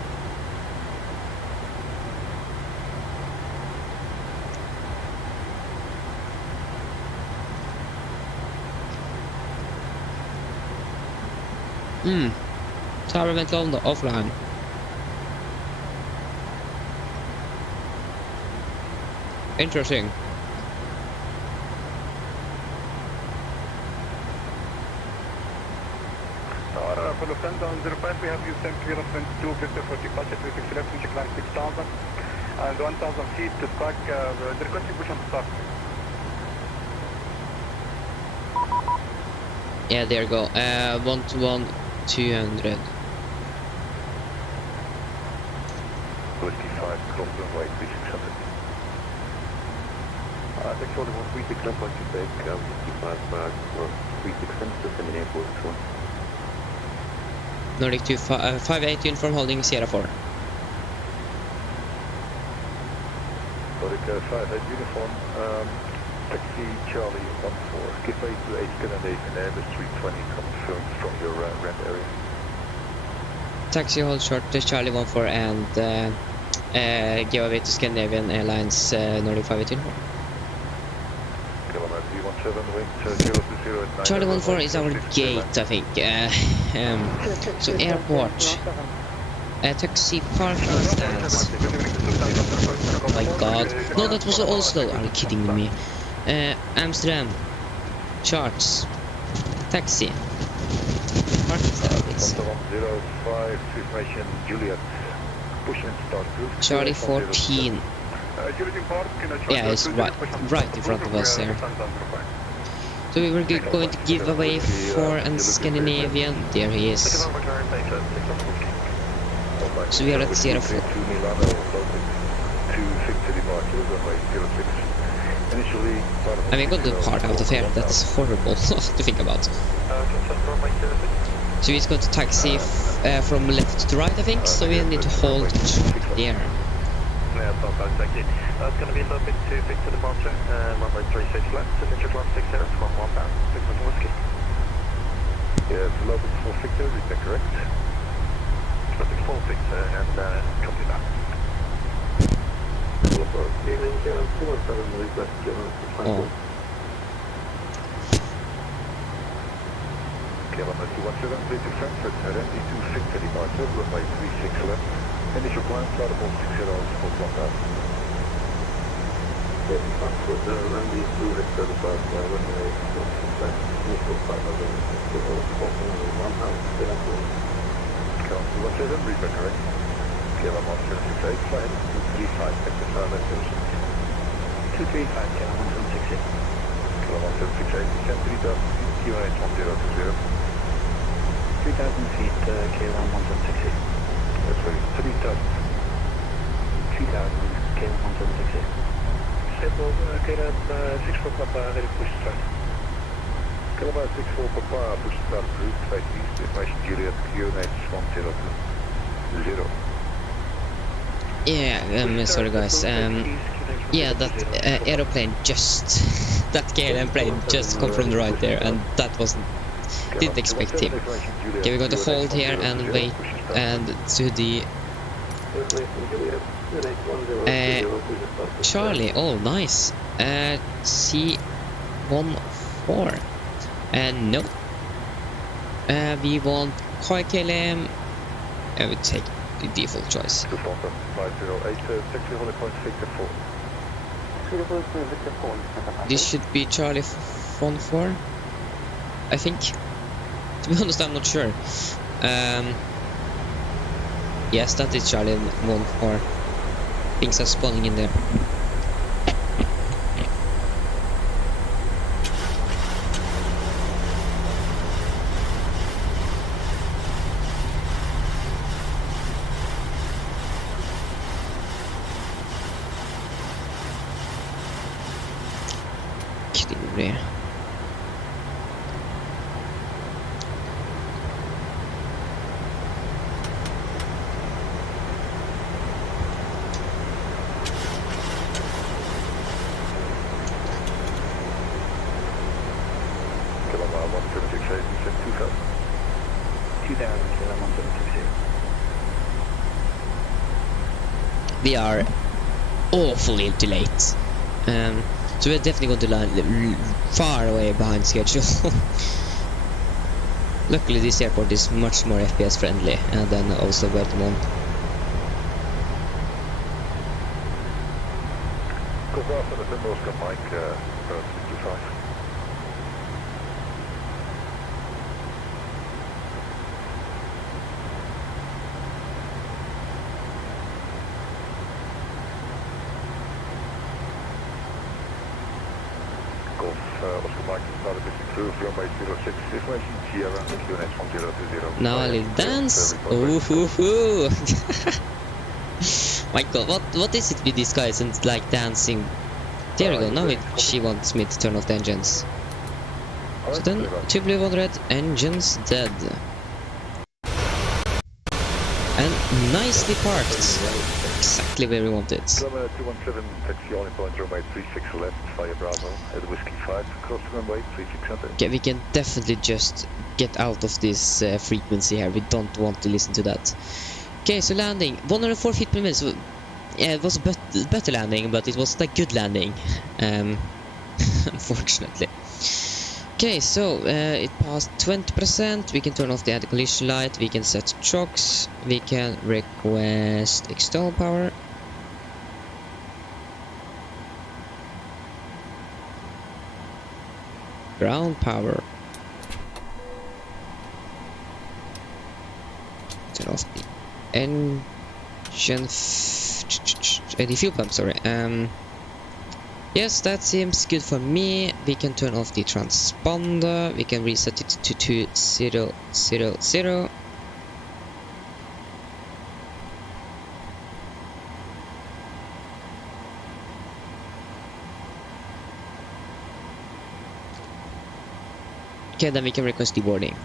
Tower went on the offline. Interesting. For Lufthansa on 05, we have you sent clear of 22, 50, 40, budget, 36 left, and check line 6,000. And 1,000 feet to spark, the contribution to start. Yeah, there you go. 121, 200. 55, close runway 3600. Actually, 136 left, like you take 55 back for 3600, disseminate for 1. Nordic 5-8 uniform holding Sierra 4. Nordic 5-8 uniform, taxi Charlie 14, give way to 8 Scandinavian Airbus 320, confirmed from your ramp area. Taxi hold short to Charlie 14 and give away to Scandinavian Airlines Nordic 5-8 uniform. Kilometer, do you want Charlie 14 is our gate, I think. So airport. Taxi parking stands. Oh my god. No, that was Oslo. Are you kidding me? Amsterdam. Charts. Taxi. Parking stands. Charlie 14. Yeah, it's right in front of us here. So we were going to give away for a Scandinavian. There he is. So we are at 04. I mean, got the part out of here. That's horrible to think about. So he's going to taxi from left to right, I think. So we need to hold there. Yeah, thank you. It's going to be a little bit too big to departure. Runway 36 left, signature climb 60, 11 pound, 6 whiskey. Yeah, it's a little bit for Victor, is that correct? It's a little bit for Victor, and copy that. Oh. Kilometer 217, please descend for Serenity to Victor departure, runway 36 left. Initial climb, start above 60 for 1000. Yes, transport, runway 2 Victor departure, runway 36 left. Initial climb, above 60 for 1000. Council 17, read that correct. Kilometer 768, flight 235, Victor Tower, 235, Kilometer 168. Kilometer 768, descend 3000 feet, QNH 1020. 3,000 feet, K1 168. That's right, 3000. 3,000, K1 168. Simple, K1 64 Papa, ready to push the start. Kilometer 64 Papa, push the start, route 5 east, information Juliet, QNH 120. Yeah, sorry guys. Yeah, that aeroplane just that KLM plane just come from the right there, and that wasn't. Didn't expect him. Okay, we're going to hold here and wait and to the Charlie. Oh, nice. C14. And no. We want KLM. I would take the default choice. 508, This should be Charlie 14, I think. To be honest, I'm not sure. Yes, that is Charlie 14. Things are spawning in there. There. We are awfully delayed. So we're definitely going to land far away behind schedule. Luckily this airport is much more FPS friendly than also Bergman. Now a little dance. Ooh, hoo, hoo. My god, what is it with these guys and like dancing? There we go. Now she wants me to turn off the engines. So then 2 blue, 1 red, engines dead. And nicely parked. Exactly where we want it. Kilometer 217, taxi only point runway 36 left via Bravo at Whiskey 5, cross runway 36 center. Okay, we can definitely just get out of this frequency here. We don't want to listen to that. Okay, so landing 104 feet per minute. So, yeah, it was a better landing, but it was like good landing. unfortunately. Okay, so it passed 20%. We can turn off the anti-collision light. We can set chocks. We can request external power. Ground power. Turn off the engine. The fuel pump, sorry. Yes, that seems good for me. We can turn off the transponder. We can reset it to 2000. Okay, then we can request deboarding.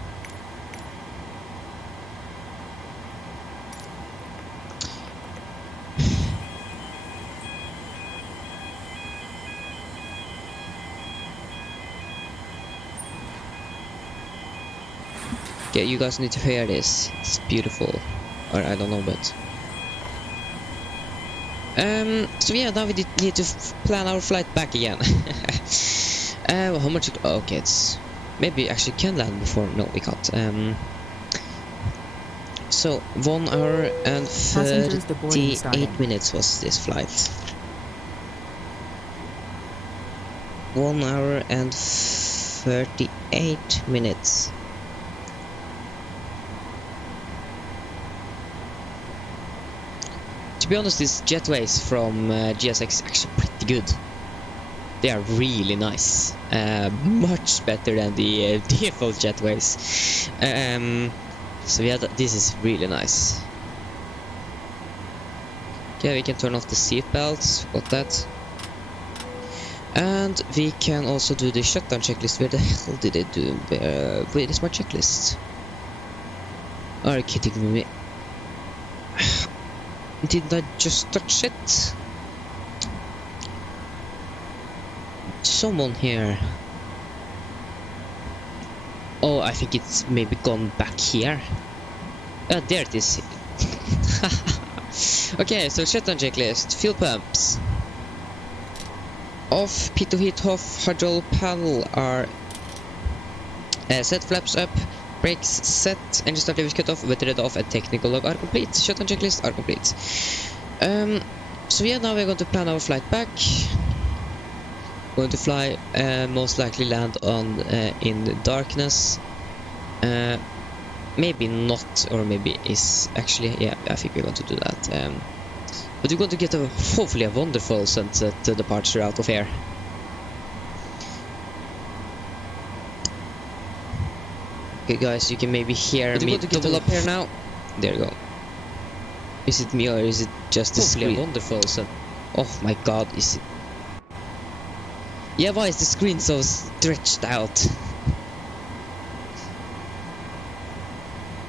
Okay, you guys need to hear this. It's beautiful. Or I don't know, but so yeah, now we need to plan our flight back again. How much? Okay, it's maybe actually can land before. No, we can't. So 1 hour and 38 minutes was this flight. 1 hour and 38 minutes. To be honest, these jetways from GSX is actually pretty good. They are really nice. Much better than the default jetways. So yeah, this is really nice. Okay, we can turn off the seat belts. Got that. And we can also do the shutdown checklist. Where the hell did I do? Where is my checklist? Are you kidding me? Didn't I just touch it? Someone here. Oh, I think it's maybe gone back here. There it is. Okay, so shutdown checklist. Fuel pumps off, pitot heat off, hydraulic panel are set, flaps up, brakes set, engine start lever cut off, battery off, and technical log are complete. Shutdown checklist are complete. So yeah, now we're going to plan our flight back. Going to fly, most likely land on in the darkness. Maybe not, or maybe is actually, yeah, I think we're going to do that. But we're going to get hopefully a wonderful sunset departure out of here. Okay guys, you can maybe hear me double up here now. There you go. Is it me or is it just the screen? Wonderful sun. Oh my god, is it? Yeah, why is the screen so stretched out?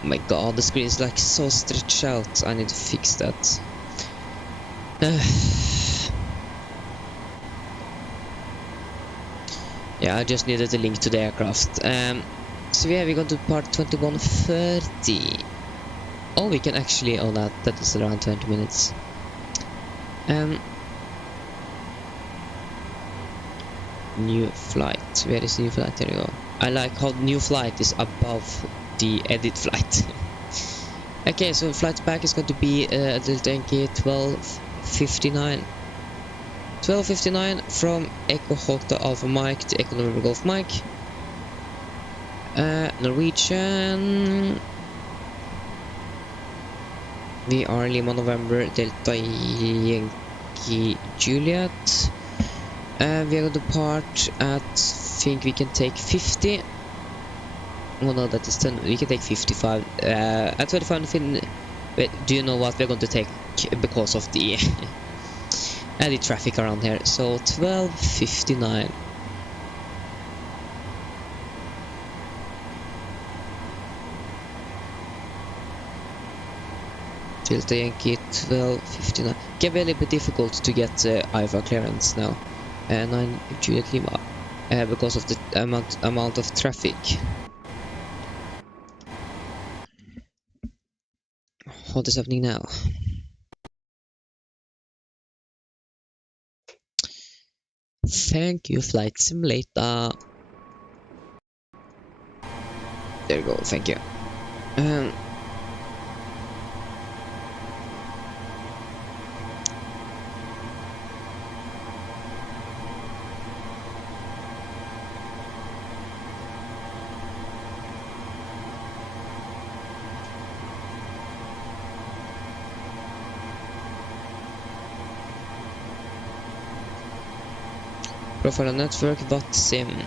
Oh my god, the screen is like so stretched out. I need to fix that. Yeah, I just needed a link to the aircraft. So yeah, we're going to part 21:30. Oh, we can actually, oh that is around 20 minutes. New flight. Where is new flight? There you go. I like how new flight is above the edit flight. Okay, so flight back is going to be Delta Yankee 1259 from Echo Hotel Alpha Mike to Echo November Golf Mike. Norwegian. We are Lima November Delta Yankee Juliet. We are going to depart at, think we can take 50. Oh no, that is 10. We can take 55. At 25. Wait, do you know what we're going to take because of the the traffic around here? So 12:59. Delta Yankee 12:59. It can be a little bit difficult to get IFA clearance now. 9 Juliet Lima because of the amount of traffic. What is happening now? Thank you, Flight Simulator. There you go, thank you. Profile network, VATSIM.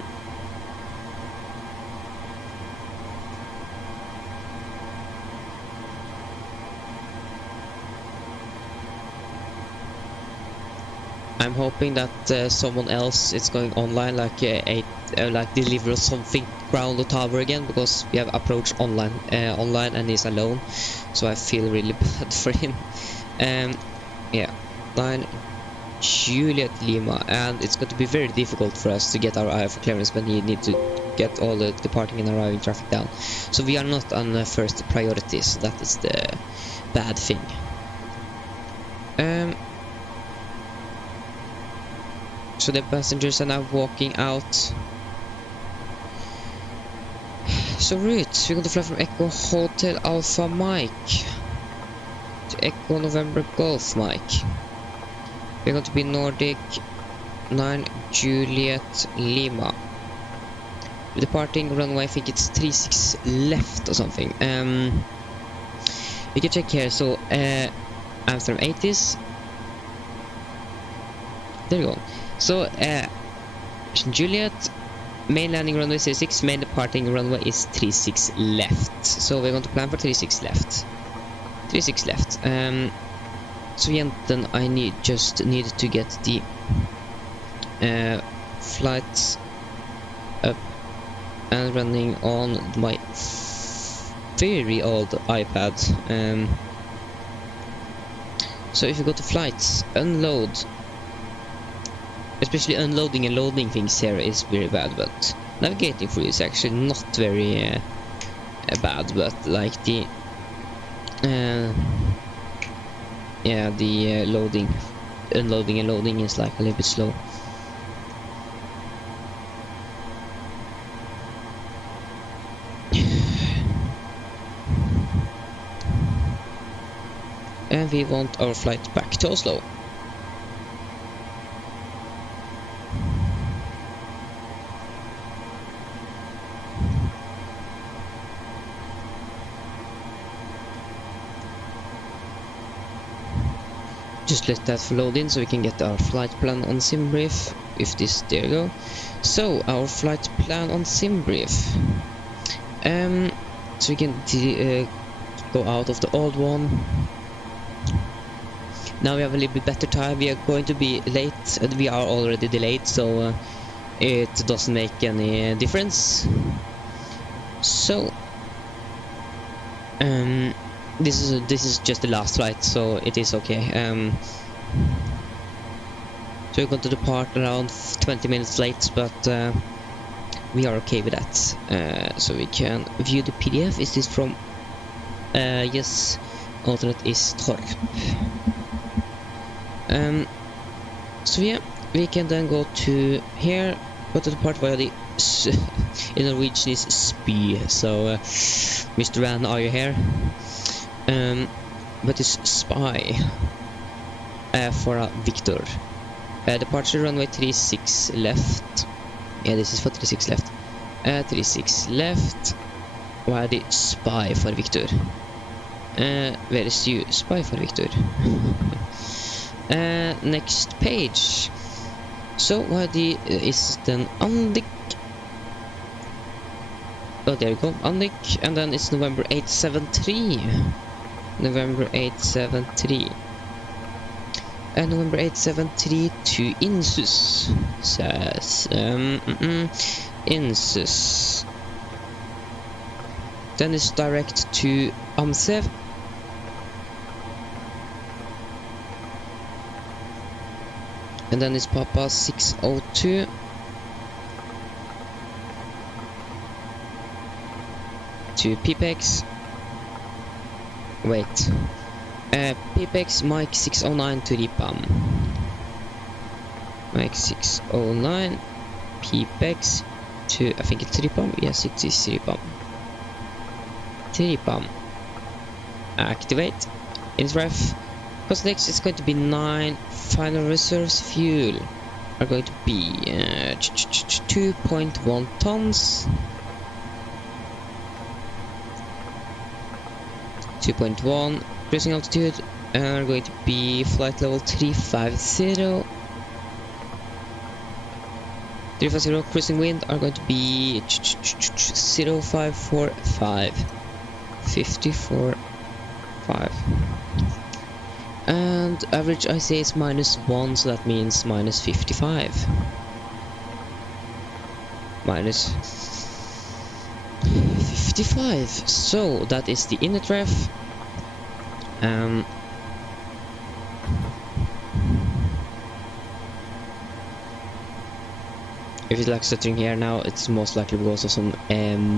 I'm hoping that someone else is going online, like like deliver something ground or tower again, because we have approached online and he's alone, so I feel really bad for him. Yeah, 9 Juliet Lima, and it's going to be very difficult for us to get our IFR clearance when we need to get all the departing and arriving traffic down. So we are not on the first priority, so that is the bad thing. So the passengers are now walking out. So route, we're going to fly from Echo Hotel Alpha Mike to Echo November Golf Mike. We're going to be Nordic 9 Juliet Lima. Departing runway, I think it's 36 left or something. We can check here. So Amsterdam 80s. There you go. So Juliet, main landing runway is 36, main departing runway is 36 left. So we're going to plan for 36 left. 36 left. So then I just need to get the flights up and running on my very old iPad. So if you go to flights, unload. Especially unloading and loading things here is very bad, but navigating through is actually not very bad, but like the yeah, the unloading and loading is like a little bit slow. And we want our flight back to Oslo. Just let that load in so we can get our flight plan on SimBrief. If this, there you go. So our flight plan on SimBrief. So we can go out of the old one. Now we have a little bit better time. We are going to be late. We are already delayed, so it doesn't make any difference. So this is just the last flight, so it is okay. So we're going to depart around 20 minutes late, but we are okay with that. So we can view the PDF. Is this from? Yes, alternate is Torp. So yeah, we can then go to here, go to the part where the in Norwegian is spy. So Mr. Van, are you here? But it's spy for Victor. Departure runway 36 left. Yeah, this is for 36 left. 36 left. Why the spy for Victor? Where is you? Spy for Victor. Next page. So why the is then Andik? Oh, there you go, Andik, and then it's November 873. November 873. And November 873 to Insus. Says Insus. Then it's direct to Amsev. And then it's Papa 602 to Pipex. Wait. Pipex Mike 609 to Ripam. Mike 609. PPEX to, I think it's 3 pump. Yes, it is 3 pump. 3 pump. Activate. In ref. Cost next is going to be 9. Final reserves fuel are going to be 2.1 tons. 2.1. Cruising altitude are going to be flight level 350. 350. Cruising wind are going to be 0545. 54.5. And average I say is -1, so that means -55. Minus 55. So that is the inlet ref. If it's like stuttering here now, it's most likely because of some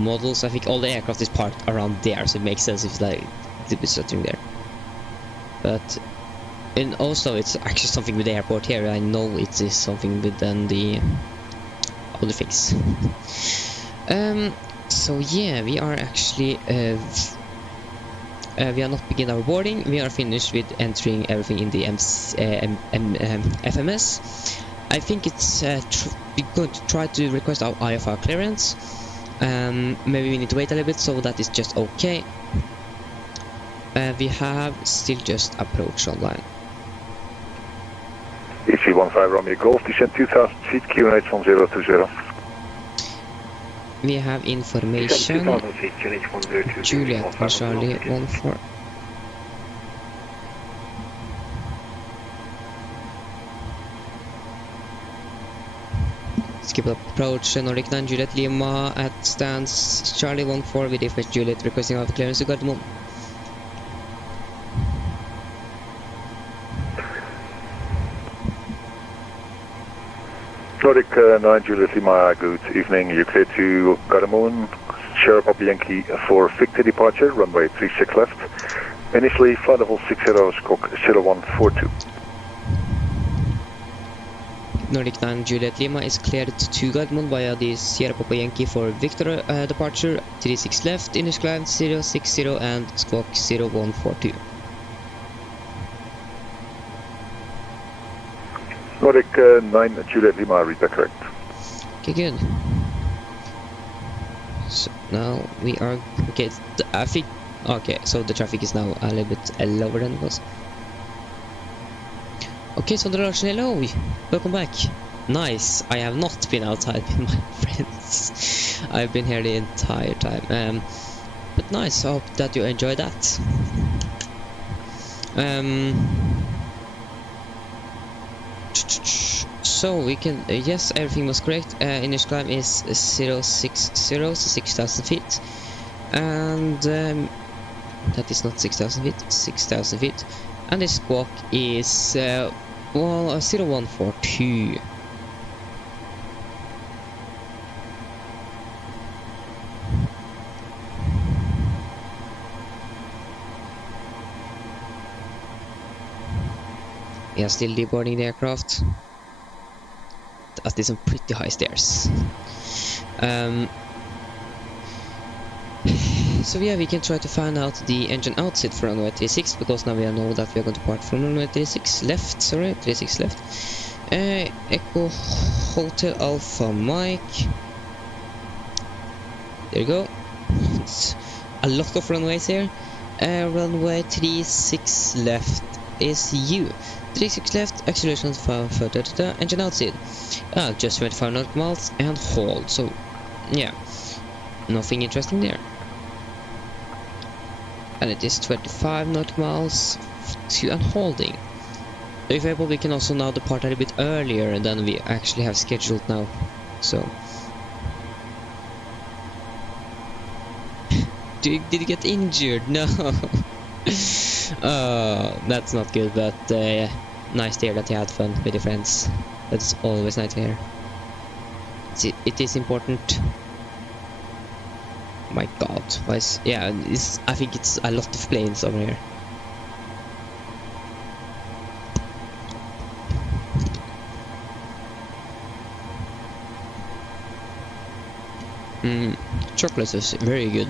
models. I think all the aircraft is parked around there, so it makes sense if it's like a bit stuttering there. But in Oslo, it's actually something with the airport here. I know it is something with the other things. So yeah, we are actually we are not begin our boarding. We are finished with entering everything in the FMS. I think it's we're going to try to request our IFR clearance. Maybe we need to wait a little bit, so that is just okay. We have still just approached online. EC15 Romeo Golf, descent 2000 feet, QNH from 0 to 0. We have information. Juliet and Charlie 14. Skip approach Nordic 9 Juliet Lima at stands Charlie 14 with FH Juliet requesting out clearance to Gardermoen. Nordic 9 Juliet Lima, good evening. You're clear to Gardermoen. Sierra Papa Yankee for Victor departure, runway 36 left. Initially, flight level 60, squawk 0142. Nordic 9 Juliet Lima is cleared to Gardermoen via the Sierra Papa Yankee for Victor departure, 36 left, initial climb 060 and squawk 0142. Nordic 9 Juliet Lima, read that correct. Okay, good. So now we are okay. I think okay. So the traffic is now a little bit lower than it was. Okay, so the Russian, hello, welcome back. Nice. I have not been outside with my friends. I've been here the entire time. But nice. I hope that you enjoy that. So we can yes, everything was correct. Initial climb is 060, so 6,000 feet, and that is not 6,000 feet, 6,000 feet, and the squawk is 0142. We are still deboarding the aircraft. That is some pretty high stairs. So yeah, we can try to find out the engine outset for runway 36, because now we know that we are going to part from runway 36 left. Sorry, 36 left. Echo Hotel Alpha Mike. There you go. It's a lot of runways here. Runway 36 left is you. 36 left, acceleration 5, engine outside. Just 25 nautical miles and hold. So, yeah, nothing interesting there. And it is 25 nautical miles to and holding. If able, we can also now depart a little bit earlier than we actually have scheduled now. So, did you get injured? No. That's not good, but nice to hear that you had fun with your friends. That's always nice to hear. It is important. Oh my god, yeah, I think it's a lot of planes over here. Chocolate is very good.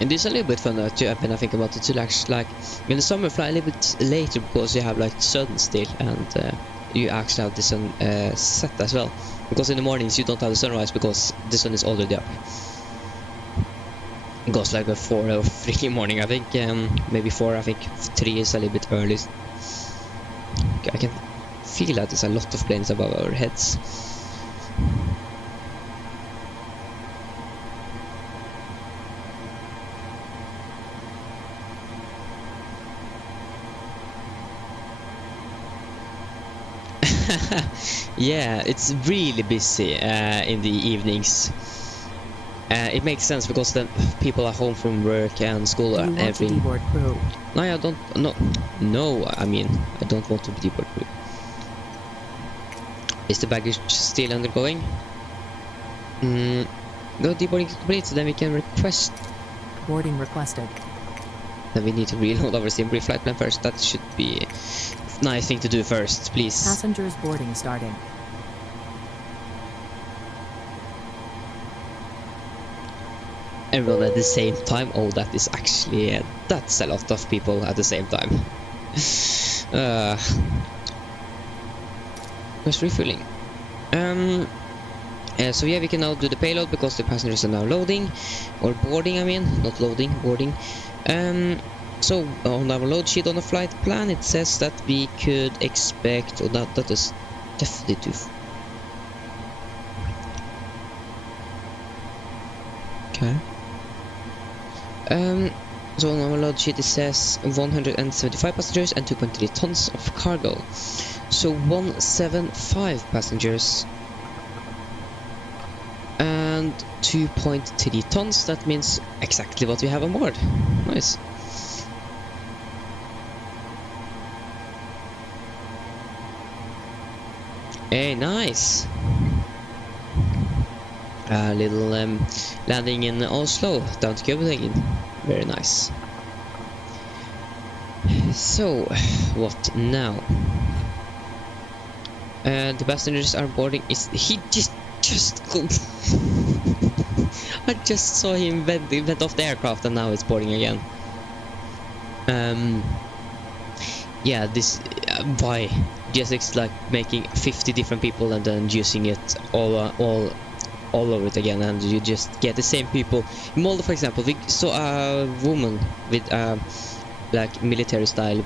And it's a little bit fun too, when I think about it, to actually, like, in the summer fly a little bit later because you have like sun still, and you actually have the sun set as well. Because in the mornings you don't have the sunrise because the sun is already up. It goes like at 4 or 3 in the morning, I think. Maybe 4. I think 3 is a little bit early. I can feel that there's a lot of planes above our heads. Yeah, it's really busy in the evenings. It makes sense because then people are home from work and school and everything. Deboard crew. No, I don't. No. I mean, I don't want to be deboard crew. Is the baggage still undergoing? No, deboarding is complete, so then we can request. Boarding requested. Then we need to reload our sim flight plan first. That should be a nice thing to do first, please. Passengers boarding starting. Everyone at the same time. Oh, that is actually that's a lot of people at the same time. Just refueling. So yeah, we can now do the payload because the passengers are now loading or boarding. I mean, not loading, boarding. So on our load sheet on the flight plan, it says that we could expect, or that is definitely too. Okay. So on our load sheet it says 175 passengers and 2.3 tons of cargo. So 175 passengers and 2.3 tons. That means exactly what we have on board. Nice. Hey, nice. A little landing in Oslo, down to Copenhagen. Very nice. So, what now? The passengers are boarding. He just I just saw him went off the aircraft and now it's boarding again. Yeah, this why GSX like making 50 different people and then using it all over it again, and you just get the same people. In Molde, for example, we saw a woman with like military style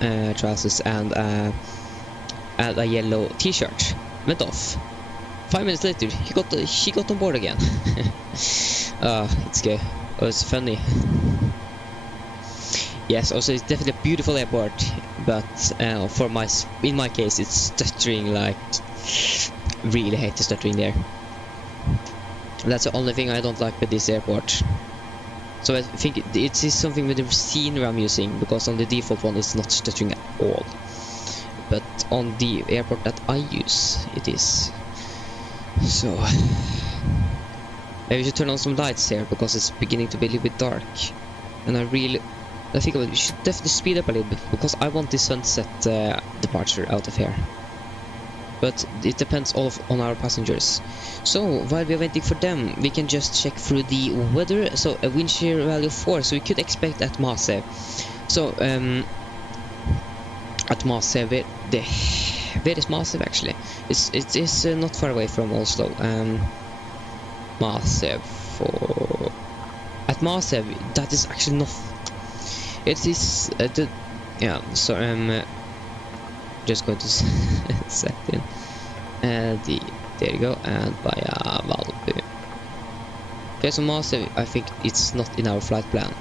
trousers and a yellow t-shirt. Went off. 5 minutes later, she got on board again. It's good. Oh, it's funny. Yes, also it's definitely a beautiful airport, but in my case, it's stuttering like. Really hate the stuttering there. That's the only thing I don't like with this airport. So I think it is something with the scenery I'm using, because on the default one it's not stuttering at all. But on the airport that I use, it is. So maybe we should turn on some lights here because it's beginning to be a little bit dark. And I think we should definitely speed up a little bit because I want this sunset departure out of here. But it depends all on our passengers. So while we're waiting for them, we can just check through the weather. So a wind shear value 4, so we could expect at Masev. So at Masev, where is Masev actually? It is not far away from Oslo. Masev at Masev, that is actually not. It is yeah. So just going to set in there you go, and via Molde. Okay, so Masev, I think it's not in our flight plan.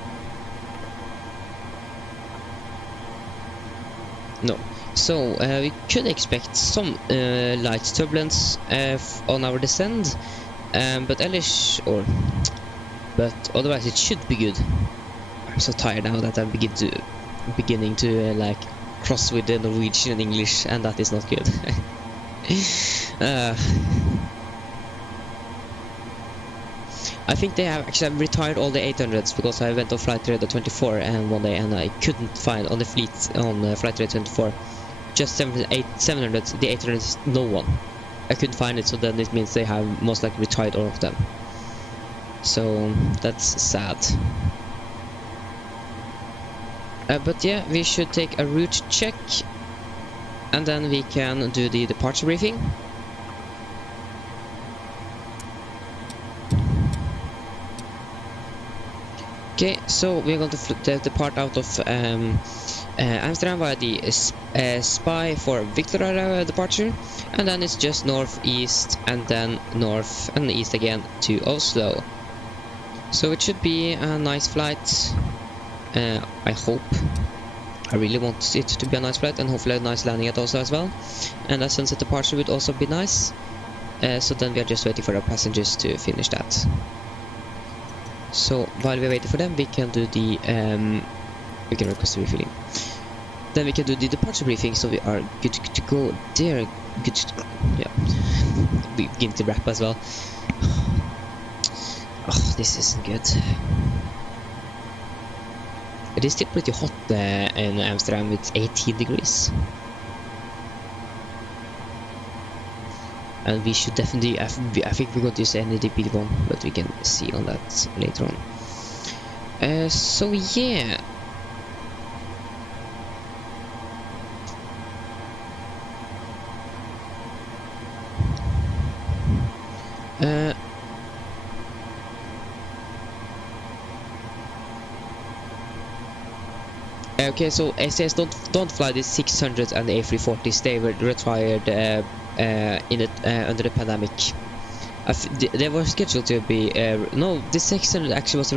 No, so we could expect some light turbulence on our descent, but otherwise it should be good. I'm so tired now that I'm beginning to like cross with the Norwegian and English, and that is not good. I think they have actually retired all the 800s because I went on flight radar 24 and one day and I couldn't find on the fleet on flight radar 24 just 700s. The 800s, no one. I couldn't find it, so then it means they have most likely retired all of them. So that's sad. But yeah, we should take a route check and then we can do the departure briefing. Okay, so we're going to depart out of Amsterdam via the Spy for Victoria departure, and then it's just northeast and then north and east again to Oslo. So it should be a nice flight. I hope. I really want it to be a nice flight and hopefully a nice landing at Oslo as well. And a sunset departure would also be nice. So then we are just waiting for our passengers to finish that. So while we're waiting for them, we can do the we can request a refueling. Then we can do the departure briefing, so we are good to go there. Good to go. Yeah. We begin to wrap as well. Oh, this isn't good. It is still pretty hot in Amsterdam. It's 18 degrees. And we should definitely, I think we're going to use the NDP one, but we can see on that later on. So yeah. Okay, so SAS don't fly the 600 and the A340s. They were retired under the pandemic. They were scheduled to be no, the 600 actually was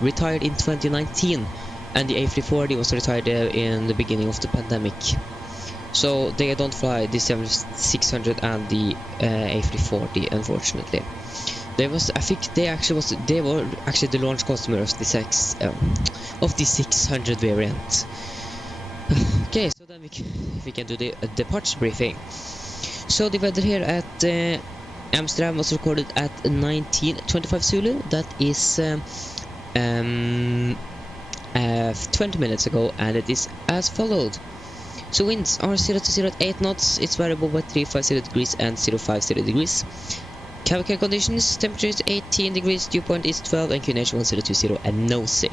retired in 2019, and the A340 was retired in the beginning of the pandemic. So they don't fly the 600 and the A340, unfortunately. They was, I think they were actually the launch customer of the 600 variant. Okay, so then we can do the departure briefing. So the weather here at Amsterdam was recorded at 19:25 Zulu. That is 20 minutes ago, and it is as followed. So winds are 0 to 0 at 8 knots. It's variable by 350 degrees and 050 degrees. Cabin conditions: temperature is 18 degrees, dew point is 12, and inclination 1020 and nosy.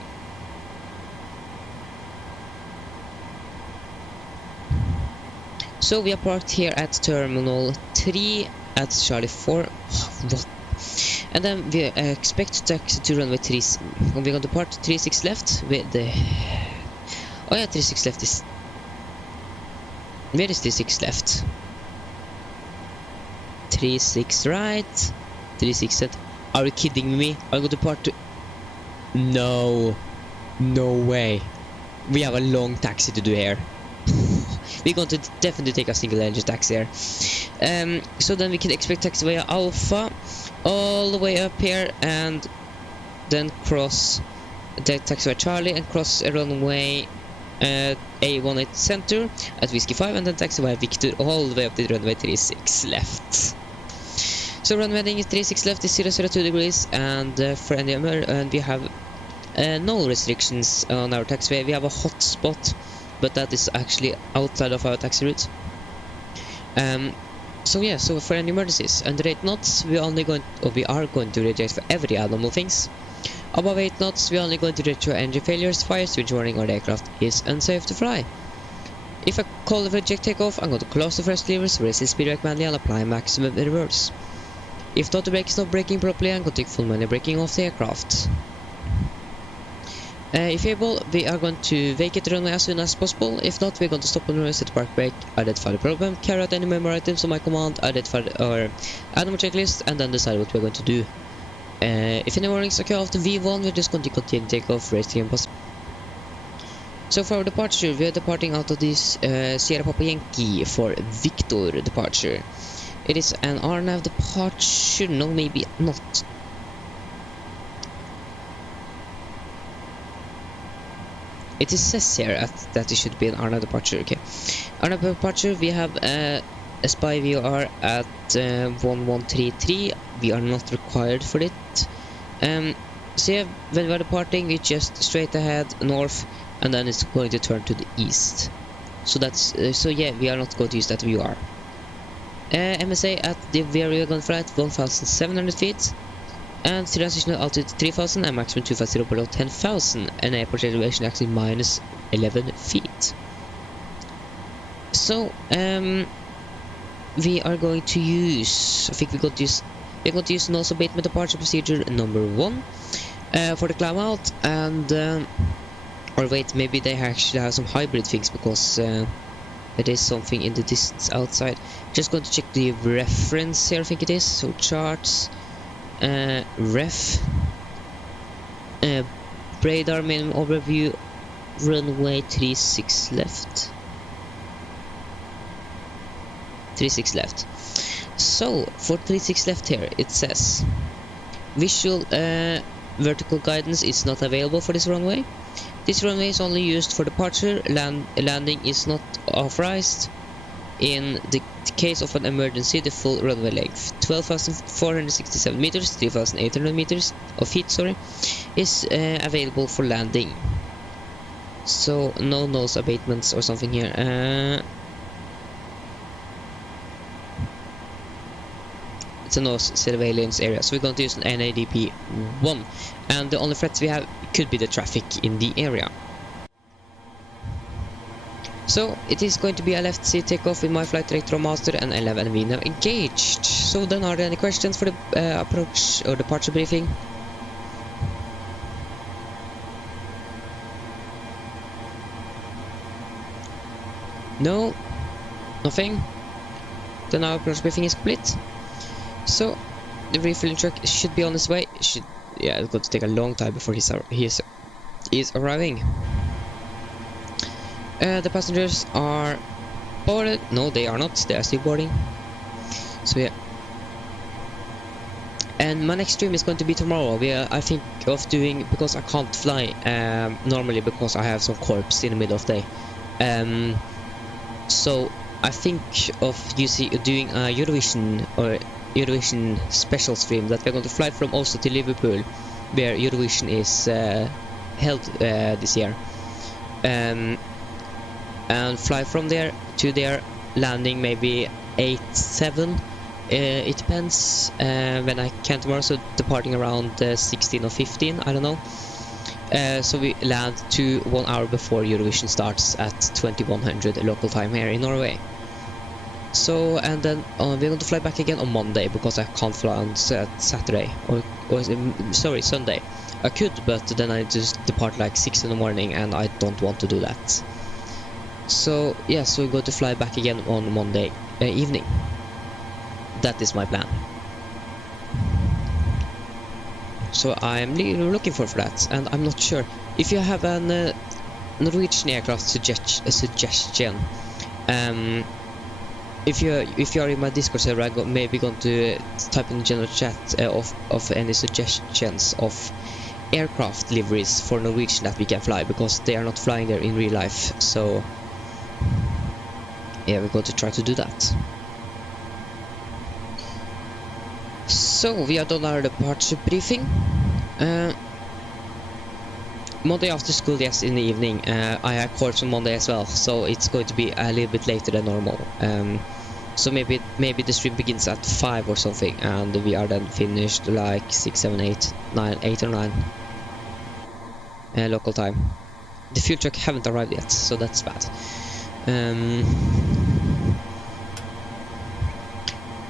So we are parked here at Terminal 3 at Charlie 4. What? And then we expect to taxi to runway 3. We're going to depart 36 left with the... Oh yeah, 36 left is... Where is 36 left? 36 right, 36 set. Are you kidding me? I'll go to part 2. No, no way. We have a long taxi to do here. We're going to definitely take a single engine taxi here. So then we can expect taxi via Alpha all the way up here, and then cross the taxi via Charlie and cross a runway A18 center at Whiskey 5, and then taxi via Victor all the way up to runway 36 left. So runway heading is 36 left is 002 degrees, and for any and we have no restrictions on our taxiway. We have a hot spot, but that is actually outside of our taxi route. So yeah, so for any emergencies under 8 knots, we are going to reject for every abnormal things. Above 8 knots, we are only going to reject for engine failures, fire switch warning, or the aircraft is unsafe to fly. If I call the reject takeoff, I'm going to close the first levers, raise the speed brake manually, and apply maximum reverse. If not, the brake is not braking properly, I'm going to take full manual braking off the aircraft. If able, we are going to vacate the runway as soon as possible. If not, we're going to stop on the runway, set the park brake, identify the problem, carry out any member items on my command, identify or add on my checklist, and then decide what we're going to do. If any warnings occur after V1, we're just going to continue takeoff, raise the impulse. So for our departure, we are departing out of this Sierra Papa Yankee for Victor departure. It is an RNAV departure, no, maybe not. It says here that it should be an RNAV departure. Okay, RNAV departure. We have spy we are at 1133. We are not required for it. So yeah, when we are departing, we just straight ahead north, and then it's going to turn to the east. So that's so yeah, we are not going to use that VOR. MSA at the very going flight 1,700 feet, and transitional altitude 3,000 and maximum 250 below 10,000, and airport elevation actually minus 11 feet. So we are going to use, I think we're going to use nose abatement departure procedure number 1 for the climb out, and or wait, maybe they actually have some hybrid things, because there is something in the distance outside. Just going to check the reference here, I think it is. So charts, ref, radar minimum overview, runway 36 left. 36 left. So for 36 left here, it says visual vertical guidance is not available for this runway. This runway is only used for departure. Landing is not authorized. In the case of an emergency, the full runway length, 12,467 meters, 3,800 meters of feet, sorry, is available for landing. So no nose abatements or something here. It's a nose surveillance area, so we're going to use an NADP 1, and the only threats we have could be the traffic in the area. So it is going to be a left seat takeoff with my flight director master and 11 we now engaged. So then, are there any questions for the approach or departure briefing? No, nothing. Then our approach briefing is complete. So the refueling truck should be on its way. Yeah, it's going to take a long time before he is arriving. The passengers are boarded. No, they are not. They are still boarding. So yeah. And my next stream is going to be tomorrow. I think of doing, because I can't fly normally because I have some corps in the middle of the day. So I think of doing a Eurovision special stream that we're going to fly from Oslo to Liverpool, where Eurovision is held this year, and fly from there to there, landing maybe 8-7. It depends when I can tomorrow, so departing around 16 or 15, I don't know. So we land 1 hour before Eurovision starts at 2100 local time here in Norway. So, and then we're going to fly back again on Monday, because I can't fly on Saturday, or sorry, Sunday. I could, but then I just depart like 6 in the morning, and I don't want to do that. So yeah, so we're going to fly back again on Monday evening. That is my plan. So I'm looking for that, and I'm not sure if you have an Norwegian aircraft suggestion. If you are in my Discord server, I'm maybe going to type in the general chat of any suggestions of aircraft liveries for Norwegian that we can fly, because they are not flying there in real life. So yeah, we're going to try to do that. So we are done our departure briefing. Monday after school, yes, in the evening. I have course on Monday as well, so it's going to be a little bit later than normal. So maybe the stream begins at 5 or something, and we are then finished like 6, 7, 8, 9, 8 or 9 local time. The fuel truck haven't arrived yet, so that's bad.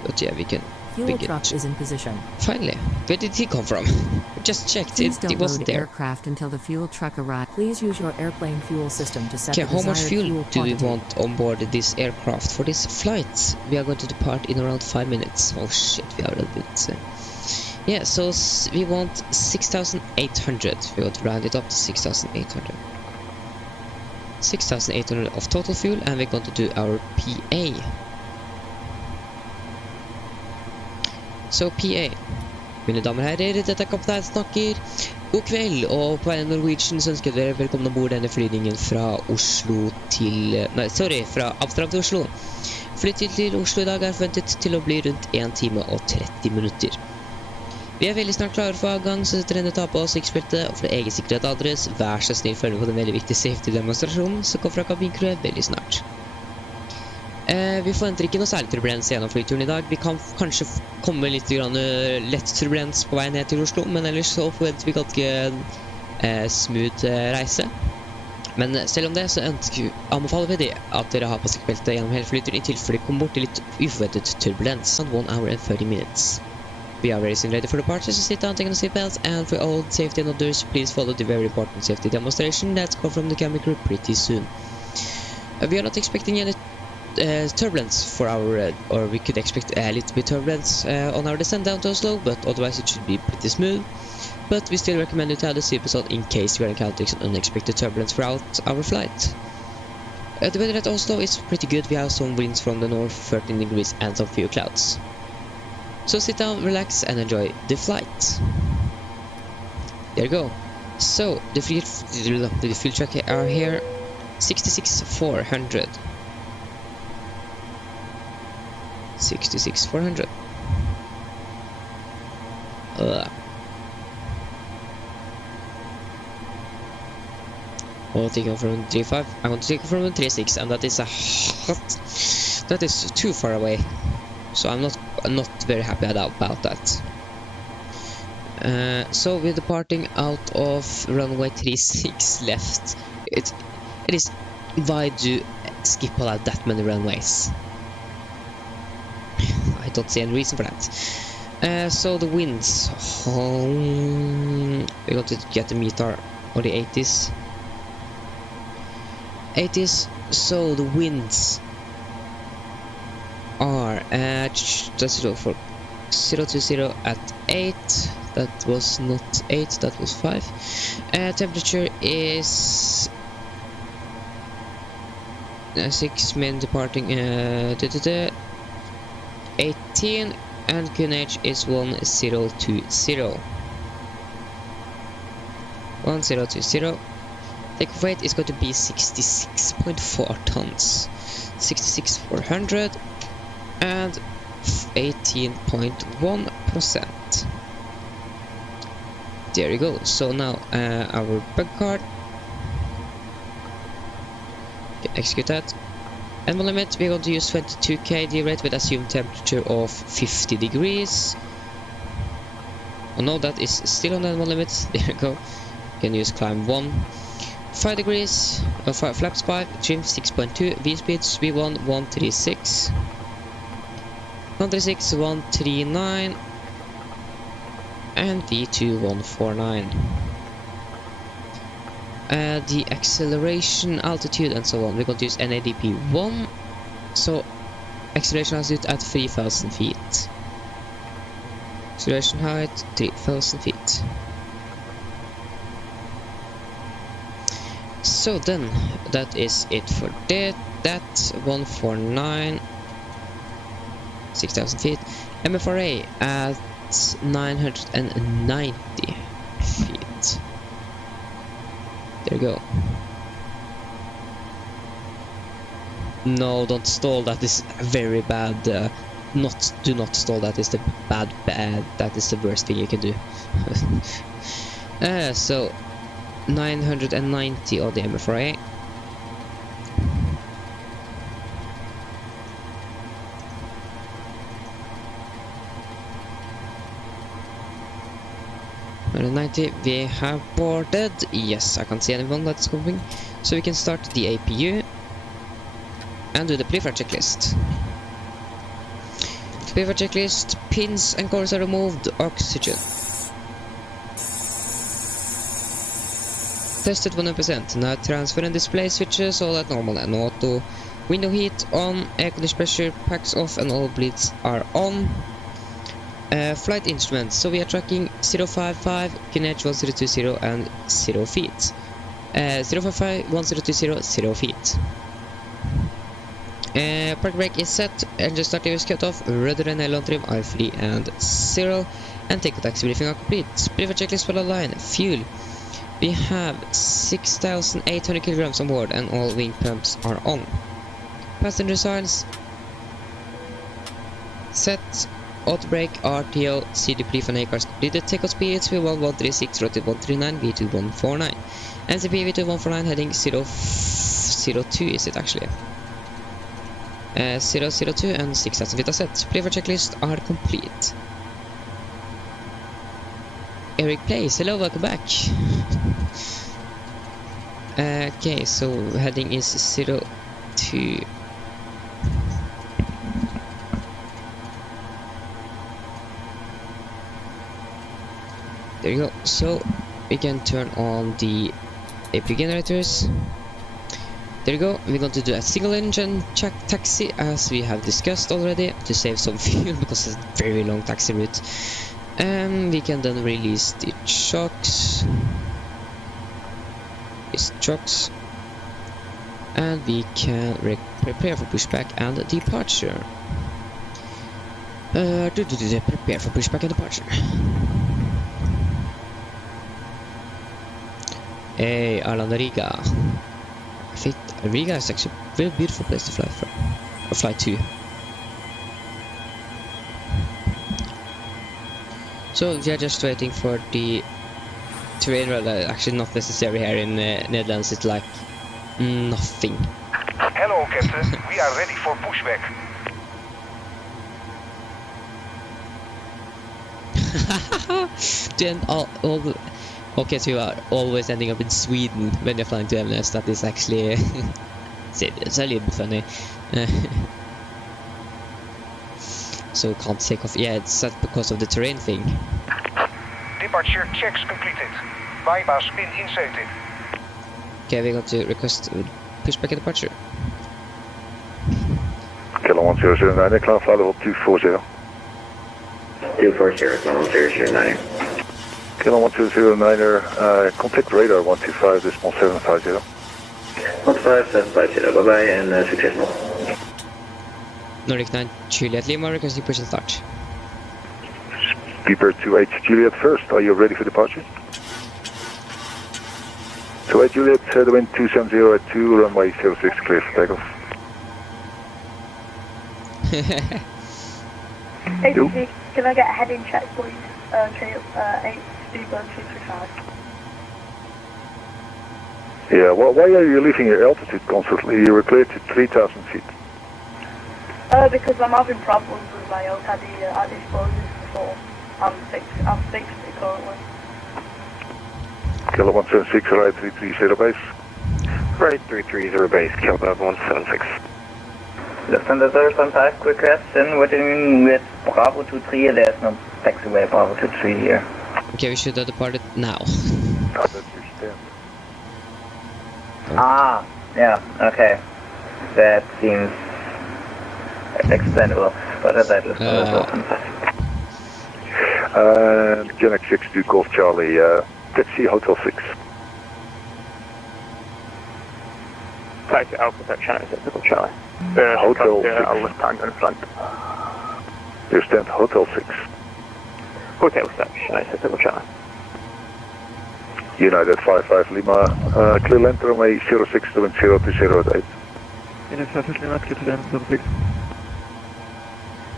But yeah, we can. Fuel truck is in position. Finally, where did he come from? Just checked. Please don't it wasn't load there. aircraft until the fuel truck arrives. Please use your airplane fuel system to set Okay, the how much desired fuel do we quantity. want on board this aircraft for this flight? We are going to depart in around 5 minutes. Oh shit, we are a little bit. Yeah, so we want 6,800. We want to round it up to 6,800. 6,800 of total fuel, and we're going to do our PA. Så PA. Mine damer og herrer, dette er kaptein snakker. God kveld, og på vegne av Norwegian så ønsker dere velkommen ombord denne flygningen fra Oslo til... Nei, sorry, fra Amsterdam til Oslo. Flytid til Oslo I dag forventet til å bli rundt 1 time og 30 minutter. Vi veldig snart klare for avgang, så setter denne ta på sikkerhetsbeltet, og for egen sikkerhet adres, vær så snill følge på den veldig viktige safety-demonstrasjonen som kom fra kabincrewet veldig snart. Vi forventer ikke noe særlig turbulens gjennom flyturen I dag. Vi kan kanskje komme litt lett turbulens på vei ned til Oslo, men ellers så forventer vi ganske smooth reise. Men selv om det, så anbefaler vi det at dere har på sikkerhetsbeltet gjennom hele flyturen I tilfelle det kommer bort til litt uforventet turbulens. 1 hour and 30 minutes. We are very soon ready for departure, so sit down, take on the seatbelts, and for all safety and others, please follow the very important safety demonstration that's come from the cabin crew pretty soon. We are not expecting any turbulence for our, or we could expect a little bit turbulence on our descent down to Oslo, but otherwise it should be pretty smooth. But we still recommend you to have the seatbelts on in case we are encountering some unexpected turbulence throughout our flight. The weather at Oslo is pretty good. We have some winds from the north, 13 degrees, and some few clouds. So sit down, relax, and enjoy the flight. There you go. So the fuel track are here, 66,400. 66,400. I'll take off from 3.5. I want to take off from 3.6, and that is that is too far away. So I'm not very happy about that. So we're departing out of runway 36 left. It is, why do skip all out that many runways? I don't see any reason for that. So the winds, we're going to get the meter or the 80s. So the winds are at just for 020 at 8. That was not 8, that was 5. Temperature is 6 men departing 18, and QNH is 1020. 1020. Takeoff weight is going to be 66.4 tons. 66,400 and 18.1%. There you go. So now our bug card. Execute that. And limit, we're going to use 22 kd rate with assumed temperature of 50 degrees. Oh no, that is still on the limit. There you go. You can use climb 1. 5 degrees, flaps 5, trim 6.2, V-speeds V1 136, 136 139, and V2 149. The acceleration, altitude, and so on, we're going to use NADP 1, so acceleration altitude at 3,000 feet. Acceleration height 3,000 feet. So then, that is it for that 149, 6,000 feet. MFRA at 990 feet. There you go. No, don't stall, that is very bad. Do not stall, that is the bad, that is the worst thing you can do. So 990 on the MFRA. We have boarded. Yes, I can't see anyone that's coming. So we can start the APU and do the pre-flight checklist. Pre-flight checklist, pins and cores are removed, oxygen. Tested 100%. Now transfer and display switches all at normal and auto. Window heat on, air condition pressure packs off, and all bleeds are on. Flight instruments. So we are tracking 055, QNH 1020 and 0 feet. 055, 1020, 0 feet. Park brake is set, engine start is cut off, rudder and aileron trim are free and 0, and take taxi briefing are complete. Pre-flight checklist for the line. Fuel. We have 6,800 kilograms on board and all wing pumps are on. Passenger signs. Set. Auto brake, RTO, CDP for cars completed. Takeoff speed V1136, rotate 139, V2149. NCP V2149 heading 002 is it actually? 002 and 6000 feet are set. Play for checklist are complete. Eric Place, hello, welcome back. Okay, so heading is 02. There you go. So we can turn on the AP generators. There you go. We're going to do a single engine taxi as we have discussed already to save some fuel because it's a very long taxi route. We can then release the chocks. These chocks. And we can prepare for pushback and departure. Prepare for pushback and departure. Hey, Arlanda Riga. I think Riga is actually a very beautiful place to fly from. Or fly to. So we are just waiting for the terrain radar. Actually not necessary here in Netherlands. It's like nothing. Hello, Captain. We are ready for pushback. Then all the... Okay, so you are always ending up in Sweden when you're flying to Evenes. That is actually... it's a little bit funny. So can't take off... Yeah, it's because of the terrain thing. Departure checks completed. Bypass pin inserted. Okay, we're going to request pushback and departure. Kilo 1009, cloud flight level 240. 240, 1009. Kilo 1209er, contact radar 125.750. 15750, bye bye and successful. Nordic 9 Juliet Lima, requesting push and start. Beeper 28 Juliet first, are you ready for departure? 28 Juliet, the wind 270 at 2, runway 06 clear for takeoff. ATC, can I get a heading check please? Okay, 8 speedbird 235. Yeah, well, why are you leaving your altitude constantly? You were cleared to 3,000 feet. Because I'm having problems with my OTAD at this explosives before. I'm fixed it currently. Kilo 176, right 330 base. Right 330 base, Kilo 176. Lufthansa 075, quick question, we're doing with Bravo 23, there's no taxiway Bravo 23 here. Okay, we should have departed now. Oh, that's your stand. Ah, yeah, okay. That seems explainable, but that is Gen X62 Golf Charlie, taxi Hotel 6. Taxi Alpha Channel, Hotel Charlie. Hotel 6. Lufthansa in front. Your stand Hotel 6. Hotel reception, Hotel Charlie. United 55 Lima, clear land runway 06 to wind 020 United 55 Lima, clear to land 06.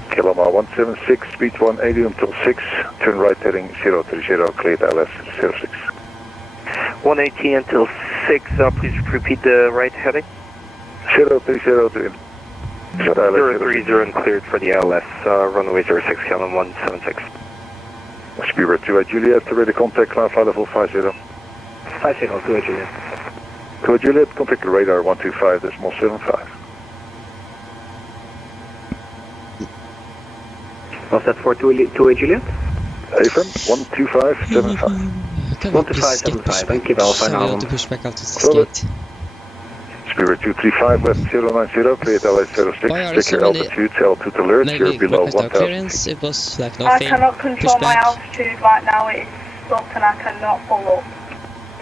Kiloma 176, speed 180 until 6, turn right heading 030, cleared LS 06. 180 until 6, please repeat the right heading. 030 to in. 030 and cleared for the LS, runway 06, Kilo 176. Speedbird 28 Juliet, ready contact, cloud flight level 50. 50, 28 Juliet. 28 Juliet, contact the radar 125.75. Was that for 28 Juliet? AFM 125.75. 125.75, thank you Alpha Sorry, I now. have to push back out to the gate. Speedbird 235, left 090, cleared LS 06, Why are check so your many altitude, altitude alert, you're maybe below request our 1000 clearance? feet. It was like I nothing. cannot control my Pushback. altitude right now, it is stuck and I cannot pull up.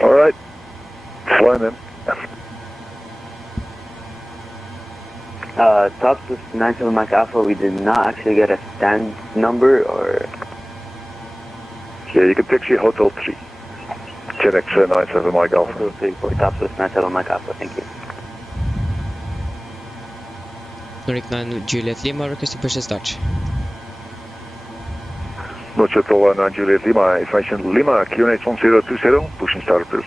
Alright, fly then. Tops is 97 Mike Alpha, we did not actually get a stand number or... Yeah, you can taxi Hotel 3. Gen X 97 Mike Alpha. Hotel 3 for Tops is 97 Mike Alpha, thank you. Nordic 9 Juliet Lima, requesting push and start. Roger, 9 Juliet Lima, information Lima, QNH 1020, pushing start approved.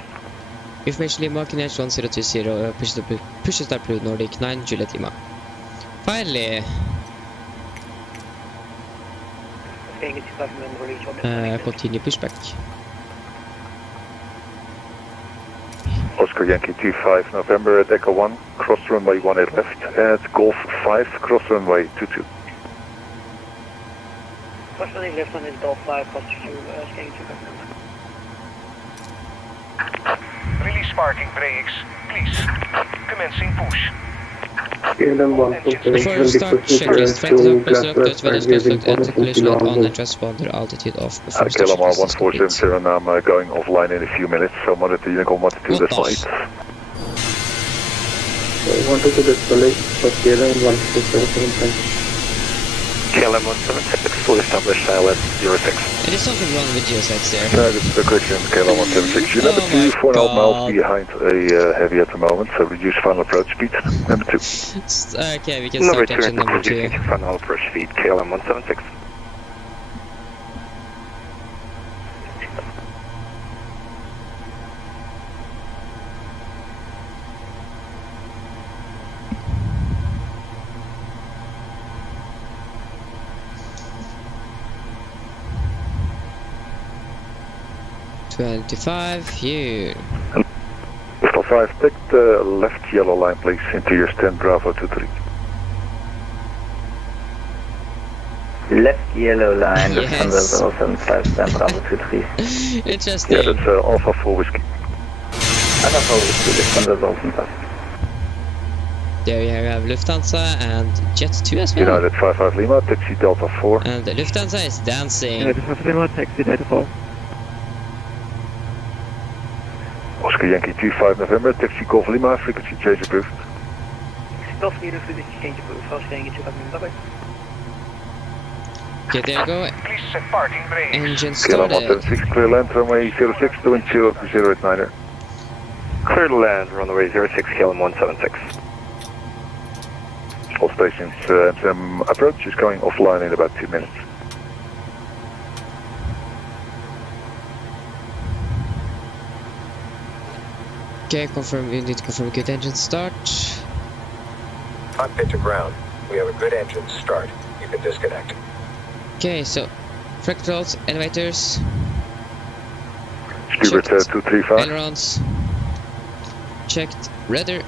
Information Lima, QNH 1020, push start approved, Nordic 9 Juliet Lima. Finally! Continue pushback. Oscar Yankee 25 November at Echo 1, cross runway 18 left, at Golf 5, cross runway 22. Cross runway left on Golf 5, cross to scanning 2 Release parking brakes, please. Commencing push. Before we start, checklist, flight design, plus locked, as well as plus locked, and collision light on, and transponder altitude off. Before Kilo 1470, and I'm going offline in a few minutes, so monitor Unicorn 122 decimal 8. 122 decimal 8, for Kilo 127. KLM 176, fully established ILS 06. There is something wrong with geosets there. No, this is the correction, KLM 176. You're number 2, 4.5 miles behind a heavy at the moment, so reduce final approach speed. Number 2. Okay, we can start engine number 2. Final approach speed, KLM 176. Here. Pistol 5, take the left yellow line please, into your stand Bravo 23. Left yellow line, yes. Lufthansa 075, stand Bravo 23. Interesting. Yeah, that's Alpha 4 Whiskey. Alpha 4 Whiskey, Lufthansa 075. There you have Lufthansa and Jet 2 as well. United 55 Lima, taxi Delta 4. And Lufthansa is dancing. United 55 Lima, taxi Delta 4. Oscar Yankee 25 November, taxi Golf Lima, frequency change approved. Golf Lima, frequency change approved, fast staying at 2,000, bye-bye. Okay, there you go. Please set parking brakes. Engine Kilo started. 176, clear land, runway 06, doing 089er. Clear to land, runway 06, Kilo 176. All stations, Amsterdam approach is going offline in about 2 minutes. Okay, confirm, you need to confirm good engine start. Cockpit to ground. We have a good engine start. You can disconnect. Okay, so fractals, elevators, Stewart 235. ailerons, checked, rudder,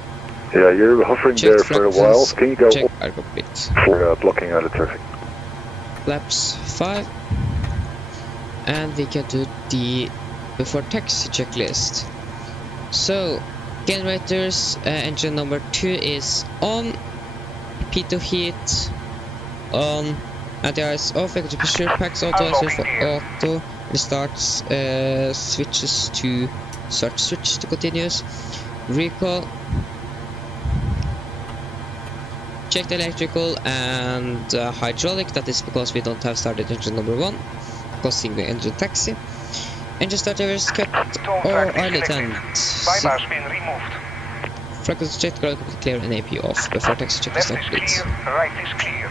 Yeah, you're hovering there for a while. Can you go check, are complete. for blocking out of traffic? Flaps 5. And we can do the before taxi checklist. So, generators, engine number 2 is on, P2 heat, on, anti-ice off, equity pressure, packs auto, search for auto, restarts, switches to, start switch to continuous, recall, check the electrical and hydraulic, that is because we don't have started engine number 1, causing the engine taxi. Engine start reverse cut or islet and Bypass pin removed. fractals checked, ground complete clear and AP off before taxi check is Left is complete. clear, right is clear.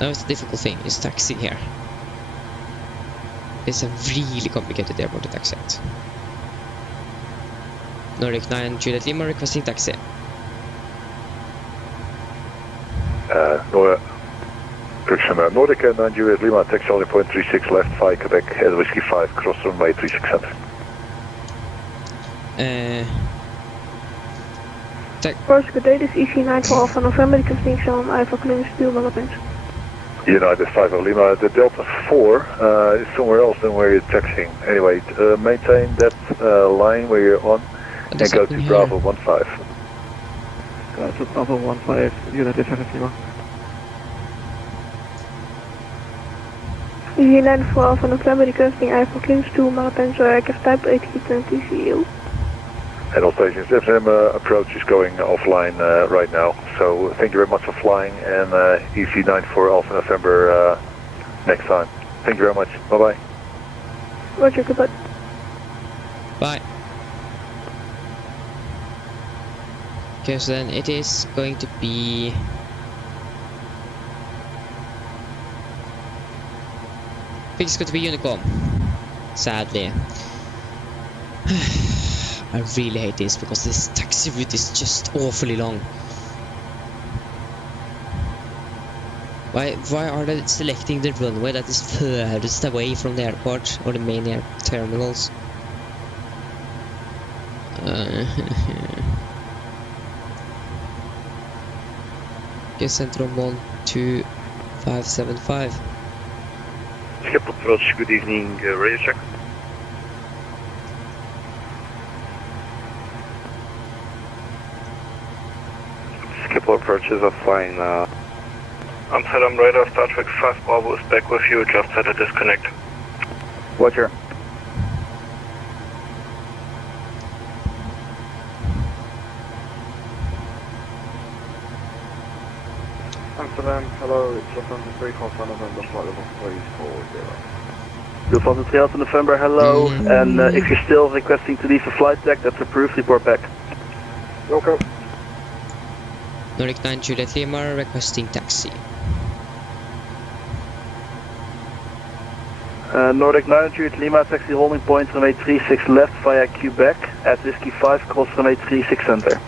Now it's the difficult thing is taxi here. It's a really complicated airport to taxi at. Nordic 9 Juliet Lima requesting taxi. Nordic 9 Juliet Lima, taxi only point 36 left, 5 Quebec, head Whiskey 5, cross runway 3600. First, good day, this is EC9 for Alpha November, requesting some Alpha clearance to Malapins. United 5 Lima, the Delta 4 is somewhere else than where you're taxiing. Anyway, maintain that line where you're on and go to Bravo 15. Go to Bravo 15, United 5 Lima. EC9 for Alpha November, requesting Alpha clearance to Malapins, aircraft type AT20 CU. And all stations, FSM approach is going offline right now. So thank you very much for flying, and EC9 for Alpha November next time. Thank you very much. Bye bye. Roger, goodbye. Bye. Okay, so then it is going to be think it's going to be Unicorn. Sadly. I really hate this because this taxi route is just awfully long. Why are they selecting the runway that is furthest away from the airport or the main air terminals? Okay, Central 12575. Skip approach, good evening, radio check. Skip approaches are fine. Amsterdam radar, Star Trek 5 Bravo is back with you, just had a disconnect. Roger. Amsterdam, hello, it's Lufthansa 3 Alpha November, flight level 340. Lufthansa 3 Alpha November, hello, and if you're still requesting to leave the flight deck, that's approved, report back. Okay. Nordic 9 Juliet Lima requesting taxi. Nordic 9 Juliet Lima, taxi holding point runway 36 left via Quebec at Whiskey 5, cross runway 36 center.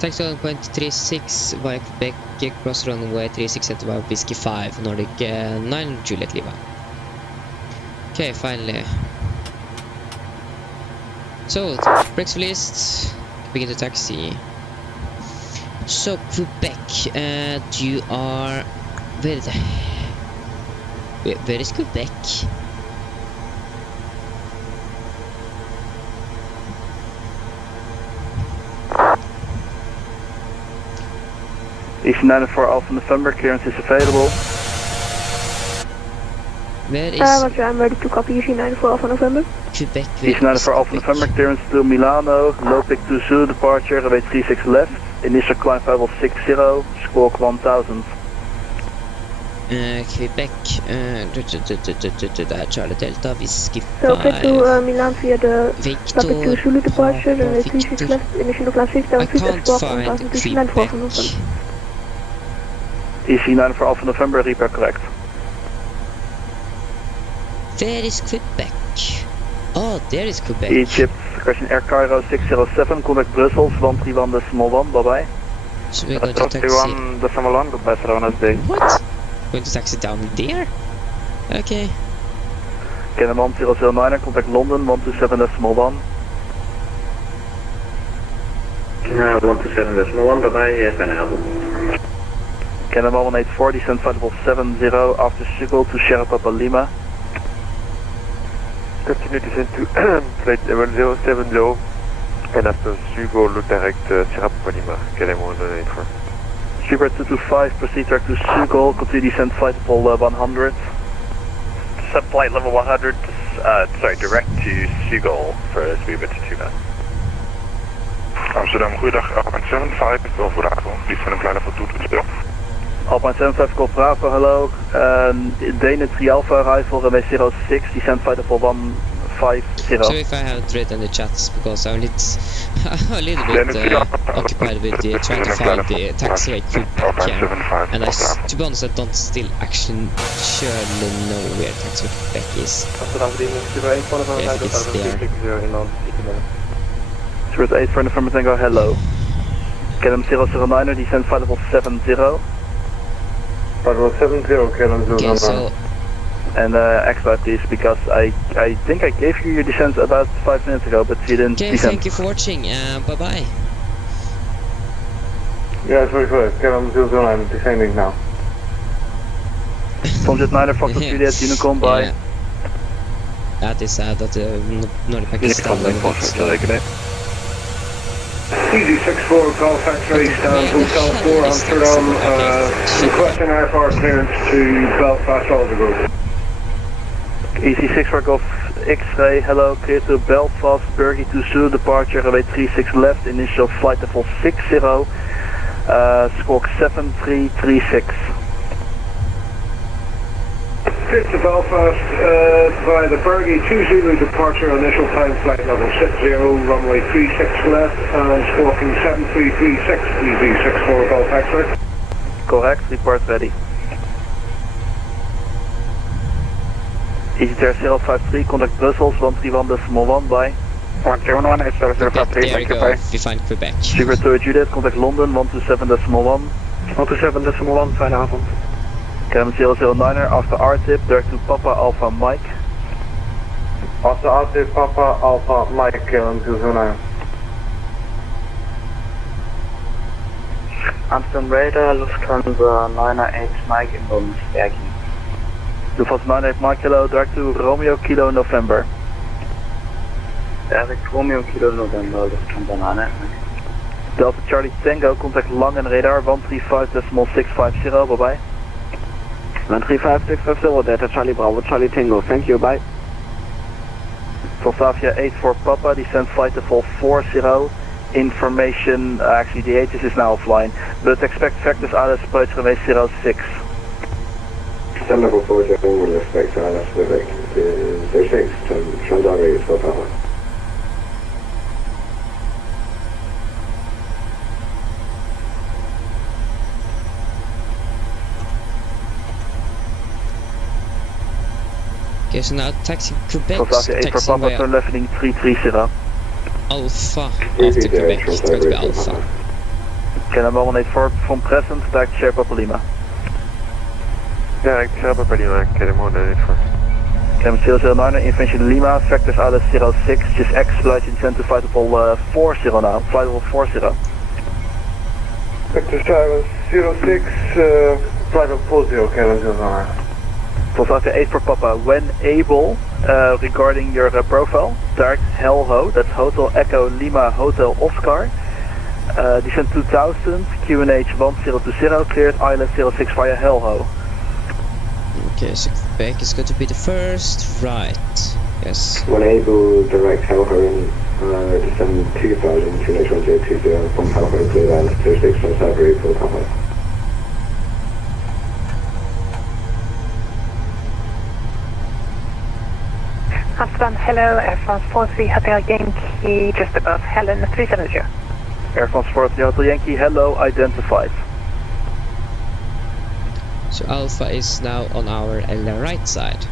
Taxi holding point 36 via Quebec, cross runway 36 center via Whiskey 5, Nordic 9 Juliet Lima. Okay, finally. So, brakes released, begin the taxi. So, Quebec, you are... Where is Quebec? EC94 Alpha November, clearance is available. Where is... Roger, I'm ready to copy EC94 Alpha November. Quebec, EC94 Alpha November, clearance to Milano, low pick to Zulu, departure, runway 36 left, initial climb level 60, squawk 1000. Quebec, Charlie Delta, Whiskey 5. So, fit to Milan via the Victor, Topic to Zulu departure, runway 36 left, initial climb 6000 feet, squawk 1000, EC94 Alpha November. EC94 Alpha November, repair correct. Where is Quebec? Oh, there is Quebec. Egypt, question Air Cairo 607, contact Brussels, 131 decimal 1, bye bye. So we're going to taxi. 131 decimal 1, goodbye, Sarana's What? Going to taxi down there? Okay. Canada 1009, contact London, 127 decimal 1. Canada 127 decimal 1, bye bye, yes, can I help? Canada 1840, descend flight level 70 after Schiphol to Sierra Papa Lima. Continue descent to flight level 070 and after Schiphol look direct Sierra Papa Lima, Canada 184. Super 225, proceed direct to Schiphol, continue descent flight level 100. Descent flight level 100, sorry, direct to Schiphol for Sweebit to 2 man. Amsterdam, goeiedag, Alpine 75, Golf Bravo, lief van een kleine van 220. Alpine 75, Golf Bravo, hello. Dana 3 Alpha arrival, runway 06, descend flight level 150. So if I haven't read in the chats, because I'm a little bit occupied with trying to find the taxiway Quebec here. And to be honest, I don't still actually surely know where taxiway Quebec is. If it's there. 08 for November Tango, hello. Canada 009, descend flight level 70. Level 70, Canada 009. Okay, so... And extra please, because I think I gave you your descent about 5 minutes ago, but you didn't okay, descend. thank you for watching, bye bye. Yeah, very good, Canada 009, descending now. Conjet 9 Fox Juliet, Unicorn, bye. Yeah. That is sad that Nordic Pakistan Easy 64, call factory, stand Hotel 4 Amsterdam, requesting airport clearance to Belfast Soldier Group. Easy 6 for Golf X-ray, hello, clear to Belfast, Bergie to Zulu, departure, runway 36 left, initial flight level 60, squawk 7336. Fit to Belfast via the Bergie to Zulu departure, initial time flight level 60, runway 36 left, and squawking 7336, easy 64 Golf X-ray. Correct, report ready. EasyTair 053, contact Brussels, 131.1 by. 121 is 0053, There you thank you, go, bye. we find Quebec. Super to Judith, contact London, 127.1. 127.1, fijne avond. KLM 009er, after R-tip, direct to Papa Alpha Mike. After R-tip, Papa Alpha Mike, KLM 009. Amsterdam Radar, Lufthansa 908 Mike inbound versterking. Lufthansa 908 Mike, hello, direct to Romeo Kilo November. Direct Romeo Kilo November, Lufthansa 908 Mike. Delta Charlie Tango, contact Langen Radar, 135.650, bye bye. 135.650, Delta Charlie Bravo, Charlie Tango, thank you, bye. Transavia 8 for Papa, descent flight level 40. Information, actually the Aegis is now offline, but expect factors ALS approach runway 06. Stand level 40, will expect ALS Civic 06, Transavia is for Papa. Okay, so now taxi Quebec, Transavia 8 for taxi Papa, via turn leveling 330. Alpha after Quebec, it's going to be Alpha. KLM 184 from present, direct Sierra Papa Lima. Direct Sierra Papa Lima, KLM 184. KLM 009er, Invention Lima, factors ALS 06, just X, flight descent to flight level 40 now, flight level 40. Vector Silence 06, flight of 40, KLM 009. Transavia 8 for Papa, when able, regarding your profile, direct Helho, that's Hotel Echo Lima Hotel Oscar, descent 2000, QNH 1020, cleared ILS 06 via Helho. Okay, so Quebec is going to be the first, right, yes. When able, direct Helho descend 2000, QNH 1020 from Helho, clear ILS 06 Transavia for Papa. Amsterdam, hello, Air France 43 Hotel Yankee, just above Helen 370. Air France 43 Hotel Yankee, hello, identified. So Alpha is now on our right side.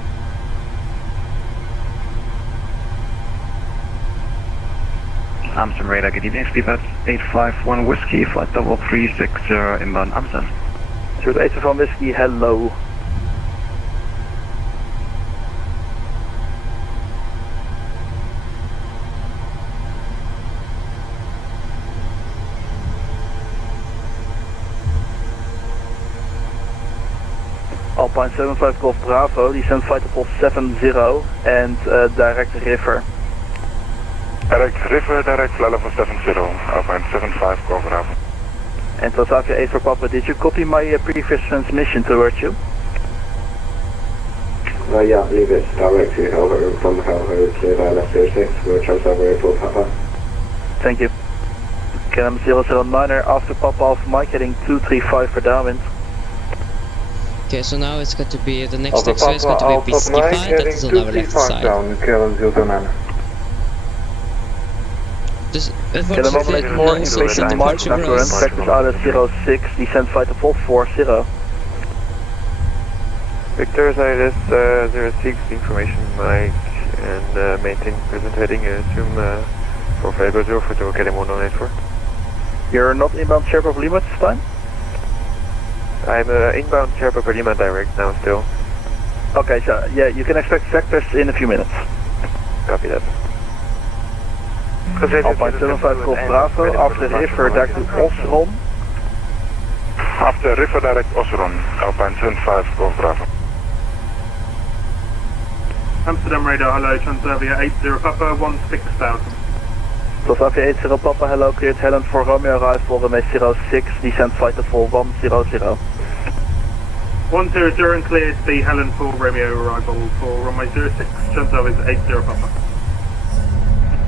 Amsterdam Radar, good evening, Speedbird 851 Whiskey, flight level 360 inbound Amsterdam. 851 Whiskey, hello. Alpine 75 Golf Bravo, descent flight level 70 and direct River. Direct River, direct flight level 70, Alpine 75 Golf Bravo. And Transavia 8 for Papa, did you copy my previous transmission towards you? Yeah, I believe it's direct to Helho, from Helho to ILS 06, we're Transavia for Papa. Thank you. KLM 009er, after Papa Alpha Mike, heading 235 for downwind. Okay, so now it's going to be, the next taxi is going to be Whiskey 5, that is on our left side. KLM 009. Dus KLM 184, information Mike, current, factors ALS 06, descent flight level 40. Victor Iris 06, information Mike, and maintain present heading, assume for Fable 0 for KLM 184. You're not inbound Sierra Papa Lima at this time? I'm inbound Sierra Papa Lima direct now still. Okay, so yeah, you can expect vectors in a few minutes. Copy that. Alpine 75 Golf Bravo, after River direct to Oslo. After River direct Osron, Alpine 75 Golf Bravo. Amsterdam Radar, hello, Transavia 80 Papa, 16,000. Transavia 80 Papa, hello, cleared Helen for Romeo arrival, runway 06, descent flight level 100. 100 and cleared the Helen for Romeo arrival for runway 06, Transavia 80 Papa.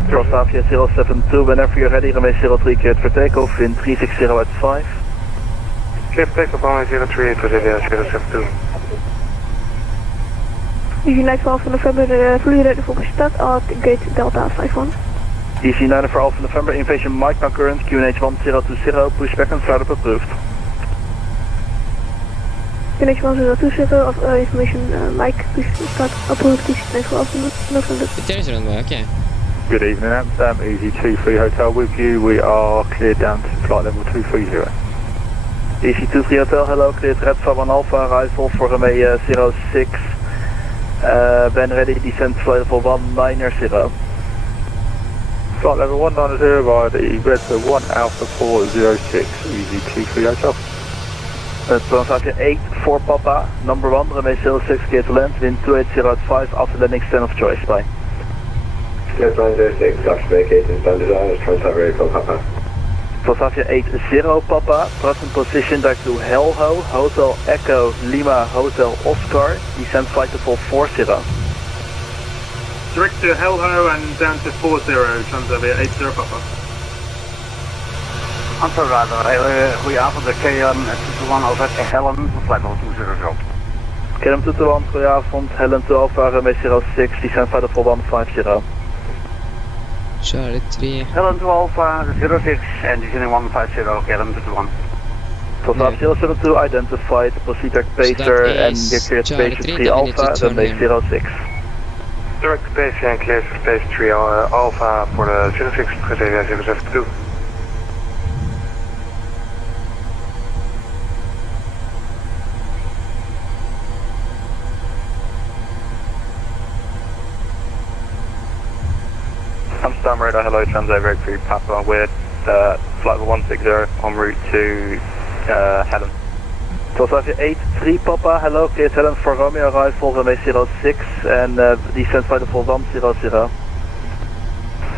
Transavia 072, whenever you're ready, runway 03 cleared for takeoff, wind 360 at 5. Clear for takeoff, runway 03, Transavia 072. United for Alpha November, vloer ready for start at gate Delta 51. DC 9 for Alpha November, invasion Mike now current, QNH 1020, pushback and startup approved. QNH 1020 of information, Mike, please start approved TC for November. There is a runway, okay. Good evening, Amsterdam, Easy 23 Hotel with you. We are cleared down to flight level 230. Easy 23 Hotel, hello, cleared red for 1 Alpha, arrival for runway 06. Ben ready, descent flight level 190. Flight level 190 by the red for 1 Alpha 406, Easy 23 Hotel. Transaction 8 for Papa, number 1, runway 06, clear to land, wind 2805, after landing stand of choice, bye. Clear to land 06, after vacating stand designers, transfer vehicle Papa. Transaction 80 Papa, present position back to Helho, Hotel Echo Lima Hotel Oscar, descent flight level 40. Direct to Helho and down to 40, Transavia 80 Papa. Amsterdam, goedenavond, de KM 221 over Helen, flight level 200. KM 221, goedenavond, Helen to Alpha, runway 06, descent flight level 150. Charlie 3. Helen to Alpha 06 and descending 150, KM 221. Transaction 072, identified, proceed back Pacer and get cleared Pacer 3 Alpha, runway 06. Direct to Pacer and cleared for Pacer 3 Alpha for the 06, Transavia 072. Amsterdam radar, hello, Transavia 3 Papa with flight level 160 en route to Helen. Transaction 83 Papa, hello, cleared Helen for Romeo, arrival runway 06 and descent flight level 100.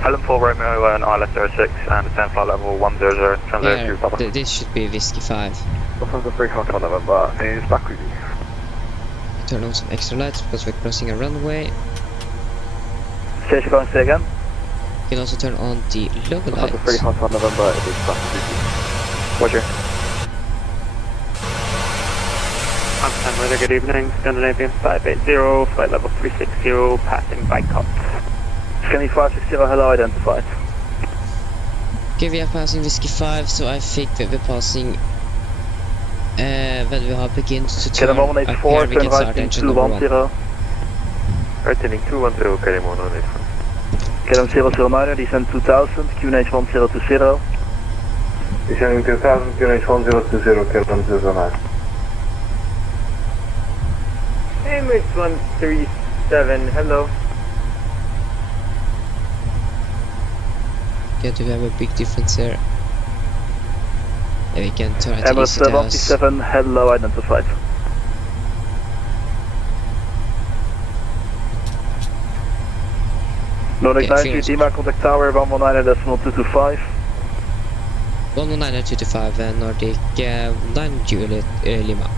Helen for Romeo and ILS 06 and descent flight level 100, Transavia 3 Papa. This should be Whiskey 5. November 3 Hotel November is back with you. Turn on some extra lights because we're crossing a runway. Station going, say again. You can also turn on the logo lights. November 3 Hotel November is back with you. Roger. Amsterdam radar, good evening, Scandinavian 580, flight level 360, passing Bangkok. Scanning 560, hello, identified. Okay, we are passing Whiskey 5, so I think that we're passing when we have begun to turn. KLM 184, turn right in 210. Right in 210, KLM 184. KLM 009, descent 2000, QNH 1020. Descending 2000, QNH 1020, KLM 09. AMH 137, hello. Yeah, do we have a big difference here? Yeah, we can try to MS 137, hello, identified. Nordic 90, Lima, contact tower 119.225. 119.225, Nordic 9 Juliet Lima.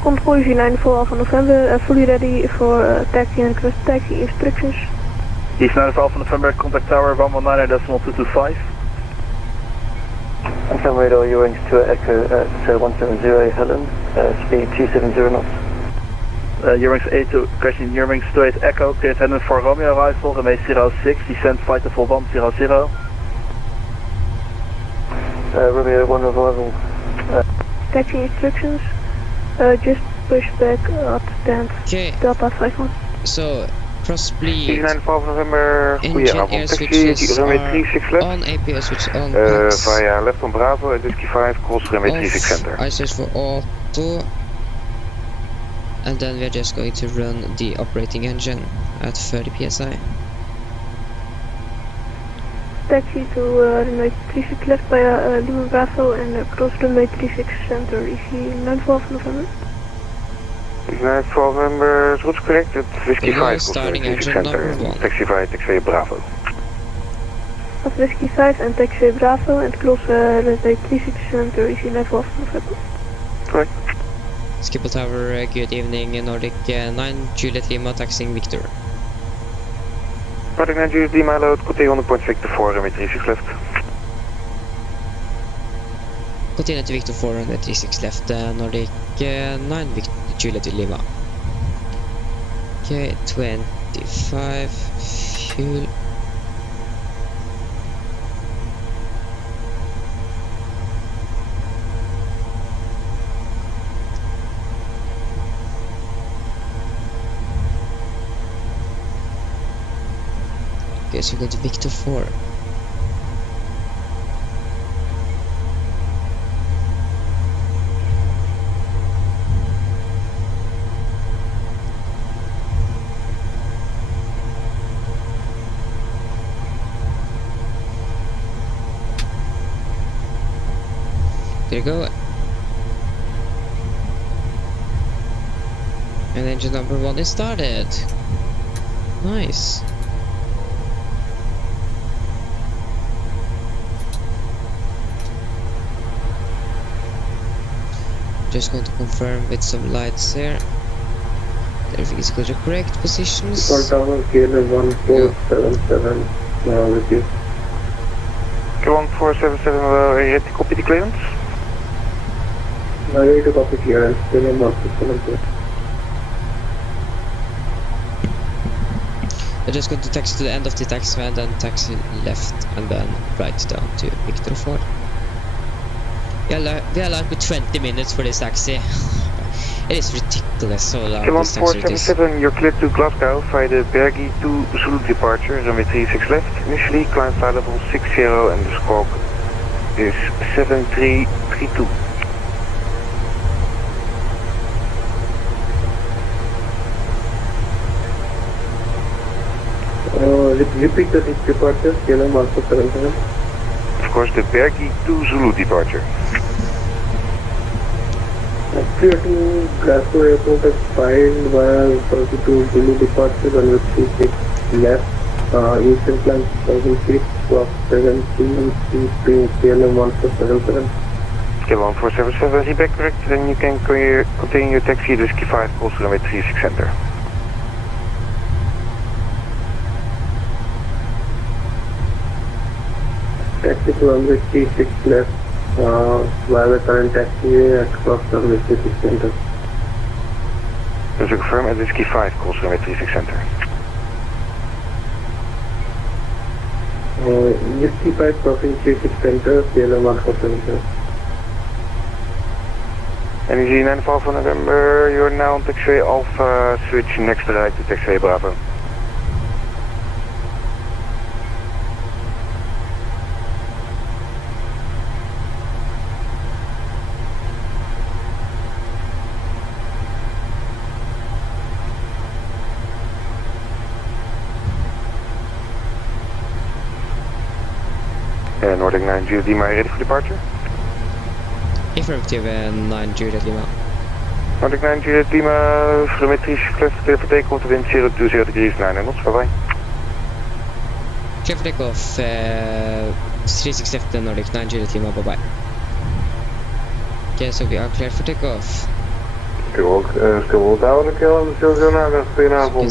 Control Easy 94 Alpha November, fully ready for taxi and request taxi instructions. East 94 Alpha November, contact tower 119.225. Amsterdam radar, Eurings to Echo at 170 Helen, speed 270 knots. Eurings 8 to question Eurings 28 Echo, cleared Helen for Romeo, arrival, runway 06, descent flight level 100. Romeo 111. Taxi instructions, just push back at stand Delta 51. So, cross bleed. 94 November, Engine air switches runway 36 left. on, APO switch on, pass. Via left on Bravo at Whiskey 5, cross runway 36 center. I search for auto. And then we're just going to run the operating engine at 30 psi. Taxi to runway 36 left via Lima Bravo and cross runway 36 center, EC 912 November. 912 November, is what's correct? It's Whiskey 5, starting engine number 1. Taxi 5, Taxi Bravo. Of Whiskey 5 and Taxi Bravo and cross runway 36 center, EC 912 November. Correct. Skipper Tower, good evening, Nordic 9 Juliet Lima, taxiing Victor. Nordic 9 Juliet Lima, load, continue on the point Victor 4, runway 36 left. Continue to Victor 4, runway 36 left, Nordic 9 Juliet Lima. Okay, 25, fuel. Okay, so we go to Victor 4. There you go. And engine number 1 is started. Nice. Just going to confirm with some lights here. Everything is the correct positions. Tower, KLM 1477, with you. K1477, ready to copy the clearance? Ready to copy clearance, KLM 1477. I'm just going to taxi to the end of the taxiway and then taxi left and then right down to Victor 4. We are like with 20 minutes for this taxi. It is ridiculous so long this taxi it is. K1477, you're cleared to Glasgow via the Bergie to Zulu departure, runway 36 left. Initially, climb flight level 60 and the squawk is 7332. Repeat the departure, KLM 1477. Of course, the Bergie to Zulu departure. Clear to Glasgow Airport expired via 32 Zulu departure, runway 36 left, Eastern climb 1000 feet, squawk 1732, KLM 1477. K1477, is back correct? Then you can continue your taxi to Whiskey 5, calls runway 36 center. Taxi to runway 36 left, via the current taxiway at cross runway 36 center. Just to confirm at Whiskey 5, calls runway 36 center. Whiskey 5 crossing 36 center, KLM 1477. NEG 95 for November, you're now on taxiway Alpha, switch next right to taxiway Bravo. Nordic 9 Juliet Lima, ready for departure? Affirmative 9 Juliet Lima. Nordic 9 Juliet Lima, geometrie clear for takeoff to wind 020 degrees 9 knots, bye bye. Clear for takeoff, 36 left Nordic 9 Juliet Lima, bye bye. Okay, so we are clear for takeoff. Skywalk Tower, KLM 009, goedenavond,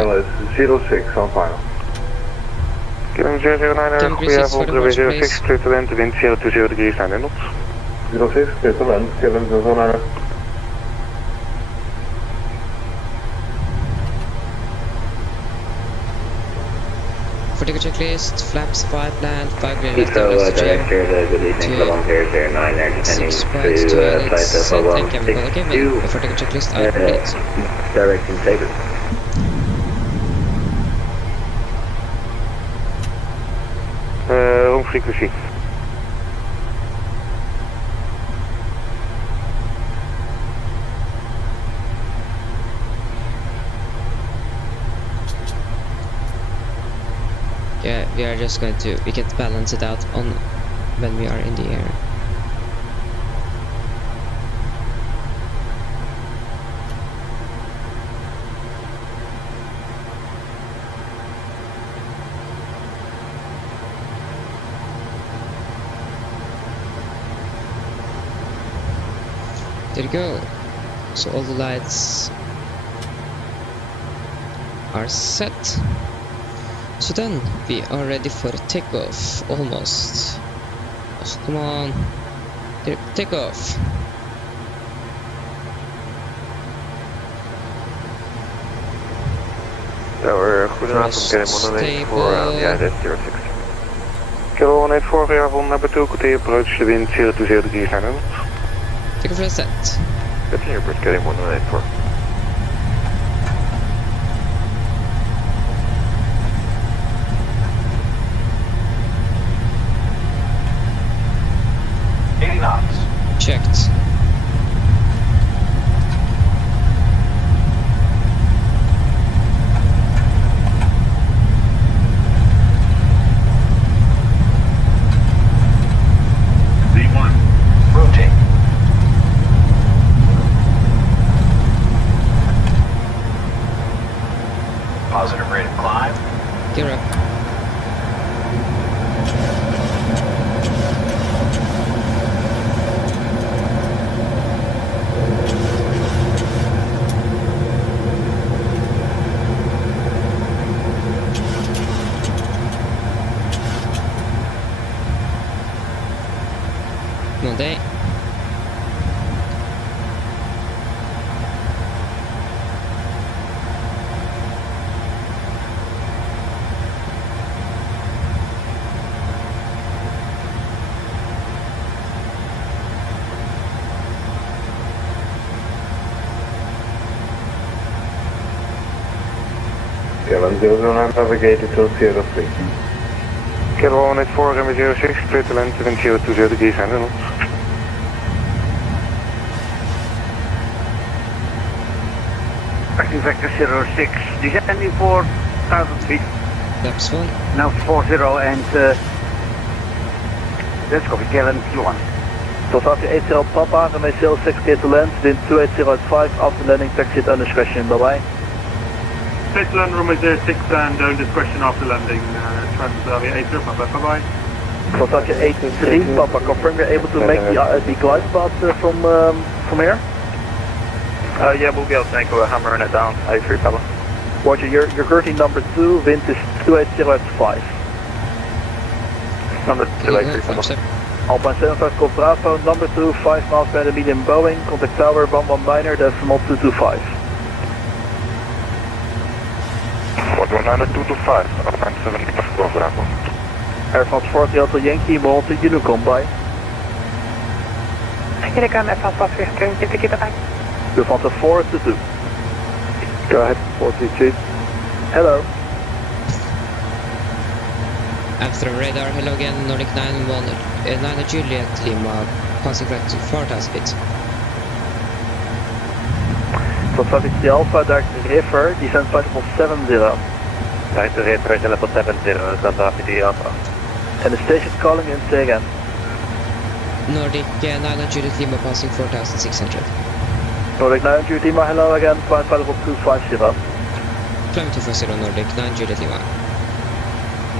ILS 06 on final. KLM 009, goedenavond, runway 06, clear to land, wind 020 degrees 9 knots. 06, clear to land, KLM 009. Vertical checklist, flaps 5 land, 5 green left Tito, left director, good evening, Level 009, there descending to flight level 162. Vertical checklist, I complete. Directing Sabre. Wrong frequency. Yeah, we are just going to, we can balance it out on when we are in the air. There you go. So all the lights are set. So then we are ready for takeoff, almost. Oh, come on. Takeoff. Tower, goedenavond, KLM 184, ja, dat is 06. KLM 184, goedenavond, number 2, continue approach, the wind 020 degrees 9 knots. Take off set. Continue approach, KLM 184. checked. V1, rotate. Positive rate of climb. Gear up. Molde. Kevin 009 navigated to 03. Kevin 184, runway 06, clear to land, wind 020 degrees and knots. Acting vector 06, descending 4,000 feet. That's one. Now 40 and let's copy Kevin Q1. Philadelphia 80 Papa, runway 06, clear to land, wind 280 at 5, after landing taxi at under discretion, bye bye. Clear to land, runway 06 and own discretion after landing. Transavia 80 Papa, bye bye. Philadelphia 83 Papa, confirm you're able to make the glide path from here? Yeah, we'll be able to make a hammering it down, 83 Papa. Roger, you're currently number 2, wind is 280 at 5. Number 283 Papa. Alpine 75 Golf Bravo, number 2, 5 miles per the medium Boeing, contact tower 11 liner, decimal 225. 225, Alpine 75 Golf Bravo. Air France 40 Hotel Yankee, Molde, Unicom, bye. Unicom, Air France 40, give it back. Lufthansa 422. Go ahead, 422. Hello. Amsterdam radar, hello again, Nordic 9 Juliet Lima, passing flight to 4,000 feet. For traffic to the Alpha, direct river, descent flight level 70. Direct to river, level 70, that's after the Alpha. And the station's calling in, say again. Nordic 9 Juliet Lima, passing 4,600. Nordic 9 Juliet Lima, hello again, flight level 250. Climbing 250, Nordic 9 Juliet Lima.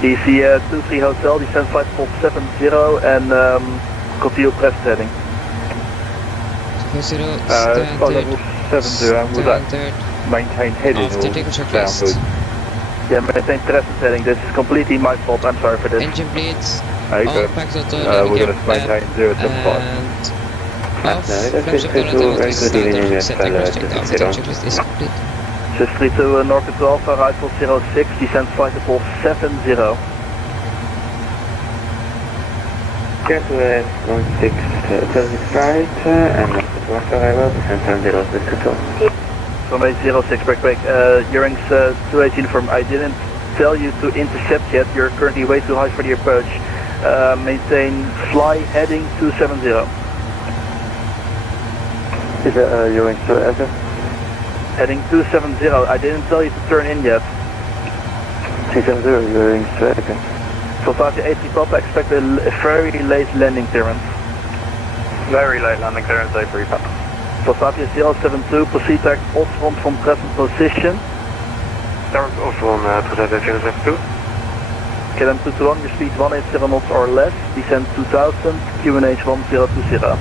DC 23 Hotel, descent flight level 70 and continue press heading. 250, Flight level 70, would I maintain heading after taking checklist. Yeah, maintain present heading, this is completely my fault, I'm sorry for this. Engine bleeds, Hey, all packs auto, we're going to maintain 075. and off, flaps up auto, set across checked after the checklist is complete. 632 North to Alpha, right for 06, descent flight level 70. Clear to 16, 36 right, and North to Alpha arrival, descent 70 to Runway 06, break, Eurings 218 from I didn't tell you to intercept yet, you're currently way too high for the approach. Maintain fly heading 270. Is it Eurings to Alpha? Heading 270, I didn't tell you to turn in yet. 370, Eurings to Alpha. Philadelphia 80 Papa, expect a very late landing clearance. Very late landing clearance, 83 Papa. Philadelphia 072, proceed back Oslo from present position. Direct Oslo, proceed 072. KLM 221, your speed 180 knots or less, descend 2000, QNH 1020.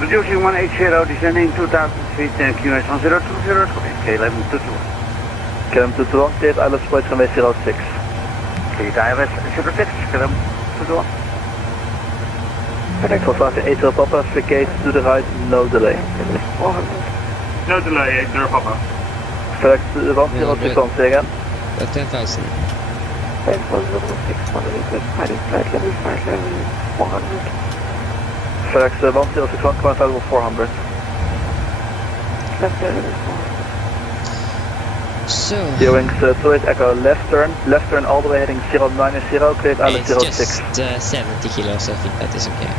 Reducing 180, descending 2,000 feet, QNH 1020, KLM 221. KLM 221, cleared ILS approach runway 06. Cleared ILS 06, KLM 221. Philadelphia 80 Papa, vacate to the right, no delay. No delay, 80 Papa. FedEx 1061, say again. 10,000. FedEx 1061, climb level 400. So, Eurings 28 Echo, left turn all the way heading 090, cleared ILS it's 06. just 70 kilos, I think that is okay.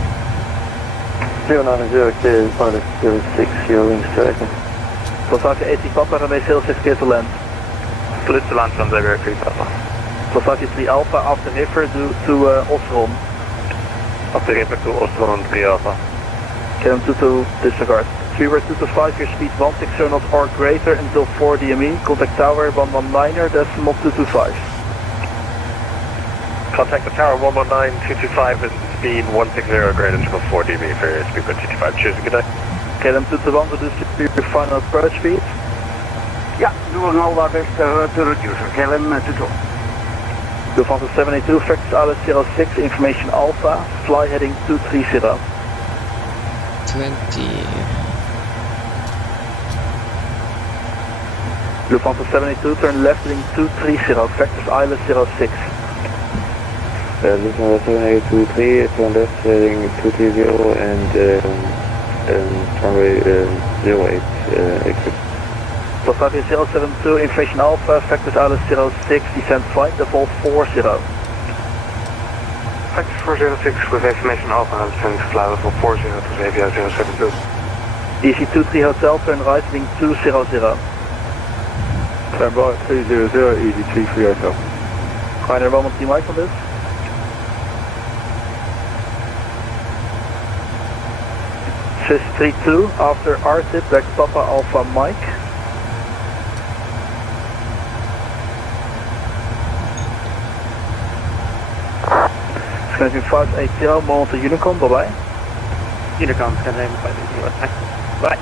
090 clear pilot 06, your wings tracking. Slovakia 80 Papa, runway 06 clear to land. Split to land from Zebra 3 Papa. Slovakia 3 Alpha, after river to Oslo. After river to Oslo 3 Alpha. KLM 22 disregard. 3-225, your speed 160 knots or greater until 4 DME. Contact tower 119er, decimal 225. Contact the tower 119-225 and speed 160 greater until 4 dB for speed 225. Cheers and good day. KLM 221, reduce your final approach speed. Ja, doen we al our best to reduce. KLM 22. Lufthansa 782, Vectors Alice 06, information Alpha, fly heading 230. 20. Lufthansa 782, turn left heading 230, Vectors Island 06. Lufthansa 7823, turn left heading 230 and runway 08 exit. Slovakia 072, information Alpha, Vectors Island 06, descent flight level 40. Vectors 406 with information Alpha, descent flight level 40 to Xavier 072. EC23 Hotel, turn right heading 200. Turn right 300, EC23 Hotel. Ryanair 113 Mike on this. Swiss 32, after RTIP, back Papa Alpha Mike. Scanning 580, Molde Unicom, bye bye. Unicom, scanning 580, bye.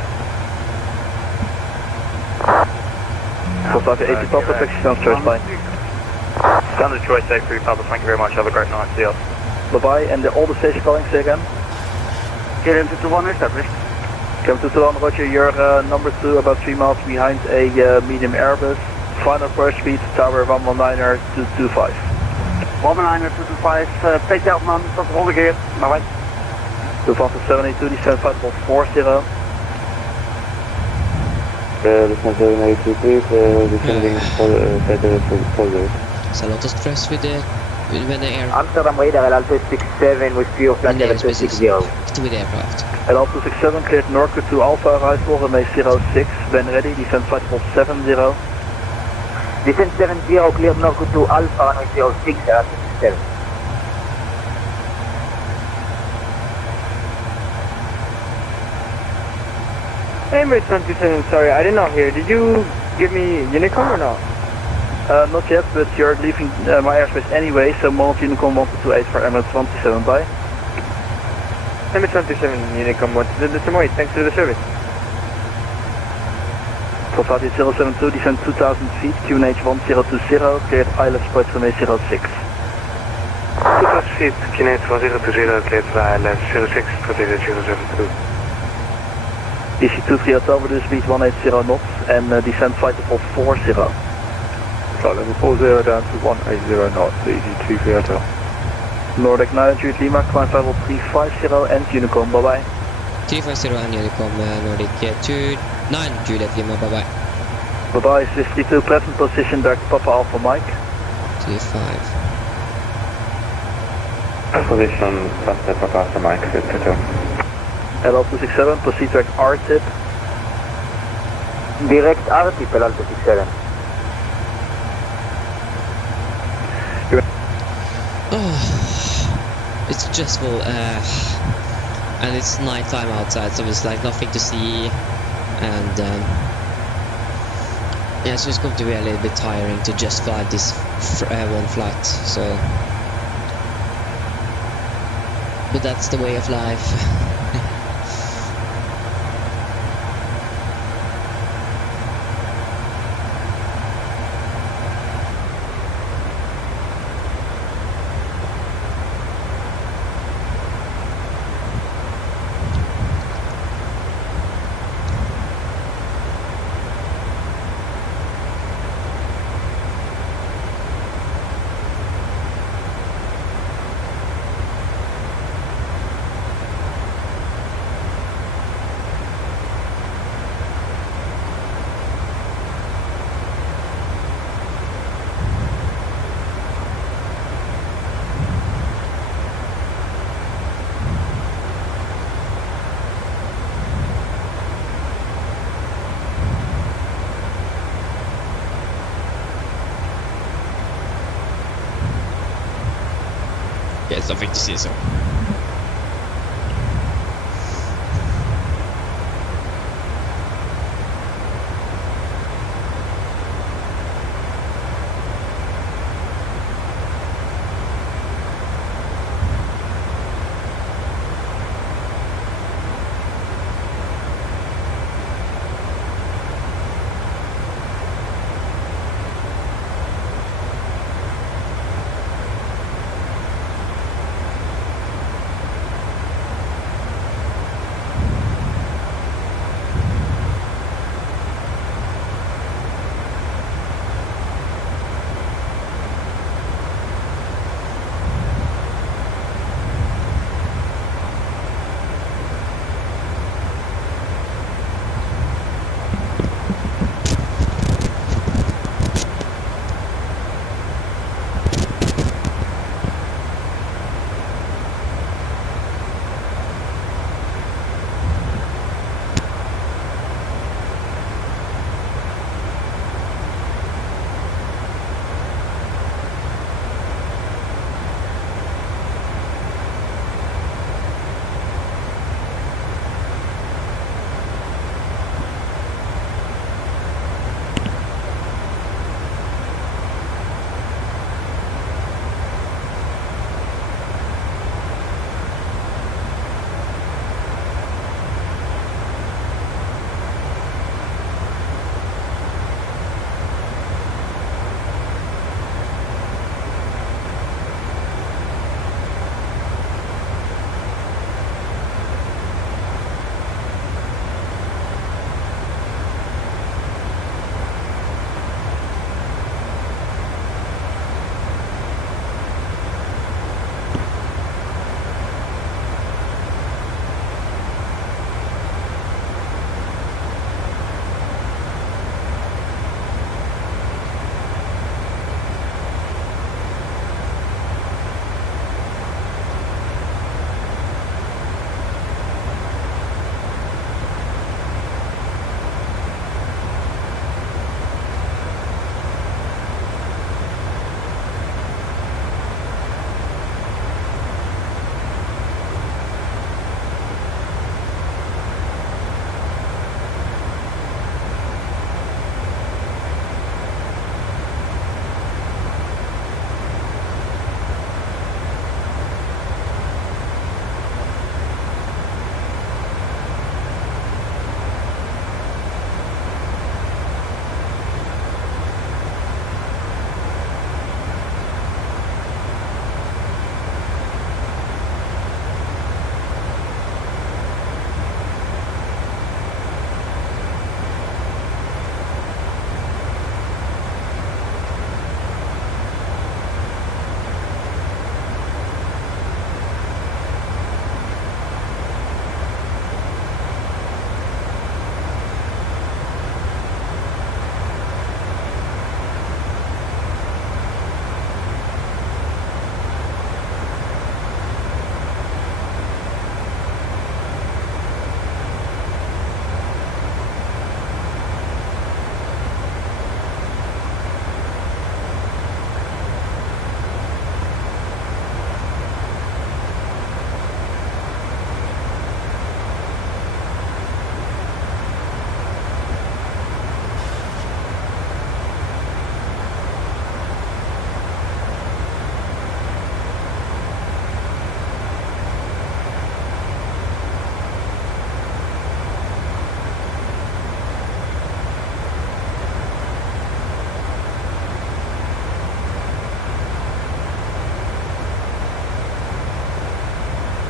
Slovakia 80 Papa, taxi down first line. Standard choice, safe 3 Papa, thank you very much, have a great night, see you. Bye bye, and all the station calling, say again. KLM 221 established. KLM 221, roger, you're number 2, about 3 miles behind a medium Airbus. Final approach speed, tower 119er 225. 119er 225, take out man, tot rollen gear, bye bye. Lufthansa 782, descent flight level 40. Lufthansa 7823, descending for the It's a lot of stress with the air. Amsterdam radar LL267 with view of flight level 260. With aircraft. LL267 cleared Norco to Alpha, arrival runway 06, when ready, descent flight level 70. Descent 70, cleared Norco to Alpha, runway 06, LL267. Emirates 127, sorry, I did not hear. Did you give me Unicom or not? Not yet, but you're leaving my airspace anyway, so Molde Unicom 128 for Emirates 127, bye. Emirates 127, Unicom 128, thanks for the service. Slovakia 072, descent 2000 feet, QNH 1020, cleared ILF Sport runway 06. 2000 feet, QNH 1020, cleared ILF 06, protected 072. DC23 Hotel, reduce speed 180 knots, and descent flight level 40. Flight level 40 down to 180 knots, EC23 Hotel. Nordic 9 Jude Lima, climb level 350 and Unicom, bye bye. 350 and Unicom, Nordic 29 Juliet Lima, bye bye. Bye bye, Swiss 32, present position, back Papa Alpha Mike. 35. Position, Papa Alpha Mike, 52. LL267, proceed direct RTIP. Direct RTIP, LL267. Oh, it's stressful, and it's night time outside, so it's like nothing to see, and yeah, so it's going to be a little bit tiring to just fly this one flight, so, but that's the way of life. Jag fick se så.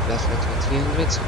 Därför att det var 300 så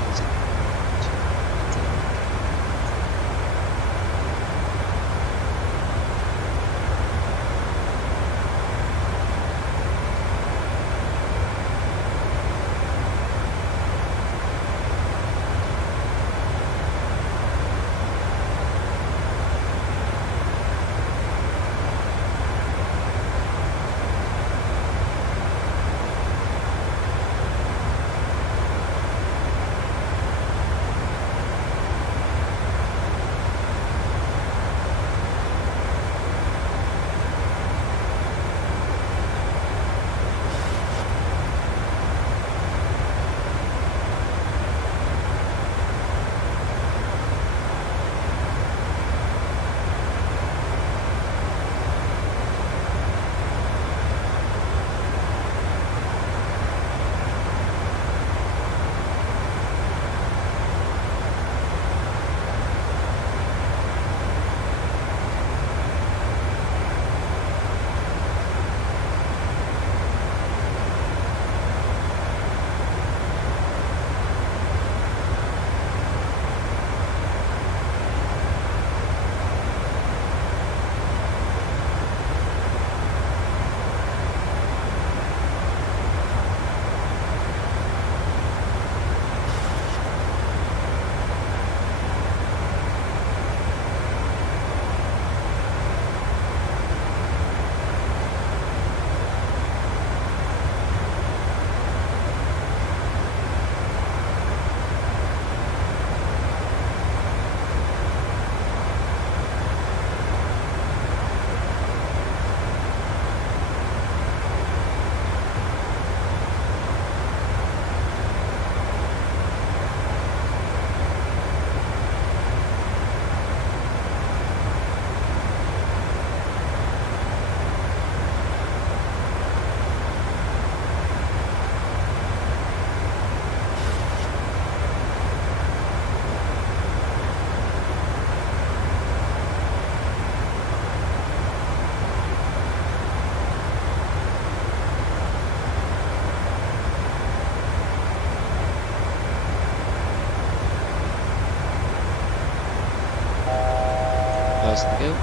2000 ago.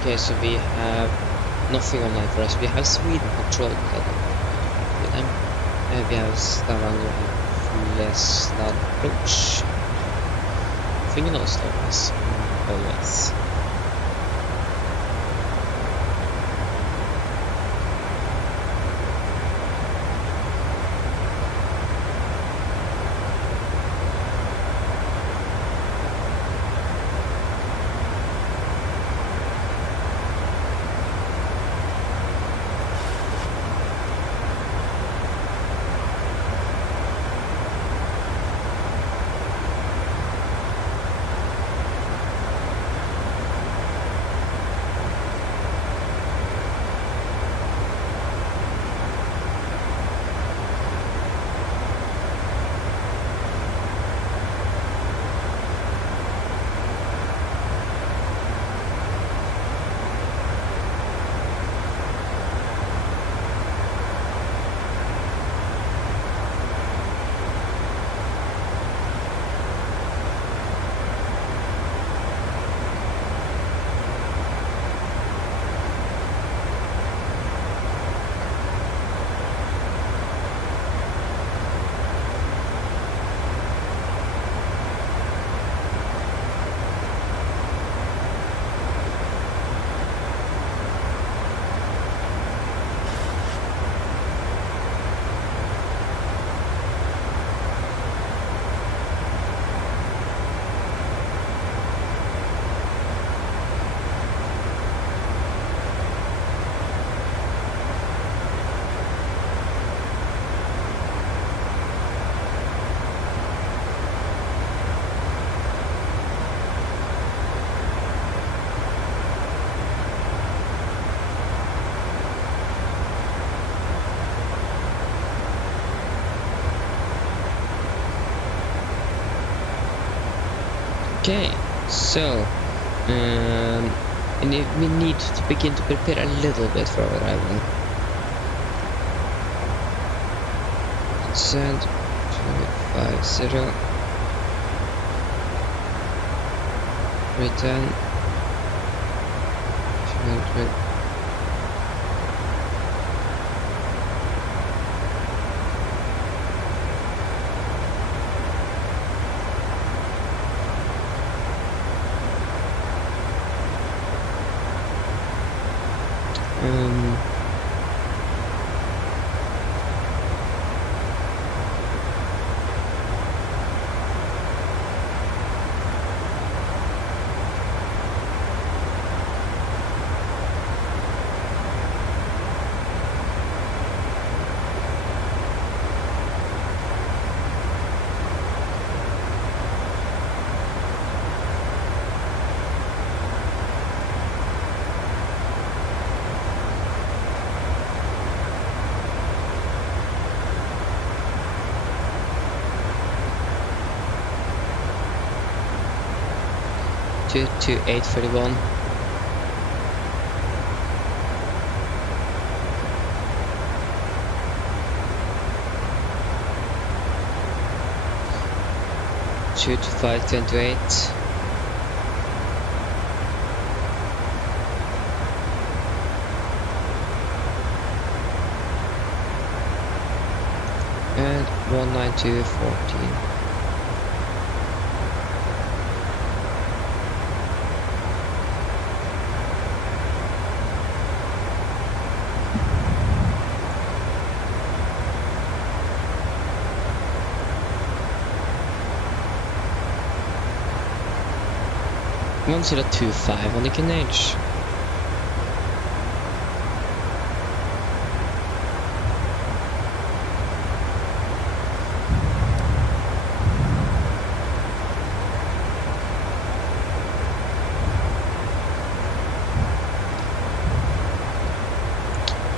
Okay, so we have nothing online for us. We have Sweden controlled with them. And we have Stavanger and Flesland approach. Nothing in Oslo as always. Okay, so and we need to begin to prepare a little bit for our arrival. Send 250 return 200. To 831. Two to 528. And 19214. 1025 on the Canage.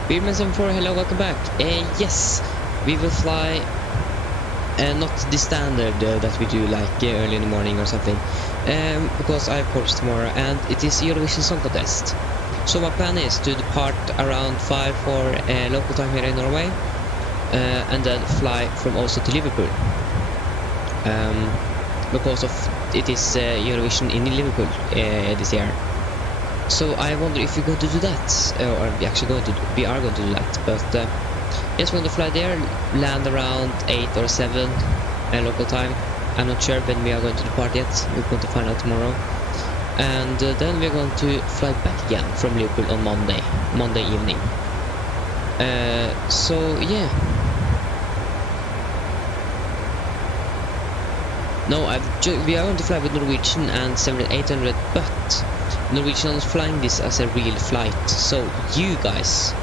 Beerman74, hello, welcome back. Yes, we will fly not the standard that we do like early in the morning or something, because I have course tomorrow and it is Eurovision Song Contest. So my plan is to depart around 5 for local time here in Norway, and then fly from Oslo to Liverpool, because of it is Eurovision in Liverpool this year. So I wonder if we're going to do that, or we are going to do that. But yes, we're going to fly there, land around 8 or 7 local time. I'm not sure when we are going to depart yet. We're going to find out tomorrow. And then we're going to fly back again from Liverpool on Monday evening. So yeah. No, we are going to fly with Norwegian and 7800, but Norwegian is flying this as a real flight. So you guys,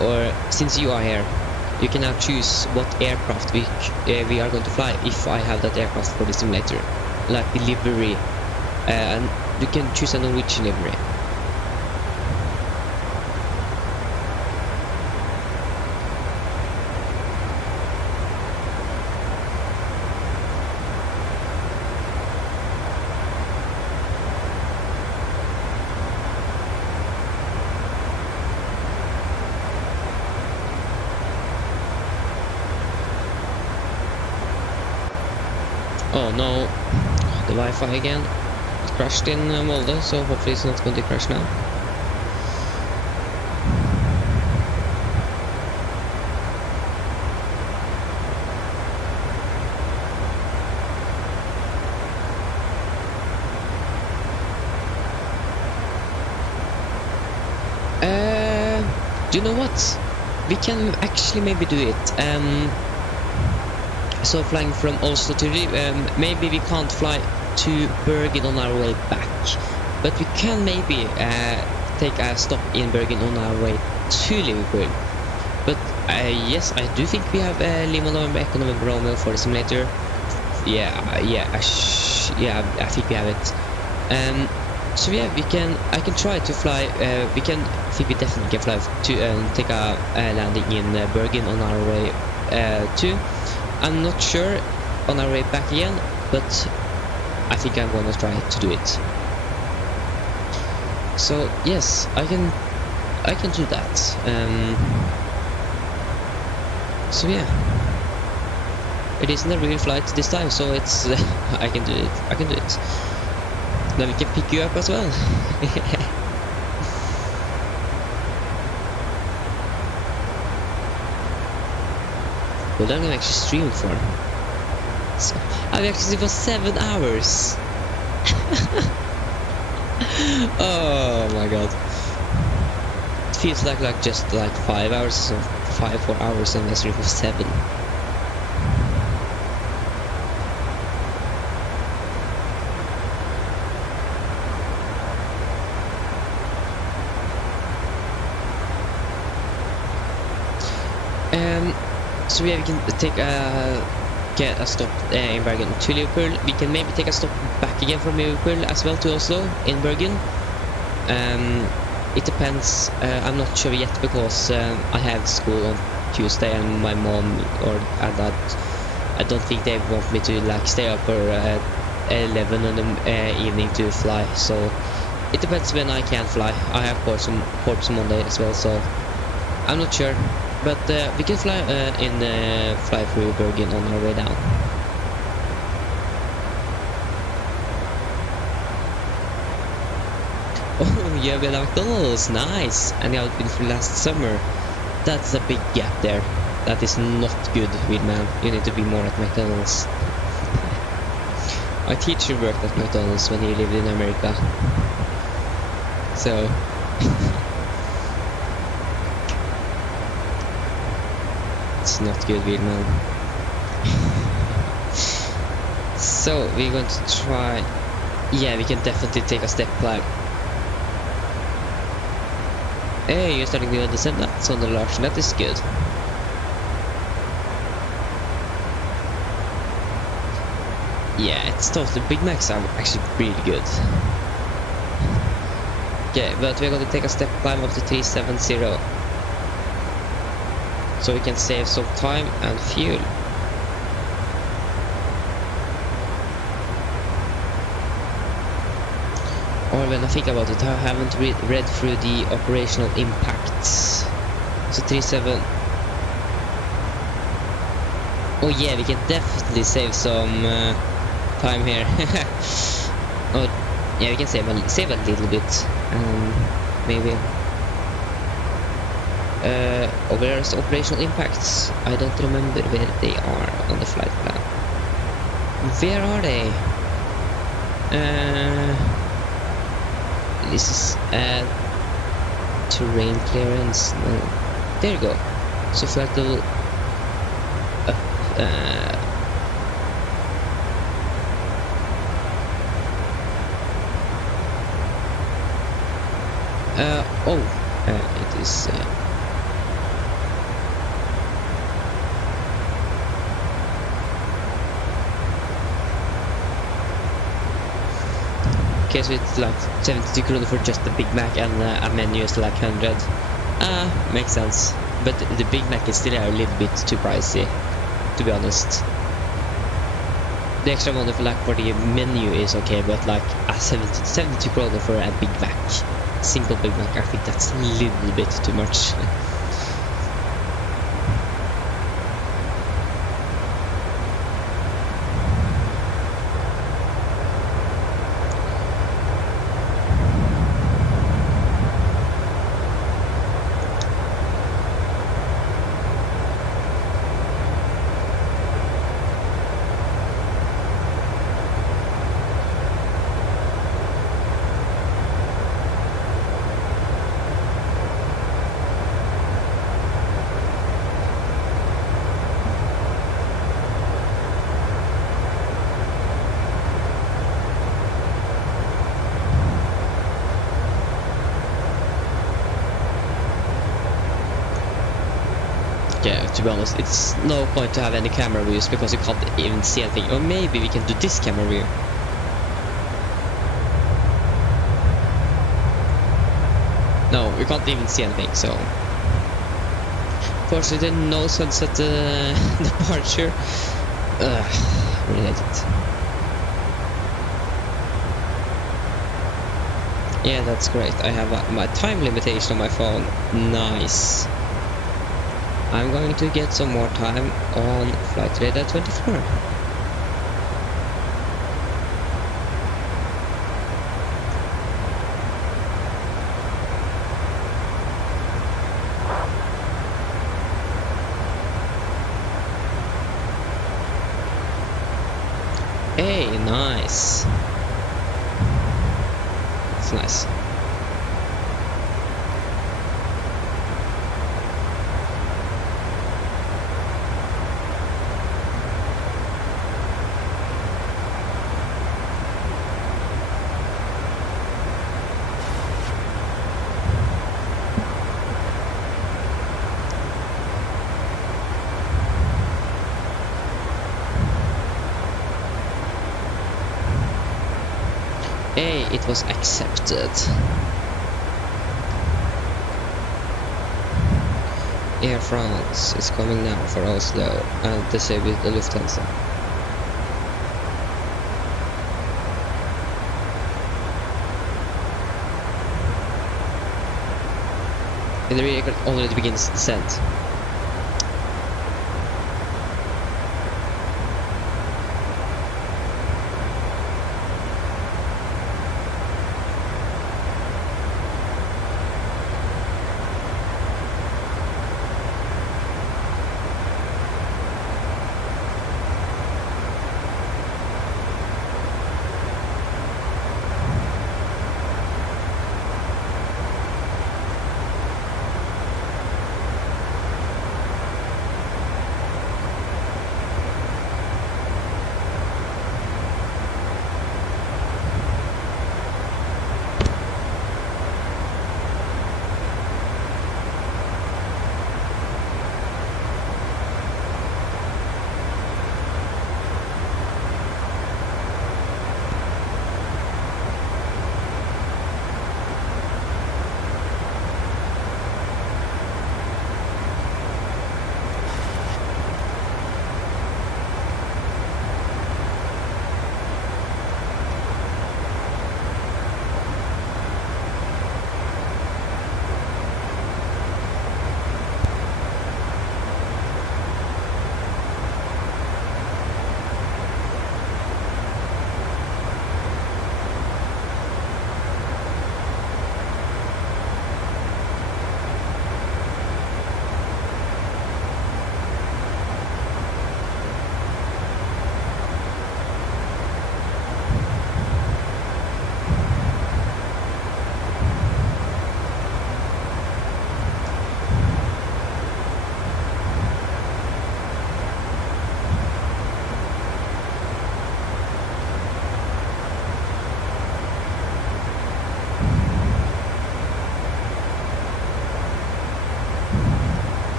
or since you are here, you can now choose what aircraft we are going to fly if I have that aircraft for the simulator, like the livery, and you can choose a Norwegian livery. Oh no, the Wi-Fi again. It crashed in Molde, so hopefully it's not going to crash now. Do you know what? We can actually maybe do it. So flying from Oslo to maybe we can't fly to Bergen on our way back, but we can maybe take a stop in Bergen on our way to Liverpool. But yes, I do think we have Lima November Economic Romeo for the simulator. I think we have it. So yeah, I can try to fly. I think we definitely can fly to take a landing in Bergen on our way to. I'm not sure on our way back again, but I think I'm gonna try to do it. So yes, I can do that. So yeah, it isn't a real flight this time, so it's I can do it. Then we can pick you up as well. Well, I'm actually streaming for. So I've actually for 7 hours. Oh my god. It feels like just like 5 hours, so 4 hours, and I stream for 7. So yeah, we can get a stop in Bergen to Liverpool. We can maybe take a stop back again from Liverpool as well to Oslo in Bergen. It depends. I'm not sure yet because I have school on Tuesday, and my mom or dad, I don't think they want me to like stay up for 11 in the evening to fly. So it depends when I can fly. I have course on Monday as well, so I'm not sure. But we can fly fly through Bergen on our way down. Oh, you have been at McDonald's, nice! And you have been for last summer. That's a big gap there. That is not good, Weedman. You need to be more at McDonald's. My teacher worked at McDonald's when he lived in America. So... it's not good, Weedman. So, we're going to try Yeah, we can definitely take a step climb. Hey, you're starting to understand that on the large. That is good. Yeah, it's totally Big Macs are actually really good. Okay, but we're going to take a step climb up to 370. So we can save some time and fuel. Or when I think about it, I haven't read through the operational impacts. So 37. Oh yeah, we can definitely save some time here. Oh yeah, we can save a little bit. Maybe. Where's the operational impacts? I don't remember where they are on the flight plan. Where are they? This is terrain clearance. No. There you go. So flight level up. It is. Okay, so it's like 72 kroner for just the Big Mac, and a menu is like 100. Makes sense. But the Big Mac is still a little bit too pricey, to be honest. The extra money for like for the menu is okay, but like a 72 kroner for a Big Mac, single Big Mac, I think that's a little bit too much. Yeah, to be honest, it's no point to have any camera views because you can't even see anything. Or maybe we can do this camera view. No, we can't even see anything, so... Fortunately, no sunset departure. Related. Yeah, that's great. I have my time limitation on my phone. Nice. I'm going to get some more time on flight radar 24. Hey, nice. It's nice. Hey, it was accepted. Air France is coming now for Oslo and disabled the Lufthansa. And the vehicle already begins descent.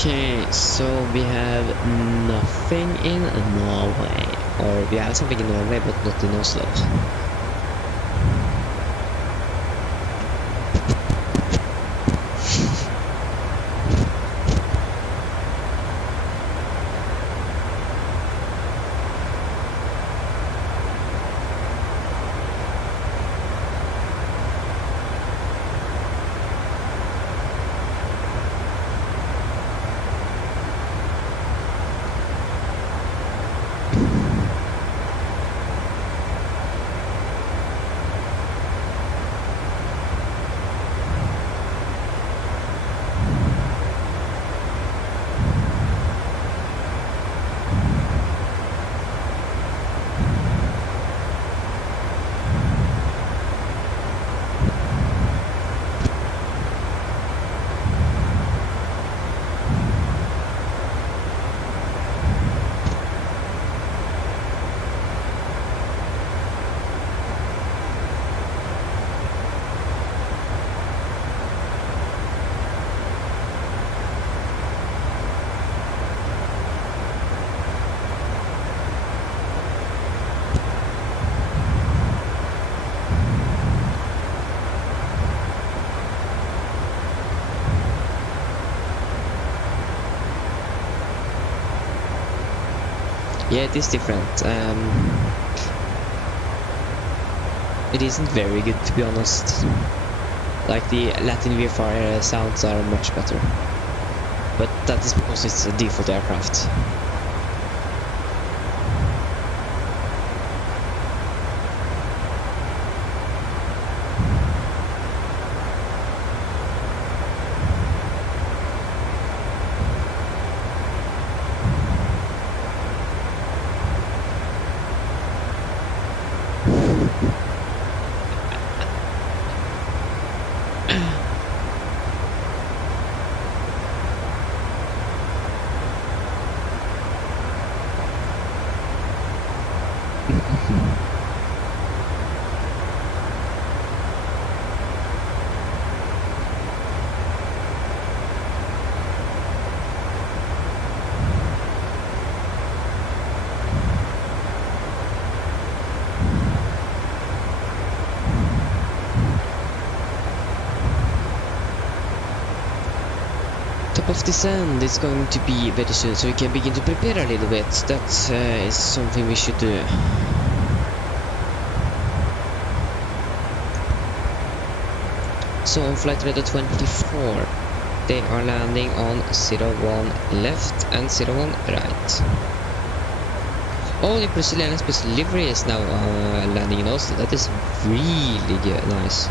Okay, so we have nothing in Norway. Or we have something in Norway, but not in Oslo. Yeah, it is different. It isn't very good, to be honest. Like the Latin VFR sounds are much better. But that is because it's a default aircraft. Top of descent is going to be very soon, so we can begin to prepare a little bit. That is something we should do. So on flight radar 24, they are landing on 01 left and 01 right. Oh, the Brazilian Express livery is now landing in Oslo. That is really good, nice.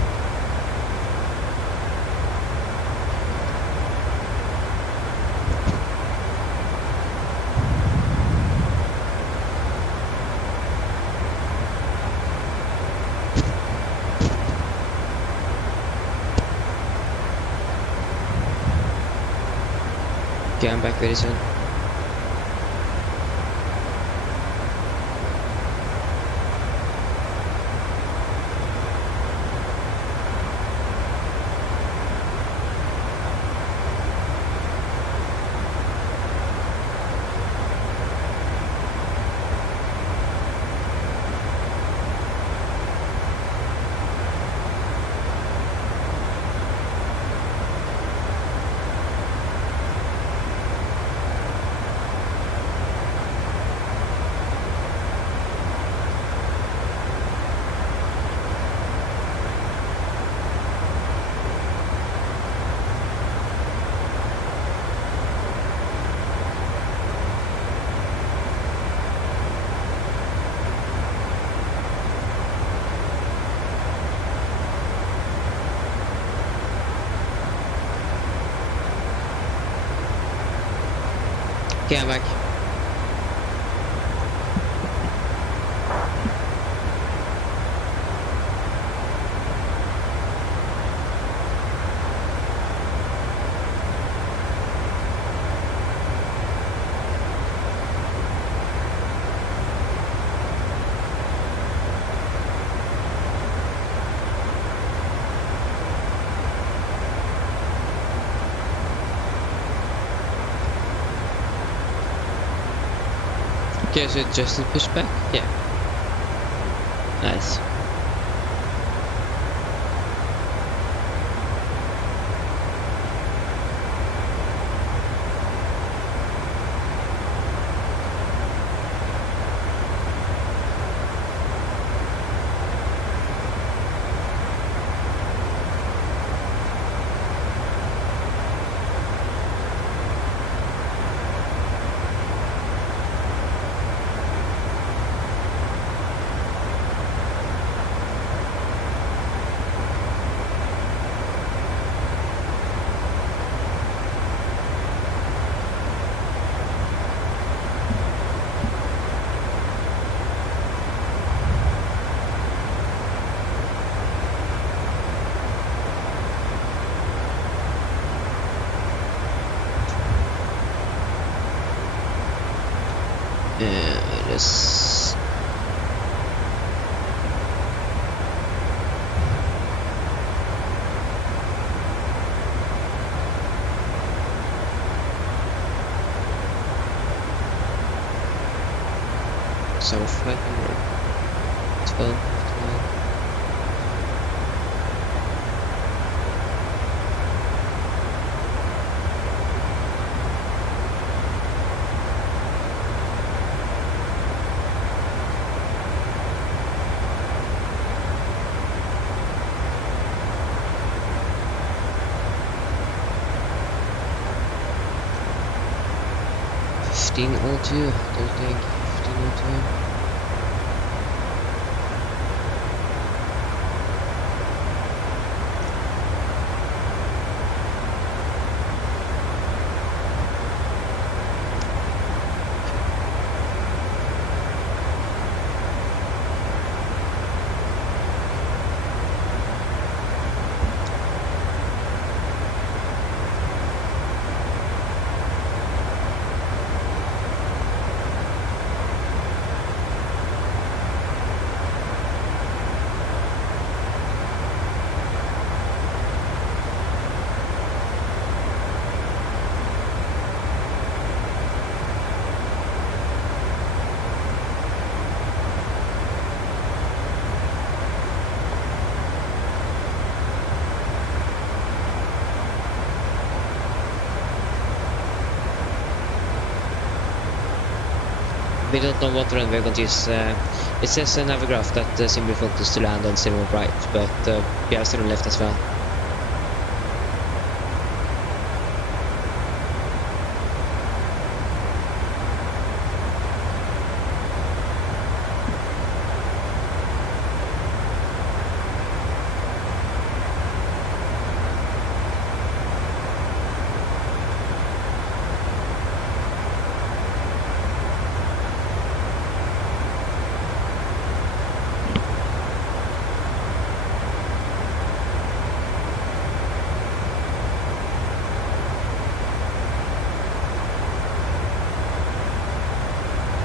Okay, I'm back very soon. Okay, I'm back. Okay, so it just push back? Yeah. Nice. Let's... So 500, 12, 12. All two, don't think 1502. We don't know what run we're going to use. It says in Navigraph that simply focus to land on silver bright, but we have still left as well.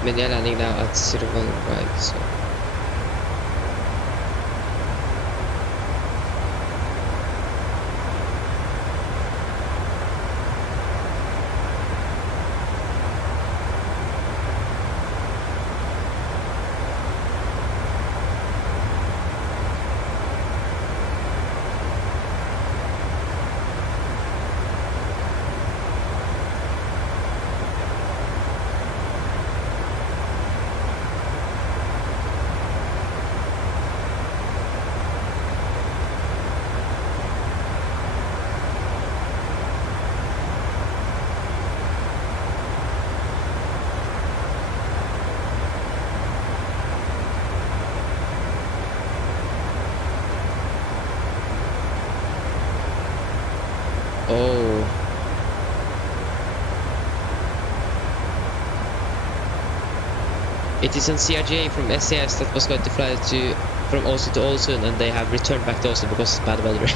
Men jag är landing now at 01 right, so... Oh. It is an CRJ from SAS that was going to fly from Oslo to Ålesund, and they have returned back to Oslo because of bad weather.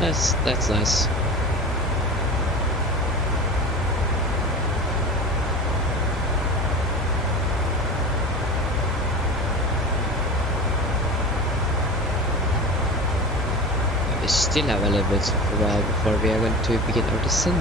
That's nice. We still have a little bit of a while before we are going to begin our descent.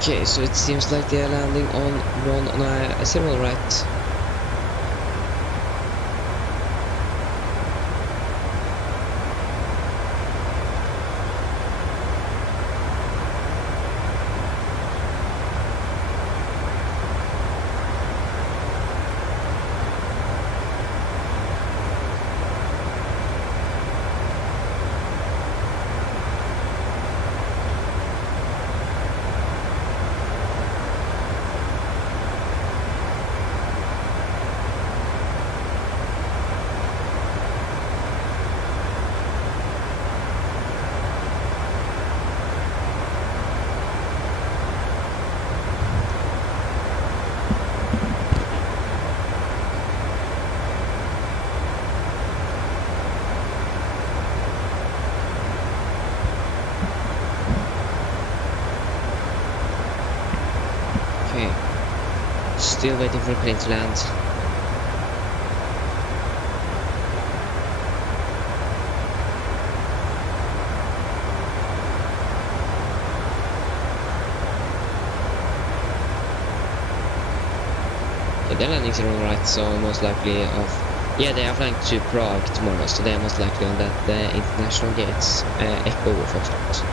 Okay, so it seems like they are landing on 190 right. Still waiting for the plane to land. Yeah, they're landing zero right, so most likely off. Yeah, they are flying to Prague tomorrow, so they are most likely on that international gates, Echo Foxtrot.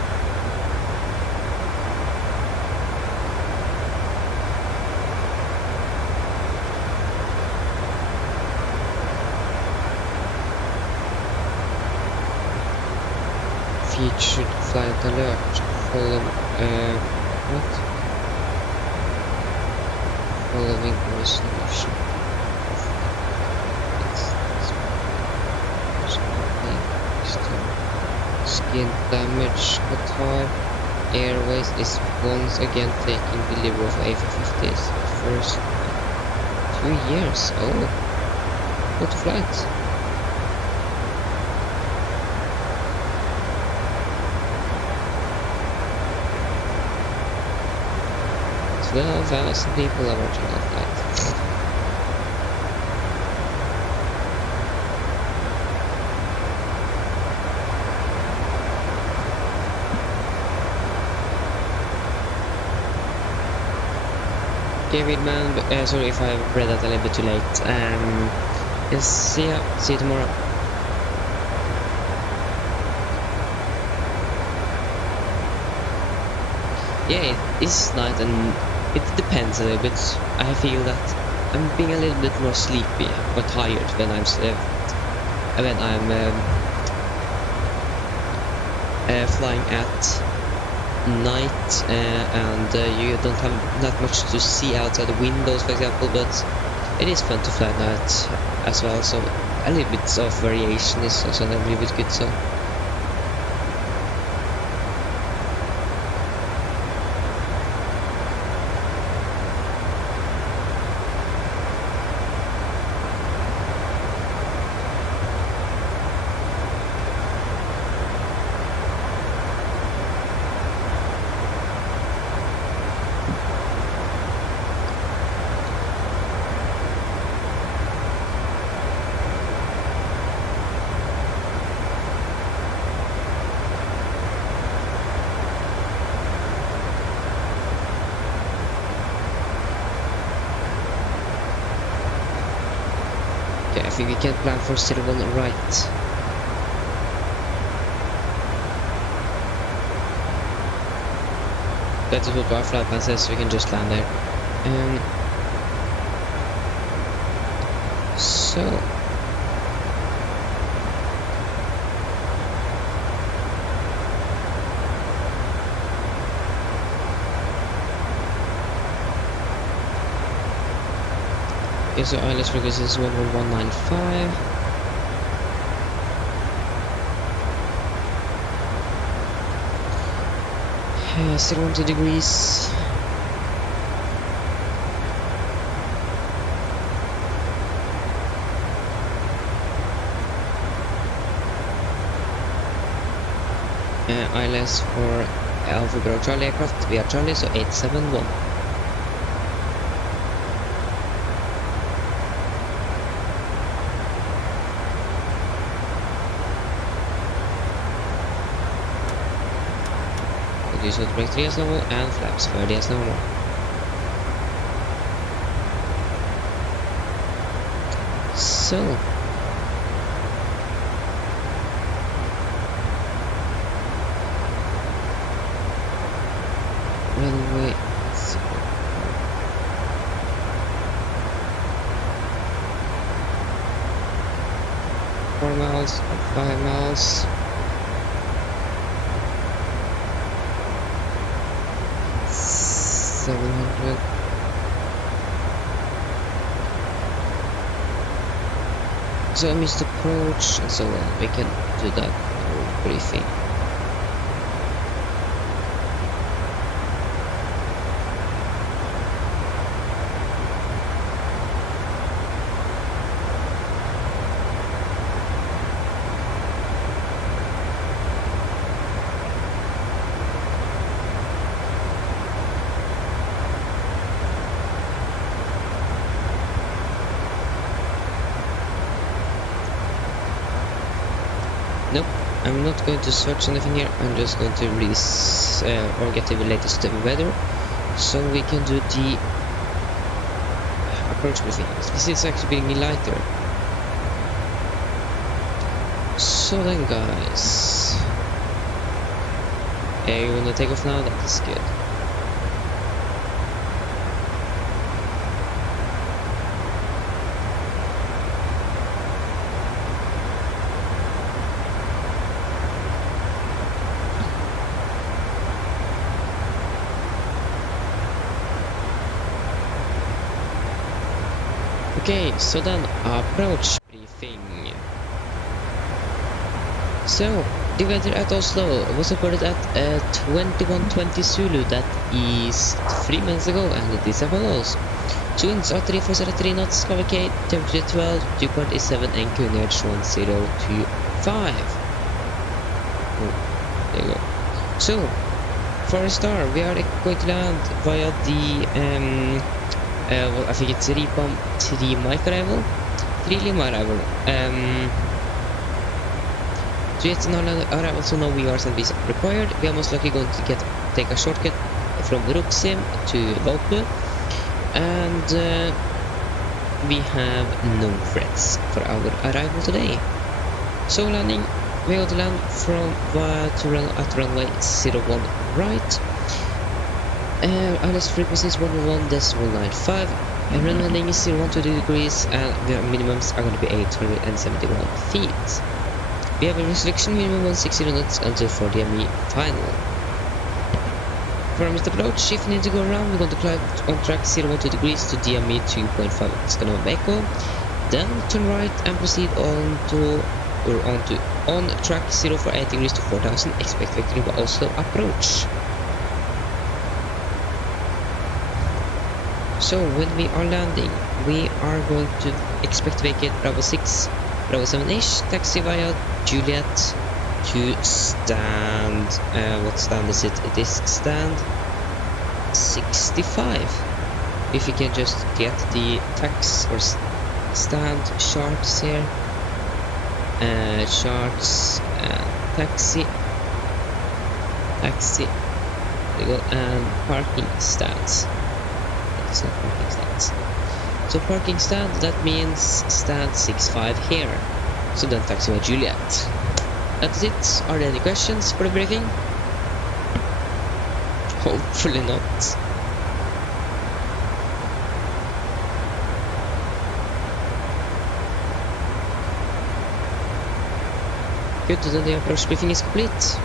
Featured flight alert. Follow, what? Following resolution. Skin damage. Qatar Airways is once again taking delivery of A350s. First 2 years. Oh, what a flight. 12,000 people are watching that flight. Okay, Widman, sorry if I read that a little bit too late. Yes, see you tomorrow. Yeah, it is night and it depends a little bit. I feel that I'm being a little bit more sleepy or tired when I'm flying at night and you don't have that much to see outside the windows, for example. But it is fun to fly at night as well. So a little bit of variation is also a little bit good. So. I think we can plan for 01 right. That is what our flight plan says, so we can just land there. So okay, so ILS frequency is 11195. Still 1 degrees. ILS for Alpha Bravo Charlie aircraft, we are Charlie, so 871. Use with brake 3 as normal and flaps 30 as normal. So runway 4 miles or 5 miles. 700. So I missed approach and so on. We can do that briefing. Nope, I'm not going to search anything here. I'm just going to or get the latest weather, so we can do the approach briefing. This is actually being lighter. So then, guys, you wanna take off now? That is good. Okay, so then approach briefing. So the weather at Oslo was reported at 2120 Zulu, that is 3 minutes ago, and it is as follows. Winds are 3403 knots, cavalcade, temperature 12, dew point is 7, and QNH 1025. Oh, there you go. So, for a start, we are going to land via the well, I think it's 3 Mike arrival, 3 Lima arrival. So it's an arrival, so no VRs and visa required. We are most likely going to take a shortcut from Ruxim to Molde, and we have no threats for our arrival today. So landing, we are going to land from at runway 01 right. ILS frequency is 111.95, and run landing is 012 degrees, and the minimums are going to be 871 feet. We have a restriction minimum 160 knots until 40 ME final. For this approach, if you need to go around, we're going to climb on track 012 degrees to DME 2.5 Scandinavia Echo, then turn right and proceed on track 048 degrees to 4000, expect vectoring by Oslo approach. So when we are landing, we are going to expect to vacate Bravo 6, Bravo 7-ish, taxi via Juliet to stand, what stand is it? It is stand 65. If you can just get the tax or stand charts here, charts, taxi, there you go, and parking stands. It's not parking stands. So parking stand, that means stand 65 here. So then taxi by Juliet. That's it. Are there any questions for the briefing? Hopefully not. Good, then the approach briefing is complete.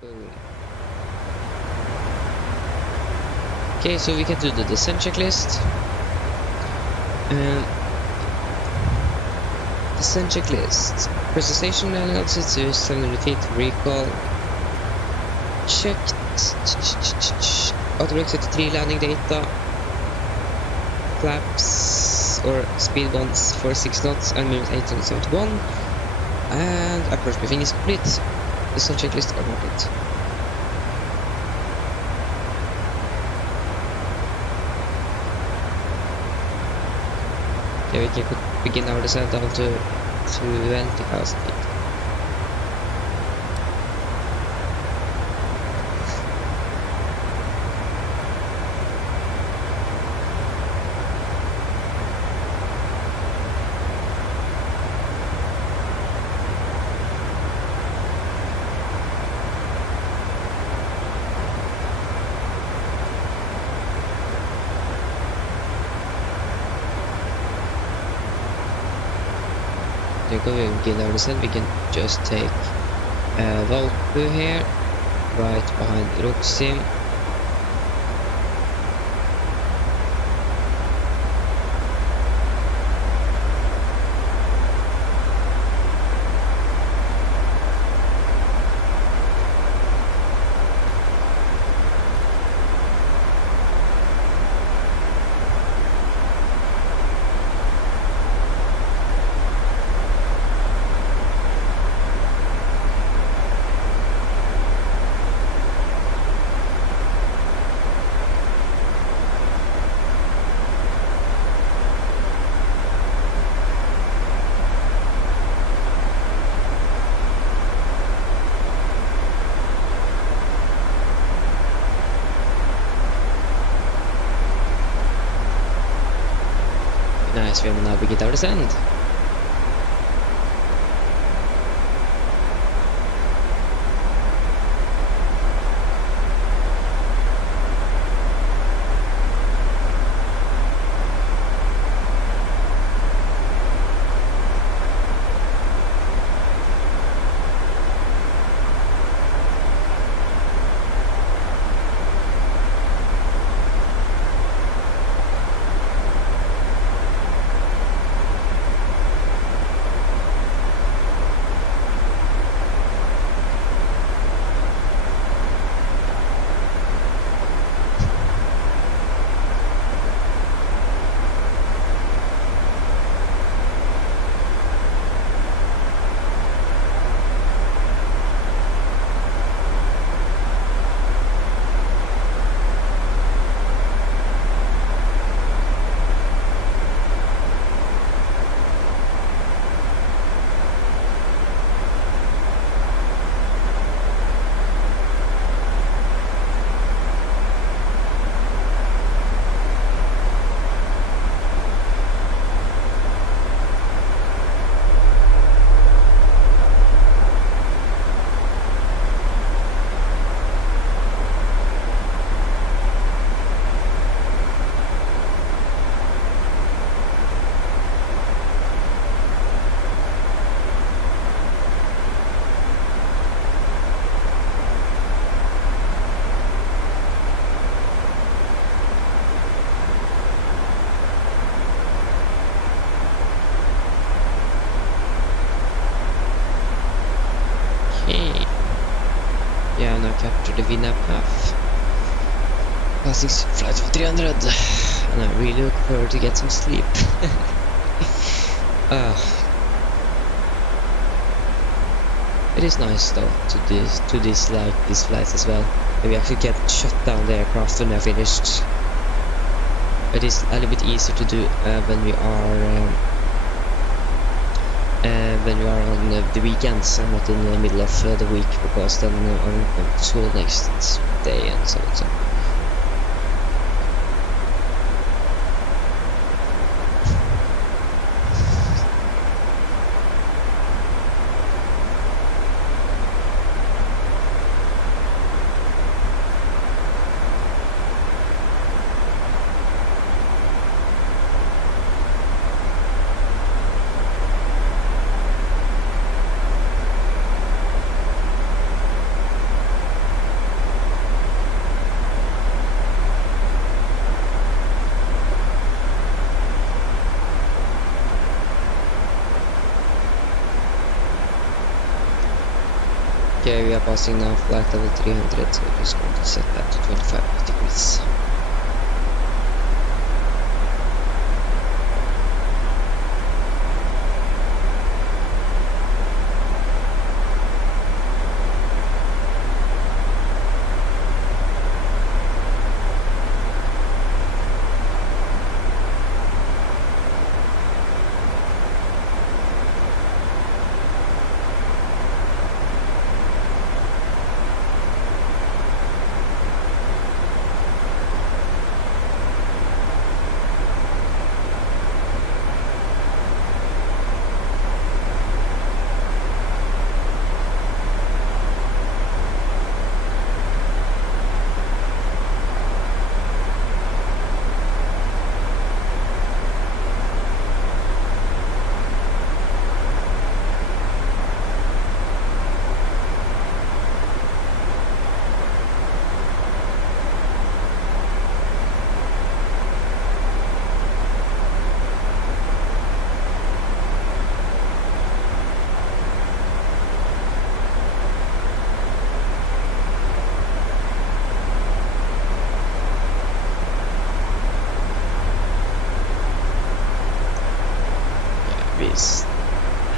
Boom. Okay, so we can do the descent checklist. Descent checklist. Presentation analysis to 700 feet recall. Checked. Autobrake 33 landing data. Flaps or speed bonds for 6 knots and minute 871. And approach briefing is complete. Descent checklist awarded. Okay, we can begin our descent down to 20,000 feet. When we begin our descent, we can just take Valpu here, right behind Roxim. Nice, we will now begin our descent. Capture the Vina path. Passing flight for 300, and I really look forward to get some sleep. It is nice though to this like these flights as well. We actually get shut down the aircraft when they're finished. It is a little bit easier to do when we are on the weekends and not in the middle of the week, because then I'm going to school next day and so on. Okay, we are passing now flight level 300, so we're just going to set that to 25 degrees.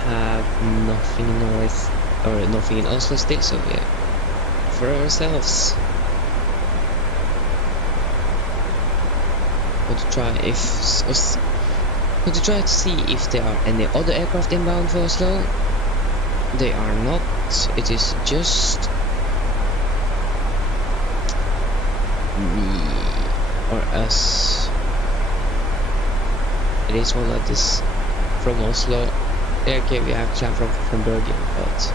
Have nothing in North or nothing in Oslo still, so yeah, for ourselves. Want to try to see if there are any other aircraft inbound for Oslo. They are not. It is just me or us. It is one that is from Oslo. Okay, we have climb from Bergen, but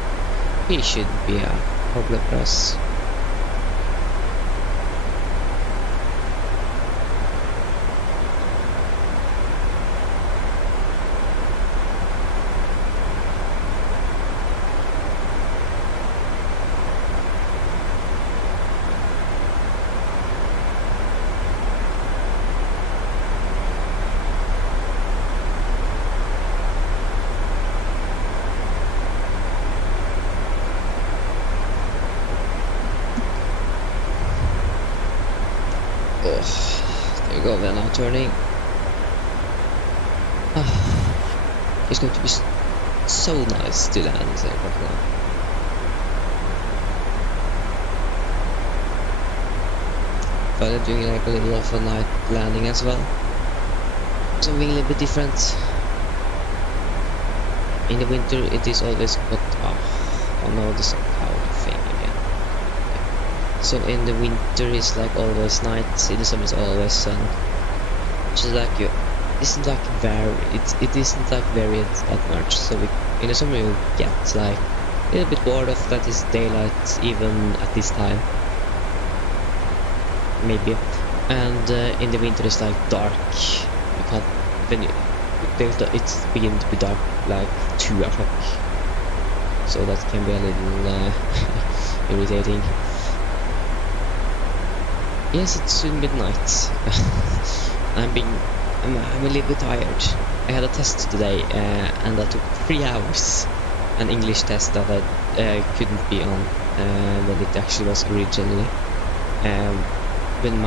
he shouldn't be a problem for us. There you go, we are now turning. It's going to be so nice to land this aircraft now. But I'm doing like a little of a night landing as well. Something a little bit different. In the winter it is always hot. Oh no, this is cloud thing again. So in the winter it's like always night, in the summer it's always sun. Which is like it isn't like it isn't like varied that much. So in the summer you get like a little bit bored of that is daylight even at this time. Maybe. And in the winter it's like dark. You can't it's beginning to be dark like 2 o'clock. So that can be a little irritating. Yes, it's soon midnight. I'm a little bit tired. I had a test today and that took 3 hours. An English test that I couldn't be on when it actually was originally. When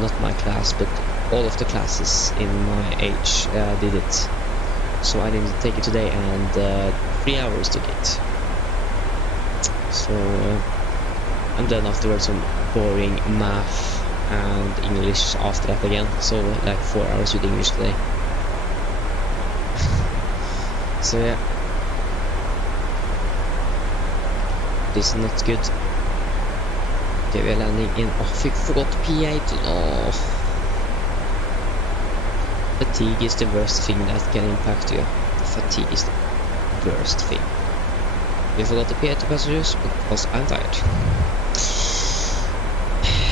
not my class, but all of the classes in my age did it. So I didn't take it today, and 3 hours took it. So and then afterwards some boring math and English after that again. So like 4 hours with English today. So yeah, this is not good. Okay, we are landing in. Oh, we forgot P8. Oh. Fatigue is the worst thing that can impact you. Fatigue is the worst thing. We forgot the P8 passengers because I'm tired.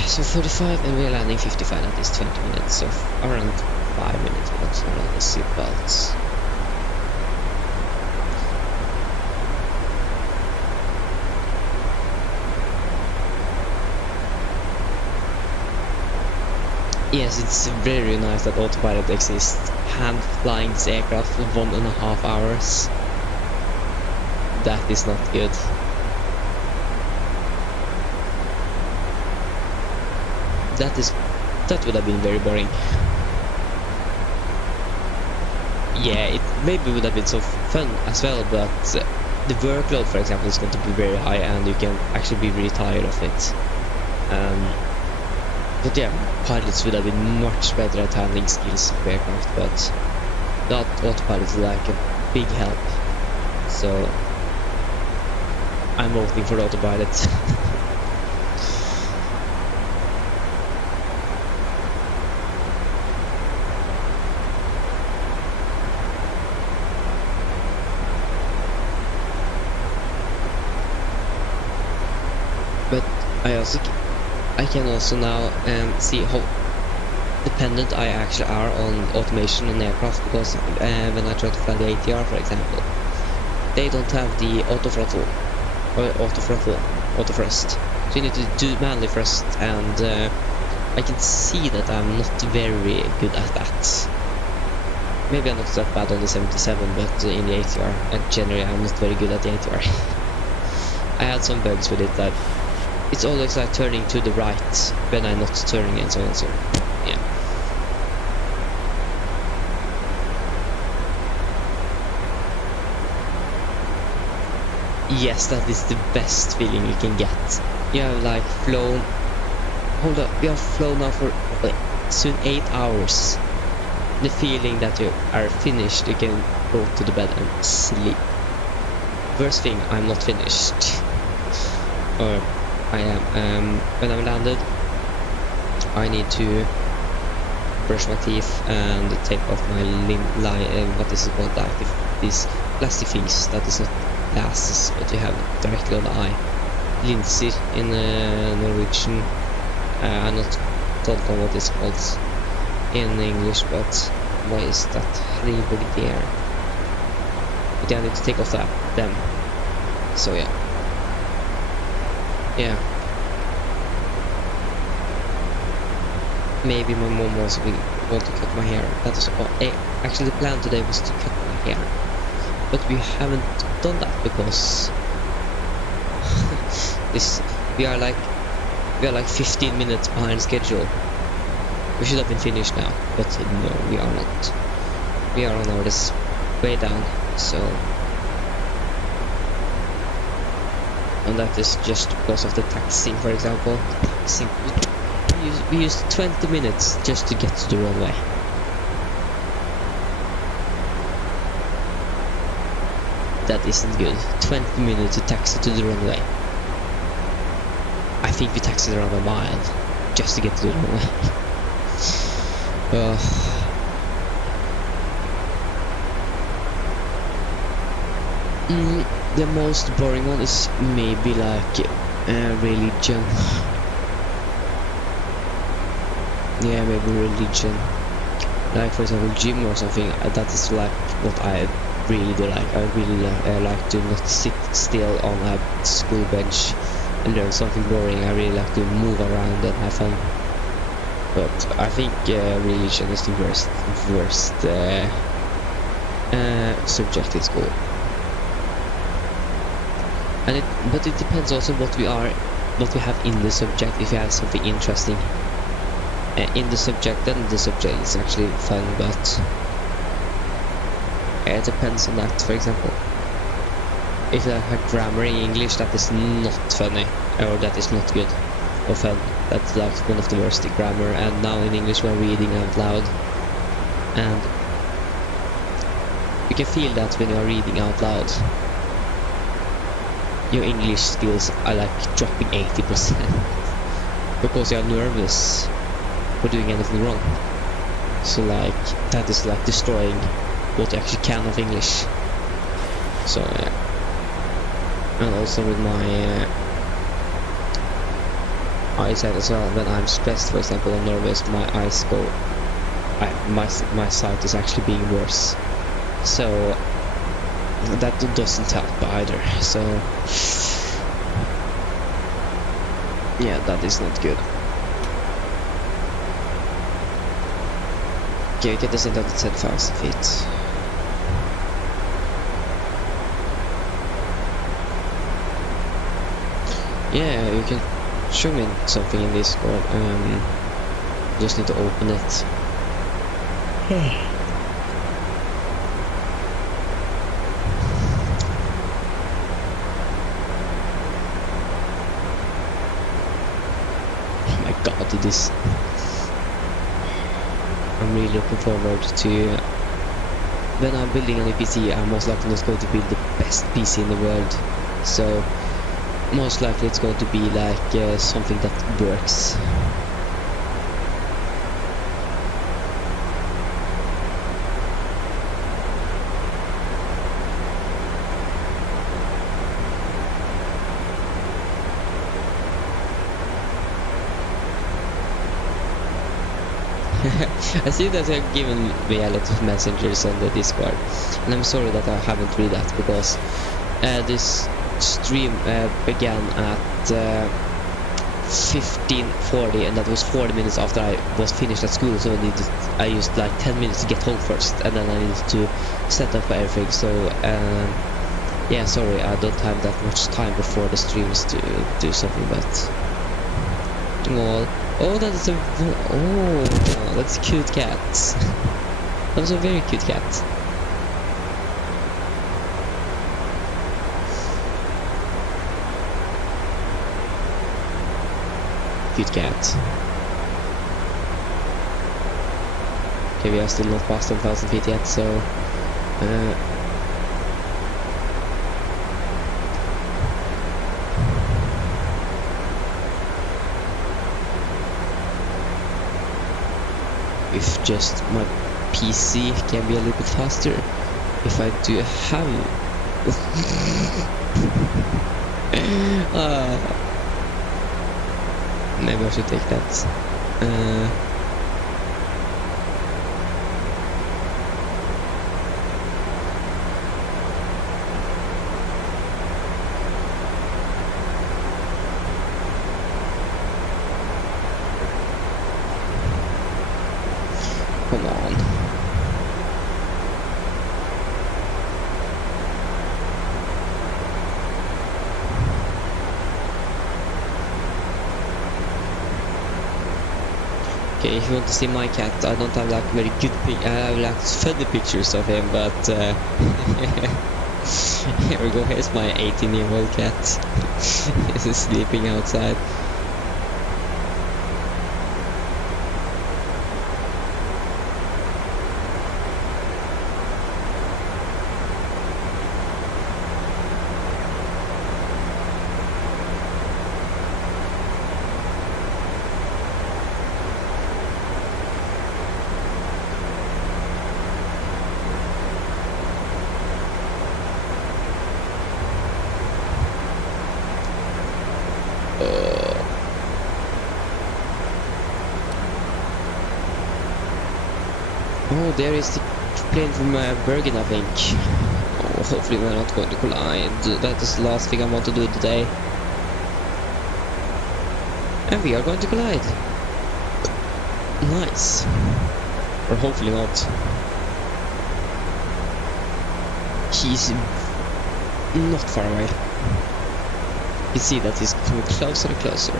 So 45 and we are landing 55 at least 20 minutes. So around 5 minutes once we land the seatbelts. Yes, it's very nice that autopilot exists. Hand flying this aircraft for 1.5 hours. that is not good. That would have been very boring. Yeah, it maybe would have been so fun as well, but the workload, for example, is going to be very high, and you can actually be really tired of it. But yeah, pilots would have been much better at handling skills of aircraft, but not autopilot is like a big help. So I'm voting for the autopilot. But I can also now see how dependent I actually are on automation on aircraft, because when I try to fly the ATR, for example, they don't have the auto throttle or auto thrust, so you need to do manually first, and I can see that I'm not very good at that. Maybe I'm not that bad on the 77, but in the ATR, and generally I'm not very good at the ATR. I had some bugs with it, that it's always like turning to the right when I'm not turning, and so on, so yeah. Yes, that is the best feeling you can get. You have like flown, hold up, you have flown now for soon 8 hours. The feeling that you are finished, you can go to the bed and sleep. First thing, I'm not finished. Or I am. When I'm landed, I need to brush my teeth and take off my what is it called, like these plastic things that is not glasses, but you have directly on the eye. Linser in Norwegian. I don't know what it's called in English, but what is that? There. But yeah, I need to take off them. So yeah. Yeah. Maybe my mom also will want to cut my hair. That is actually the plan today was to cut my hair, but we haven't done that because we are like 15 minutes behind schedule. We should have been finished now, but no, we are not. We are on our way down, so. And that is just because of the taxiing, for example. We used 20 minutes just to get to the runway. That isn't good. 20 minutes to taxi to the runway. I think we taxied around a mile just to get to the runway. The most boring one is maybe like religion. Yeah, maybe religion. Like for example, gym or something. That is like what I really do like. I really like to not sit still on a school bench and learn something boring. I really like to move around and have fun. But I think religion is the worst subject in school. But it depends also what we have in the subject. If you have something interesting in the subject, then the subject is actually fun. But it depends on that. For example, if you have grammar in English, that is not funny, or that is not good or fun. That's like one of the worst grammar. And now in English we're reading out loud, and you can feel that when you are reading out loud, your English skills are like dropping 80% because you are nervous for doing anything wrong. So like that is like destroying what you actually can of English. So yeah. And also with my eyesight as well, when I'm stressed, for example, or nervous, my eyes go, my sight is actually being worse. So that doesn't help either. So yeah, that is not good. Okay, we get this into 10,000 feet. Yeah, you can show me something in Discord. Just need to open it. Oh my god, this. I'm really looking forward to. When I'm building a new PC, I'm most likely not going to build the best PC in the world. So, most likely it's going to be like something that works. I see that you've given me a lot of messengers on the Discord, and I'm sorry that I haven't read that because this stream began at 15:40, and that was 40 minutes after I was finished at school, so I used like 10 minutes to get home first, and then I needed to set up everything. So yeah, sorry, I don't have that much time before the streams to do something, but oh, that's a that's a cute cat. That was a very cute cat. Cute cat. Okay, we are still not past 10,000 feet yet, so if just my PC can be a little bit faster, if I do have maybe I should take that. Come on. Okay, if you want to see my cat, I don't have like very good I have like funny pictures of him, but here we go, here's my 18-year-old cat. He's sleeping outside. Oh, there is the plane from Bergen, I think. Oh, hopefully we're not going to collide. That is the last thing I want to do today. And we are going to collide. Nice. Or hopefully not. He's not far away. You see that he's coming closer and closer.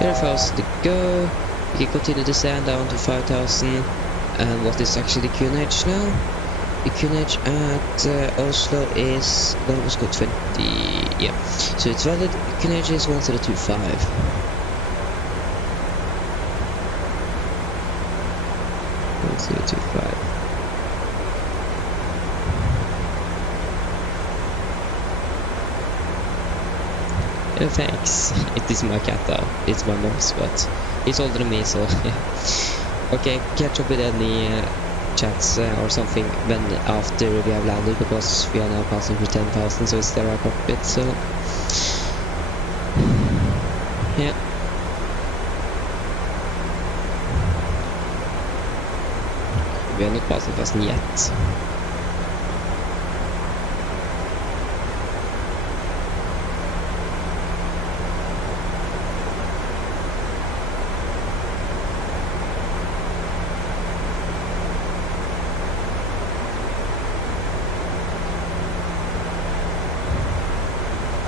There fast to go. We can continue to descend down to 5,000. And what is actually the QNH now? The QNH at Oslo is, well, let's go 20, yeah. So it's valid, QNH is 1025. 1025. Thanks. It is my cat though. It's my mom's, but he's older than me, so okay, catch up with any chats or something when after we have landed, because we are now passing for 10,000, so it's there our cockpit, so yeah. We are not passing 10,000 yet.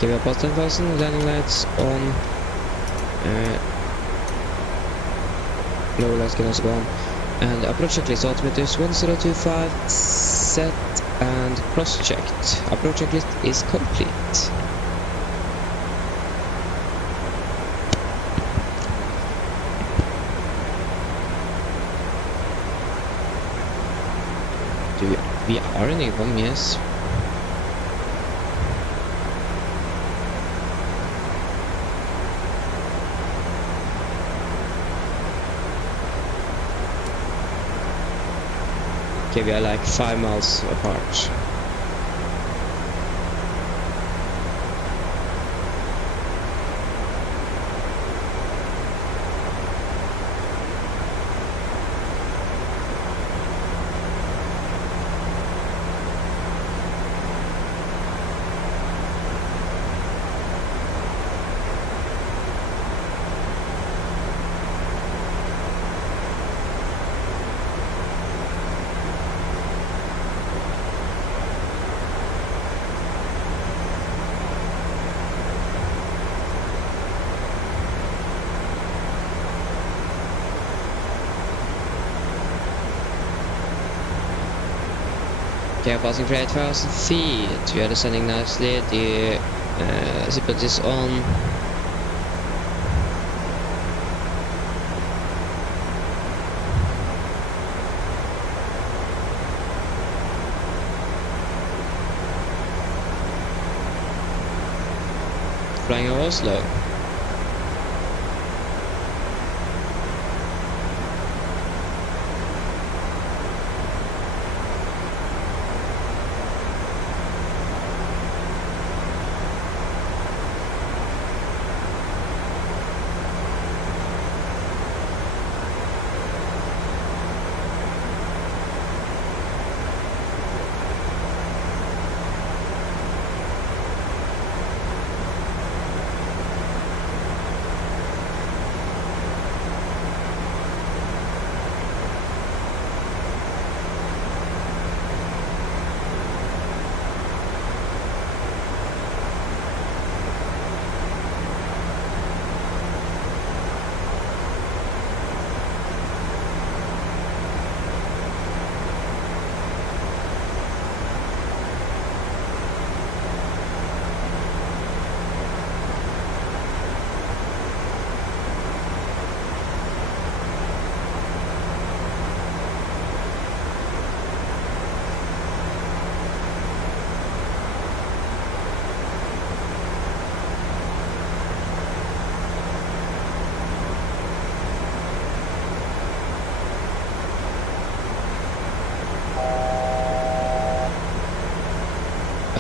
Okay, we are past 10,000, landing lights on. Lower lights can also go on. And approach checklist, altimeters 1025, set and cross-checked. Approach checklist is complete. We are in Yvonne, yes. Okay, we are like 5 miles apart. Okay, passing for 8,000 feet. We are descending nicely. The seatbelt is on. Flying over Oslo.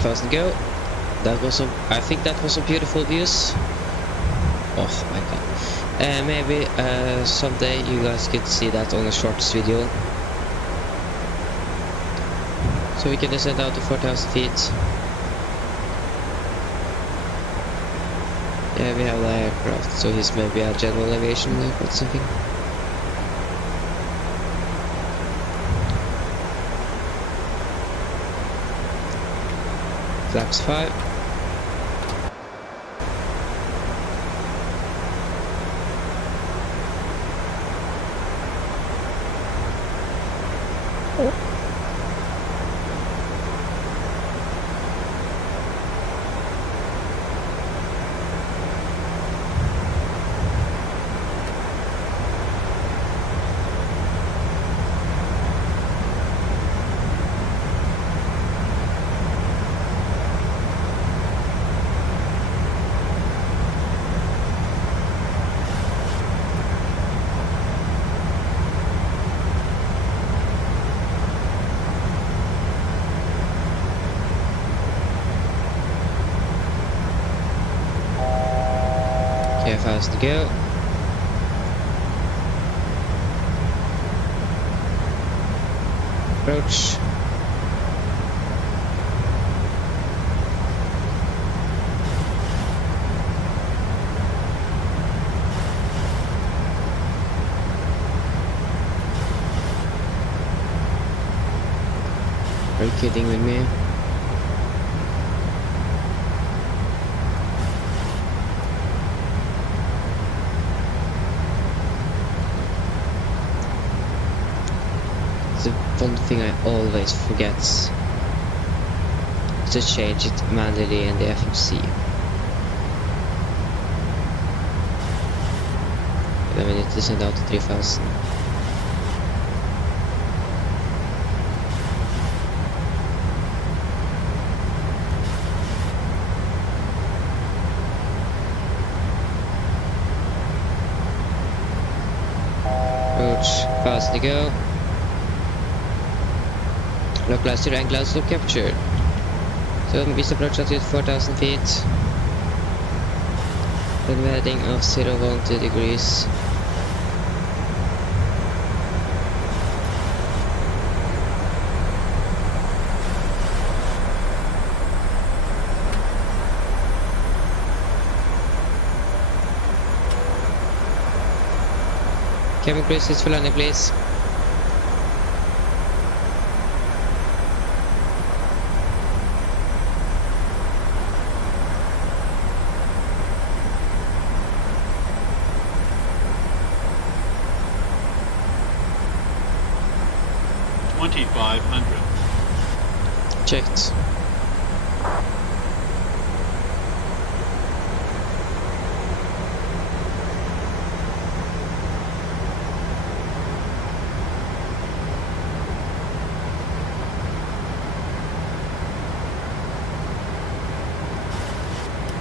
Thousand go. That was I think that was some beautiful views. Oh my god. Maybe someday you guys could see that on a shortest video. So we can descend out to 4,000 feet. Yeah, we have the aircraft, so he's maybe a general aviation aircraft or something. Flaps 5. Okay, fast to go. Approach. Are you kidding with me? one thing I always forget to change it manually in the FFC. Then we need to send out to 3000. Approach, fast to go. Localizer and Glasgow captured. So we approach altitude 4000 feet. Then heading of 012 degrees. Cabin crew is for landing, please. Checked.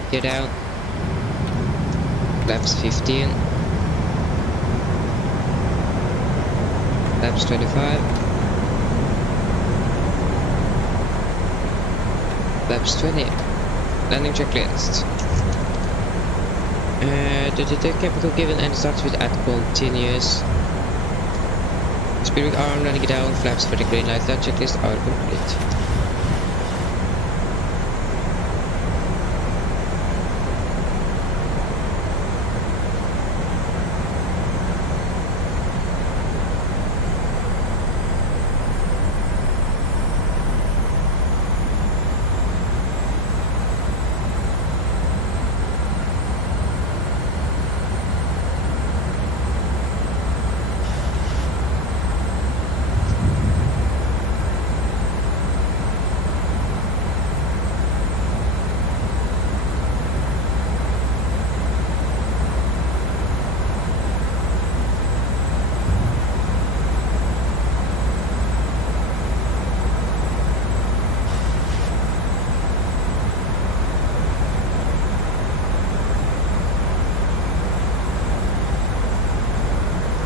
Get out. Laps 15. Laps 25. Laps 20. Landing checklist. The capital given and starts with at continuous. Speeding arm running down. Flaps for the green light. Land checklist are complete.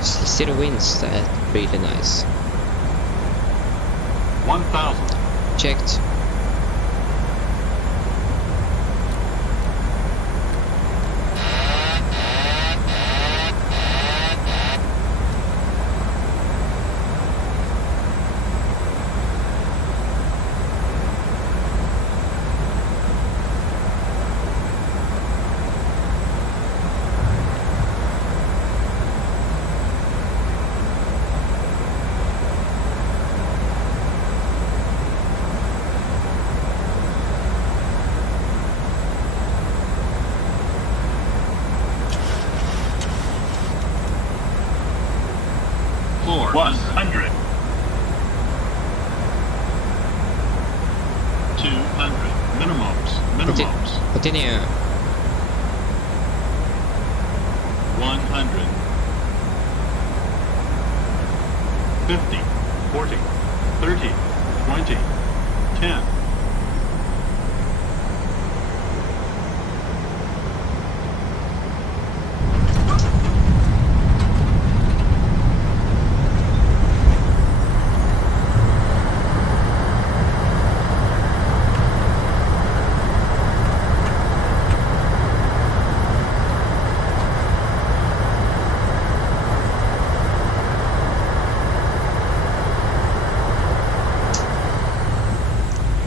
See the winds, that's really nice. 1000. Checked. Continue. 100. 50. 40. 30. 20. 10.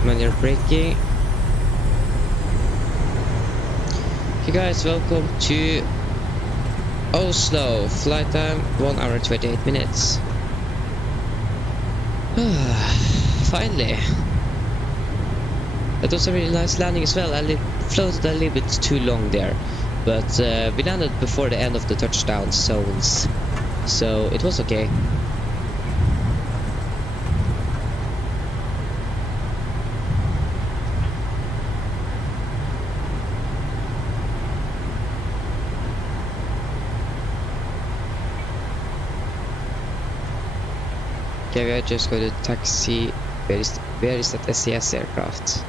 Manual braking. Hey guys, welcome to Oslo. Flight time 1 hour 28 minutes. Finally. That was a really nice landing as well. I floated a little bit too long there, but we landed before the end of the touchdown zones, so it was okay. Okay, we are just going to taxi. Where is that SES aircraft?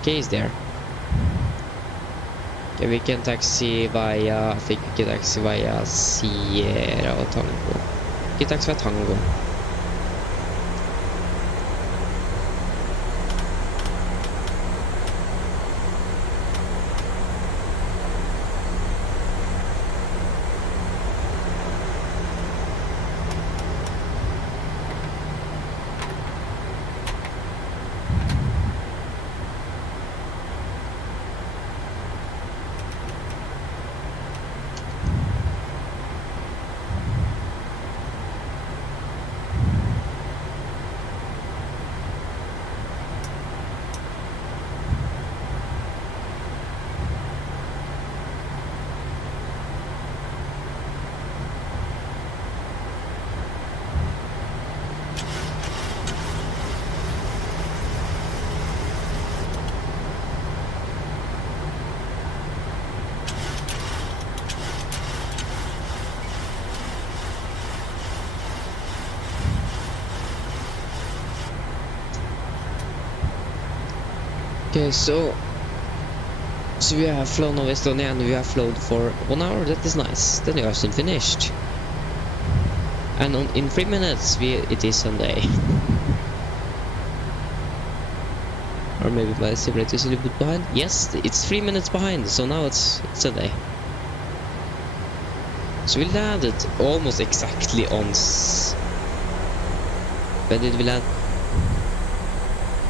Okay, it's there. Okay, we can taxi via, I think we can taxi via Sierra or Tango. We can taxi via Tango. Okay, so we have flown over Estonia and we have flown for 1 hour. That is nice. Then we are still finished. And in 3 minutes it is Sunday. Or maybe my simulator is a little bit behind. Yes, it's 3 minutes behind, so now it's Sunday. So we landed almost exactly on... When did we land?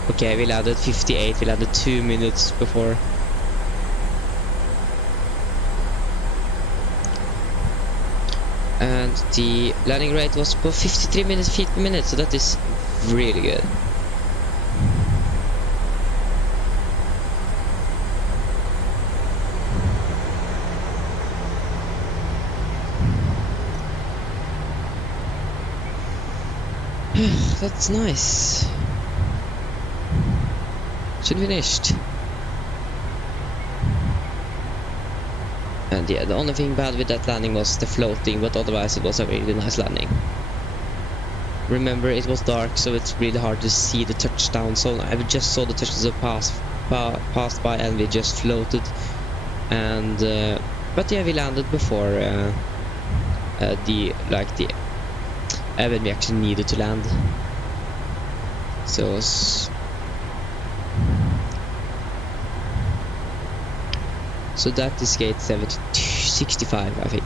Okay, we landed 58, we landed 2 minutes before. And the landing rate was about 53 feet per minute, so that is really good. That's nice. Should finished. And yeah, the only thing bad with that landing was the floating, but otherwise it was a really nice landing. Remember, it was dark, so it's really hard to see the touchdown zone. I just saw the touchdown passed by, and we just floated. And but yeah, we landed before when we actually needed to land. So. So that is gate 65, I think.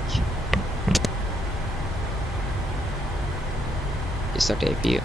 Start APU.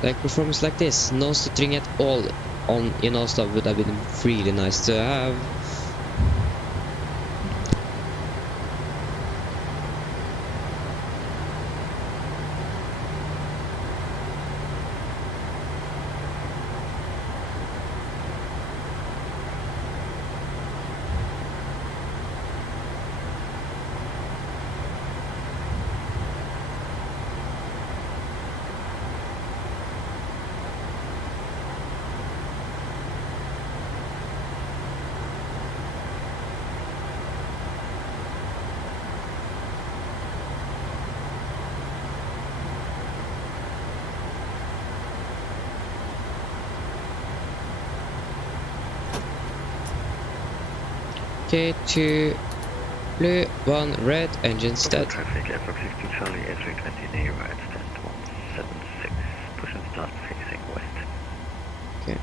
Like performance like this, no stuttering at all in Oslo would have been really nice to have. Okay, to Blue, 1 red, engines dead. Traffic, Airport 52 Charlie, A320 near right, stand 176. Push and start facing west. Okay.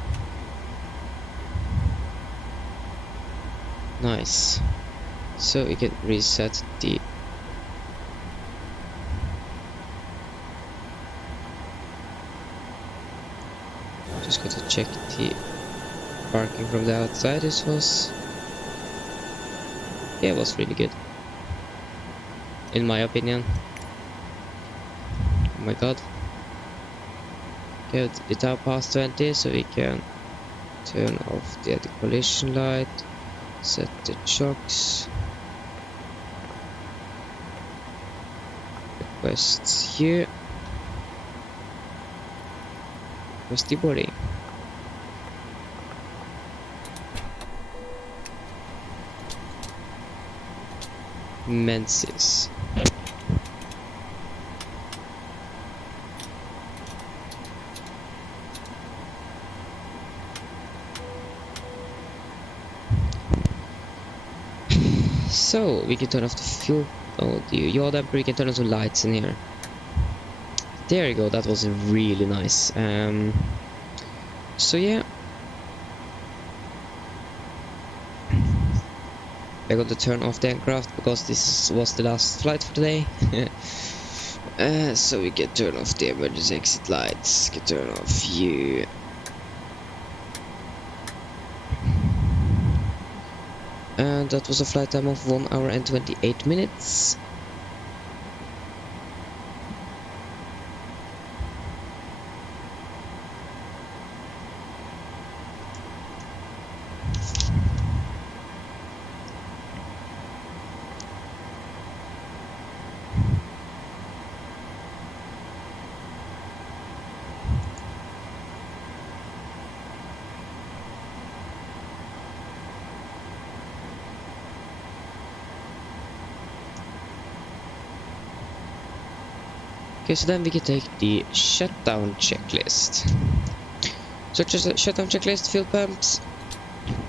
Nice. So we can reset the... Just got to check the parking from the outside. This was... Yeah, it was really good. In my opinion. Oh my god. Okay, it's now past 20, so we can turn off the anti-collision light, set the chocks, request here, request the body. Menses. So we can turn off the fuel. Oh, the yaw damper. We can turn on some lights in here. There you go. That was really nice. So yeah. We're going to turn off the aircraft because this was the last flight for today. So we can turn off the emergency exit lights, can turn off view. And that was a flight time of 1 hour and 28 minutes. Okay, so then we can take the shutdown checklist. So just shutdown checklist: fuel pumps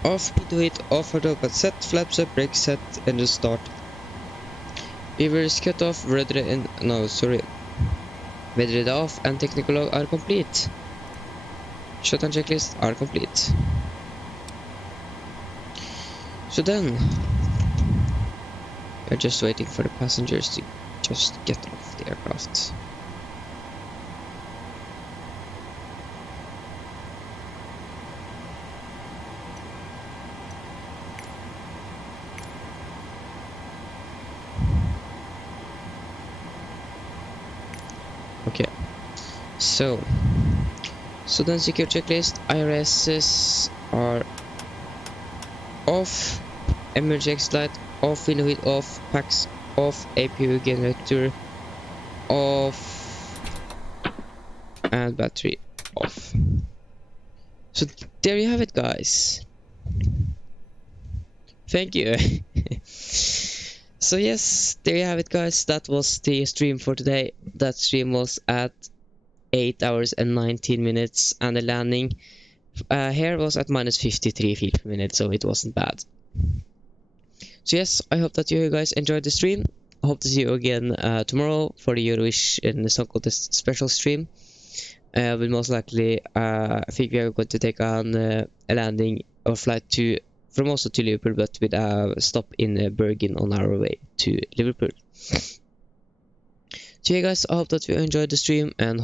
off, PTO heat off, hard open set, flaps up, brake set, engine start. Beavers cut off, rudder and weather off, and technical log are complete. Shutdown checklist are complete. So then we're just waiting for the passengers to just get off the aircraft. Okay, so then secure checklist: IRSs are off, emergency exit light off, window heat off, packs off, APU generator off, and battery off. So there you have it, guys. Thank you. So yes, there you have it, guys. That was the stream for today. That stream was at 8 hours and 19 minutes, and the landing here was at minus 53 feet per minute, so it wasn't bad. So yes, I hope that you guys enjoyed the stream. I hope to see you again tomorrow for the Eurovision and the Song Contest special stream. But most likely, I think we are going to take on a landing or flight from Oslo to Liverpool, but with a stop in Bergen on our way to Liverpool. So yeah, guys, I hope that you enjoyed the stream and